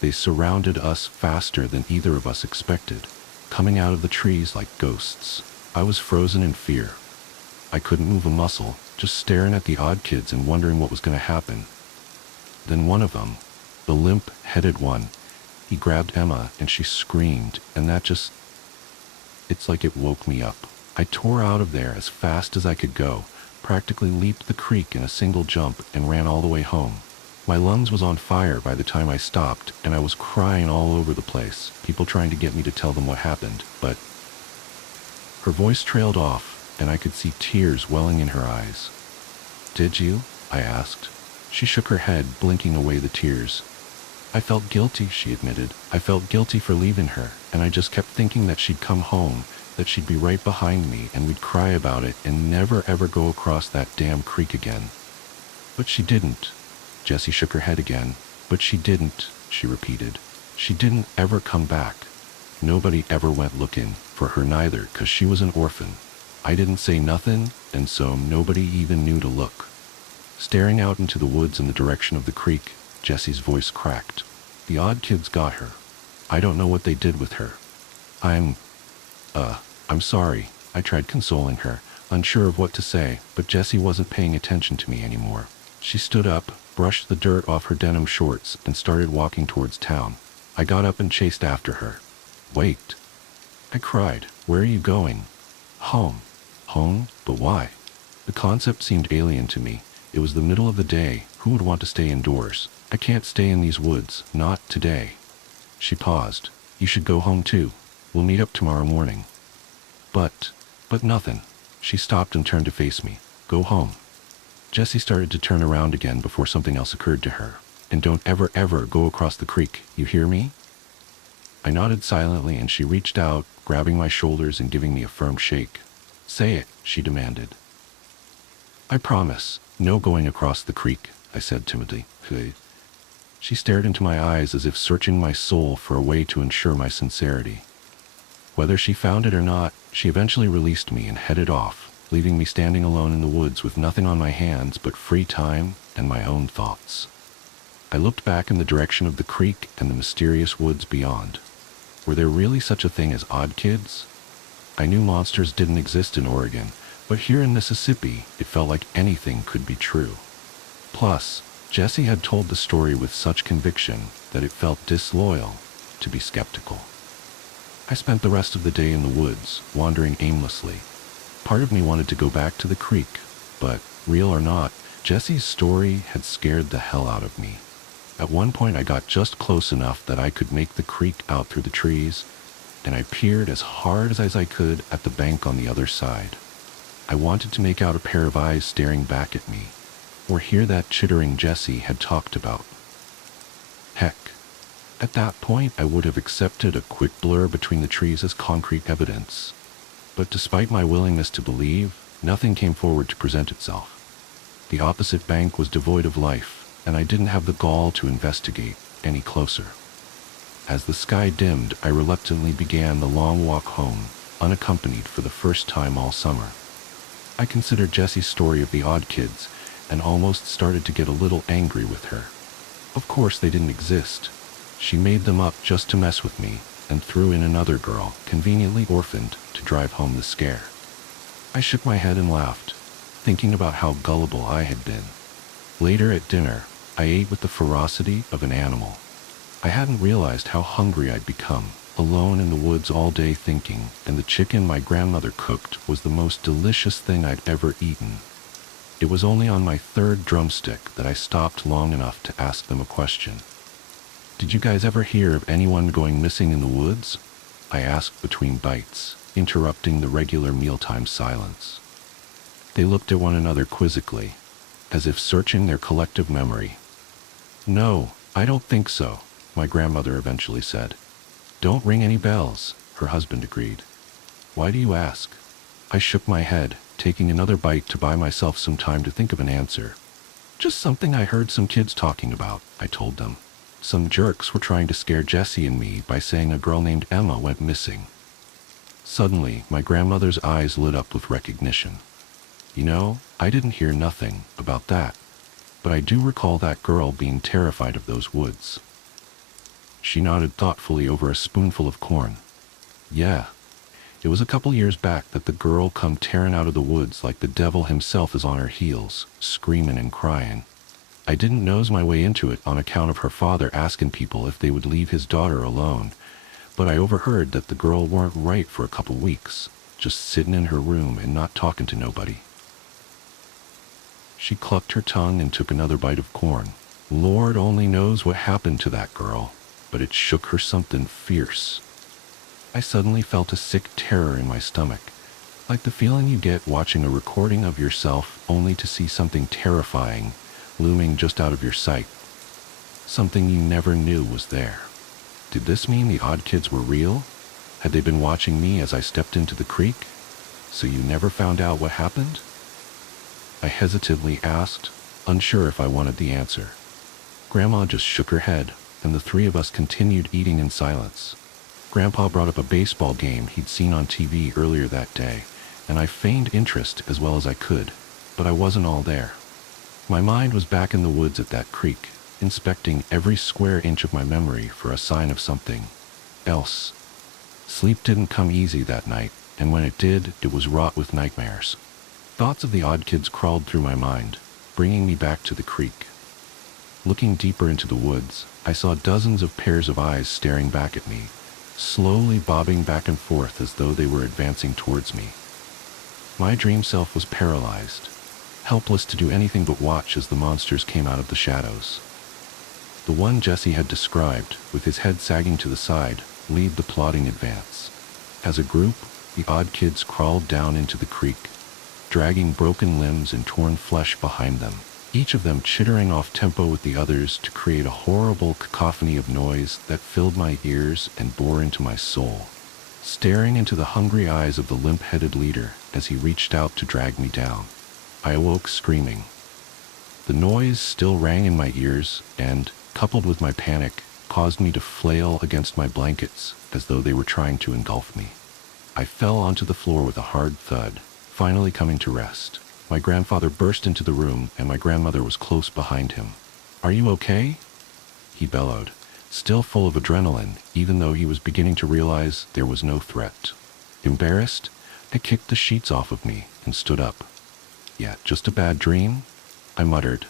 They surrounded us faster than either of us expected, coming out of the trees like ghosts. I was frozen in fear. I couldn't move a muscle, just staring at the odd kids and wondering what was going to happen. Then one of them, the limp-headed one, he grabbed Emma and she screamed, and it's like it woke me up. I tore out of there as fast as I could go, practically leaped the creek in a single jump and ran all the way home. My lungs was on fire by the time I stopped, and I was crying all over the place, people trying to get me to tell them what happened, but her voice trailed off, and I could see tears welling in her eyes. Did you? I asked. She shook her head, blinking away the tears. I felt guilty, she admitted. I felt guilty for leaving her, and I just kept thinking that she'd come home, that she'd be right behind me, and we'd cry about it and never ever go across that damn creek again. But she didn't. Jessie shook her head again. But she didn't, she repeated. She didn't ever come back. Nobody ever went looking for her neither, 'cause she was an orphan. I didn't say nothing, and so nobody even knew to look. Staring out into the woods in the direction of the creek, Jessie's voice cracked. The odd kids got her. I don't know what they did with her. I'm sorry. I tried consoling her, unsure of what to say, but Jessie wasn't paying attention to me anymore. She stood up, brushed the dirt off her denim shorts, and started walking towards town. I got up and chased after her. Wait, I cried. Where are you going? Home. Home? But why? The concept seemed alien to me. It was the middle of the day. Who would want to stay indoors? I can't stay in these woods, not today. She paused. You should go home too. We'll meet up tomorrow morning. But nothing. She stopped and turned to face me. Go home. Jessie started to turn around again before something else occurred to her. And don't ever go across the creek, you hear me? I nodded silently and she reached out, grabbing my shoulders and giving me a firm shake. Say it, she demanded. I promise, no going across the creek, I said timidly. She stared into my eyes as if searching my soul for a way to ensure my sincerity. Whether she found it or not, she eventually released me and headed off, leaving me standing alone in the woods with nothing on my hands but free time and my own thoughts. I looked back in the direction of the creek and the mysterious woods beyond. Were there really such a thing as odd kids? I knew monsters didn't exist in Oregon, but here in Mississippi, it felt like anything could be true. Plus, Jesse had told the story with such conviction that it felt disloyal to be skeptical. I spent the rest of the day in the woods, wandering aimlessly. Part of me wanted to go back to the creek, but, real or not, Jesse's story had scared the hell out of me. At one point I got just close enough that I could make the creek out through the trees, and I peered as hard as I could at the bank on the other side. I wanted to make out a pair of eyes staring back at me, or hear that chittering Jesse had talked about. Heck, at that point I would have accepted a quick blur between the trees as concrete evidence. But despite my willingness to believe, nothing came forward to present itself. The opposite bank was devoid of life, and I didn't have the gall to investigate any closer. As the sky dimmed, I reluctantly began the long walk home, unaccompanied for the first time all summer. I considered Jessie's story of the odd kids, and almost started to get a little angry with her. Of course they didn't exist. She made them up just to mess with me, and threw in another girl, conveniently orphaned, to drive home the scare. I shook my head and laughed, thinking about how gullible I had been. Later at dinner, I ate with the ferocity of an animal. I hadn't realized how hungry I'd become, alone in the woods all day thinking, and the chicken my grandmother cooked was the most delicious thing I'd ever eaten. It was only on my third drumstick that I stopped long enough to ask them a question. "Did you guys ever hear of anyone going missing in the woods?" I asked between bites, interrupting the regular mealtime silence. They looked at one another quizzically, as if searching their collective memory. "No, I don't think so," my grandmother eventually said. "Don't ring any bells," her husband agreed. "Why do you ask?" I shook my head, taking another bite to buy myself some time to think of an answer. "Just something I heard some kids talking about," I told them. "Some jerks were trying to scare Jessie and me by saying a girl named Emma went missing." Suddenly, my grandmother's eyes lit up with recognition. "You know, I didn't hear nothing about that, but I do recall that girl being terrified of those woods." She nodded thoughtfully over a spoonful of corn. "Yeah, it was a couple years back that the girl come tearing out of the woods like the devil himself is on her heels, screaming and crying. I didn't nose my way into it on account of her father asking people if they would leave his daughter alone, but I overheard that the girl weren't right for a couple weeks, just sitting in her room and not talking to nobody." She clucked her tongue and took another bite of corn. "Lord only knows what happened to that girl, but it shook her something fierce." I suddenly felt a sick terror in my stomach, like the feeling you get watching a recording of yourself only to see something terrifying looming just out of your sight. Something you never knew was there. Did this mean the odd kids were real? Had they been watching me as I stepped into the creek? "So you never found out what happened?" I hesitantly asked, unsure if I wanted the answer. Grandma just shook her head, and the three of us continued eating in silence. Grandpa brought up a baseball game he'd seen on TV earlier that day, and I feigned interest as well as I could, but I wasn't all there. My mind was back in the woods at that creek, inspecting every square inch of my memory for a sign of something else. Sleep didn't come easy that night, and when it did, it was wrought with nightmares. Thoughts of the odd kids crawled through my mind, bringing me back to the creek. Looking deeper into the woods, I saw dozens of pairs of eyes staring back at me, slowly bobbing back and forth as though they were advancing towards me. My dream self was paralyzed, helpless to do anything but watch as the monsters came out of the shadows. The one Jesse had described, with his head sagging to the side, led the plodding advance. As a group, the odd kids crawled down into the creek, dragging broken limbs and torn flesh behind them, each of them chittering off tempo with the others to create a horrible cacophony of noise that filled my ears and bore into my soul. Staring into the hungry eyes of the limp-headed leader as he reached out to drag me down, I awoke screaming. The noise still rang in my ears and, coupled with my panic, caused me to flail against my blankets as though they were trying to engulf me. I fell onto the floor with a hard thud, finally coming to rest. My grandfather burst into the room, and my grandmother was close behind him. "Are you okay?" he bellowed, still full of adrenaline, even though he was beginning to realize there was no threat. Embarrassed, I kicked the sheets off of me and stood up. "Yeah, just a bad dream?" I muttered.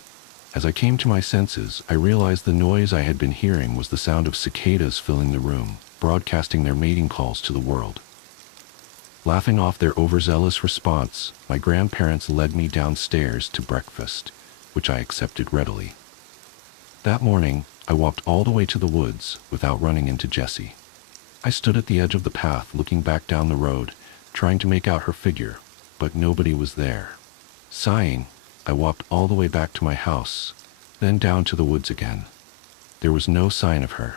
As I came to my senses, I realized the noise I had been hearing was the sound of cicadas filling the room, broadcasting their mating calls to the world. Laughing off their overzealous response, my grandparents led me downstairs to breakfast, which I accepted readily. That morning, I walked all the way to the woods without running into Jessie. I stood at the edge of the path looking back down the road, trying to make out her figure, but nobody was there. Sighing, I walked all the way back to my house, then down to the woods again. There was no sign of her.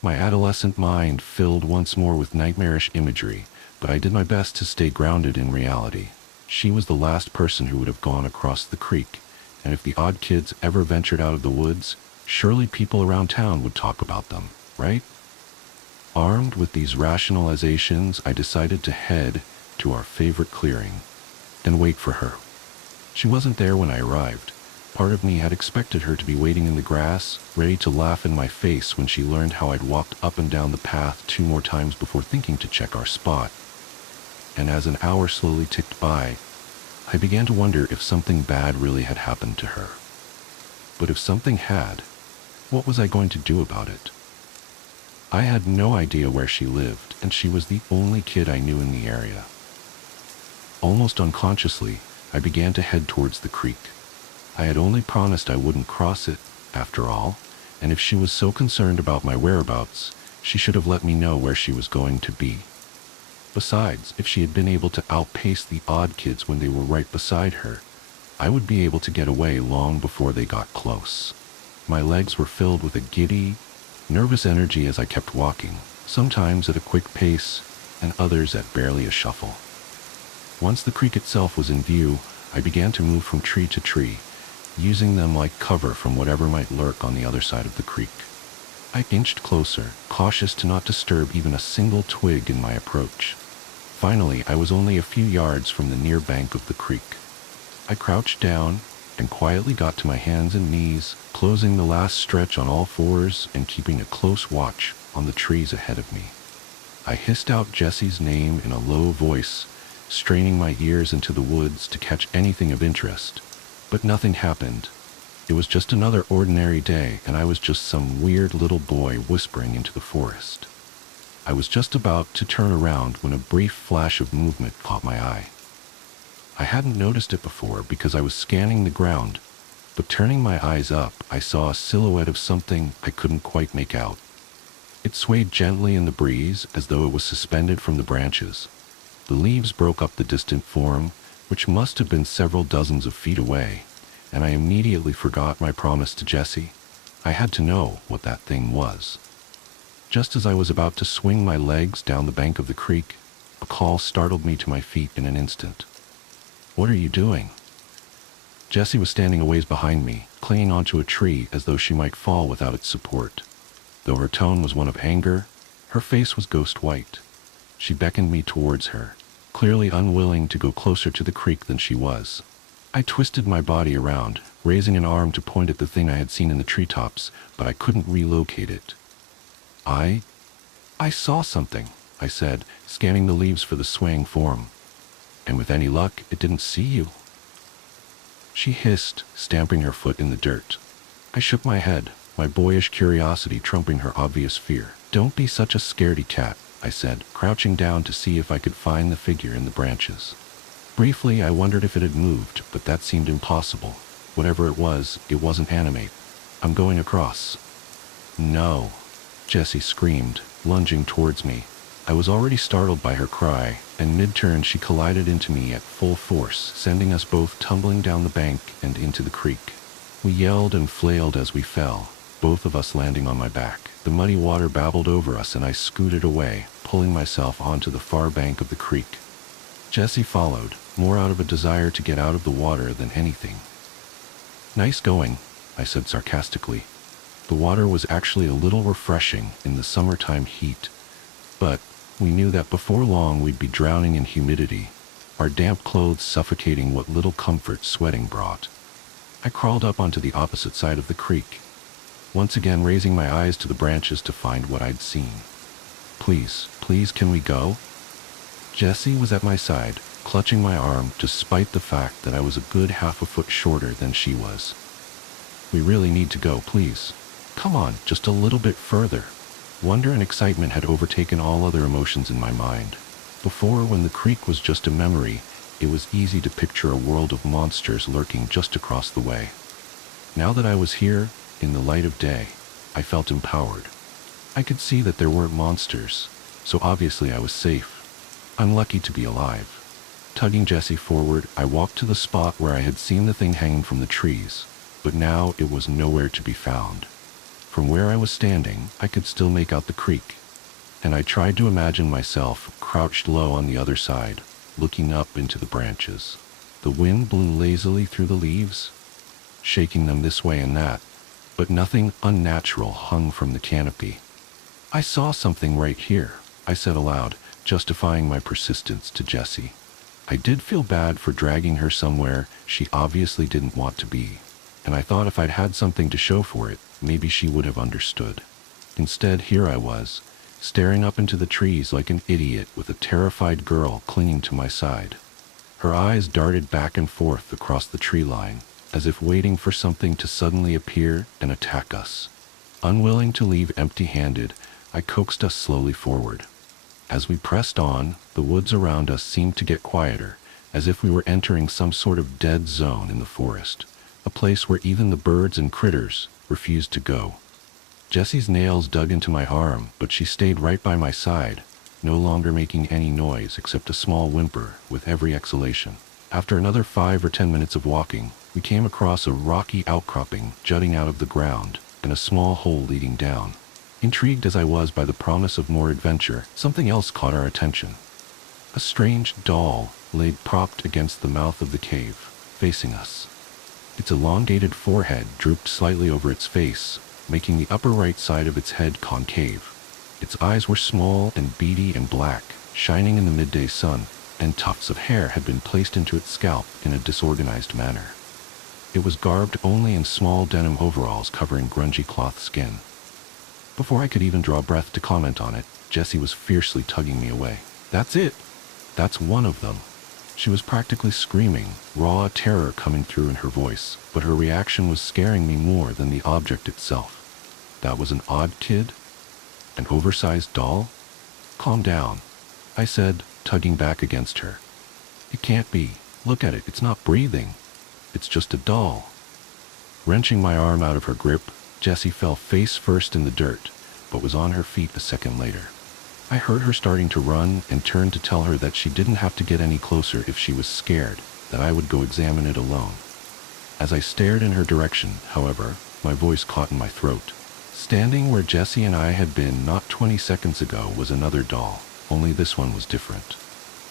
My adolescent mind filled once more with nightmarish imagery, but I did my best to stay grounded in reality. She was the last person who would have gone across the creek, and if the odd kids ever ventured out of the woods, surely people around town would talk about them, right? Armed with these rationalizations, I decided to head to our favorite clearing and wait for her. She wasn't there when I arrived. Part of me had expected her to be waiting in the grass, ready to laugh in my face when she learned how I'd walked up and down the path 2 more times before thinking to check our spot. And as an hour slowly ticked by, I began to wonder if something bad really had happened to her. But if something had, what was I going to do about it? I had no idea where she lived, and she was the only kid I knew in the area. Almost unconsciously, I began to head towards the creek. I had only promised I wouldn't cross it, after all, and if she was so concerned about my whereabouts, she should have let me know where she was going to be. Besides, if she had been able to outpace the odd kids when they were right beside her, I would be able to get away long before they got close. My legs were filled with a giddy, nervous energy as I kept walking, sometimes at a quick pace, and others at barely a shuffle. Once the creek itself was in view, I began to move from tree to tree, using them like cover from whatever might lurk on the other side of the creek. I inched closer, cautious to not disturb even a single twig in my approach. Finally, I was only a few yards from the near bank of the creek. I crouched down and quietly got to my hands and knees, closing the last stretch on all fours and keeping a close watch on the trees ahead of me. I hissed out Jessie's name in a low voice, straining my ears into the woods to catch anything of interest. But nothing happened. It was just another ordinary day, and I was just some weird little boy whispering into the forest. I was just about to turn around when a brief flash of movement caught my eye. I hadn't noticed it before because I was scanning the ground, but turning my eyes up, I saw a silhouette of something I couldn't quite make out. It swayed gently in the breeze as though it was suspended from the branches. The leaves broke up the distant form, which must have been several dozens of feet away, and I immediately forgot my promise to Jessie. I had to know what that thing was. Just as I was about to swing my legs down the bank of the creek, a call startled me to my feet in an instant. "What are you doing?" Jessie was standing a ways behind me, clinging onto a tree as though she might fall without its support. Though her tone was one of anger, her face was ghost white. She beckoned me towards her, clearly unwilling to go closer to the creek than she was. I twisted my body around, raising an arm to point at the thing I had seen in the treetops, but I couldn't relocate it. I saw something," I said, scanning the leaves for the swaying form. "And with any luck, it didn't see you." She hissed, stamping her foot in the dirt. I shook my head, my boyish curiosity trumping her obvious fear. "Don't be such a scaredy cat," I said, crouching down to see if I could find the figure in the branches. Briefly, I wondered if it had moved, but that seemed impossible. Whatever it wasn't animate. "I'm going across." "No," Jessie screamed, lunging towards me. I was already startled by her cry, and mid-turn she collided into me at full force, sending us both tumbling down the bank and into the creek. We yelled and flailed as we fell, both of us landing on my back. The muddy water babbled over us and I scooted away, pulling myself onto the far bank of the creek. Jessie followed, more out of a desire to get out of the water than anything. "Nice going," I said sarcastically. The water was actually a little refreshing in the summertime heat, but we knew that before long we'd be drowning in humidity. our damp clothes suffocating what little comfort sweating brought. I crawled up onto the opposite side of the creek, once again raising my eyes to the branches to find what I'd seen. Please, please, can we go? Jessie was at my side, clutching my arm despite the fact that I was a good half a foot shorter than she was. We really need to go, please. Come on, just a little bit further. Wonder and excitement had overtaken all other emotions in my mind. Before, when the creek was just a memory, it was easy to picture a world of monsters lurking just across the way. Now that I was here, in the light of day, I felt empowered. I could see that there weren't monsters, so obviously I was safe. I'm lucky to be alive. Tugging Jessie forward, I walked to the spot where I had seen the thing hanging from the trees, but now it was nowhere to be found. From where I was standing, I could still make out the creek, and I tried to imagine myself crouched low on the other side, looking up into the branches. The wind blew lazily through the leaves, shaking them this way and that, but nothing unnatural hung from the canopy. I saw something right here, I said aloud, justifying my persistence to Jessie. I did feel bad for dragging her somewhere she obviously didn't want to be, and I thought if I'd had something to show for it, maybe she would have understood. Instead, here I was, staring up into the trees like an idiot with a terrified girl clinging to my side. Her eyes darted back and forth across the tree line, as if waiting for something to suddenly appear and attack us. Unwilling to leave empty-handed, I coaxed us slowly forward. As we pressed on, the woods around us seemed to get quieter, as if we were entering some sort of dead zone in the forest, a place where even the birds and critters refused to go. Jessie's nails dug into my arm, but she stayed right by my side, no longer making any noise except a small whimper with every exhalation. After another 5 or 10 minutes of walking, we came across a rocky outcropping jutting out of the ground and a small hole leading down. Intrigued as I was by the promise of more adventure, something else caught our attention. A strange doll lay propped against the mouth of the cave, facing us. Its elongated forehead drooped slightly over its face, making the upper right side of its head concave. Its eyes were small and beady and black, shining in the midday sun, and tufts of hair had been placed into its scalp in a disorganized manner. It was garbed only in small denim overalls covering grungy cloth skin. Before I could even draw breath to comment on it, Jessie was fiercely tugging me away. That's it! That's one of them. She was practically screaming, raw terror coming through in her voice, but her reaction was scaring me more than the object itself. That was an odd kid? An oversized doll? Calm down, I said, tugging back against her. It can't be. Look at it, it's not breathing. It's just a doll. Wrenching my arm out of her grip, Jessie fell face first in the dirt, but was on her feet a second later. I heard her starting to run and turned to tell her that she didn't have to get any closer if she was scared, that I would go examine it alone. As I stared in her direction, however, my voice caught in my throat. Standing where Jessie and I had been not 20 seconds ago was another doll, only this one was different.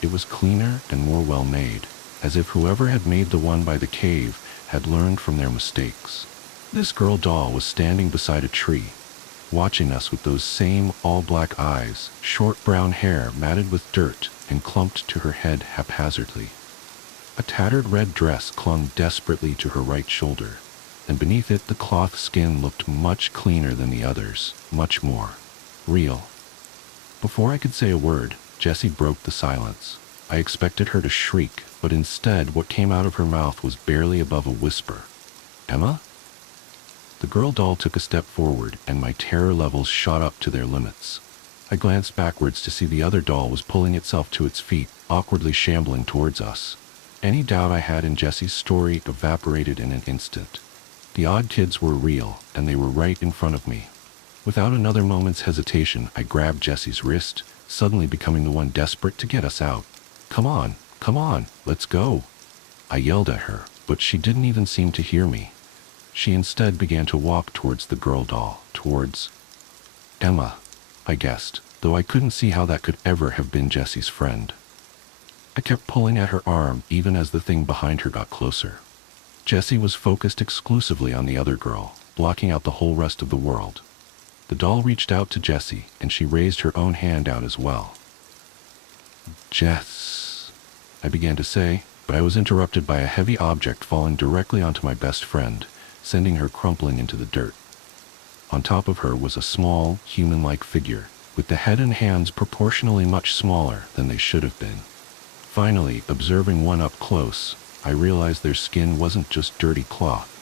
It was cleaner and more well-made, as if whoever had made the one by the cave had learned from their mistakes. This girl doll was standing beside a tree, watching us with those same all-black eyes, short brown hair matted with dirt and clumped to her head haphazardly. A tattered red dress clung desperately to her right shoulder, and beneath it the cloth skin looked much cleaner than the others, much more real. Before I could say a word, Jessie broke the silence. I expected her to shriek, but instead what came out of her mouth was barely above a whisper. Emma? The girl doll took a step forward, and my terror levels shot up to their limits. I glanced backwards to see the other doll was pulling itself to its feet, awkwardly shambling towards us. Any doubt I had in Jessie's story evaporated in an instant. The odd kids were real, and they were right in front of me. Without another moment's hesitation, I grabbed Jessie's wrist, suddenly becoming the one desperate to get us out. Come on, let's go. I yelled at her, but she didn't even seem to hear me. She instead began to walk towards the girl doll, towards Emma, I guessed, though I couldn't see how that could ever have been Jessie's friend. I kept pulling at her arm even as the thing behind her got closer. Jessie was focused exclusively on the other girl, blocking out the whole rest of the world. The doll reached out to Jessie, and she raised her own hand out as well. Jess, I began to say, but I was interrupted by a heavy object falling directly onto my best friend, sending her crumpling into the dirt. On top of her was a small, human-like figure, with the head and hands proportionally much smaller than they should have been. Finally, observing one up close, I realized their skin wasn't just dirty cloth.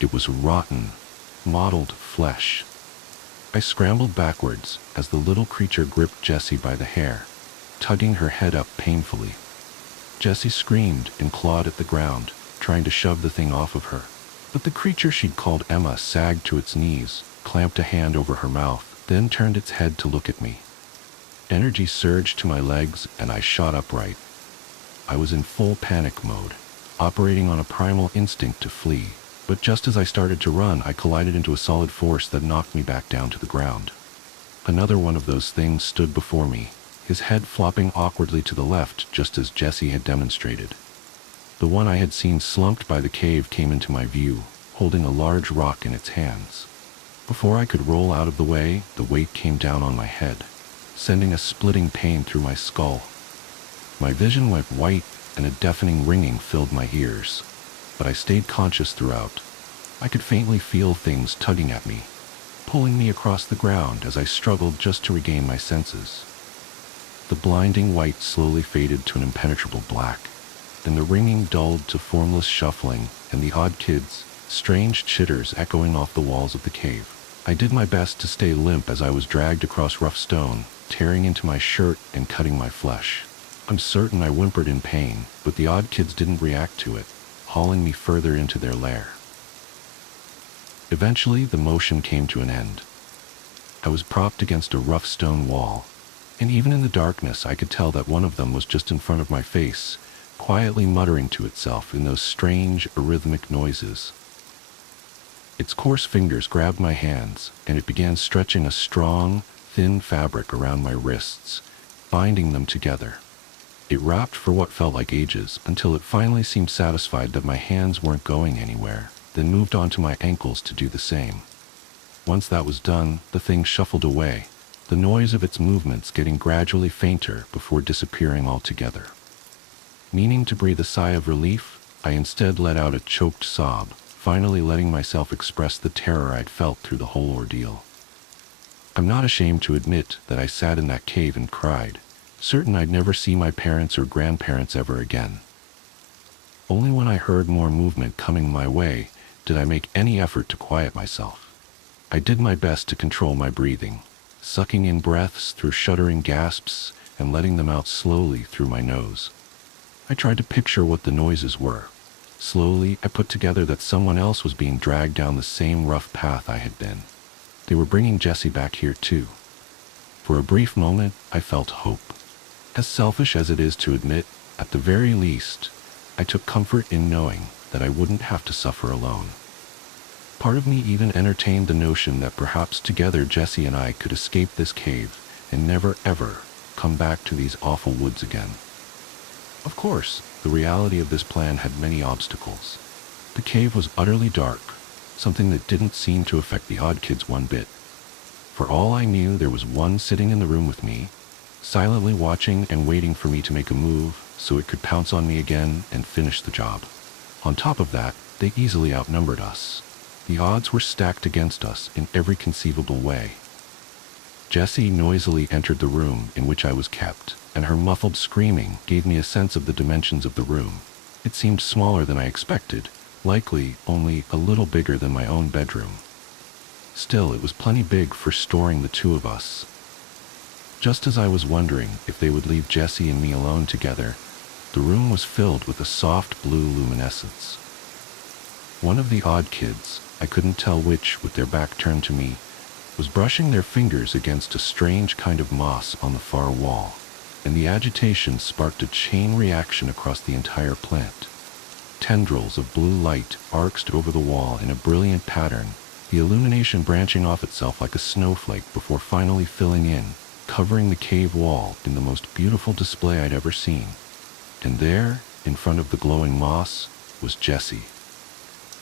It was rotten, mottled flesh. I scrambled backwards as the little creature gripped Jessie by the hair, tugging her head up painfully. Jessie screamed and clawed at the ground, trying to shove the thing off of her. But the creature she'd called Emma sagged to its knees, clamped a hand over her mouth, then turned its head to look at me. Energy surged to my legs and I shot upright. I was in full panic mode, operating on a primal instinct to flee. But just as I started to run, I collided into a solid force that knocked me back down to the ground. Another one of those things stood before me, his head flopping awkwardly to the left just as Jessie had demonstrated. The one I had seen slumped by the cave came into my view, holding a large rock in its hands. Before I could roll out of the way, the weight came down on my head, sending a splitting pain through my skull. My vision went white and a deafening ringing filled my ears. But I stayed conscious throughout. I could faintly feel things tugging at me, pulling me across the ground as I struggled just to regain my senses. The blinding white slowly faded to an impenetrable black, then the ringing dulled to formless shuffling and the odd kids' strange chitters echoing off the walls of the cave. I did my best to stay limp as I was dragged across rough stone, tearing into my shirt and cutting my flesh. I'm certain I whimpered in pain, but the odd kids didn't react to it, hauling me further into their lair. Eventually, the motion came to an end. I was propped against a rough stone wall, and even in the darkness I could tell that one of them was just in front of my face, quietly muttering to itself in those strange, rhythmic noises. Its coarse fingers grabbed my hands, and it began stretching a strong, thin fabric around my wrists, binding them together. It wrapped for what felt like ages, until it finally seemed satisfied that my hands weren't going anywhere, then moved on to my ankles to do the same. Once that was done, the thing shuffled away, the noise of its movements getting gradually fainter before disappearing altogether. Meaning to breathe a sigh of relief, I instead let out a choked sob, finally letting myself express the terror I'd felt through the whole ordeal. I'm not ashamed to admit that I sat in that cave and cried, certain I'd never see my parents or grandparents ever again. Only when I heard more movement coming my way did I make any effort to quiet myself. I did my best to control my breathing, sucking in breaths through shuddering gasps and letting them out slowly through my nose. I tried to picture what the noises were. Slowly, I put together that someone else was being dragged down the same rough path I had been. They were bringing Jessie back here too. For a brief moment, I felt hope. As selfish as it is to admit, at the very least, I took comfort in knowing that I wouldn't have to suffer alone. Part of me even entertained the notion that perhaps together Jessie and I could escape this cave and never ever come back to these awful woods again. Of course, the reality of this plan had many obstacles. The cave was utterly dark, something that didn't seem to affect the odd kids one bit. For all I knew, there was one sitting in the room with me, silently watching and waiting for me to make a move so it could pounce on me again and finish the job. On top of that, they easily outnumbered us. The odds were stacked against us in every conceivable way. Jessie noisily entered the room in which I was kept, and her muffled screaming gave me a sense of the dimensions of the room. It seemed smaller than I expected, likely only a little bigger than my own bedroom. Still, it was plenty big for storing the two of us. Just as I was wondering if they would leave Jessie and me alone together, the room was filled with a soft blue luminescence. One of the odd kids, I couldn't tell which with their back turned to me, was brushing their fingers against a strange kind of moss on the far wall, and the agitation sparked a chain reaction across the entire plant. Tendrils of blue light arced over the wall in a brilliant pattern, the illumination branching off itself like a snowflake before finally filling in, covering the cave wall in the most beautiful display I'd ever seen. And there, in front of the glowing moss, was Jessie.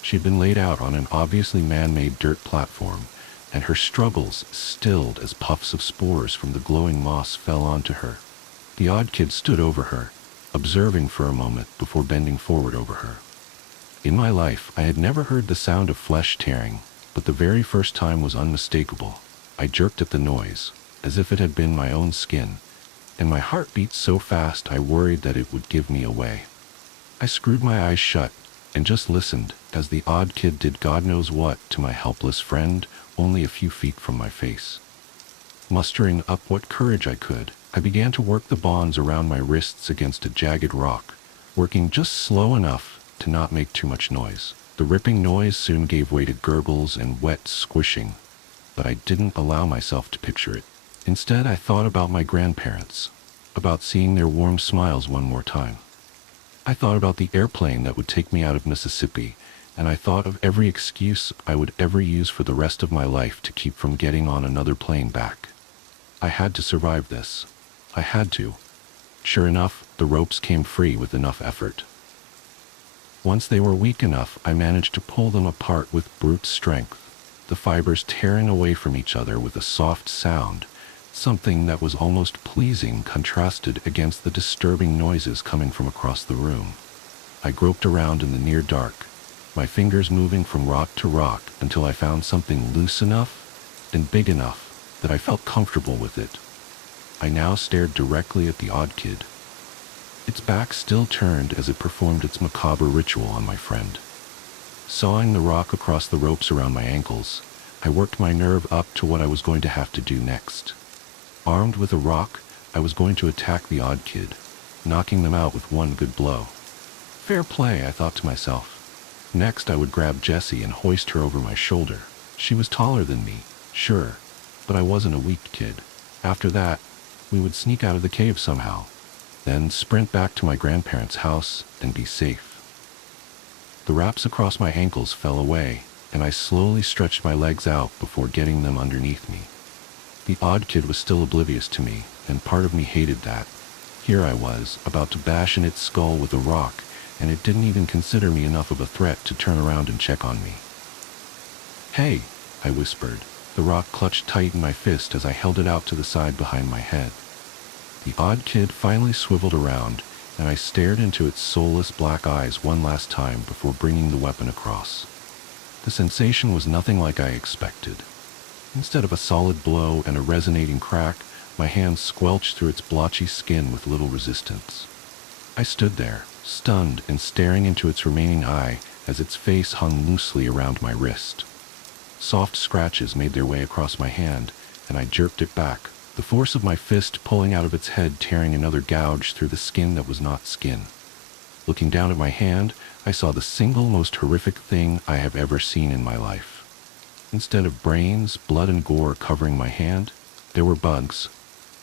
She'd been laid out on an obviously man-made dirt platform, and her struggles stilled as puffs of spores from the glowing moss fell onto her. The odd kid stood over her, observing for a moment before bending forward over her. In my life, I had never heard the sound of flesh tearing, but the very first time was unmistakable. I jerked at the noise, as if it had been my own skin, and my heart beat so fast I worried that it would give me away. I screwed my eyes shut and just listened as the odd kid did God knows what to my helpless friend only a few feet from my face. Mustering up what courage I could, I began to work the bonds around my wrists against a jagged rock, working just slow enough to not make too much noise. The ripping noise soon gave way to gurgles and wet squishing, but I didn't allow myself to picture it. Instead, I thought about my grandparents, about seeing their warm smiles one more time. I thought about the airplane that would take me out of Mississippi, and I thought of every excuse I would ever use for the rest of my life to keep from getting on another plane back. I had to survive this. I had to. Sure enough, the ropes came free with enough effort. Once they were weak enough, I managed to pull them apart with brute strength, the fibers tearing away from each other with a soft sound, something that was almost pleasing contrasted against the disturbing noises coming from across the room. I groped around in the near dark, my fingers moving from rock to rock until I found something loose enough and big enough that I felt comfortable with it. I now stared directly at the odd kid. Its back still turned as it performed its macabre ritual on my friend. Sawing the rock across the ropes around my ankles, I worked my nerve up to what I was going to have to do next. Armed with a rock, I was going to attack the odd kid, knocking them out with one good blow. Fair play, I thought to myself. Next, I would grab Jessie and hoist her over my shoulder. She was taller than me, sure, but I wasn't a weak kid. After that, we would sneak out of the cave somehow, then sprint back to my grandparents' house and be safe. The wraps across my ankles fell away, and I slowly stretched my legs out before getting them underneath me. The odd kid was still oblivious to me, and part of me hated that. Here I was, about to bash in its skull with a rock, and it didn't even consider me enough of a threat to turn around and check on me. "Hey," I whispered. The rock clutched tight in my fist as I held it out to the side behind my head. The odd kid finally swiveled around, and I stared into its soulless black eyes one last time before bringing the weapon across. The sensation was nothing like I expected. Instead of a solid blow and a resonating crack, my hand squelched through its blotchy skin with little resistance. I stood there, stunned and staring into its remaining eye as its face hung loosely around my wrist. Soft scratches made their way across my hand, and I jerked it back, the force of my fist pulling out of its head, tearing another gouge through the skin that was not skin. Looking down at my hand, I saw the single most horrific thing I have ever seen in my life. Instead of brains, blood, and gore covering my hand, there were bugs,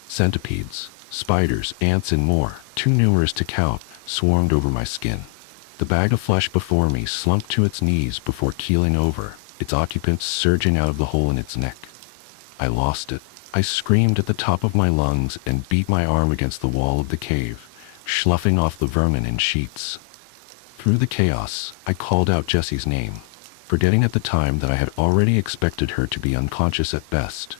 centipedes, spiders, ants, and more, too numerous to count, swarmed over my skin. The bag of flesh before me slumped to its knees before keeling over, its occupants surging out of the hole in its neck. I lost it. I screamed at the top of my lungs and beat my arm against the wall of the cave, sloughing off the vermin in sheets. Through the chaos, I called out Jessie's name, forgetting at the time that I had already expected her to be unconscious at best.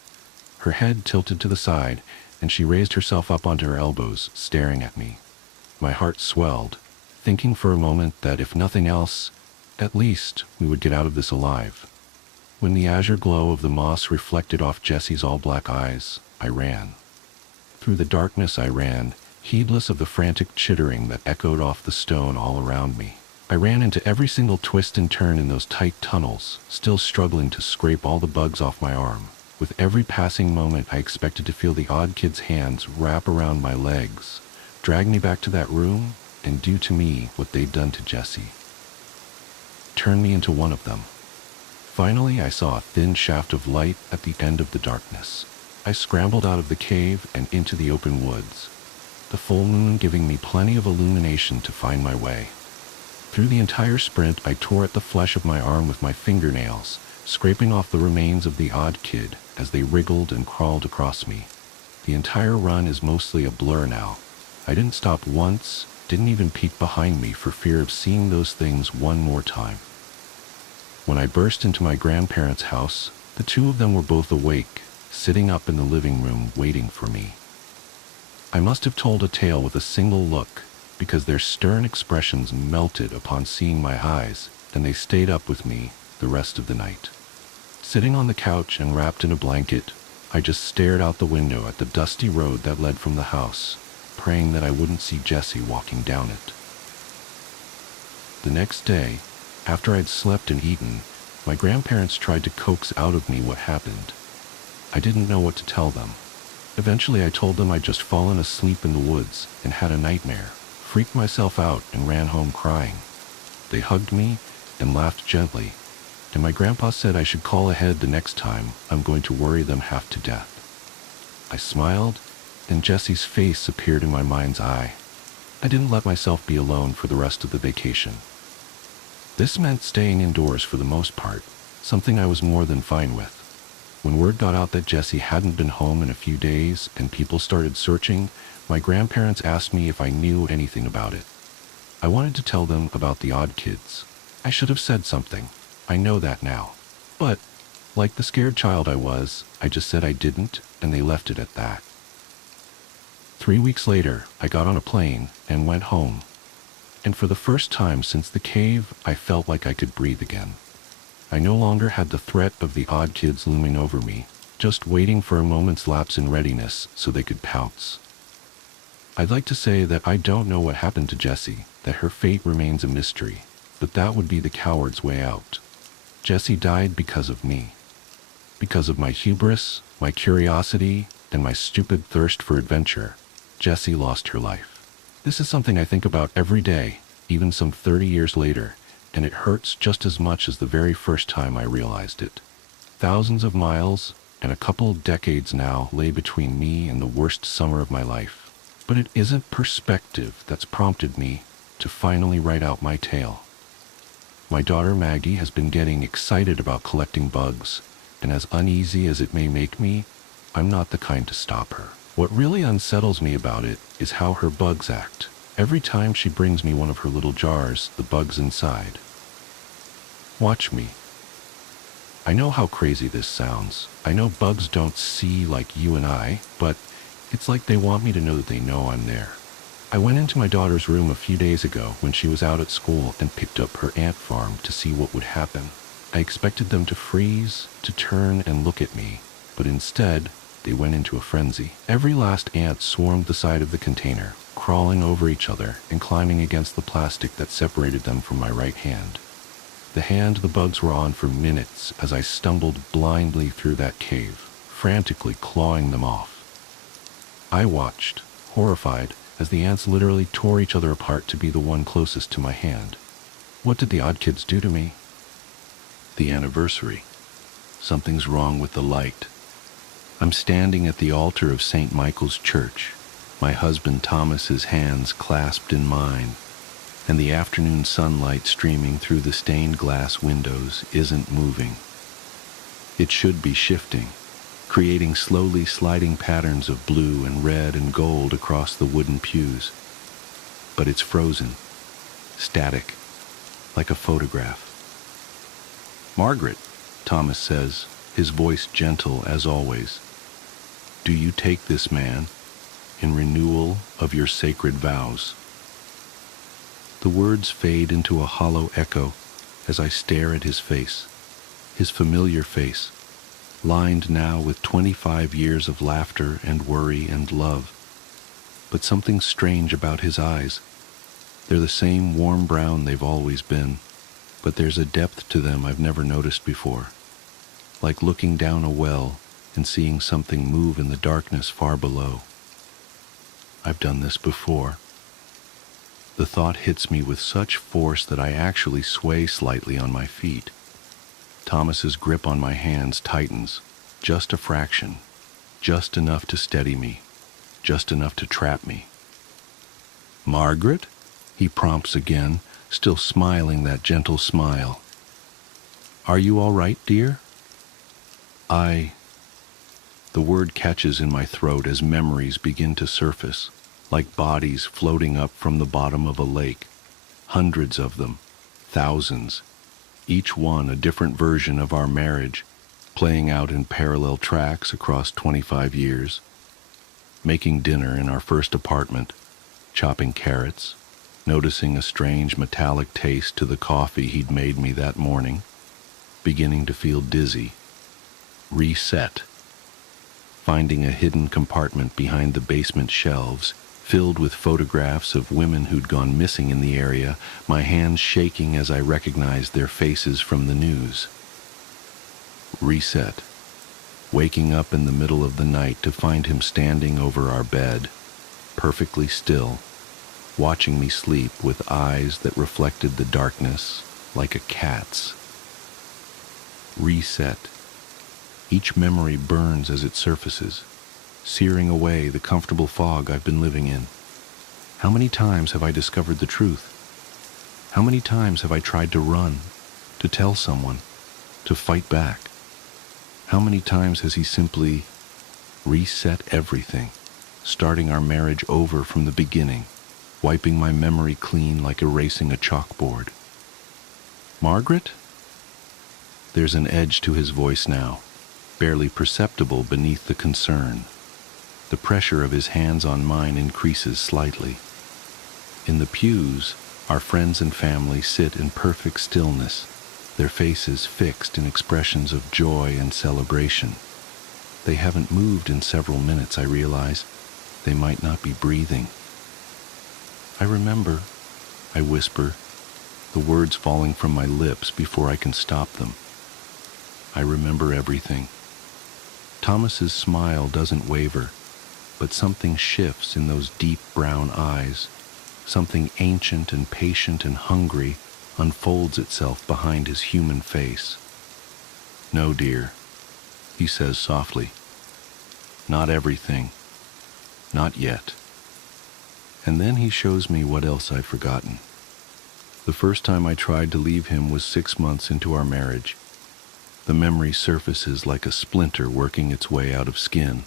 Her head tilted to the side, and she raised herself up onto her elbows, staring at me. My heart swelled, thinking for a moment that if nothing else, at least we would get out of this alive. When the azure glow of the moss reflected off Jessie's all-black eyes, I ran. Through the darkness I ran, heedless of the frantic chittering that echoed off the stone all around me. I ran into every single twist and turn in those tight tunnels, still struggling to scrape all the bugs off my arm. With every passing moment, I expected to feel the odd kid's hands wrap around my legs, drag me back to that room, and do to me what they'd done to Jessie. Turn me into one of them. Finally, I saw a thin shaft of light at the end of the darkness. I scrambled out of the cave and into the open woods, the full moon giving me plenty of illumination to find my way. Through the entire sprint, I tore at the flesh of my arm with my fingernails, scraping off the remains of the odd kid as they wriggled and crawled across me. The entire run is mostly a blur now. I didn't stop once, didn't even peek behind me for fear of seeing those things one more time. When I burst into my grandparents' house, the two of them were both awake, sitting up in the living room waiting for me. I must have told a tale with a single look, because their stern expressions melted upon seeing my eyes, and they stayed up with me the rest of the night. Sitting on the couch and wrapped in a blanket, I just stared out the window at the dusty road that led from the house, praying that I wouldn't see Jessie walking down it. The next day, after I'd slept and eaten, my grandparents tried to coax out of me what happened. I didn't know what to tell them. Eventually I told them I'd just fallen asleep in the woods and had a nightmare, freaked myself out and ran home crying. They hugged me and laughed gently, and my grandpa said I should call ahead the next time I'm going to worry them half to death. I smiled, and Jessie's face appeared in my mind's eye. I didn't let myself be alone for the rest of the vacation. This meant staying indoors for the most part, something I was more than fine with. When word got out that Jessie hadn't been home in a few days and people started searching, my grandparents asked me if I knew anything about it. I wanted to tell them about the odd kids. I should have said something. I know that now. But, like the scared child I was, I just said I didn't, and they left it at that. 3 weeks later, I got on a plane and went home. And for the first time since the cave, I felt like I could breathe again. I no longer had the threat of the odd kids looming over me, just waiting for a moment's lapse in readiness so they could pounce. I'd like to say that I don't know what happened to Jessie, that her fate remains a mystery, but that would be the coward's way out. Jessie died because of me. Because of my hubris, my curiosity, and my stupid thirst for adventure, Jessie lost her life. This is something I think about every day, even some 30 years later, and it hurts just as much as the very first time I realized it. Thousands of miles and a couple decades now lay between me and the worst summer of my life. But it isn't perspective that's prompted me to finally write out my tale. My daughter Maggie has been getting excited about collecting bugs, and as uneasy as it may make me, I'm not the kind to stop her. What really unsettles me about it is how her bugs act. Every time she brings me one of her little jars, the bugs inside. Watch me. I know how crazy this sounds. I know bugs don't see like you and I, but it's like they want me to know that they know I'm there. I went into my daughter's room a few days ago when she was out at school and picked up her ant farm to see what would happen. I expected them to freeze, to turn and look at me, but instead, they went into a frenzy. Every last ant swarmed the side of the container, crawling over each other and climbing against the plastic that separated them from my right hand. The hand the bugs were on for minutes as I stumbled blindly through that cave, frantically clawing them off. I watched, horrified, as the ants literally tore each other apart to be the one closest to my hand. What did the odd kids do to me? The anniversary. Something's wrong with the light. I'm standing at the altar of St. Michael's Church, my husband Thomas's hands clasped in mine, and the afternoon sunlight streaming through the stained glass windows isn't moving. It should be shifting, creating slowly sliding patterns of blue and red and gold across the wooden pews. But it's frozen, static, like a photograph. "Margaret," Thomas says, his voice gentle as always, "do you take this man in renewal of your sacred vows?" The words fade into a hollow echo as I stare at his face, his familiar face, lined now with 25 years of laughter and worry and love. But something strange about his eyes. They're the same warm brown they've always been, but there's a depth to them I've never noticed before, like looking down a well and seeing something move in the darkness far below. I've done this before. The thought hits me with such force that I actually sway slightly on my feet. Thomas's grip on my hands tightens, just a fraction, just enough to steady me, just enough to trap me. "Margaret?" he prompts again, still smiling that gentle smile. "Are you all right, dear?" The word catches in my throat as memories begin to surface, like bodies floating up from the bottom of a lake. Hundreds of them, thousands, each one a different version of our marriage, playing out in parallel tracks across 25 years. Making dinner in our first apartment, chopping carrots, noticing a strange metallic taste to the coffee he'd made me that morning, beginning to feel dizzy. Reset. Finding a hidden compartment behind the basement shelves, filled with photographs of women who'd gone missing in the area, my hands shaking as I recognized their faces from the news. Reset. Waking up in the middle of the night to find him standing over our bed, perfectly still, watching me sleep with eyes that reflected the darkness like a cat's. Reset. Each memory burns as it surfaces, searing away the comfortable fog I've been living in. How many times have I discovered the truth? How many times have I tried to run, to tell someone, to fight back? How many times has he simply reset everything, starting our marriage over from the beginning, wiping my memory clean like erasing a chalkboard? Margaret? There's an edge to his voice now, barely perceptible beneath the concern. The pressure of his hands on mine increases slightly. In the pews, our friends and family sit in perfect stillness, their faces fixed in expressions of joy and celebration. They haven't moved in several minutes, I realize. They might not be breathing. I remember, I whisper, the words falling from my lips before I can stop them. I remember everything. Thomas's smile doesn't waver, but something shifts in those deep brown eyes. Something ancient and patient and hungry unfolds itself behind his human face. No, dear, he says softly. Not everything. Not yet. And then he shows me what else I've forgotten. The first time I tried to leave him was 6 months into our marriage. The memory surfaces like a splinter working its way out of skin.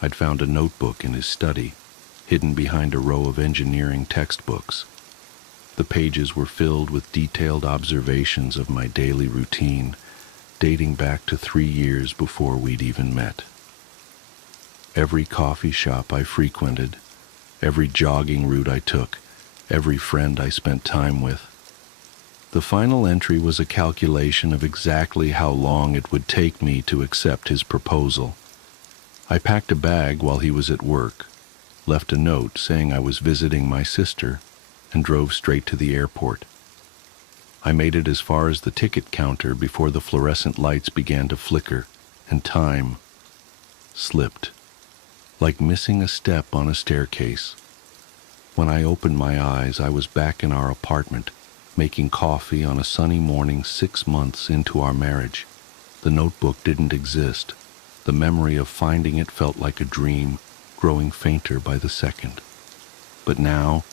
I'd found a notebook in his study, hidden behind a row of engineering textbooks. The pages were filled with detailed observations of my daily routine, dating back to 3 years before we'd even met. Every coffee shop I frequented, every jogging route I took, every friend I spent time with. The final entry was a calculation of exactly how long it would take me to accept his proposal. I packed a bag while he was at work, left a note saying I was visiting my sister, and drove straight to the airport. I made it as far as the ticket counter before the fluorescent lights began to flicker, and time slipped, like missing a step on a staircase. When I opened my eyes, I was back in our apartment, making coffee on a sunny morning 6 months into our marriage. The notebook didn't exist. The memory of finding it felt like a dream, growing fainter by the second. But now,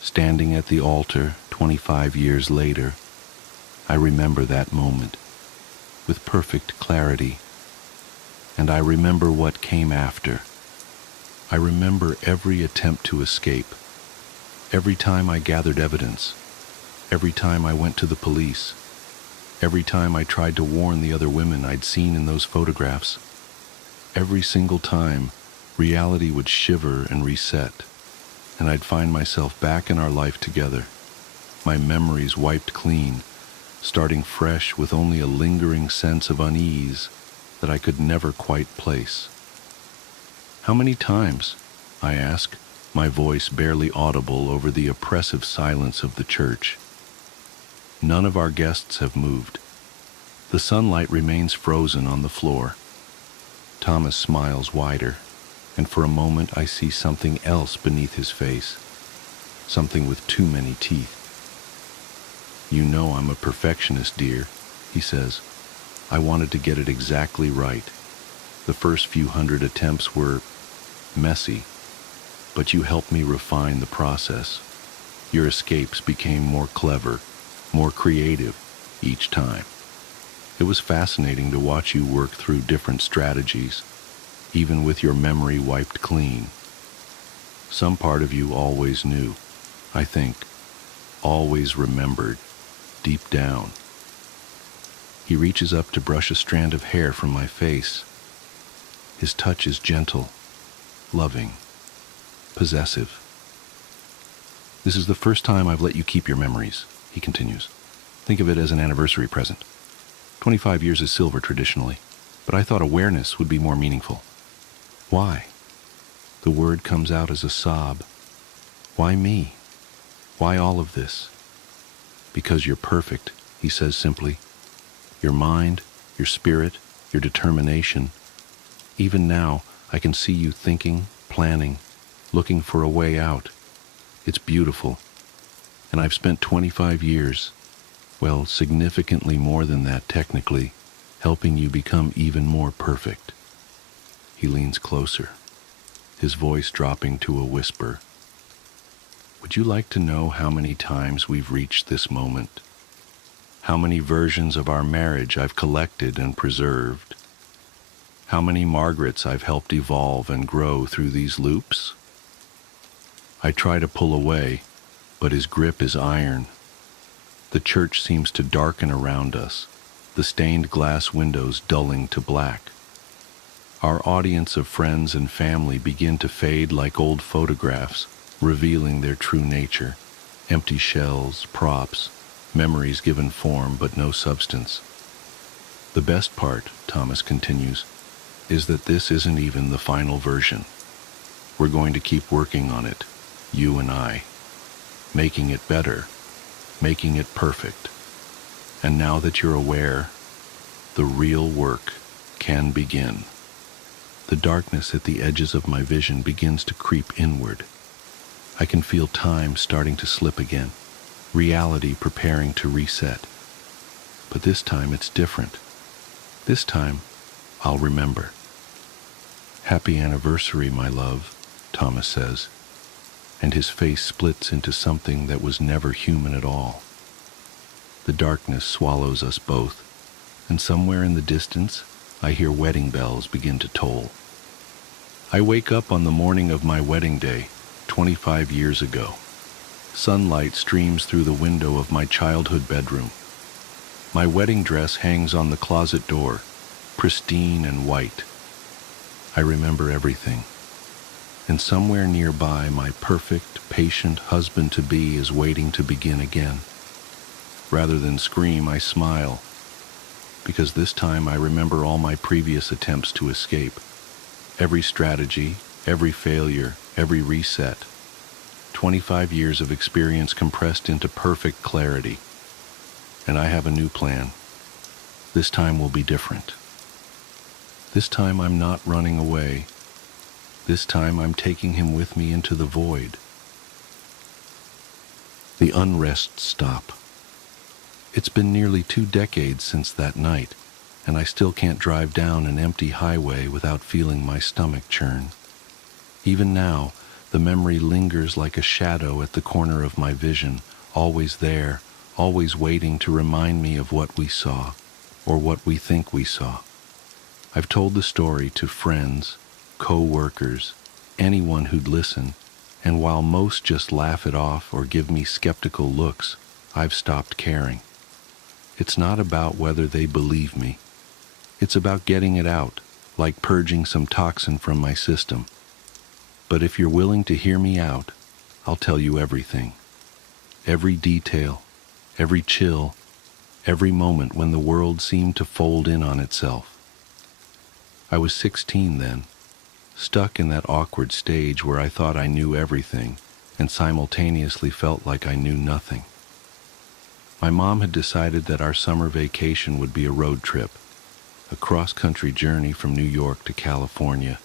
standing at the altar 25 years later, I remember that moment with perfect clarity. And I remember what came after. I remember every attempt to escape, every time I gathered evidence, every time I went to the police, every time I tried to warn the other women I'd seen in those photographs. Every single time, reality would shiver and reset, and I'd find myself back in our life together, my memories wiped clean, starting fresh with only a lingering sense of unease that I could never quite place. How many times? I ask, my voice barely audible over the oppressive silence of the church. None of our guests have moved. The sunlight remains frozen on the floor. Thomas smiles wider, and for a moment I see something else beneath his face, something with too many teeth. You know I'm a perfectionist, dear, he says. I wanted to get it exactly right. The first few hundred attempts were messy, but you helped me refine the process. Your escapes became more clever, more creative each time. It was fascinating to watch you work through different strategies, even with your memory wiped clean. Some part of you always knew, I think, always remembered, deep down. He reaches up to brush a strand of hair from my face. His touch is gentle, loving, possessive. This is the first time I've let you keep your memories, he continues. Think of it as an anniversary present. 25 years is silver traditionally, but I thought awareness would be more meaningful. Why? The word comes out as a sob. Why me? Why all of this? Because you're perfect, he says simply. Your mind, your spirit, your determination. Even now, I can see you thinking, planning, looking for a way out. It's beautiful. And I've spent 25 years, well, significantly more than that technically, helping you become even more perfect. He leans closer, his voice dropping to a whisper. Would you like to know how many times we've reached this moment? How many versions of our marriage I've collected and preserved? How many Margarets I've helped evolve and grow through these loops? I try to pull away, but his grip is iron. The church seems to darken around us, the stained glass windows dulling to black. Our audience of friends and family begin to fade like old photographs, revealing their true nature. Empty shells, props, memories given form but no substance. The best part, Thomas continues, is that this isn't even the final version. We're going to keep working on it, you and I, making it better, making it perfect. And now that you're aware, the real work can begin. The darkness at the edges of my vision begins to creep inward. I can feel time starting to slip again, reality preparing to reset. But this time it's different. This time, I'll remember. Happy anniversary, my love, Thomas says, and his face splits into something that was never human at all. The darkness swallows us both, and somewhere in the distance, I hear wedding bells begin to toll. I wake up on the morning of my wedding day, 25 years ago. Sunlight streams through the window of my childhood bedroom. My wedding dress hangs on the closet door, pristine and white. I remember everything. And somewhere nearby, my perfect, patient husband-to-be is waiting to begin again. Rather than scream, I smile, because this time I remember all my previous attempts to escape. Every strategy, every failure, every reset. 25 years of experience compressed into perfect clarity. And I have a new plan. This time will be different. This time I'm not running away. This time I'm taking him with me into the void. The unrest stop. It's been nearly 2 decades since that night, and I still can't drive down an empty highway without feeling my stomach churn. Even now, the memory lingers like a shadow at the corner of my vision, always there, always waiting to remind me of what we saw, or what we think we saw. I've told the story to friends, co-workers, anyone who'd listen, and while most just laugh it off or give me skeptical looks, I've stopped caring. It's not about whether they believe me. It's about getting it out, like purging some toxin from my system. But if you're willing to hear me out, I'll tell you everything. Every detail, every chill, every moment when the world seemed to fold in on itself. I was 16 then, stuck in that awkward stage where I thought I knew everything and simultaneously felt like I knew nothing. My mom had decided that our summer vacation would be a road trip, a cross-country journey from New York to California,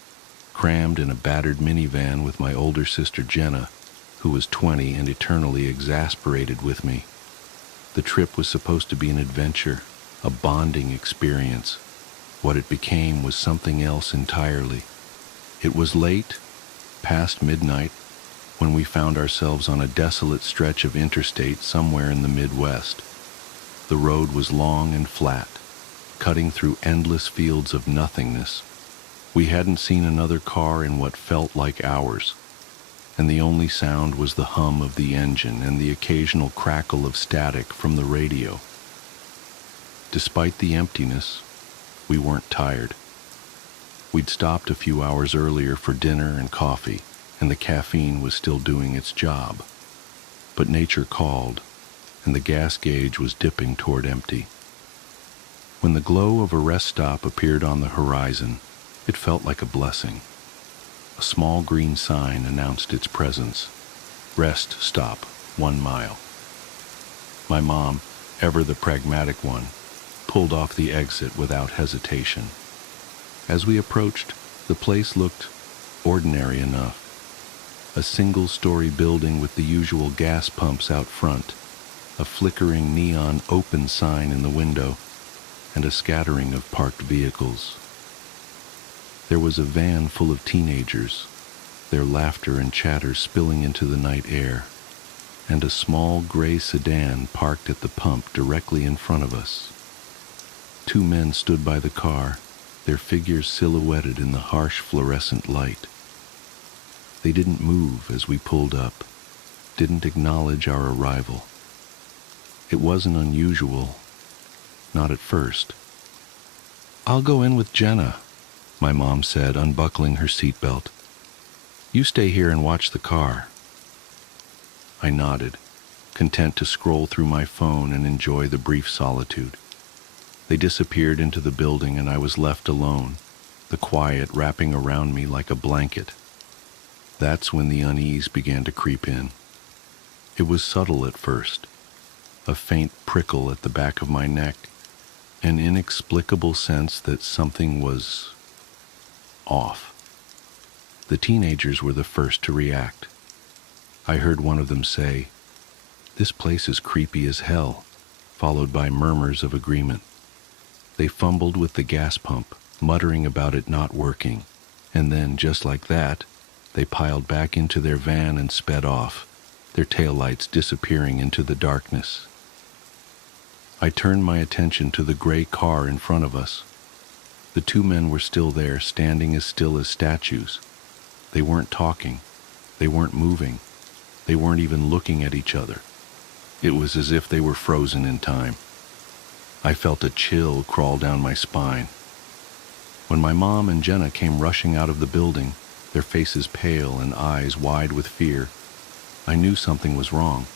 crammed in a battered minivan with my older sister Jenna, who was 20 and eternally exasperated with me. The trip was supposed to be an adventure, a bonding experience. What it became was something else entirely. It was late, past midnight, when we found ourselves on a desolate stretch of interstate somewhere in the Midwest. The road was long and flat, cutting through endless fields of nothingness. We hadn't seen another car in what felt like hours, and the only sound was the hum of the engine and the occasional crackle of static from the radio. Despite the emptiness, we weren't tired. We'd stopped a few hours earlier for dinner and coffee, and the caffeine was still doing its job. but nature called, and the gas gauge was dipping toward empty. When the glow of a rest stop appeared on the horizon, it felt like a blessing. A small green sign announced its presence. Rest stop, 1 mile. My mom, ever the pragmatic one, pulled off the exit without hesitation. As we approached, the place looked ordinary enough. A single-story building with the usual gas pumps out front, a flickering neon open sign in the window, and a scattering of parked vehicles. There was a van full of teenagers, their laughter and chatter spilling into the night air, and a small gray sedan parked at the pump directly in front of us. 2 men stood by the car, their figures silhouetted in the harsh fluorescent light. They didn't move as we pulled up, didn't acknowledge our arrival. It wasn't unusual, not at first. "I'll go in with Jenna," my mom said, unbuckling her seatbelt. "You stay here and watch the car." I nodded, content to scroll through my phone and enjoy the brief solitude. They disappeared into the building and I was left alone, the quiet wrapping around me like a blanket. That's when the unease began to creep in. It was subtle at first, a faint prickle at the back of my neck, an inexplicable sense that something was off. The teenagers were the first to react. I heard one of them say, "This place is creepy as hell," followed by murmurs of agreement. They fumbled with the gas pump, muttering about it not working, and then, just like that, they piled back into their van and sped off, their taillights disappearing into the darkness. I turned my attention to the gray car in front of us. The 2 men were still there, standing as still as statues. They weren't talking. They weren't moving. They weren't even looking at each other. It was as if they were frozen in time. I felt a chill crawl down my spine. When my mom and Jenna came rushing out of the building, their faces pale and eyes wide with fear, I knew something was wrong.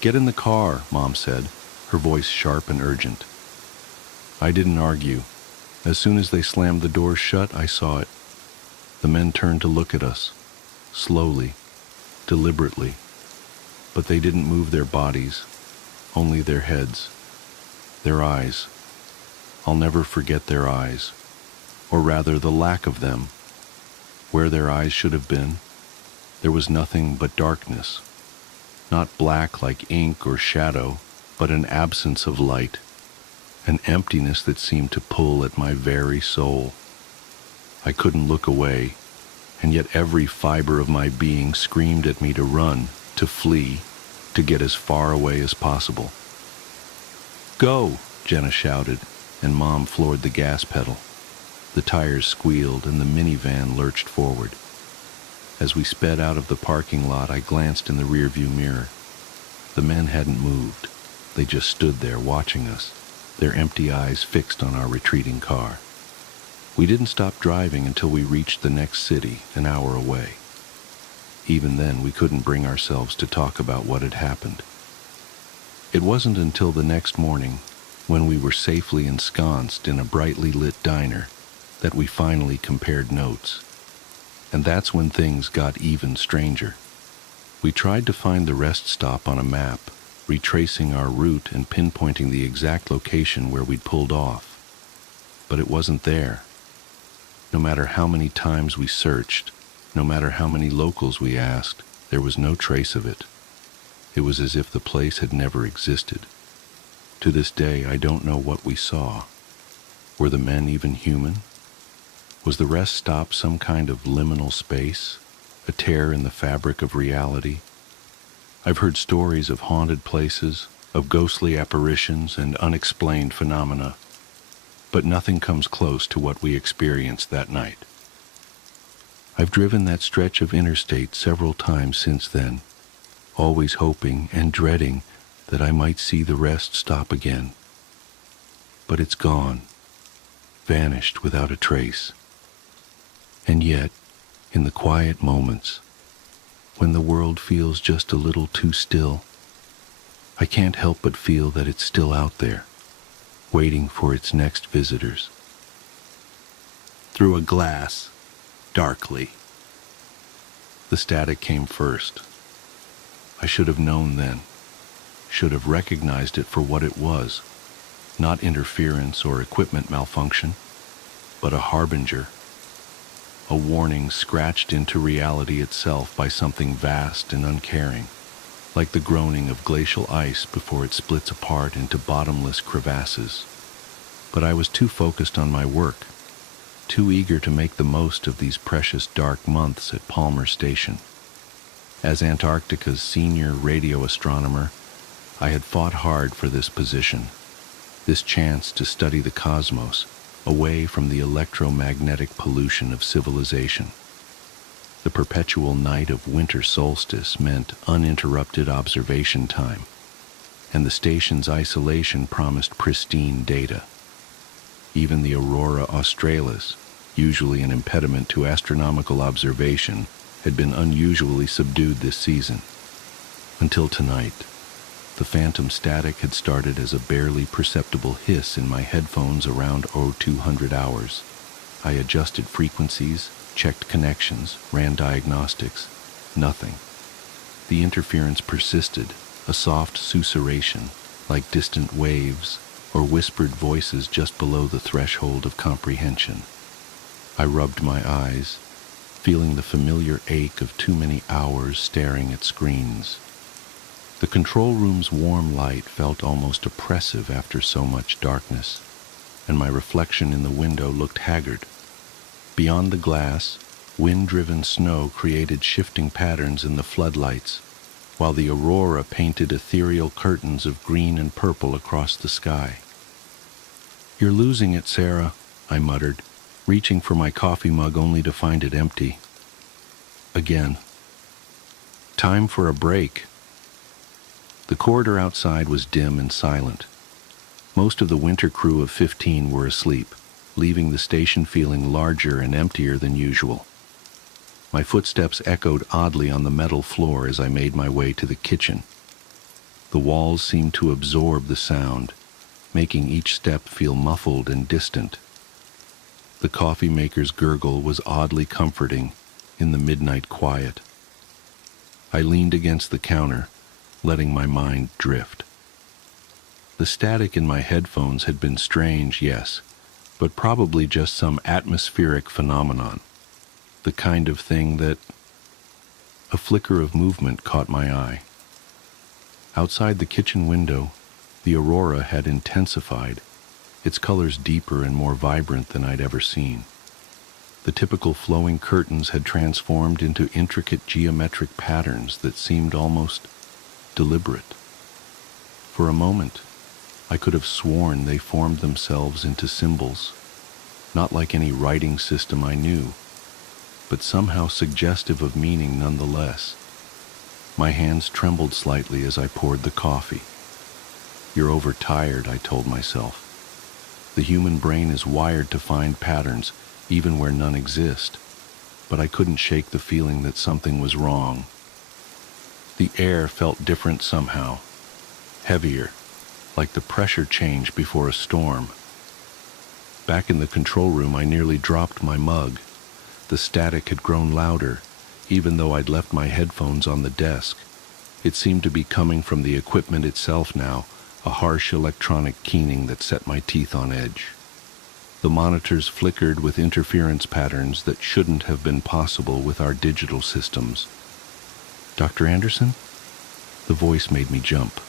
"Get in the car," Mom said, her voice sharp and urgent. I didn't argue. As soon as they slammed the doors shut, I saw it. The men turned to look at us, slowly, deliberately, but they didn't move their bodies, only their heads, their eyes. I'll never forget their eyes, or rather the lack of them. Where their eyes should have been, there was nothing but darkness, not black like ink or shadow, but an absence of light, an emptiness that seemed to pull at my very soul. I couldn't look away, and yet every fiber of my being screamed at me to run, to flee, to get as far away as possible. "Go!" Jenna shouted, and Mom floored the gas pedal. The tires squealed and the minivan lurched forward. As we sped out of the parking lot, I glanced in the rearview mirror. The men hadn't moved. They just stood there watching us, their empty eyes fixed on our retreating car. We didn't stop driving until we reached the next city, an hour away. Even then, we couldn't bring ourselves to talk about what had happened. It wasn't until the next morning, when we were safely ensconced in a brightly lit diner, that we finally compared notes. And that's when things got even stranger. We tried to find the rest stop on a map, retracing our route and pinpointing the exact location where we'd pulled off. But it wasn't there. No matter how many times we searched, no matter how many locals we asked, there was no trace of it. It was as if the place had never existed. To this day, I don't know what we saw. Were the men even human? Was the rest stop some kind of liminal space, a tear in the fabric of reality? I've heard stories of haunted places, of ghostly apparitions and unexplained phenomena, but nothing comes close to what we experienced that night. I've driven that stretch of interstate several times since then, always hoping and dreading that I might see the rest stop again. But it's gone, vanished without a trace. And yet, in the quiet moments, when the world feels just a little too still, I can't help but feel that it's still out there, waiting for its next visitors. Through a glass, darkly. The static came first. I should have known then, should have recognized it for what it was, not interference or equipment malfunction, but a harbinger, a warning scratched into reality itself by something vast and uncaring, like the groaning of glacial ice before it splits apart into bottomless crevasses. But I was too focused on my work, too eager to make the most of these precious dark months at Palmer Station. As Antarctica's senior radio astronomer, I had fought hard for this position, this chance to study the cosmos, away from the electromagnetic pollution of civilization. The perpetual night of winter solstice meant uninterrupted observation time, and the station's isolation promised pristine data. Even the aurora australis, usually an impediment to astronomical observation, had been unusually subdued this season. Until tonight, the phantom static had started as a barely perceptible hiss in my headphones around 0200 hours. I adjusted frequencies, checked connections, ran diagnostics. Nothing. The interference persisted, a soft susurration, like distant waves or whispered voices just below the threshold of comprehension. I rubbed my eyes, feeling the familiar ache of too many hours staring at screens. The control room's warm light felt almost oppressive after so much darkness, and my reflection in the window looked haggard. Beyond the glass, wind-driven snow created shifting patterns in the floodlights, while the aurora painted ethereal curtains of green and purple across the sky. "You're losing it, Sarah," I muttered, reaching for my coffee mug only to find it empty. Again. Time for a break. The corridor outside was dim and silent. Most of the winter crew of 15 were asleep, leaving the station feeling larger and emptier than usual. My footsteps echoed oddly on the metal floor as I made my way to the kitchen. The walls seemed to absorb the sound, making each step feel muffled and distant. The coffee maker's gurgle was oddly comforting in the midnight quiet. I leaned against the counter, letting my mind drift. The static in my headphones had been strange, yes, but probably just some atmospheric phenomenon, the kind of thing that... A flicker of movement caught my eye. Outside the kitchen window, the aurora had intensified, its colors deeper and more vibrant than I'd ever seen. The typical flowing curtains had transformed into intricate geometric patterns that seemed almost deliberate. For a moment, I could have sworn they formed themselves into symbols, not like any writing system I knew, but somehow suggestive of meaning nonetheless. My hands trembled slightly as I poured the coffee. "You're overtired," I told myself. The human brain is wired to find patterns, even where none exist, but I couldn't shake the feeling that something was wrong. The air felt different somehow, heavier, like the pressure change before a storm. Back in the control room, I nearly dropped my mug. The static had grown louder, even though I'd left my headphones on the desk. It seemed to be coming from the equipment itself now, a harsh electronic keening that set my teeth on edge. The monitors flickered with interference patterns that shouldn't have been possible with our digital systems. "Dr. Anderson?" The voice made me jump.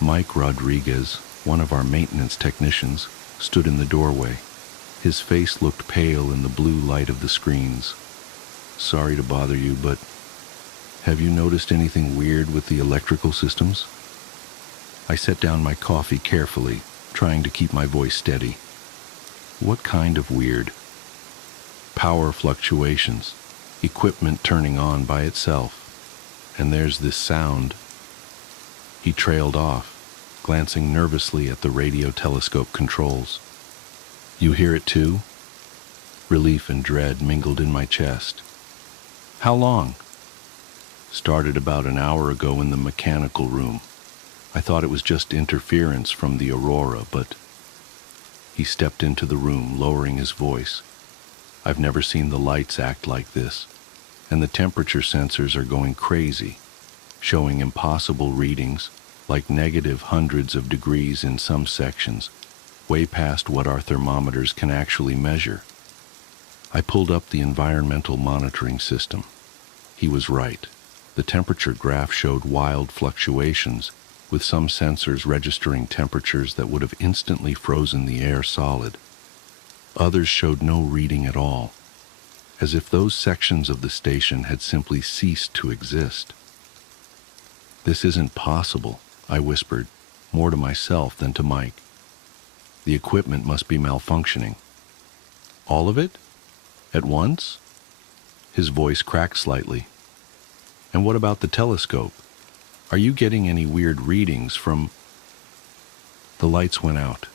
Mike Rodriguez, one of our maintenance technicians, stood in the doorway. His face looked pale in the blue light of the screens. "Sorry to bother you, but have you noticed anything weird with the electrical systems?" I set down my coffee carefully, trying to keep my voice steady. "What kind of weird?" "Power fluctuations, equipment turning on by itself, and there's this sound." He trailed off, glancing nervously at the radio telescope controls. "You hear it too?" Relief and dread mingled in my chest. "How long?" Started about an hour ago in the mechanical room. I thought it was just interference from the aurora, but he stepped into the room, lowering his voice. I've never seen the lights act like this, and the temperature sensors are going crazy, showing impossible readings, like negative hundreds of degrees in some sections, way past what our thermometers can actually measure. I pulled up the environmental monitoring system. He was right. The temperature graph showed wild fluctuations, with some sensors registering temperatures that would have instantly frozen the air solid. Others showed no reading at all, as if those sections of the station had simply ceased to exist. "This isn't possible," I whispered, more to myself than to Mike. "The equipment must be malfunctioning." "All of it? At once?" His voice cracked slightly. "And what about the telescope? Are you getting any weird readings from—" The lights went out.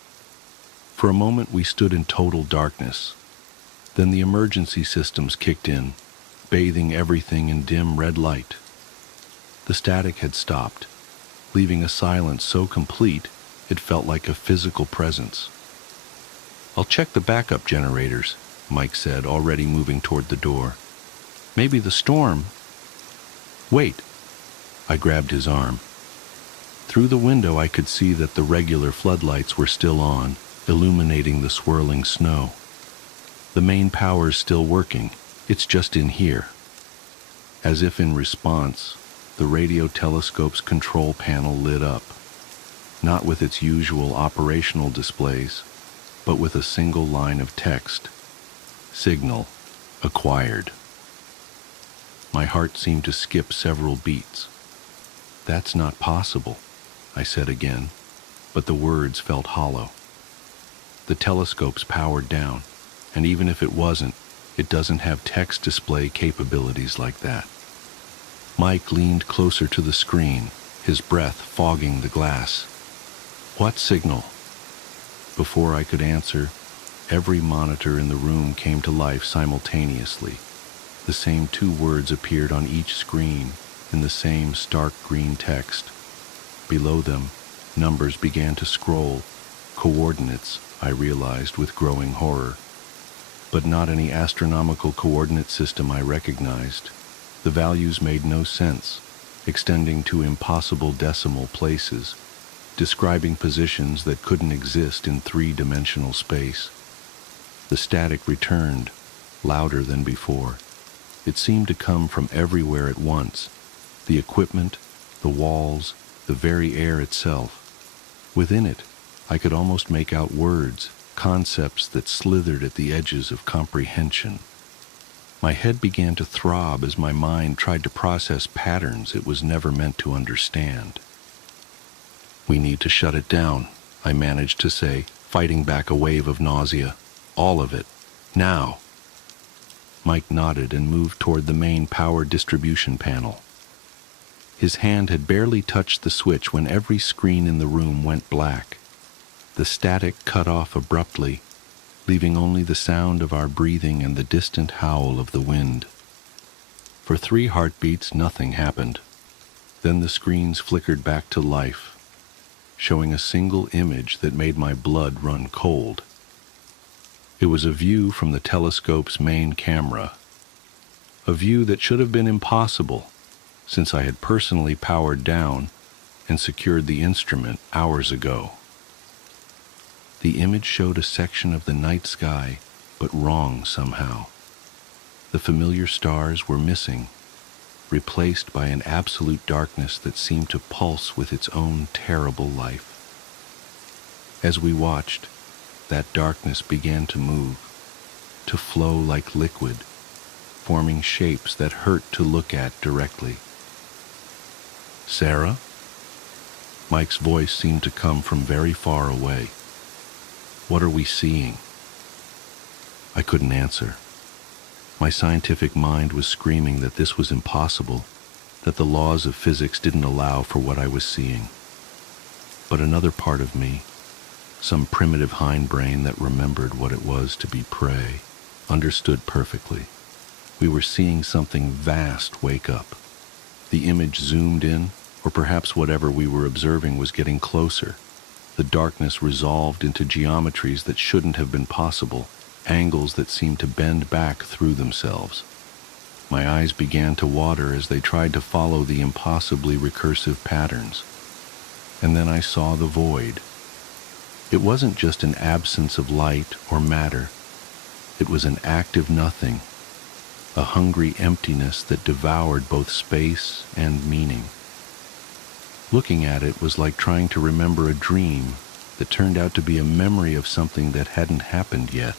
For a moment we stood in total darkness. Then the emergency systems kicked in, bathing everything in dim red light. The static had stopped, leaving a silence so complete it felt like a physical presence. "I'll check the backup generators," Mike said, already moving toward the door. "Maybe the storm—" "Wait." I grabbed his arm. Through the window I could see that the regular floodlights were still on, illuminating the swirling snow. "The main power's still working. It's just in here." As if in response, the radio telescope's control panel lit up, not with its usual operational displays, but with a single line of text: "Signal acquired." My heart seemed to skip several beats. "That's not possible," I said again, but the words felt hollow. "The telescope's powered down, and even if it wasn't, it doesn't have text display capabilities like that." Mike leaned closer to the screen, his breath fogging the glass. "What signal?" Before I could answer, every monitor in the room came to life simultaneously. The same two words appeared on each screen in the same stark green text. Below them, numbers began to scroll, coordinates, I realized with growing horror. But not any astronomical coordinate system I recognized. The values made no sense, extending to impossible decimal places, describing positions that couldn't exist in three-dimensional space. The static returned, louder than before. It seemed to come from everywhere at once: the equipment, the walls, the very air itself. Within it, I could almost make out words, concepts that slithered at the edges of comprehension. My head began to throb as my mind tried to process patterns it was never meant to understand. "We need to shut it down," I managed to say, fighting back a wave of nausea. "All of it. Now." Mike nodded and moved toward the main power distribution panel. His hand had barely touched the switch when every screen in the room went black. The static cut off abruptly, leaving only the sound of our breathing and the distant howl of the wind. For 3 heartbeats, nothing happened. Then the screens flickered back to life, showing a single image that made my blood run cold. It was a view from the telescope's main camera, a view that should have been impossible, since I had personally powered down and secured the instrument hours ago. The image showed a section of the night sky, but wrong somehow. The familiar stars were missing, replaced by an absolute darkness that seemed to pulse with its own terrible life. As we watched, that darkness began to move, to flow like liquid, forming shapes that hurt to look at directly. "Sarah?" Mike's voice seemed to come from very far away. "What are we seeing?" I couldn't answer. My scientific mind was screaming that this was impossible, that the laws of physics didn't allow for what I was seeing. But another part of me, some primitive hindbrain that remembered what it was to be prey, understood perfectly. We were seeing something vast wake up, The image zoomed in, or perhaps whatever we were observing was getting closer. The darkness resolved into geometries that shouldn't have been possible, angles that seemed to bend back through themselves. My eyes began to water as they tried to follow the impossibly recursive patterns. And then I saw the void. It wasn't just an absence of light or matter. It was an active nothing, a hungry emptiness that devoured both space and meaning. Looking at it was like trying to remember a dream that turned out to be a memory of something that hadn't happened yet.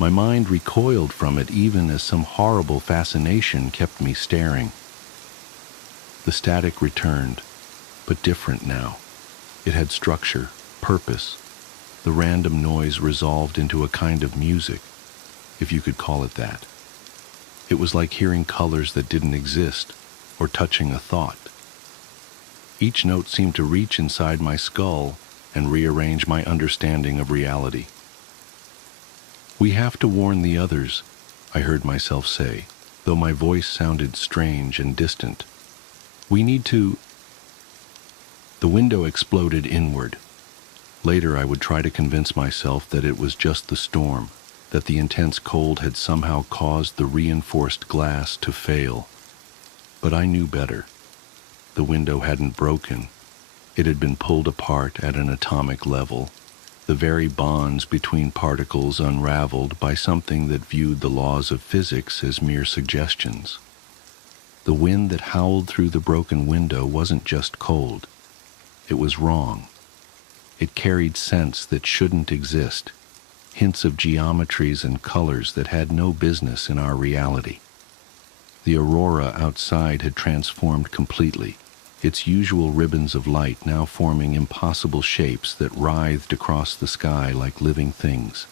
My mind recoiled from it even as some horrible fascination kept me staring. The static returned, but different now. It had structure, purpose. The random noise resolved into a kind of music, if you could call it that. It was like hearing colors that didn't exist, or touching a thought. Each note seemed to reach inside my skull and rearrange my understanding of reality. "We have to warn the others," I heard myself say, though my voice sounded strange and distant. "We need to—" The window exploded inward. Later I would try to convince myself that it was just the storm, that the intense cold had somehow caused the reinforced glass to fail. But I knew better. The window hadn't broken. It had been pulled apart at an atomic level, the very bonds between particles unraveled by something that viewed the laws of physics as mere suggestions. The wind that howled through the broken window wasn't just cold. It was wrong. It carried scents that shouldn't exist, hints of geometries and colors that had no business in our reality. The aurora outside had transformed completely, its usual ribbons of light now forming impossible shapes that writhed across the sky like living things.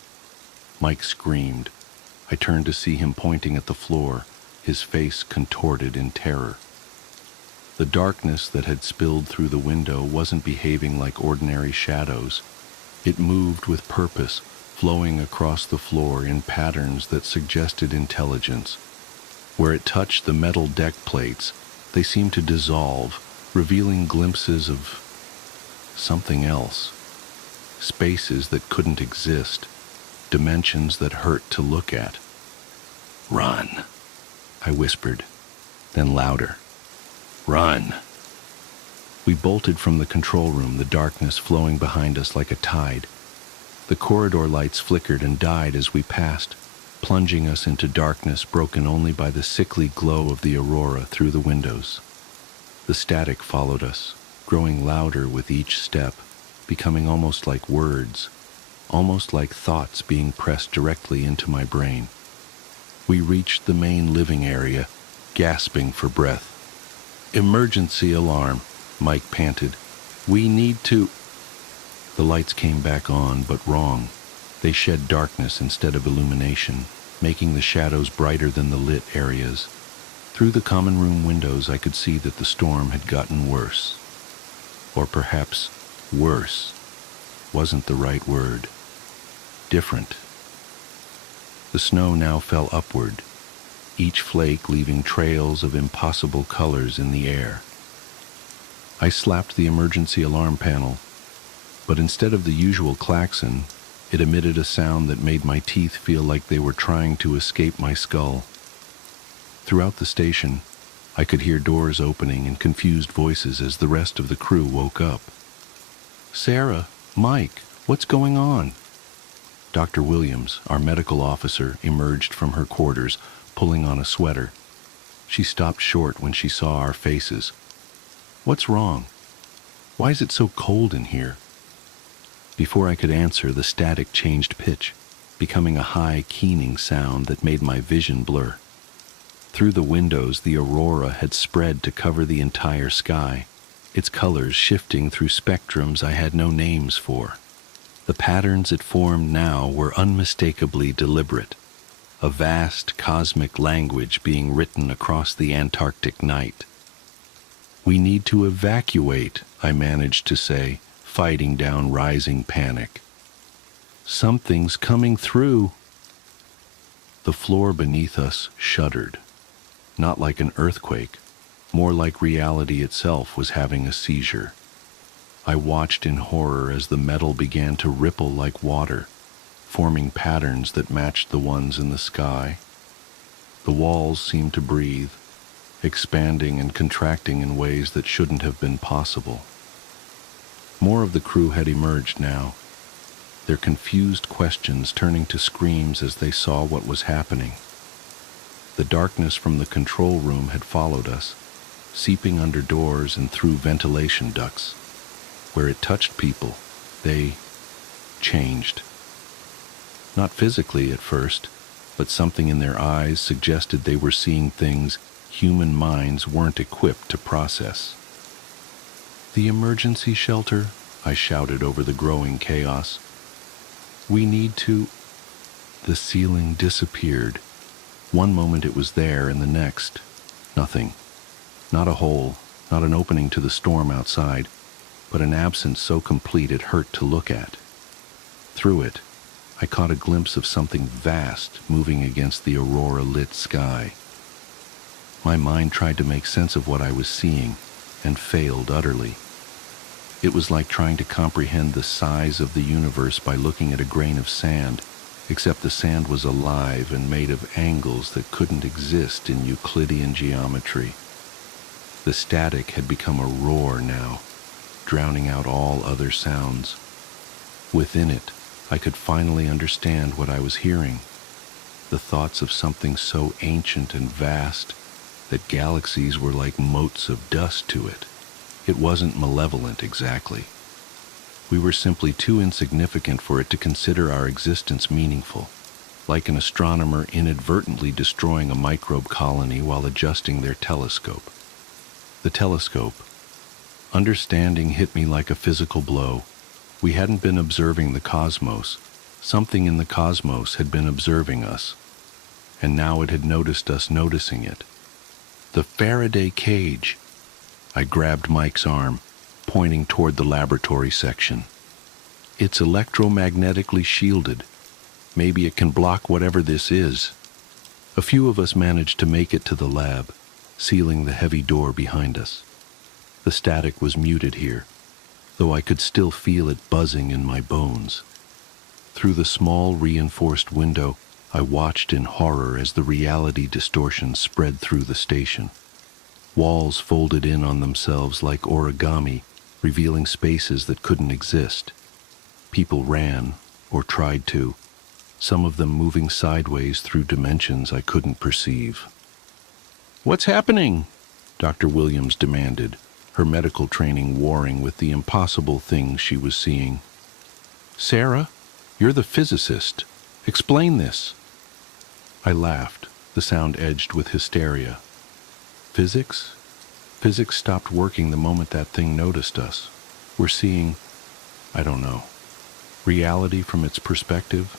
Mike screamed. I turned to see him pointing at the floor, his face contorted in terror. The darkness that had spilled through the window wasn't behaving like ordinary shadows. It moved with purpose, flowing across the floor in patterns that suggested intelligence. Where it touched the metal deck plates, they seemed to dissolve, revealing glimpses of something else. Spaces that couldn't exist, dimensions that hurt to look at. "Run," I whispered, then louder. "Run." We bolted from the control room, the darkness flowing behind us like a tide. The corridor lights flickered and died as we passed, plunging us into darkness broken only by the sickly glow of the aurora through the windows. The static followed us, growing louder with each step, becoming almost like words, almost like thoughts being pressed directly into my brain. We reached the main living area, gasping for breath. "Emergency alarm," Mike panted. "We need to—" The lights came back on, but wrong. They shed darkness instead of illumination, making the shadows brighter than the lit areas. Through the common room windows I could see that the storm had gotten worse. Or perhaps worse wasn't the right word. Different. The snow now fell upward, each flake leaving trails of impossible colors in the air. I slapped the emergency alarm panel, but instead of the usual klaxon, it emitted a sound that made my teeth feel like they were trying to escape my skull. Throughout the station, I could hear doors opening and confused voices as the rest of the crew woke up. "Sarah, Mike, what's going on?" Dr. Williams, our medical officer, emerged from her quarters, pulling on a sweater. She stopped short when she saw our faces. "What's wrong? Why is it so cold in here?" Before I could answer, the static changed pitch, becoming a high, keening sound that made my vision blur. Through the windows, the aurora had spread to cover the entire sky, its colors shifting through spectrums I had no names for. The patterns it formed now were unmistakably deliberate, a vast cosmic language being written across the Antarctic night. "We need to evacuate," I managed to say, fighting down rising panic. "Something's coming through." The floor beneath us shuddered, not like an earthquake, More like reality itself was having a seizure. I watched in horror as the metal began to ripple like water, forming patterns that matched the ones in the sky. The walls seemed to breathe, expanding and contracting in ways that shouldn't have been possible. More of the crew had emerged now, their confused questions turning to screams as they saw what was happening. The darkness from the control room had followed us, seeping under doors and through ventilation ducts. Where it touched people, they changed. Not physically at first, but something in their eyes suggested they were seeing things human minds weren't equipped to process. "The emergency shelter," I shouted over the growing chaos. "We need to—" The ceiling disappeared. One moment it was there, and the next, nothing. Not a hole, not an opening to the storm outside, but an absence so complete it hurt to look at. Through it, I caught a glimpse of something vast moving against the aurora-lit sky. My mind tried to make sense of what I was seeing, and failed utterly. It was like trying to comprehend the size of the universe by looking at a grain of sand, except the sand was alive and made of angles that couldn't exist in Euclidean geometry. The static had become a roar now, drowning out all other sounds. Within it, I could finally understand what I was hearing, the thoughts of something so ancient and vast that galaxies were like motes of dust to it. It wasn't malevolent exactly. We were simply too insignificant for it to consider our existence meaningful, like an astronomer inadvertently destroying a microbe colony while adjusting their telescope. The telescope. Understanding hit me like a physical blow. We hadn't been observing the cosmos. Something in the cosmos had been observing us, and now it had noticed us noticing it. The Faraday cage. I grabbed Mike's arm, pointing toward the laboratory section. "It's electromagnetically shielded. Maybe it can block whatever this is." A few of us managed to make it to the lab, sealing the heavy door behind us. The static was muted here, though I could still feel it buzzing in my bones. Through the small reinforced window, I watched in horror as the reality distortion spread through the station. Walls folded in on themselves like origami, revealing spaces that couldn't exist. People ran, or tried to, some of them moving sideways through dimensions I couldn't perceive. "What's happening?" Dr. Williams demanded, her medical training warring with the impossible things she was seeing. "Sarah, you're the physicist. Explain this." I laughed, the sound edged with hysteria. "Physics? Physics stopped working the moment that thing noticed us. We're seeing, I don't know, reality from its perspective.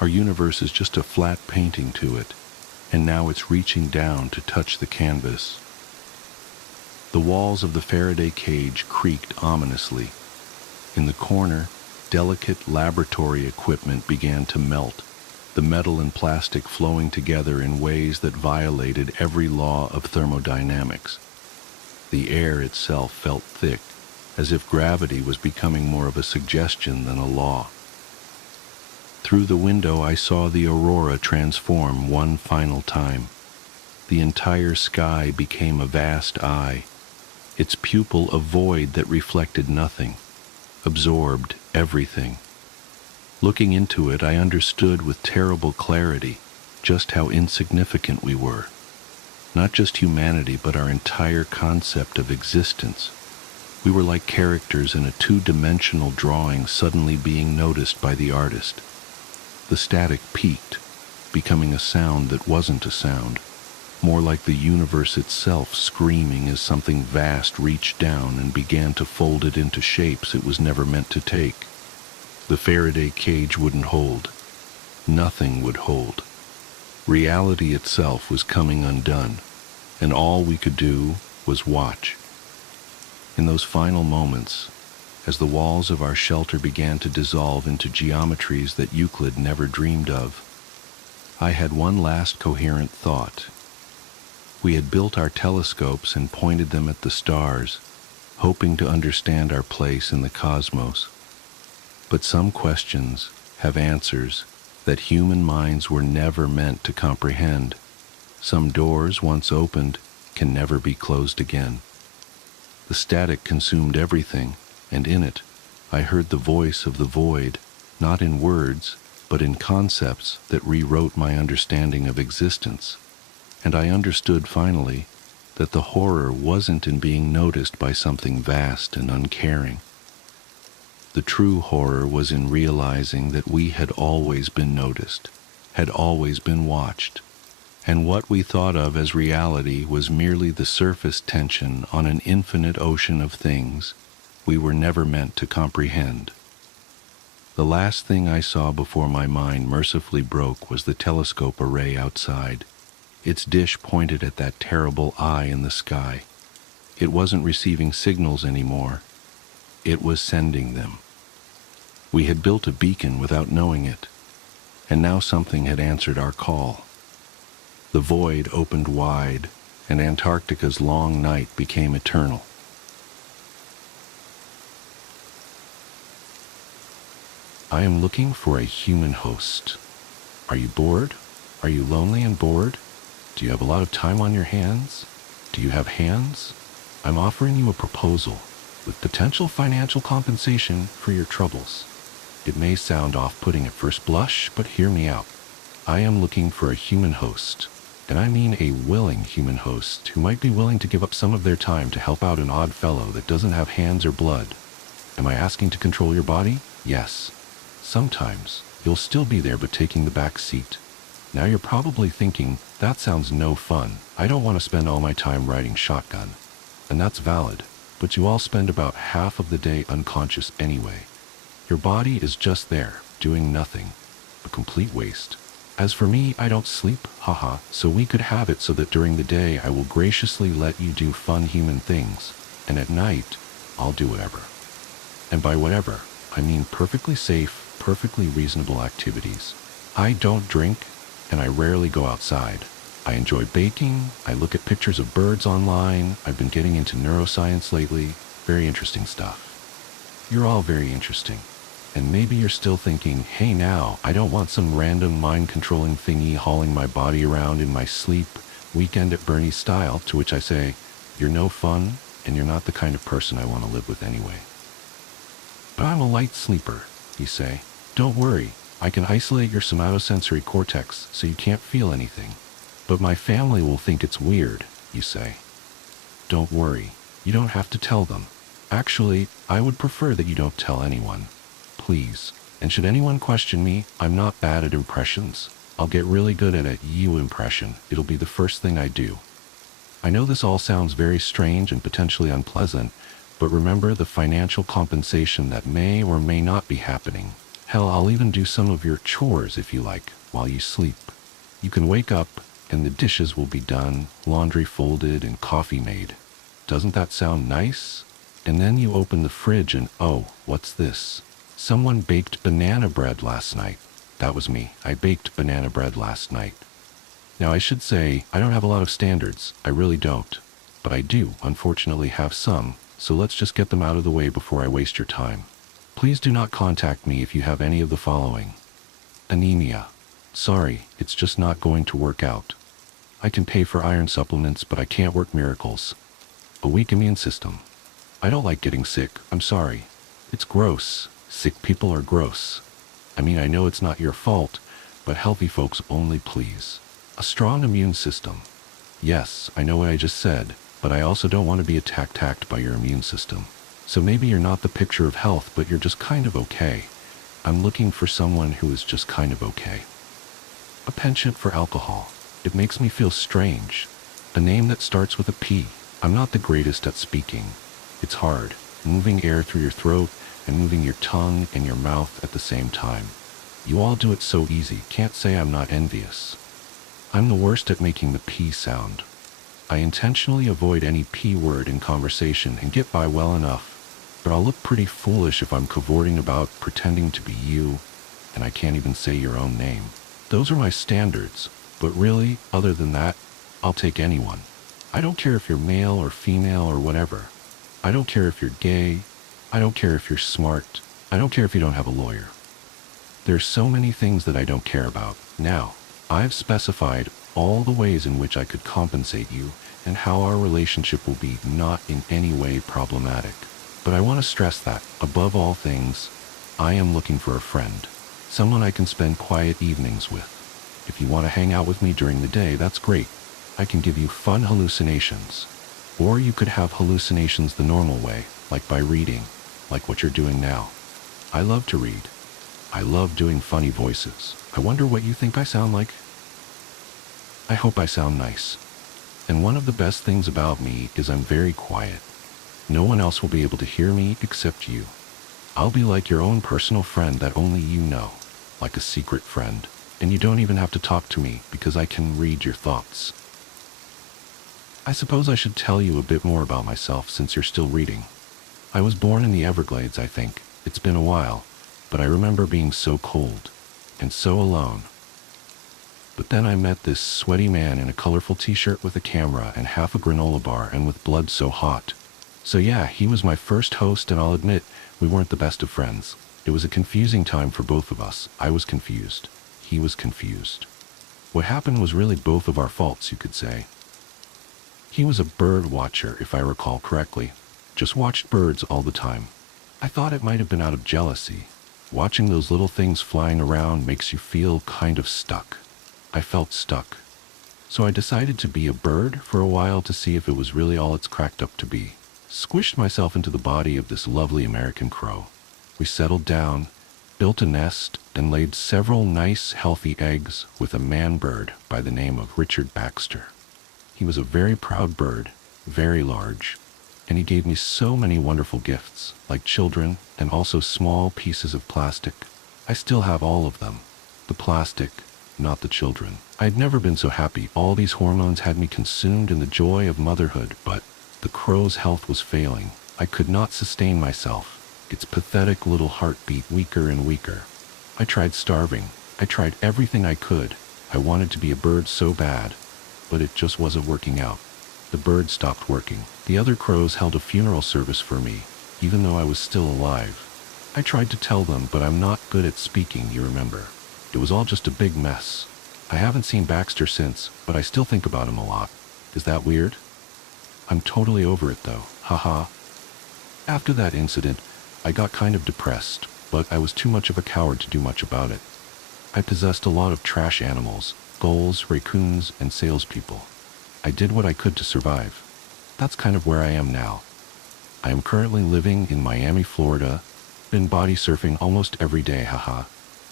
Our universe is just a flat painting to it, and now it's reaching down to touch the canvas." The walls of the Faraday cage creaked ominously. In the corner, delicate laboratory equipment began to melt, the metal and plastic flowing together in ways that violated every law of thermodynamics. The air itself felt thick, as if gravity was becoming more of a suggestion than a law. Through the window I saw the aurora transform one final time. The entire sky became a vast eye, its pupil a void that reflected nothing, absorbed everything. Looking into it, I understood with terrible clarity just how insignificant we were. Not just humanity, but our entire concept of existence. We were like characters in a two-dimensional drawing suddenly being noticed by the artist. The static peaked, becoming a sound that wasn't a sound, more like the universe itself screaming as something vast reached down and began to fold it into shapes it was never meant to take. The Faraday cage wouldn't hold. Nothing would hold. Reality itself was coming undone, and all we could do was watch. In those final moments, as the walls of our shelter began to dissolve into geometries that Euclid never dreamed of, I had one last coherent thought. We had built our telescopes and pointed them at the stars, hoping to understand our place in the cosmos. But some questions have answers that human minds were never meant to comprehend. Some doors, once opened, can never be closed again. The static consumed everything, and in it, I heard the voice of the void, not in words, but in concepts that rewrote my understanding of existence. And I understood finally that the horror wasn't in being noticed by something vast and uncaring. The true horror was in realizing that we had always been noticed, had always been watched, and what we thought of as reality was merely the surface tension on an infinite ocean of things we were never meant to comprehend. The last thing I saw before my mind mercifully broke was the telescope array outside, its dish pointed at that terrible eye in the sky. It wasn't receiving signals anymore. It was sending them. We had built a beacon without knowing it, and now something had answered our call. The void opened wide, and Antarctica's long night became eternal. I am looking for a human host. Are you bored? Are you lonely and bored? Do you have a lot of time on your hands? Do you have hands? I'm offering you a proposal with potential financial compensation for your troubles. It may sound off-putting at first blush, but hear me out. I am looking for a human host, and I mean a willing human host who might be willing to give up some of their time to help out an odd fellow that doesn't have hands or blood. Am I asking to control your body? Yes. Sometimes you'll still be there but taking the back seat. Now you're probably thinking, that sounds no fun. I don't want to spend all my time riding shotgun. And that's valid, but you all spend about half of the day unconscious anyway. Your body is just there, doing nothing. A complete waste. As for me, I don't sleep, haha, so we could have it so that during the day I will graciously let you do fun human things, and at night, I'll do whatever. And by whatever, I mean perfectly safe, perfectly reasonable activities. I don't drink, and I rarely go outside. I enjoy baking, I look at pictures of birds online, I've been getting into neuroscience lately, very interesting stuff. You're all very interesting. And maybe you're still thinking, hey now, I don't want some random mind-controlling thingy hauling my body around in my sleep, weekend at Bernie's style, to which I say, you're no fun, and you're not the kind of person I want to live with anyway. But I'm a light sleeper, you say. Don't worry, I can isolate your somatosensory cortex so you can't feel anything. But my family will think it's weird, you say. Don't worry, you don't have to tell them. Actually, I would prefer that you don't tell anyone. Please. And should anyone question me, I'm not bad at impressions. I'll get really good at a you impression. It'll be the first thing I do. I know this all sounds very strange and potentially unpleasant, but remember the financial compensation that may or may not be happening. Hell, I'll even do some of your chores if you like, while you sleep. You can wake up, and the dishes will be done, laundry folded, and coffee made. Doesn't that sound nice? And then you open the fridge and oh, what's this? Someone baked banana bread last night. That was me. I baked banana bread last night. Now I should say, I don't have a lot of standards. I really don't. But I do, unfortunately, have some, so let's just get them out of the way before I waste your time. Please do not contact me if you have any of the following. Anemia. Sorry, it's just not going to work out. I can pay for iron supplements, but I can't work miracles. A weak immune system. I don't like getting sick, I'm sorry. It's gross. Sick people are gross. I mean, I know it's not your fault, but healthy folks only, please. A strong immune system. Yes, I know what I just said, but I also don't want to be attacked by your immune system. So maybe you're not the picture of health, but you're just kind of okay. I'm looking for someone who is just kind of okay. A penchant for alcohol. It makes me feel strange. A name that starts with a P. I'm not the greatest at speaking. It's hard, moving air through your throat and moving your tongue and your mouth at the same time. You all do it so easy, can't say I'm not envious. I'm the worst at making the P sound. I intentionally avoid any P word in conversation and get by well enough, but I'll look pretty foolish if I'm cavorting about pretending to be you, and I can't even say your own name. Those are my standards, but really, other than that, I'll take anyone. I don't care if you're male or female or whatever. I don't care if you're gay. I don't care if you're smart. I don't care if you don't have a lawyer. There's so many things that I don't care about. Now, I've specified all the ways in which I could compensate you and how our relationship will be not in any way problematic. But I want to stress that, above all things, I am looking for a friend. Someone I can spend quiet evenings with. If you want to hang out with me during the day, that's great. I can give you fun hallucinations. Or you could have hallucinations the normal way, like by reading, like what you're doing now. I love to read. I love doing funny voices. I wonder what you think I sound like? I hope I sound nice. And one of the best things about me is I'm very quiet. No one else will be able to hear me except you. I'll be like your own personal friend that only you know, like a secret friend. And you don't even have to talk to me because I can read your thoughts. I suppose I should tell you a bit more about myself since you're still reading. I was born in the Everglades, I think. It's been a while, but I remember being so cold and so alone. But then I met this sweaty man in a colorful t-shirt with a camera and half a granola bar and with blood so hot. So yeah, he was my first host, and I'll admit, we weren't the best of friends. It was a confusing time for both of us. I was confused. He was confused. What happened was really both of our faults, you could say. He was a bird watcher, if I recall correctly. Just watched birds all the time. I thought it might have been out of jealousy. Watching those little things flying around makes you feel kind of stuck. I felt stuck. So I decided to be a bird for a while to see if it was really all it's cracked up to be. Squished myself into the body of this lovely American crow. We settled down, built a nest, and laid several nice, healthy eggs with a man bird by the name of Richard Baxter. He was a very proud bird, very large, and he gave me so many wonderful gifts, like children and also small pieces of plastic. I still have all of them. The plastic, not the children. I had never been so happy. All these hormones had me consumed in the joy of motherhood, but the crow's health was failing. I could not sustain myself. Its pathetic little heart beat weaker and weaker. I tried starving. I tried everything I could. I wanted to be a bird so bad, but it just wasn't working out. The bird stopped working. The other crows held a funeral service for me, even though I was still alive. I tried to tell them, but I'm not good at speaking, you remember. It was all just a big mess. I haven't seen Baxter since, but I still think about him a lot. Is that weird? I'm totally over it though, haha. After that incident, I got kind of depressed, but I was too much of a coward to do much about it. I possessed a lot of trash animals, gulls, raccoons, and salespeople. I did what I could to survive. That's kind of where I am now. I am currently living in Miami, Florida. Been body surfing almost every day, haha.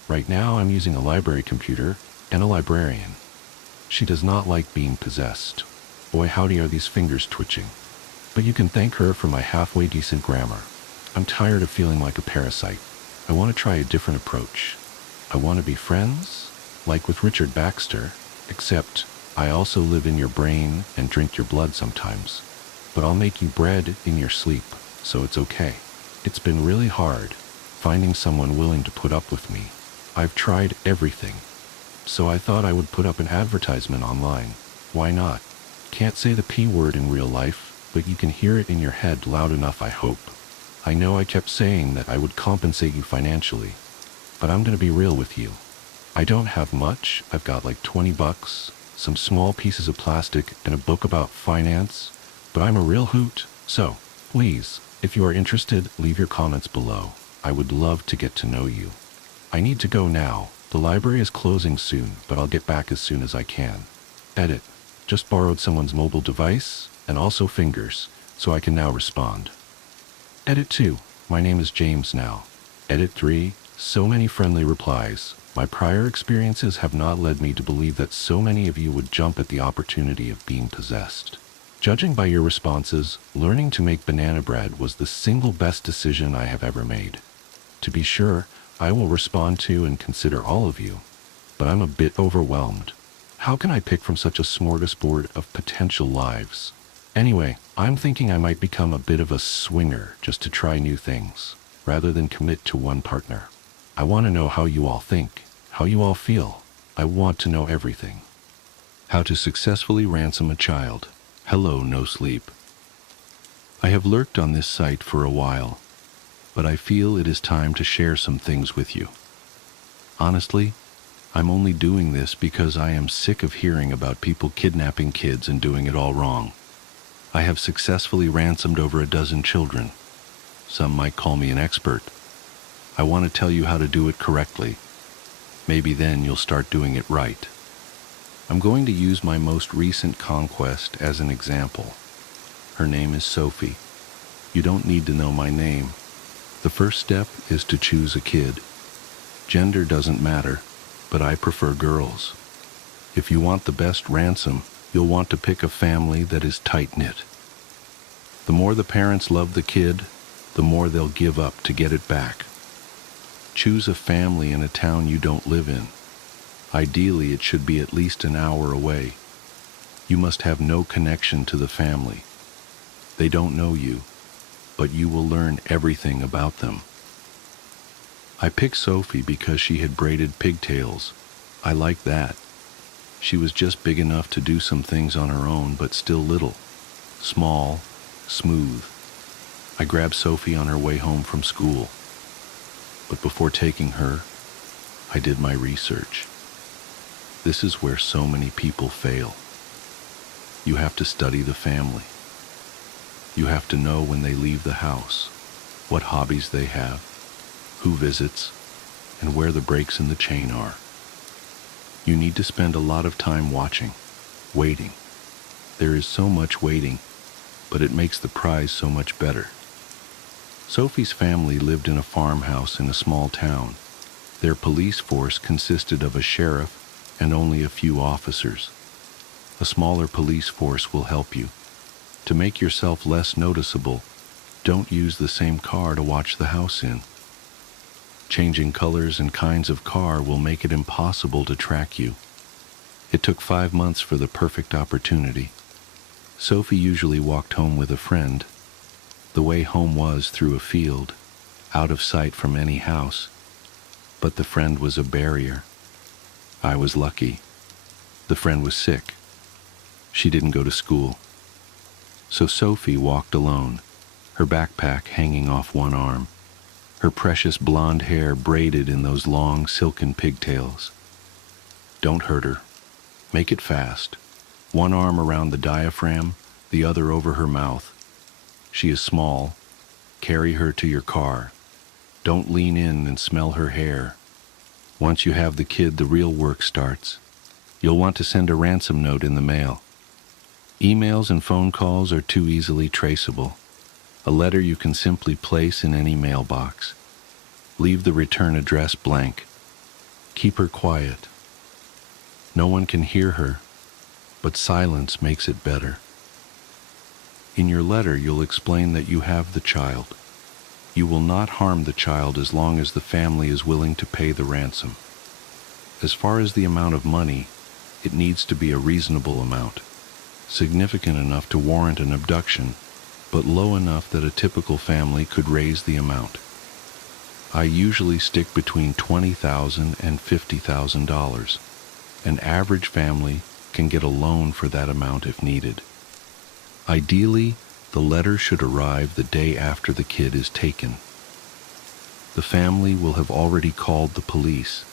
Right now I'm using a library computer and a librarian. She does not like being possessed. Boy howdy are these fingers twitching. But you can thank her for my halfway decent grammar. I'm tired of feeling like a parasite. I want to try a different approach. I want to be friends, like with Richard Baxter, except I also live in your brain and drink your blood sometimes. But I'll make you bread in your sleep, so it's okay. It's been really hard, finding someone willing to put up with me. I've tried everything. So I thought I would put up an advertisement online. Why not? Can't say the P word in real life, but you can hear it in your head loud enough, I hope. I know I kept saying that I would compensate you financially, but I'm gonna be real with you. I don't have much. I've got like $20, some small pieces of plastic, and a book about finance, but I'm a real hoot. So, please, if you are interested, leave your comments below. I would love to get to know you. I need to go now. The library is closing soon, but I'll get back as soon as I can. Edit. Just borrowed someone's mobile device, and also fingers, so I can now respond. Edit 2. My name is James now. Edit 3. So many friendly replies. My prior experiences have not led me to believe that so many of you would jump at the opportunity of being possessed. Judging by your responses, learning to make banana bread was the single best decision I have ever made. To be sure, I will respond to and consider all of you, but I'm a bit overwhelmed. How can I pick from such a smorgasbord of potential lives? Anyway, I'm thinking I might become a bit of a swinger just to try new things, rather than commit to one partner. I want to know how you all think, how you all feel. I want to know everything. How to successfully ransom a child. Hello, No Sleep. I have lurked on this site for a while, but I feel it is time to share some things with you. Honestly, I'm only doing this because I am sick of hearing about people kidnapping kids and doing it all wrong. I have successfully ransomed over a dozen children. Some might call me an expert. I want to tell you how to do it correctly. Maybe then you'll start doing it right. I'm going to use my most recent conquest as an example. Her name is Sophie. You don't need to know my name. The first step is to choose a kid. Gender doesn't matter, but I prefer girls. If you want the best ransom, you'll want to pick a family that is tight-knit. The more the parents love the kid, the more they'll give up to get it back. Choose a family in a town you don't live in. Ideally, it should be at least an hour away. You must have no connection to the family. They don't know you, but you will learn everything about them. I picked Sophie because she had braided pigtails. I like that. She was just big enough to do some things on her own, but still little, small, smooth. I grabbed Sophie on her way home from school. But before taking her, I did my research. This is where so many people fail. You have to study the family. You have to know when they leave the house, what hobbies they have, who visits, and where the breaks in the chain are. You need to spend a lot of time watching, waiting. There is so much waiting, but it makes the prize so much better. Sophie's family lived in a farmhouse in a small town. Their police force consisted of a sheriff and only a few officers. A smaller police force will help you. To make yourself less noticeable, don't use the same car to watch the house in. Changing colors and kinds of car will make it impossible to track you. It took 5 months for the perfect opportunity. Sophie usually walked home with a friend. The way home was through a field, out of sight from any house. But the friend was a barrier. I was lucky. The friend was sick. She didn't go to school. So Sophie walked alone, her backpack hanging off one arm, her precious blonde hair braided in those long silken pigtails. Don't hurt her. Make it fast. One arm around the diaphragm, the other over her mouth. She is small. Carry her to your car. Don't lean in and smell her hair. Once you have the kid, the real work starts. You'll want to send a ransom note in the mail. Emails and phone calls are too easily traceable. A letter you can simply place in any mailbox. Leave the return address blank. Keep her quiet. No one can hear her, but silence makes it better. In your letter, you'll explain that you have the child. You will not harm the child as long as the family is willing to pay the ransom. As far as the amount of money, it needs to be a reasonable amount, significant enough to warrant an abduction, but low enough that a typical family could raise the amount. I usually stick between $20,000 and $50,000. An average family can get a loan for that amount if needed. Ideally, the letter should arrive the day after the kid is taken. The family will have already called the police.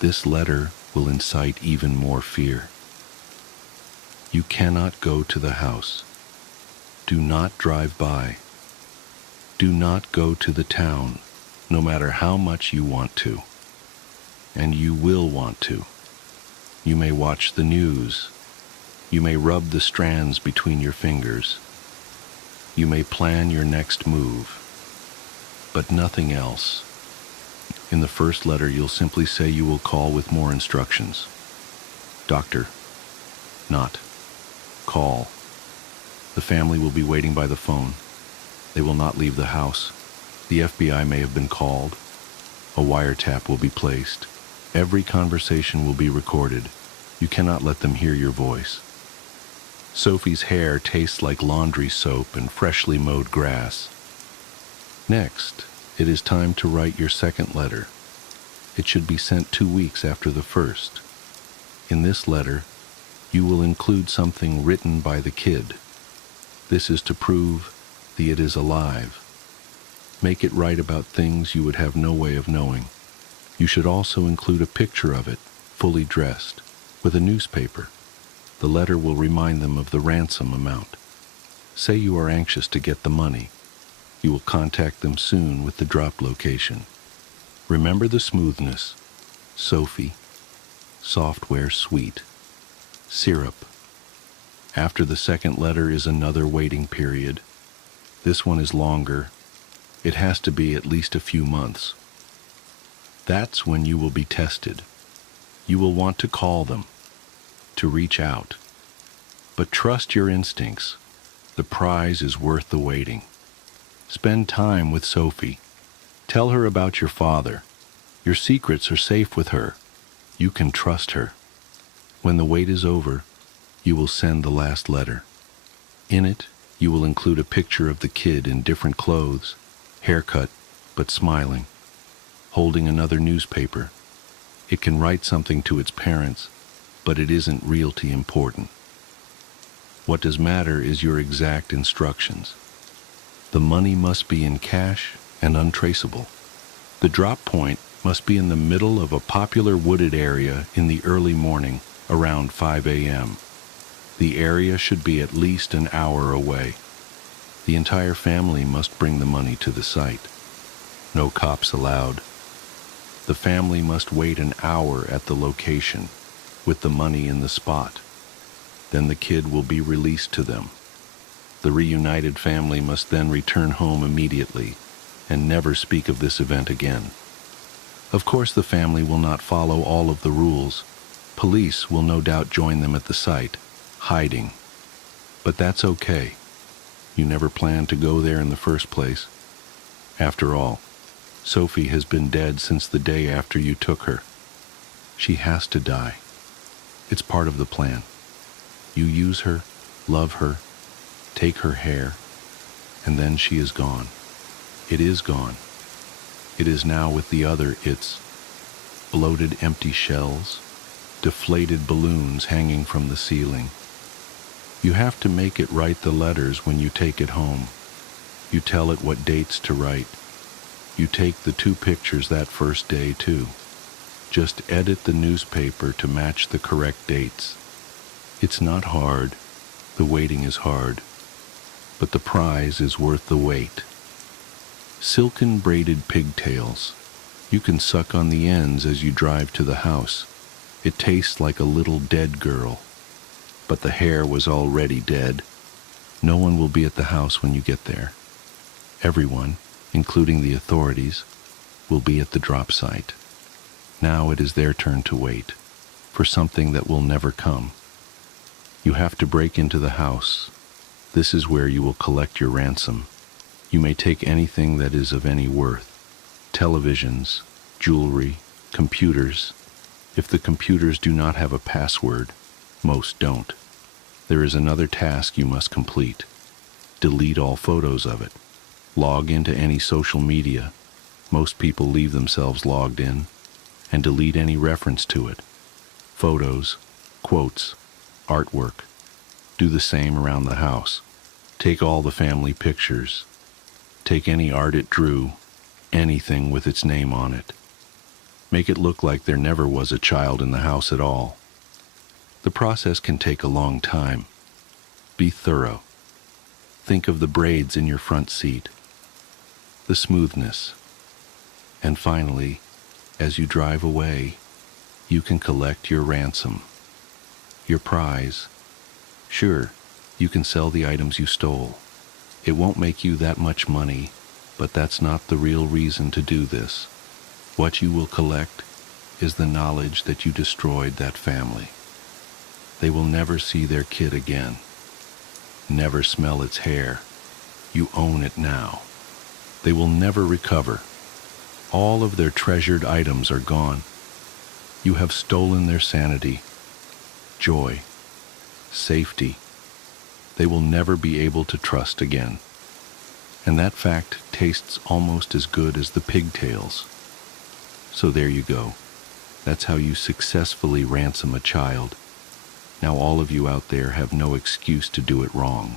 This letter will incite even more fear. You cannot go to the house. Do not drive by. Do not go to the town, no matter how much you want to. And you will want to. You may watch the news. You may rub the strands between your fingers. You may plan your next move, but nothing else. In the first letter, you'll simply say you will call with more instructions. Doctor, not call. The family will be waiting by the phone. They will not leave the house. The FBI may have been called. A wiretap will be placed. Every conversation will be recorded. You cannot let them hear your voice. Sophie's hair tastes like laundry soap and freshly mowed grass. Next, it is time to write your second letter. It should be sent 2 weeks after the first. In this letter, You will include something written by the kid. This is to prove that it is alive. Make it write about things you would have no way of knowing. You should also include a picture of it, fully dressed, with a newspaper. The letter will remind them of the ransom amount. Say you are anxious to get the money. You will contact them soon with the drop location. Remember the smoothness. Sophie. Software sweet. Syrup. After the second letter is another waiting period. This one is longer. It has to be at least a few months. That's when you will be tested. You will want to call them, to reach out. But trust your instincts. The prize is worth the waiting. Spend time with Sophie. Tell her about your father. Your secrets are safe with her. You can trust her. When the wait is over, you will send the last letter. In it, you will include a picture of the kid in different clothes, haircut, but smiling, holding another newspaper. It can write something to its parents, but it isn't realty important. What does matter is your exact instructions. The money must be in cash and untraceable. The drop point must be in the middle of a popular wooded area in the early morning, around 5 a.m. The area should be at least an hour away. The entire family must bring the money to the site. No cops allowed. The family must wait an hour at the location, with the money in the spot. Then the kid will be released to them. The reunited family must then return home immediately and never speak of this event again. Of course, the family will not follow all of the rules. Police will no doubt join them at the site, hiding. But that's okay. You never planned to go there in the first place. After all, Sophie has been dead since the day after you took her. She has to die. It's part of the plan. You use her, love her, take her hair, and then she is gone. It is gone. It is now with the other it's bloated empty shells, deflated balloons hanging from the ceiling. You have to make it write the letters when you take it home. You tell it what dates to write. You take the 2 pictures that first day too. Just edit the newspaper to match the correct dates. It's not hard. The waiting is hard. But the prize is worth the wait. Silken braided pigtails. You can suck on the ends as you drive to the house. It tastes like a little dead girl. But the hair was already dead. No one will be at the house when you get there. Everyone, including the authorities, will be at the drop site. Now it is their turn to wait, for something that will never come. You have to break into the house. This is where you will collect your ransom. You may take anything that is of any worth. Televisions, jewelry, computers. If the computers do not have a password, most don't. There is another task you must complete. Delete all photos of it. Log into any social media. Most people leave themselves logged in. And delete any reference to it. Photos, quotes, artwork. Do the same around the house. Take all the family pictures. Take any art it drew, anything with its name on it. Make it look like there never was a child in the house at all. The process can take a long time. Be thorough. Think of the braids in your front seat, the smoothness. And finally, as you drive away, you can collect your ransom, your prize. Sure, you can sell the items you stole. It won't make you that much money, but that's not the real reason to do this. What you will collect is the knowledge that you destroyed that family. They will never see their kid again, never smell its hair. You own it now. They will never recover. All of their treasured items are gone. You have stolen their sanity, joy, safety. They will never be able to trust again. And that fact tastes almost as good as the pigtails. So there you go. That's how you successfully ransom a child. Now all of you out there have no excuse to do it wrong.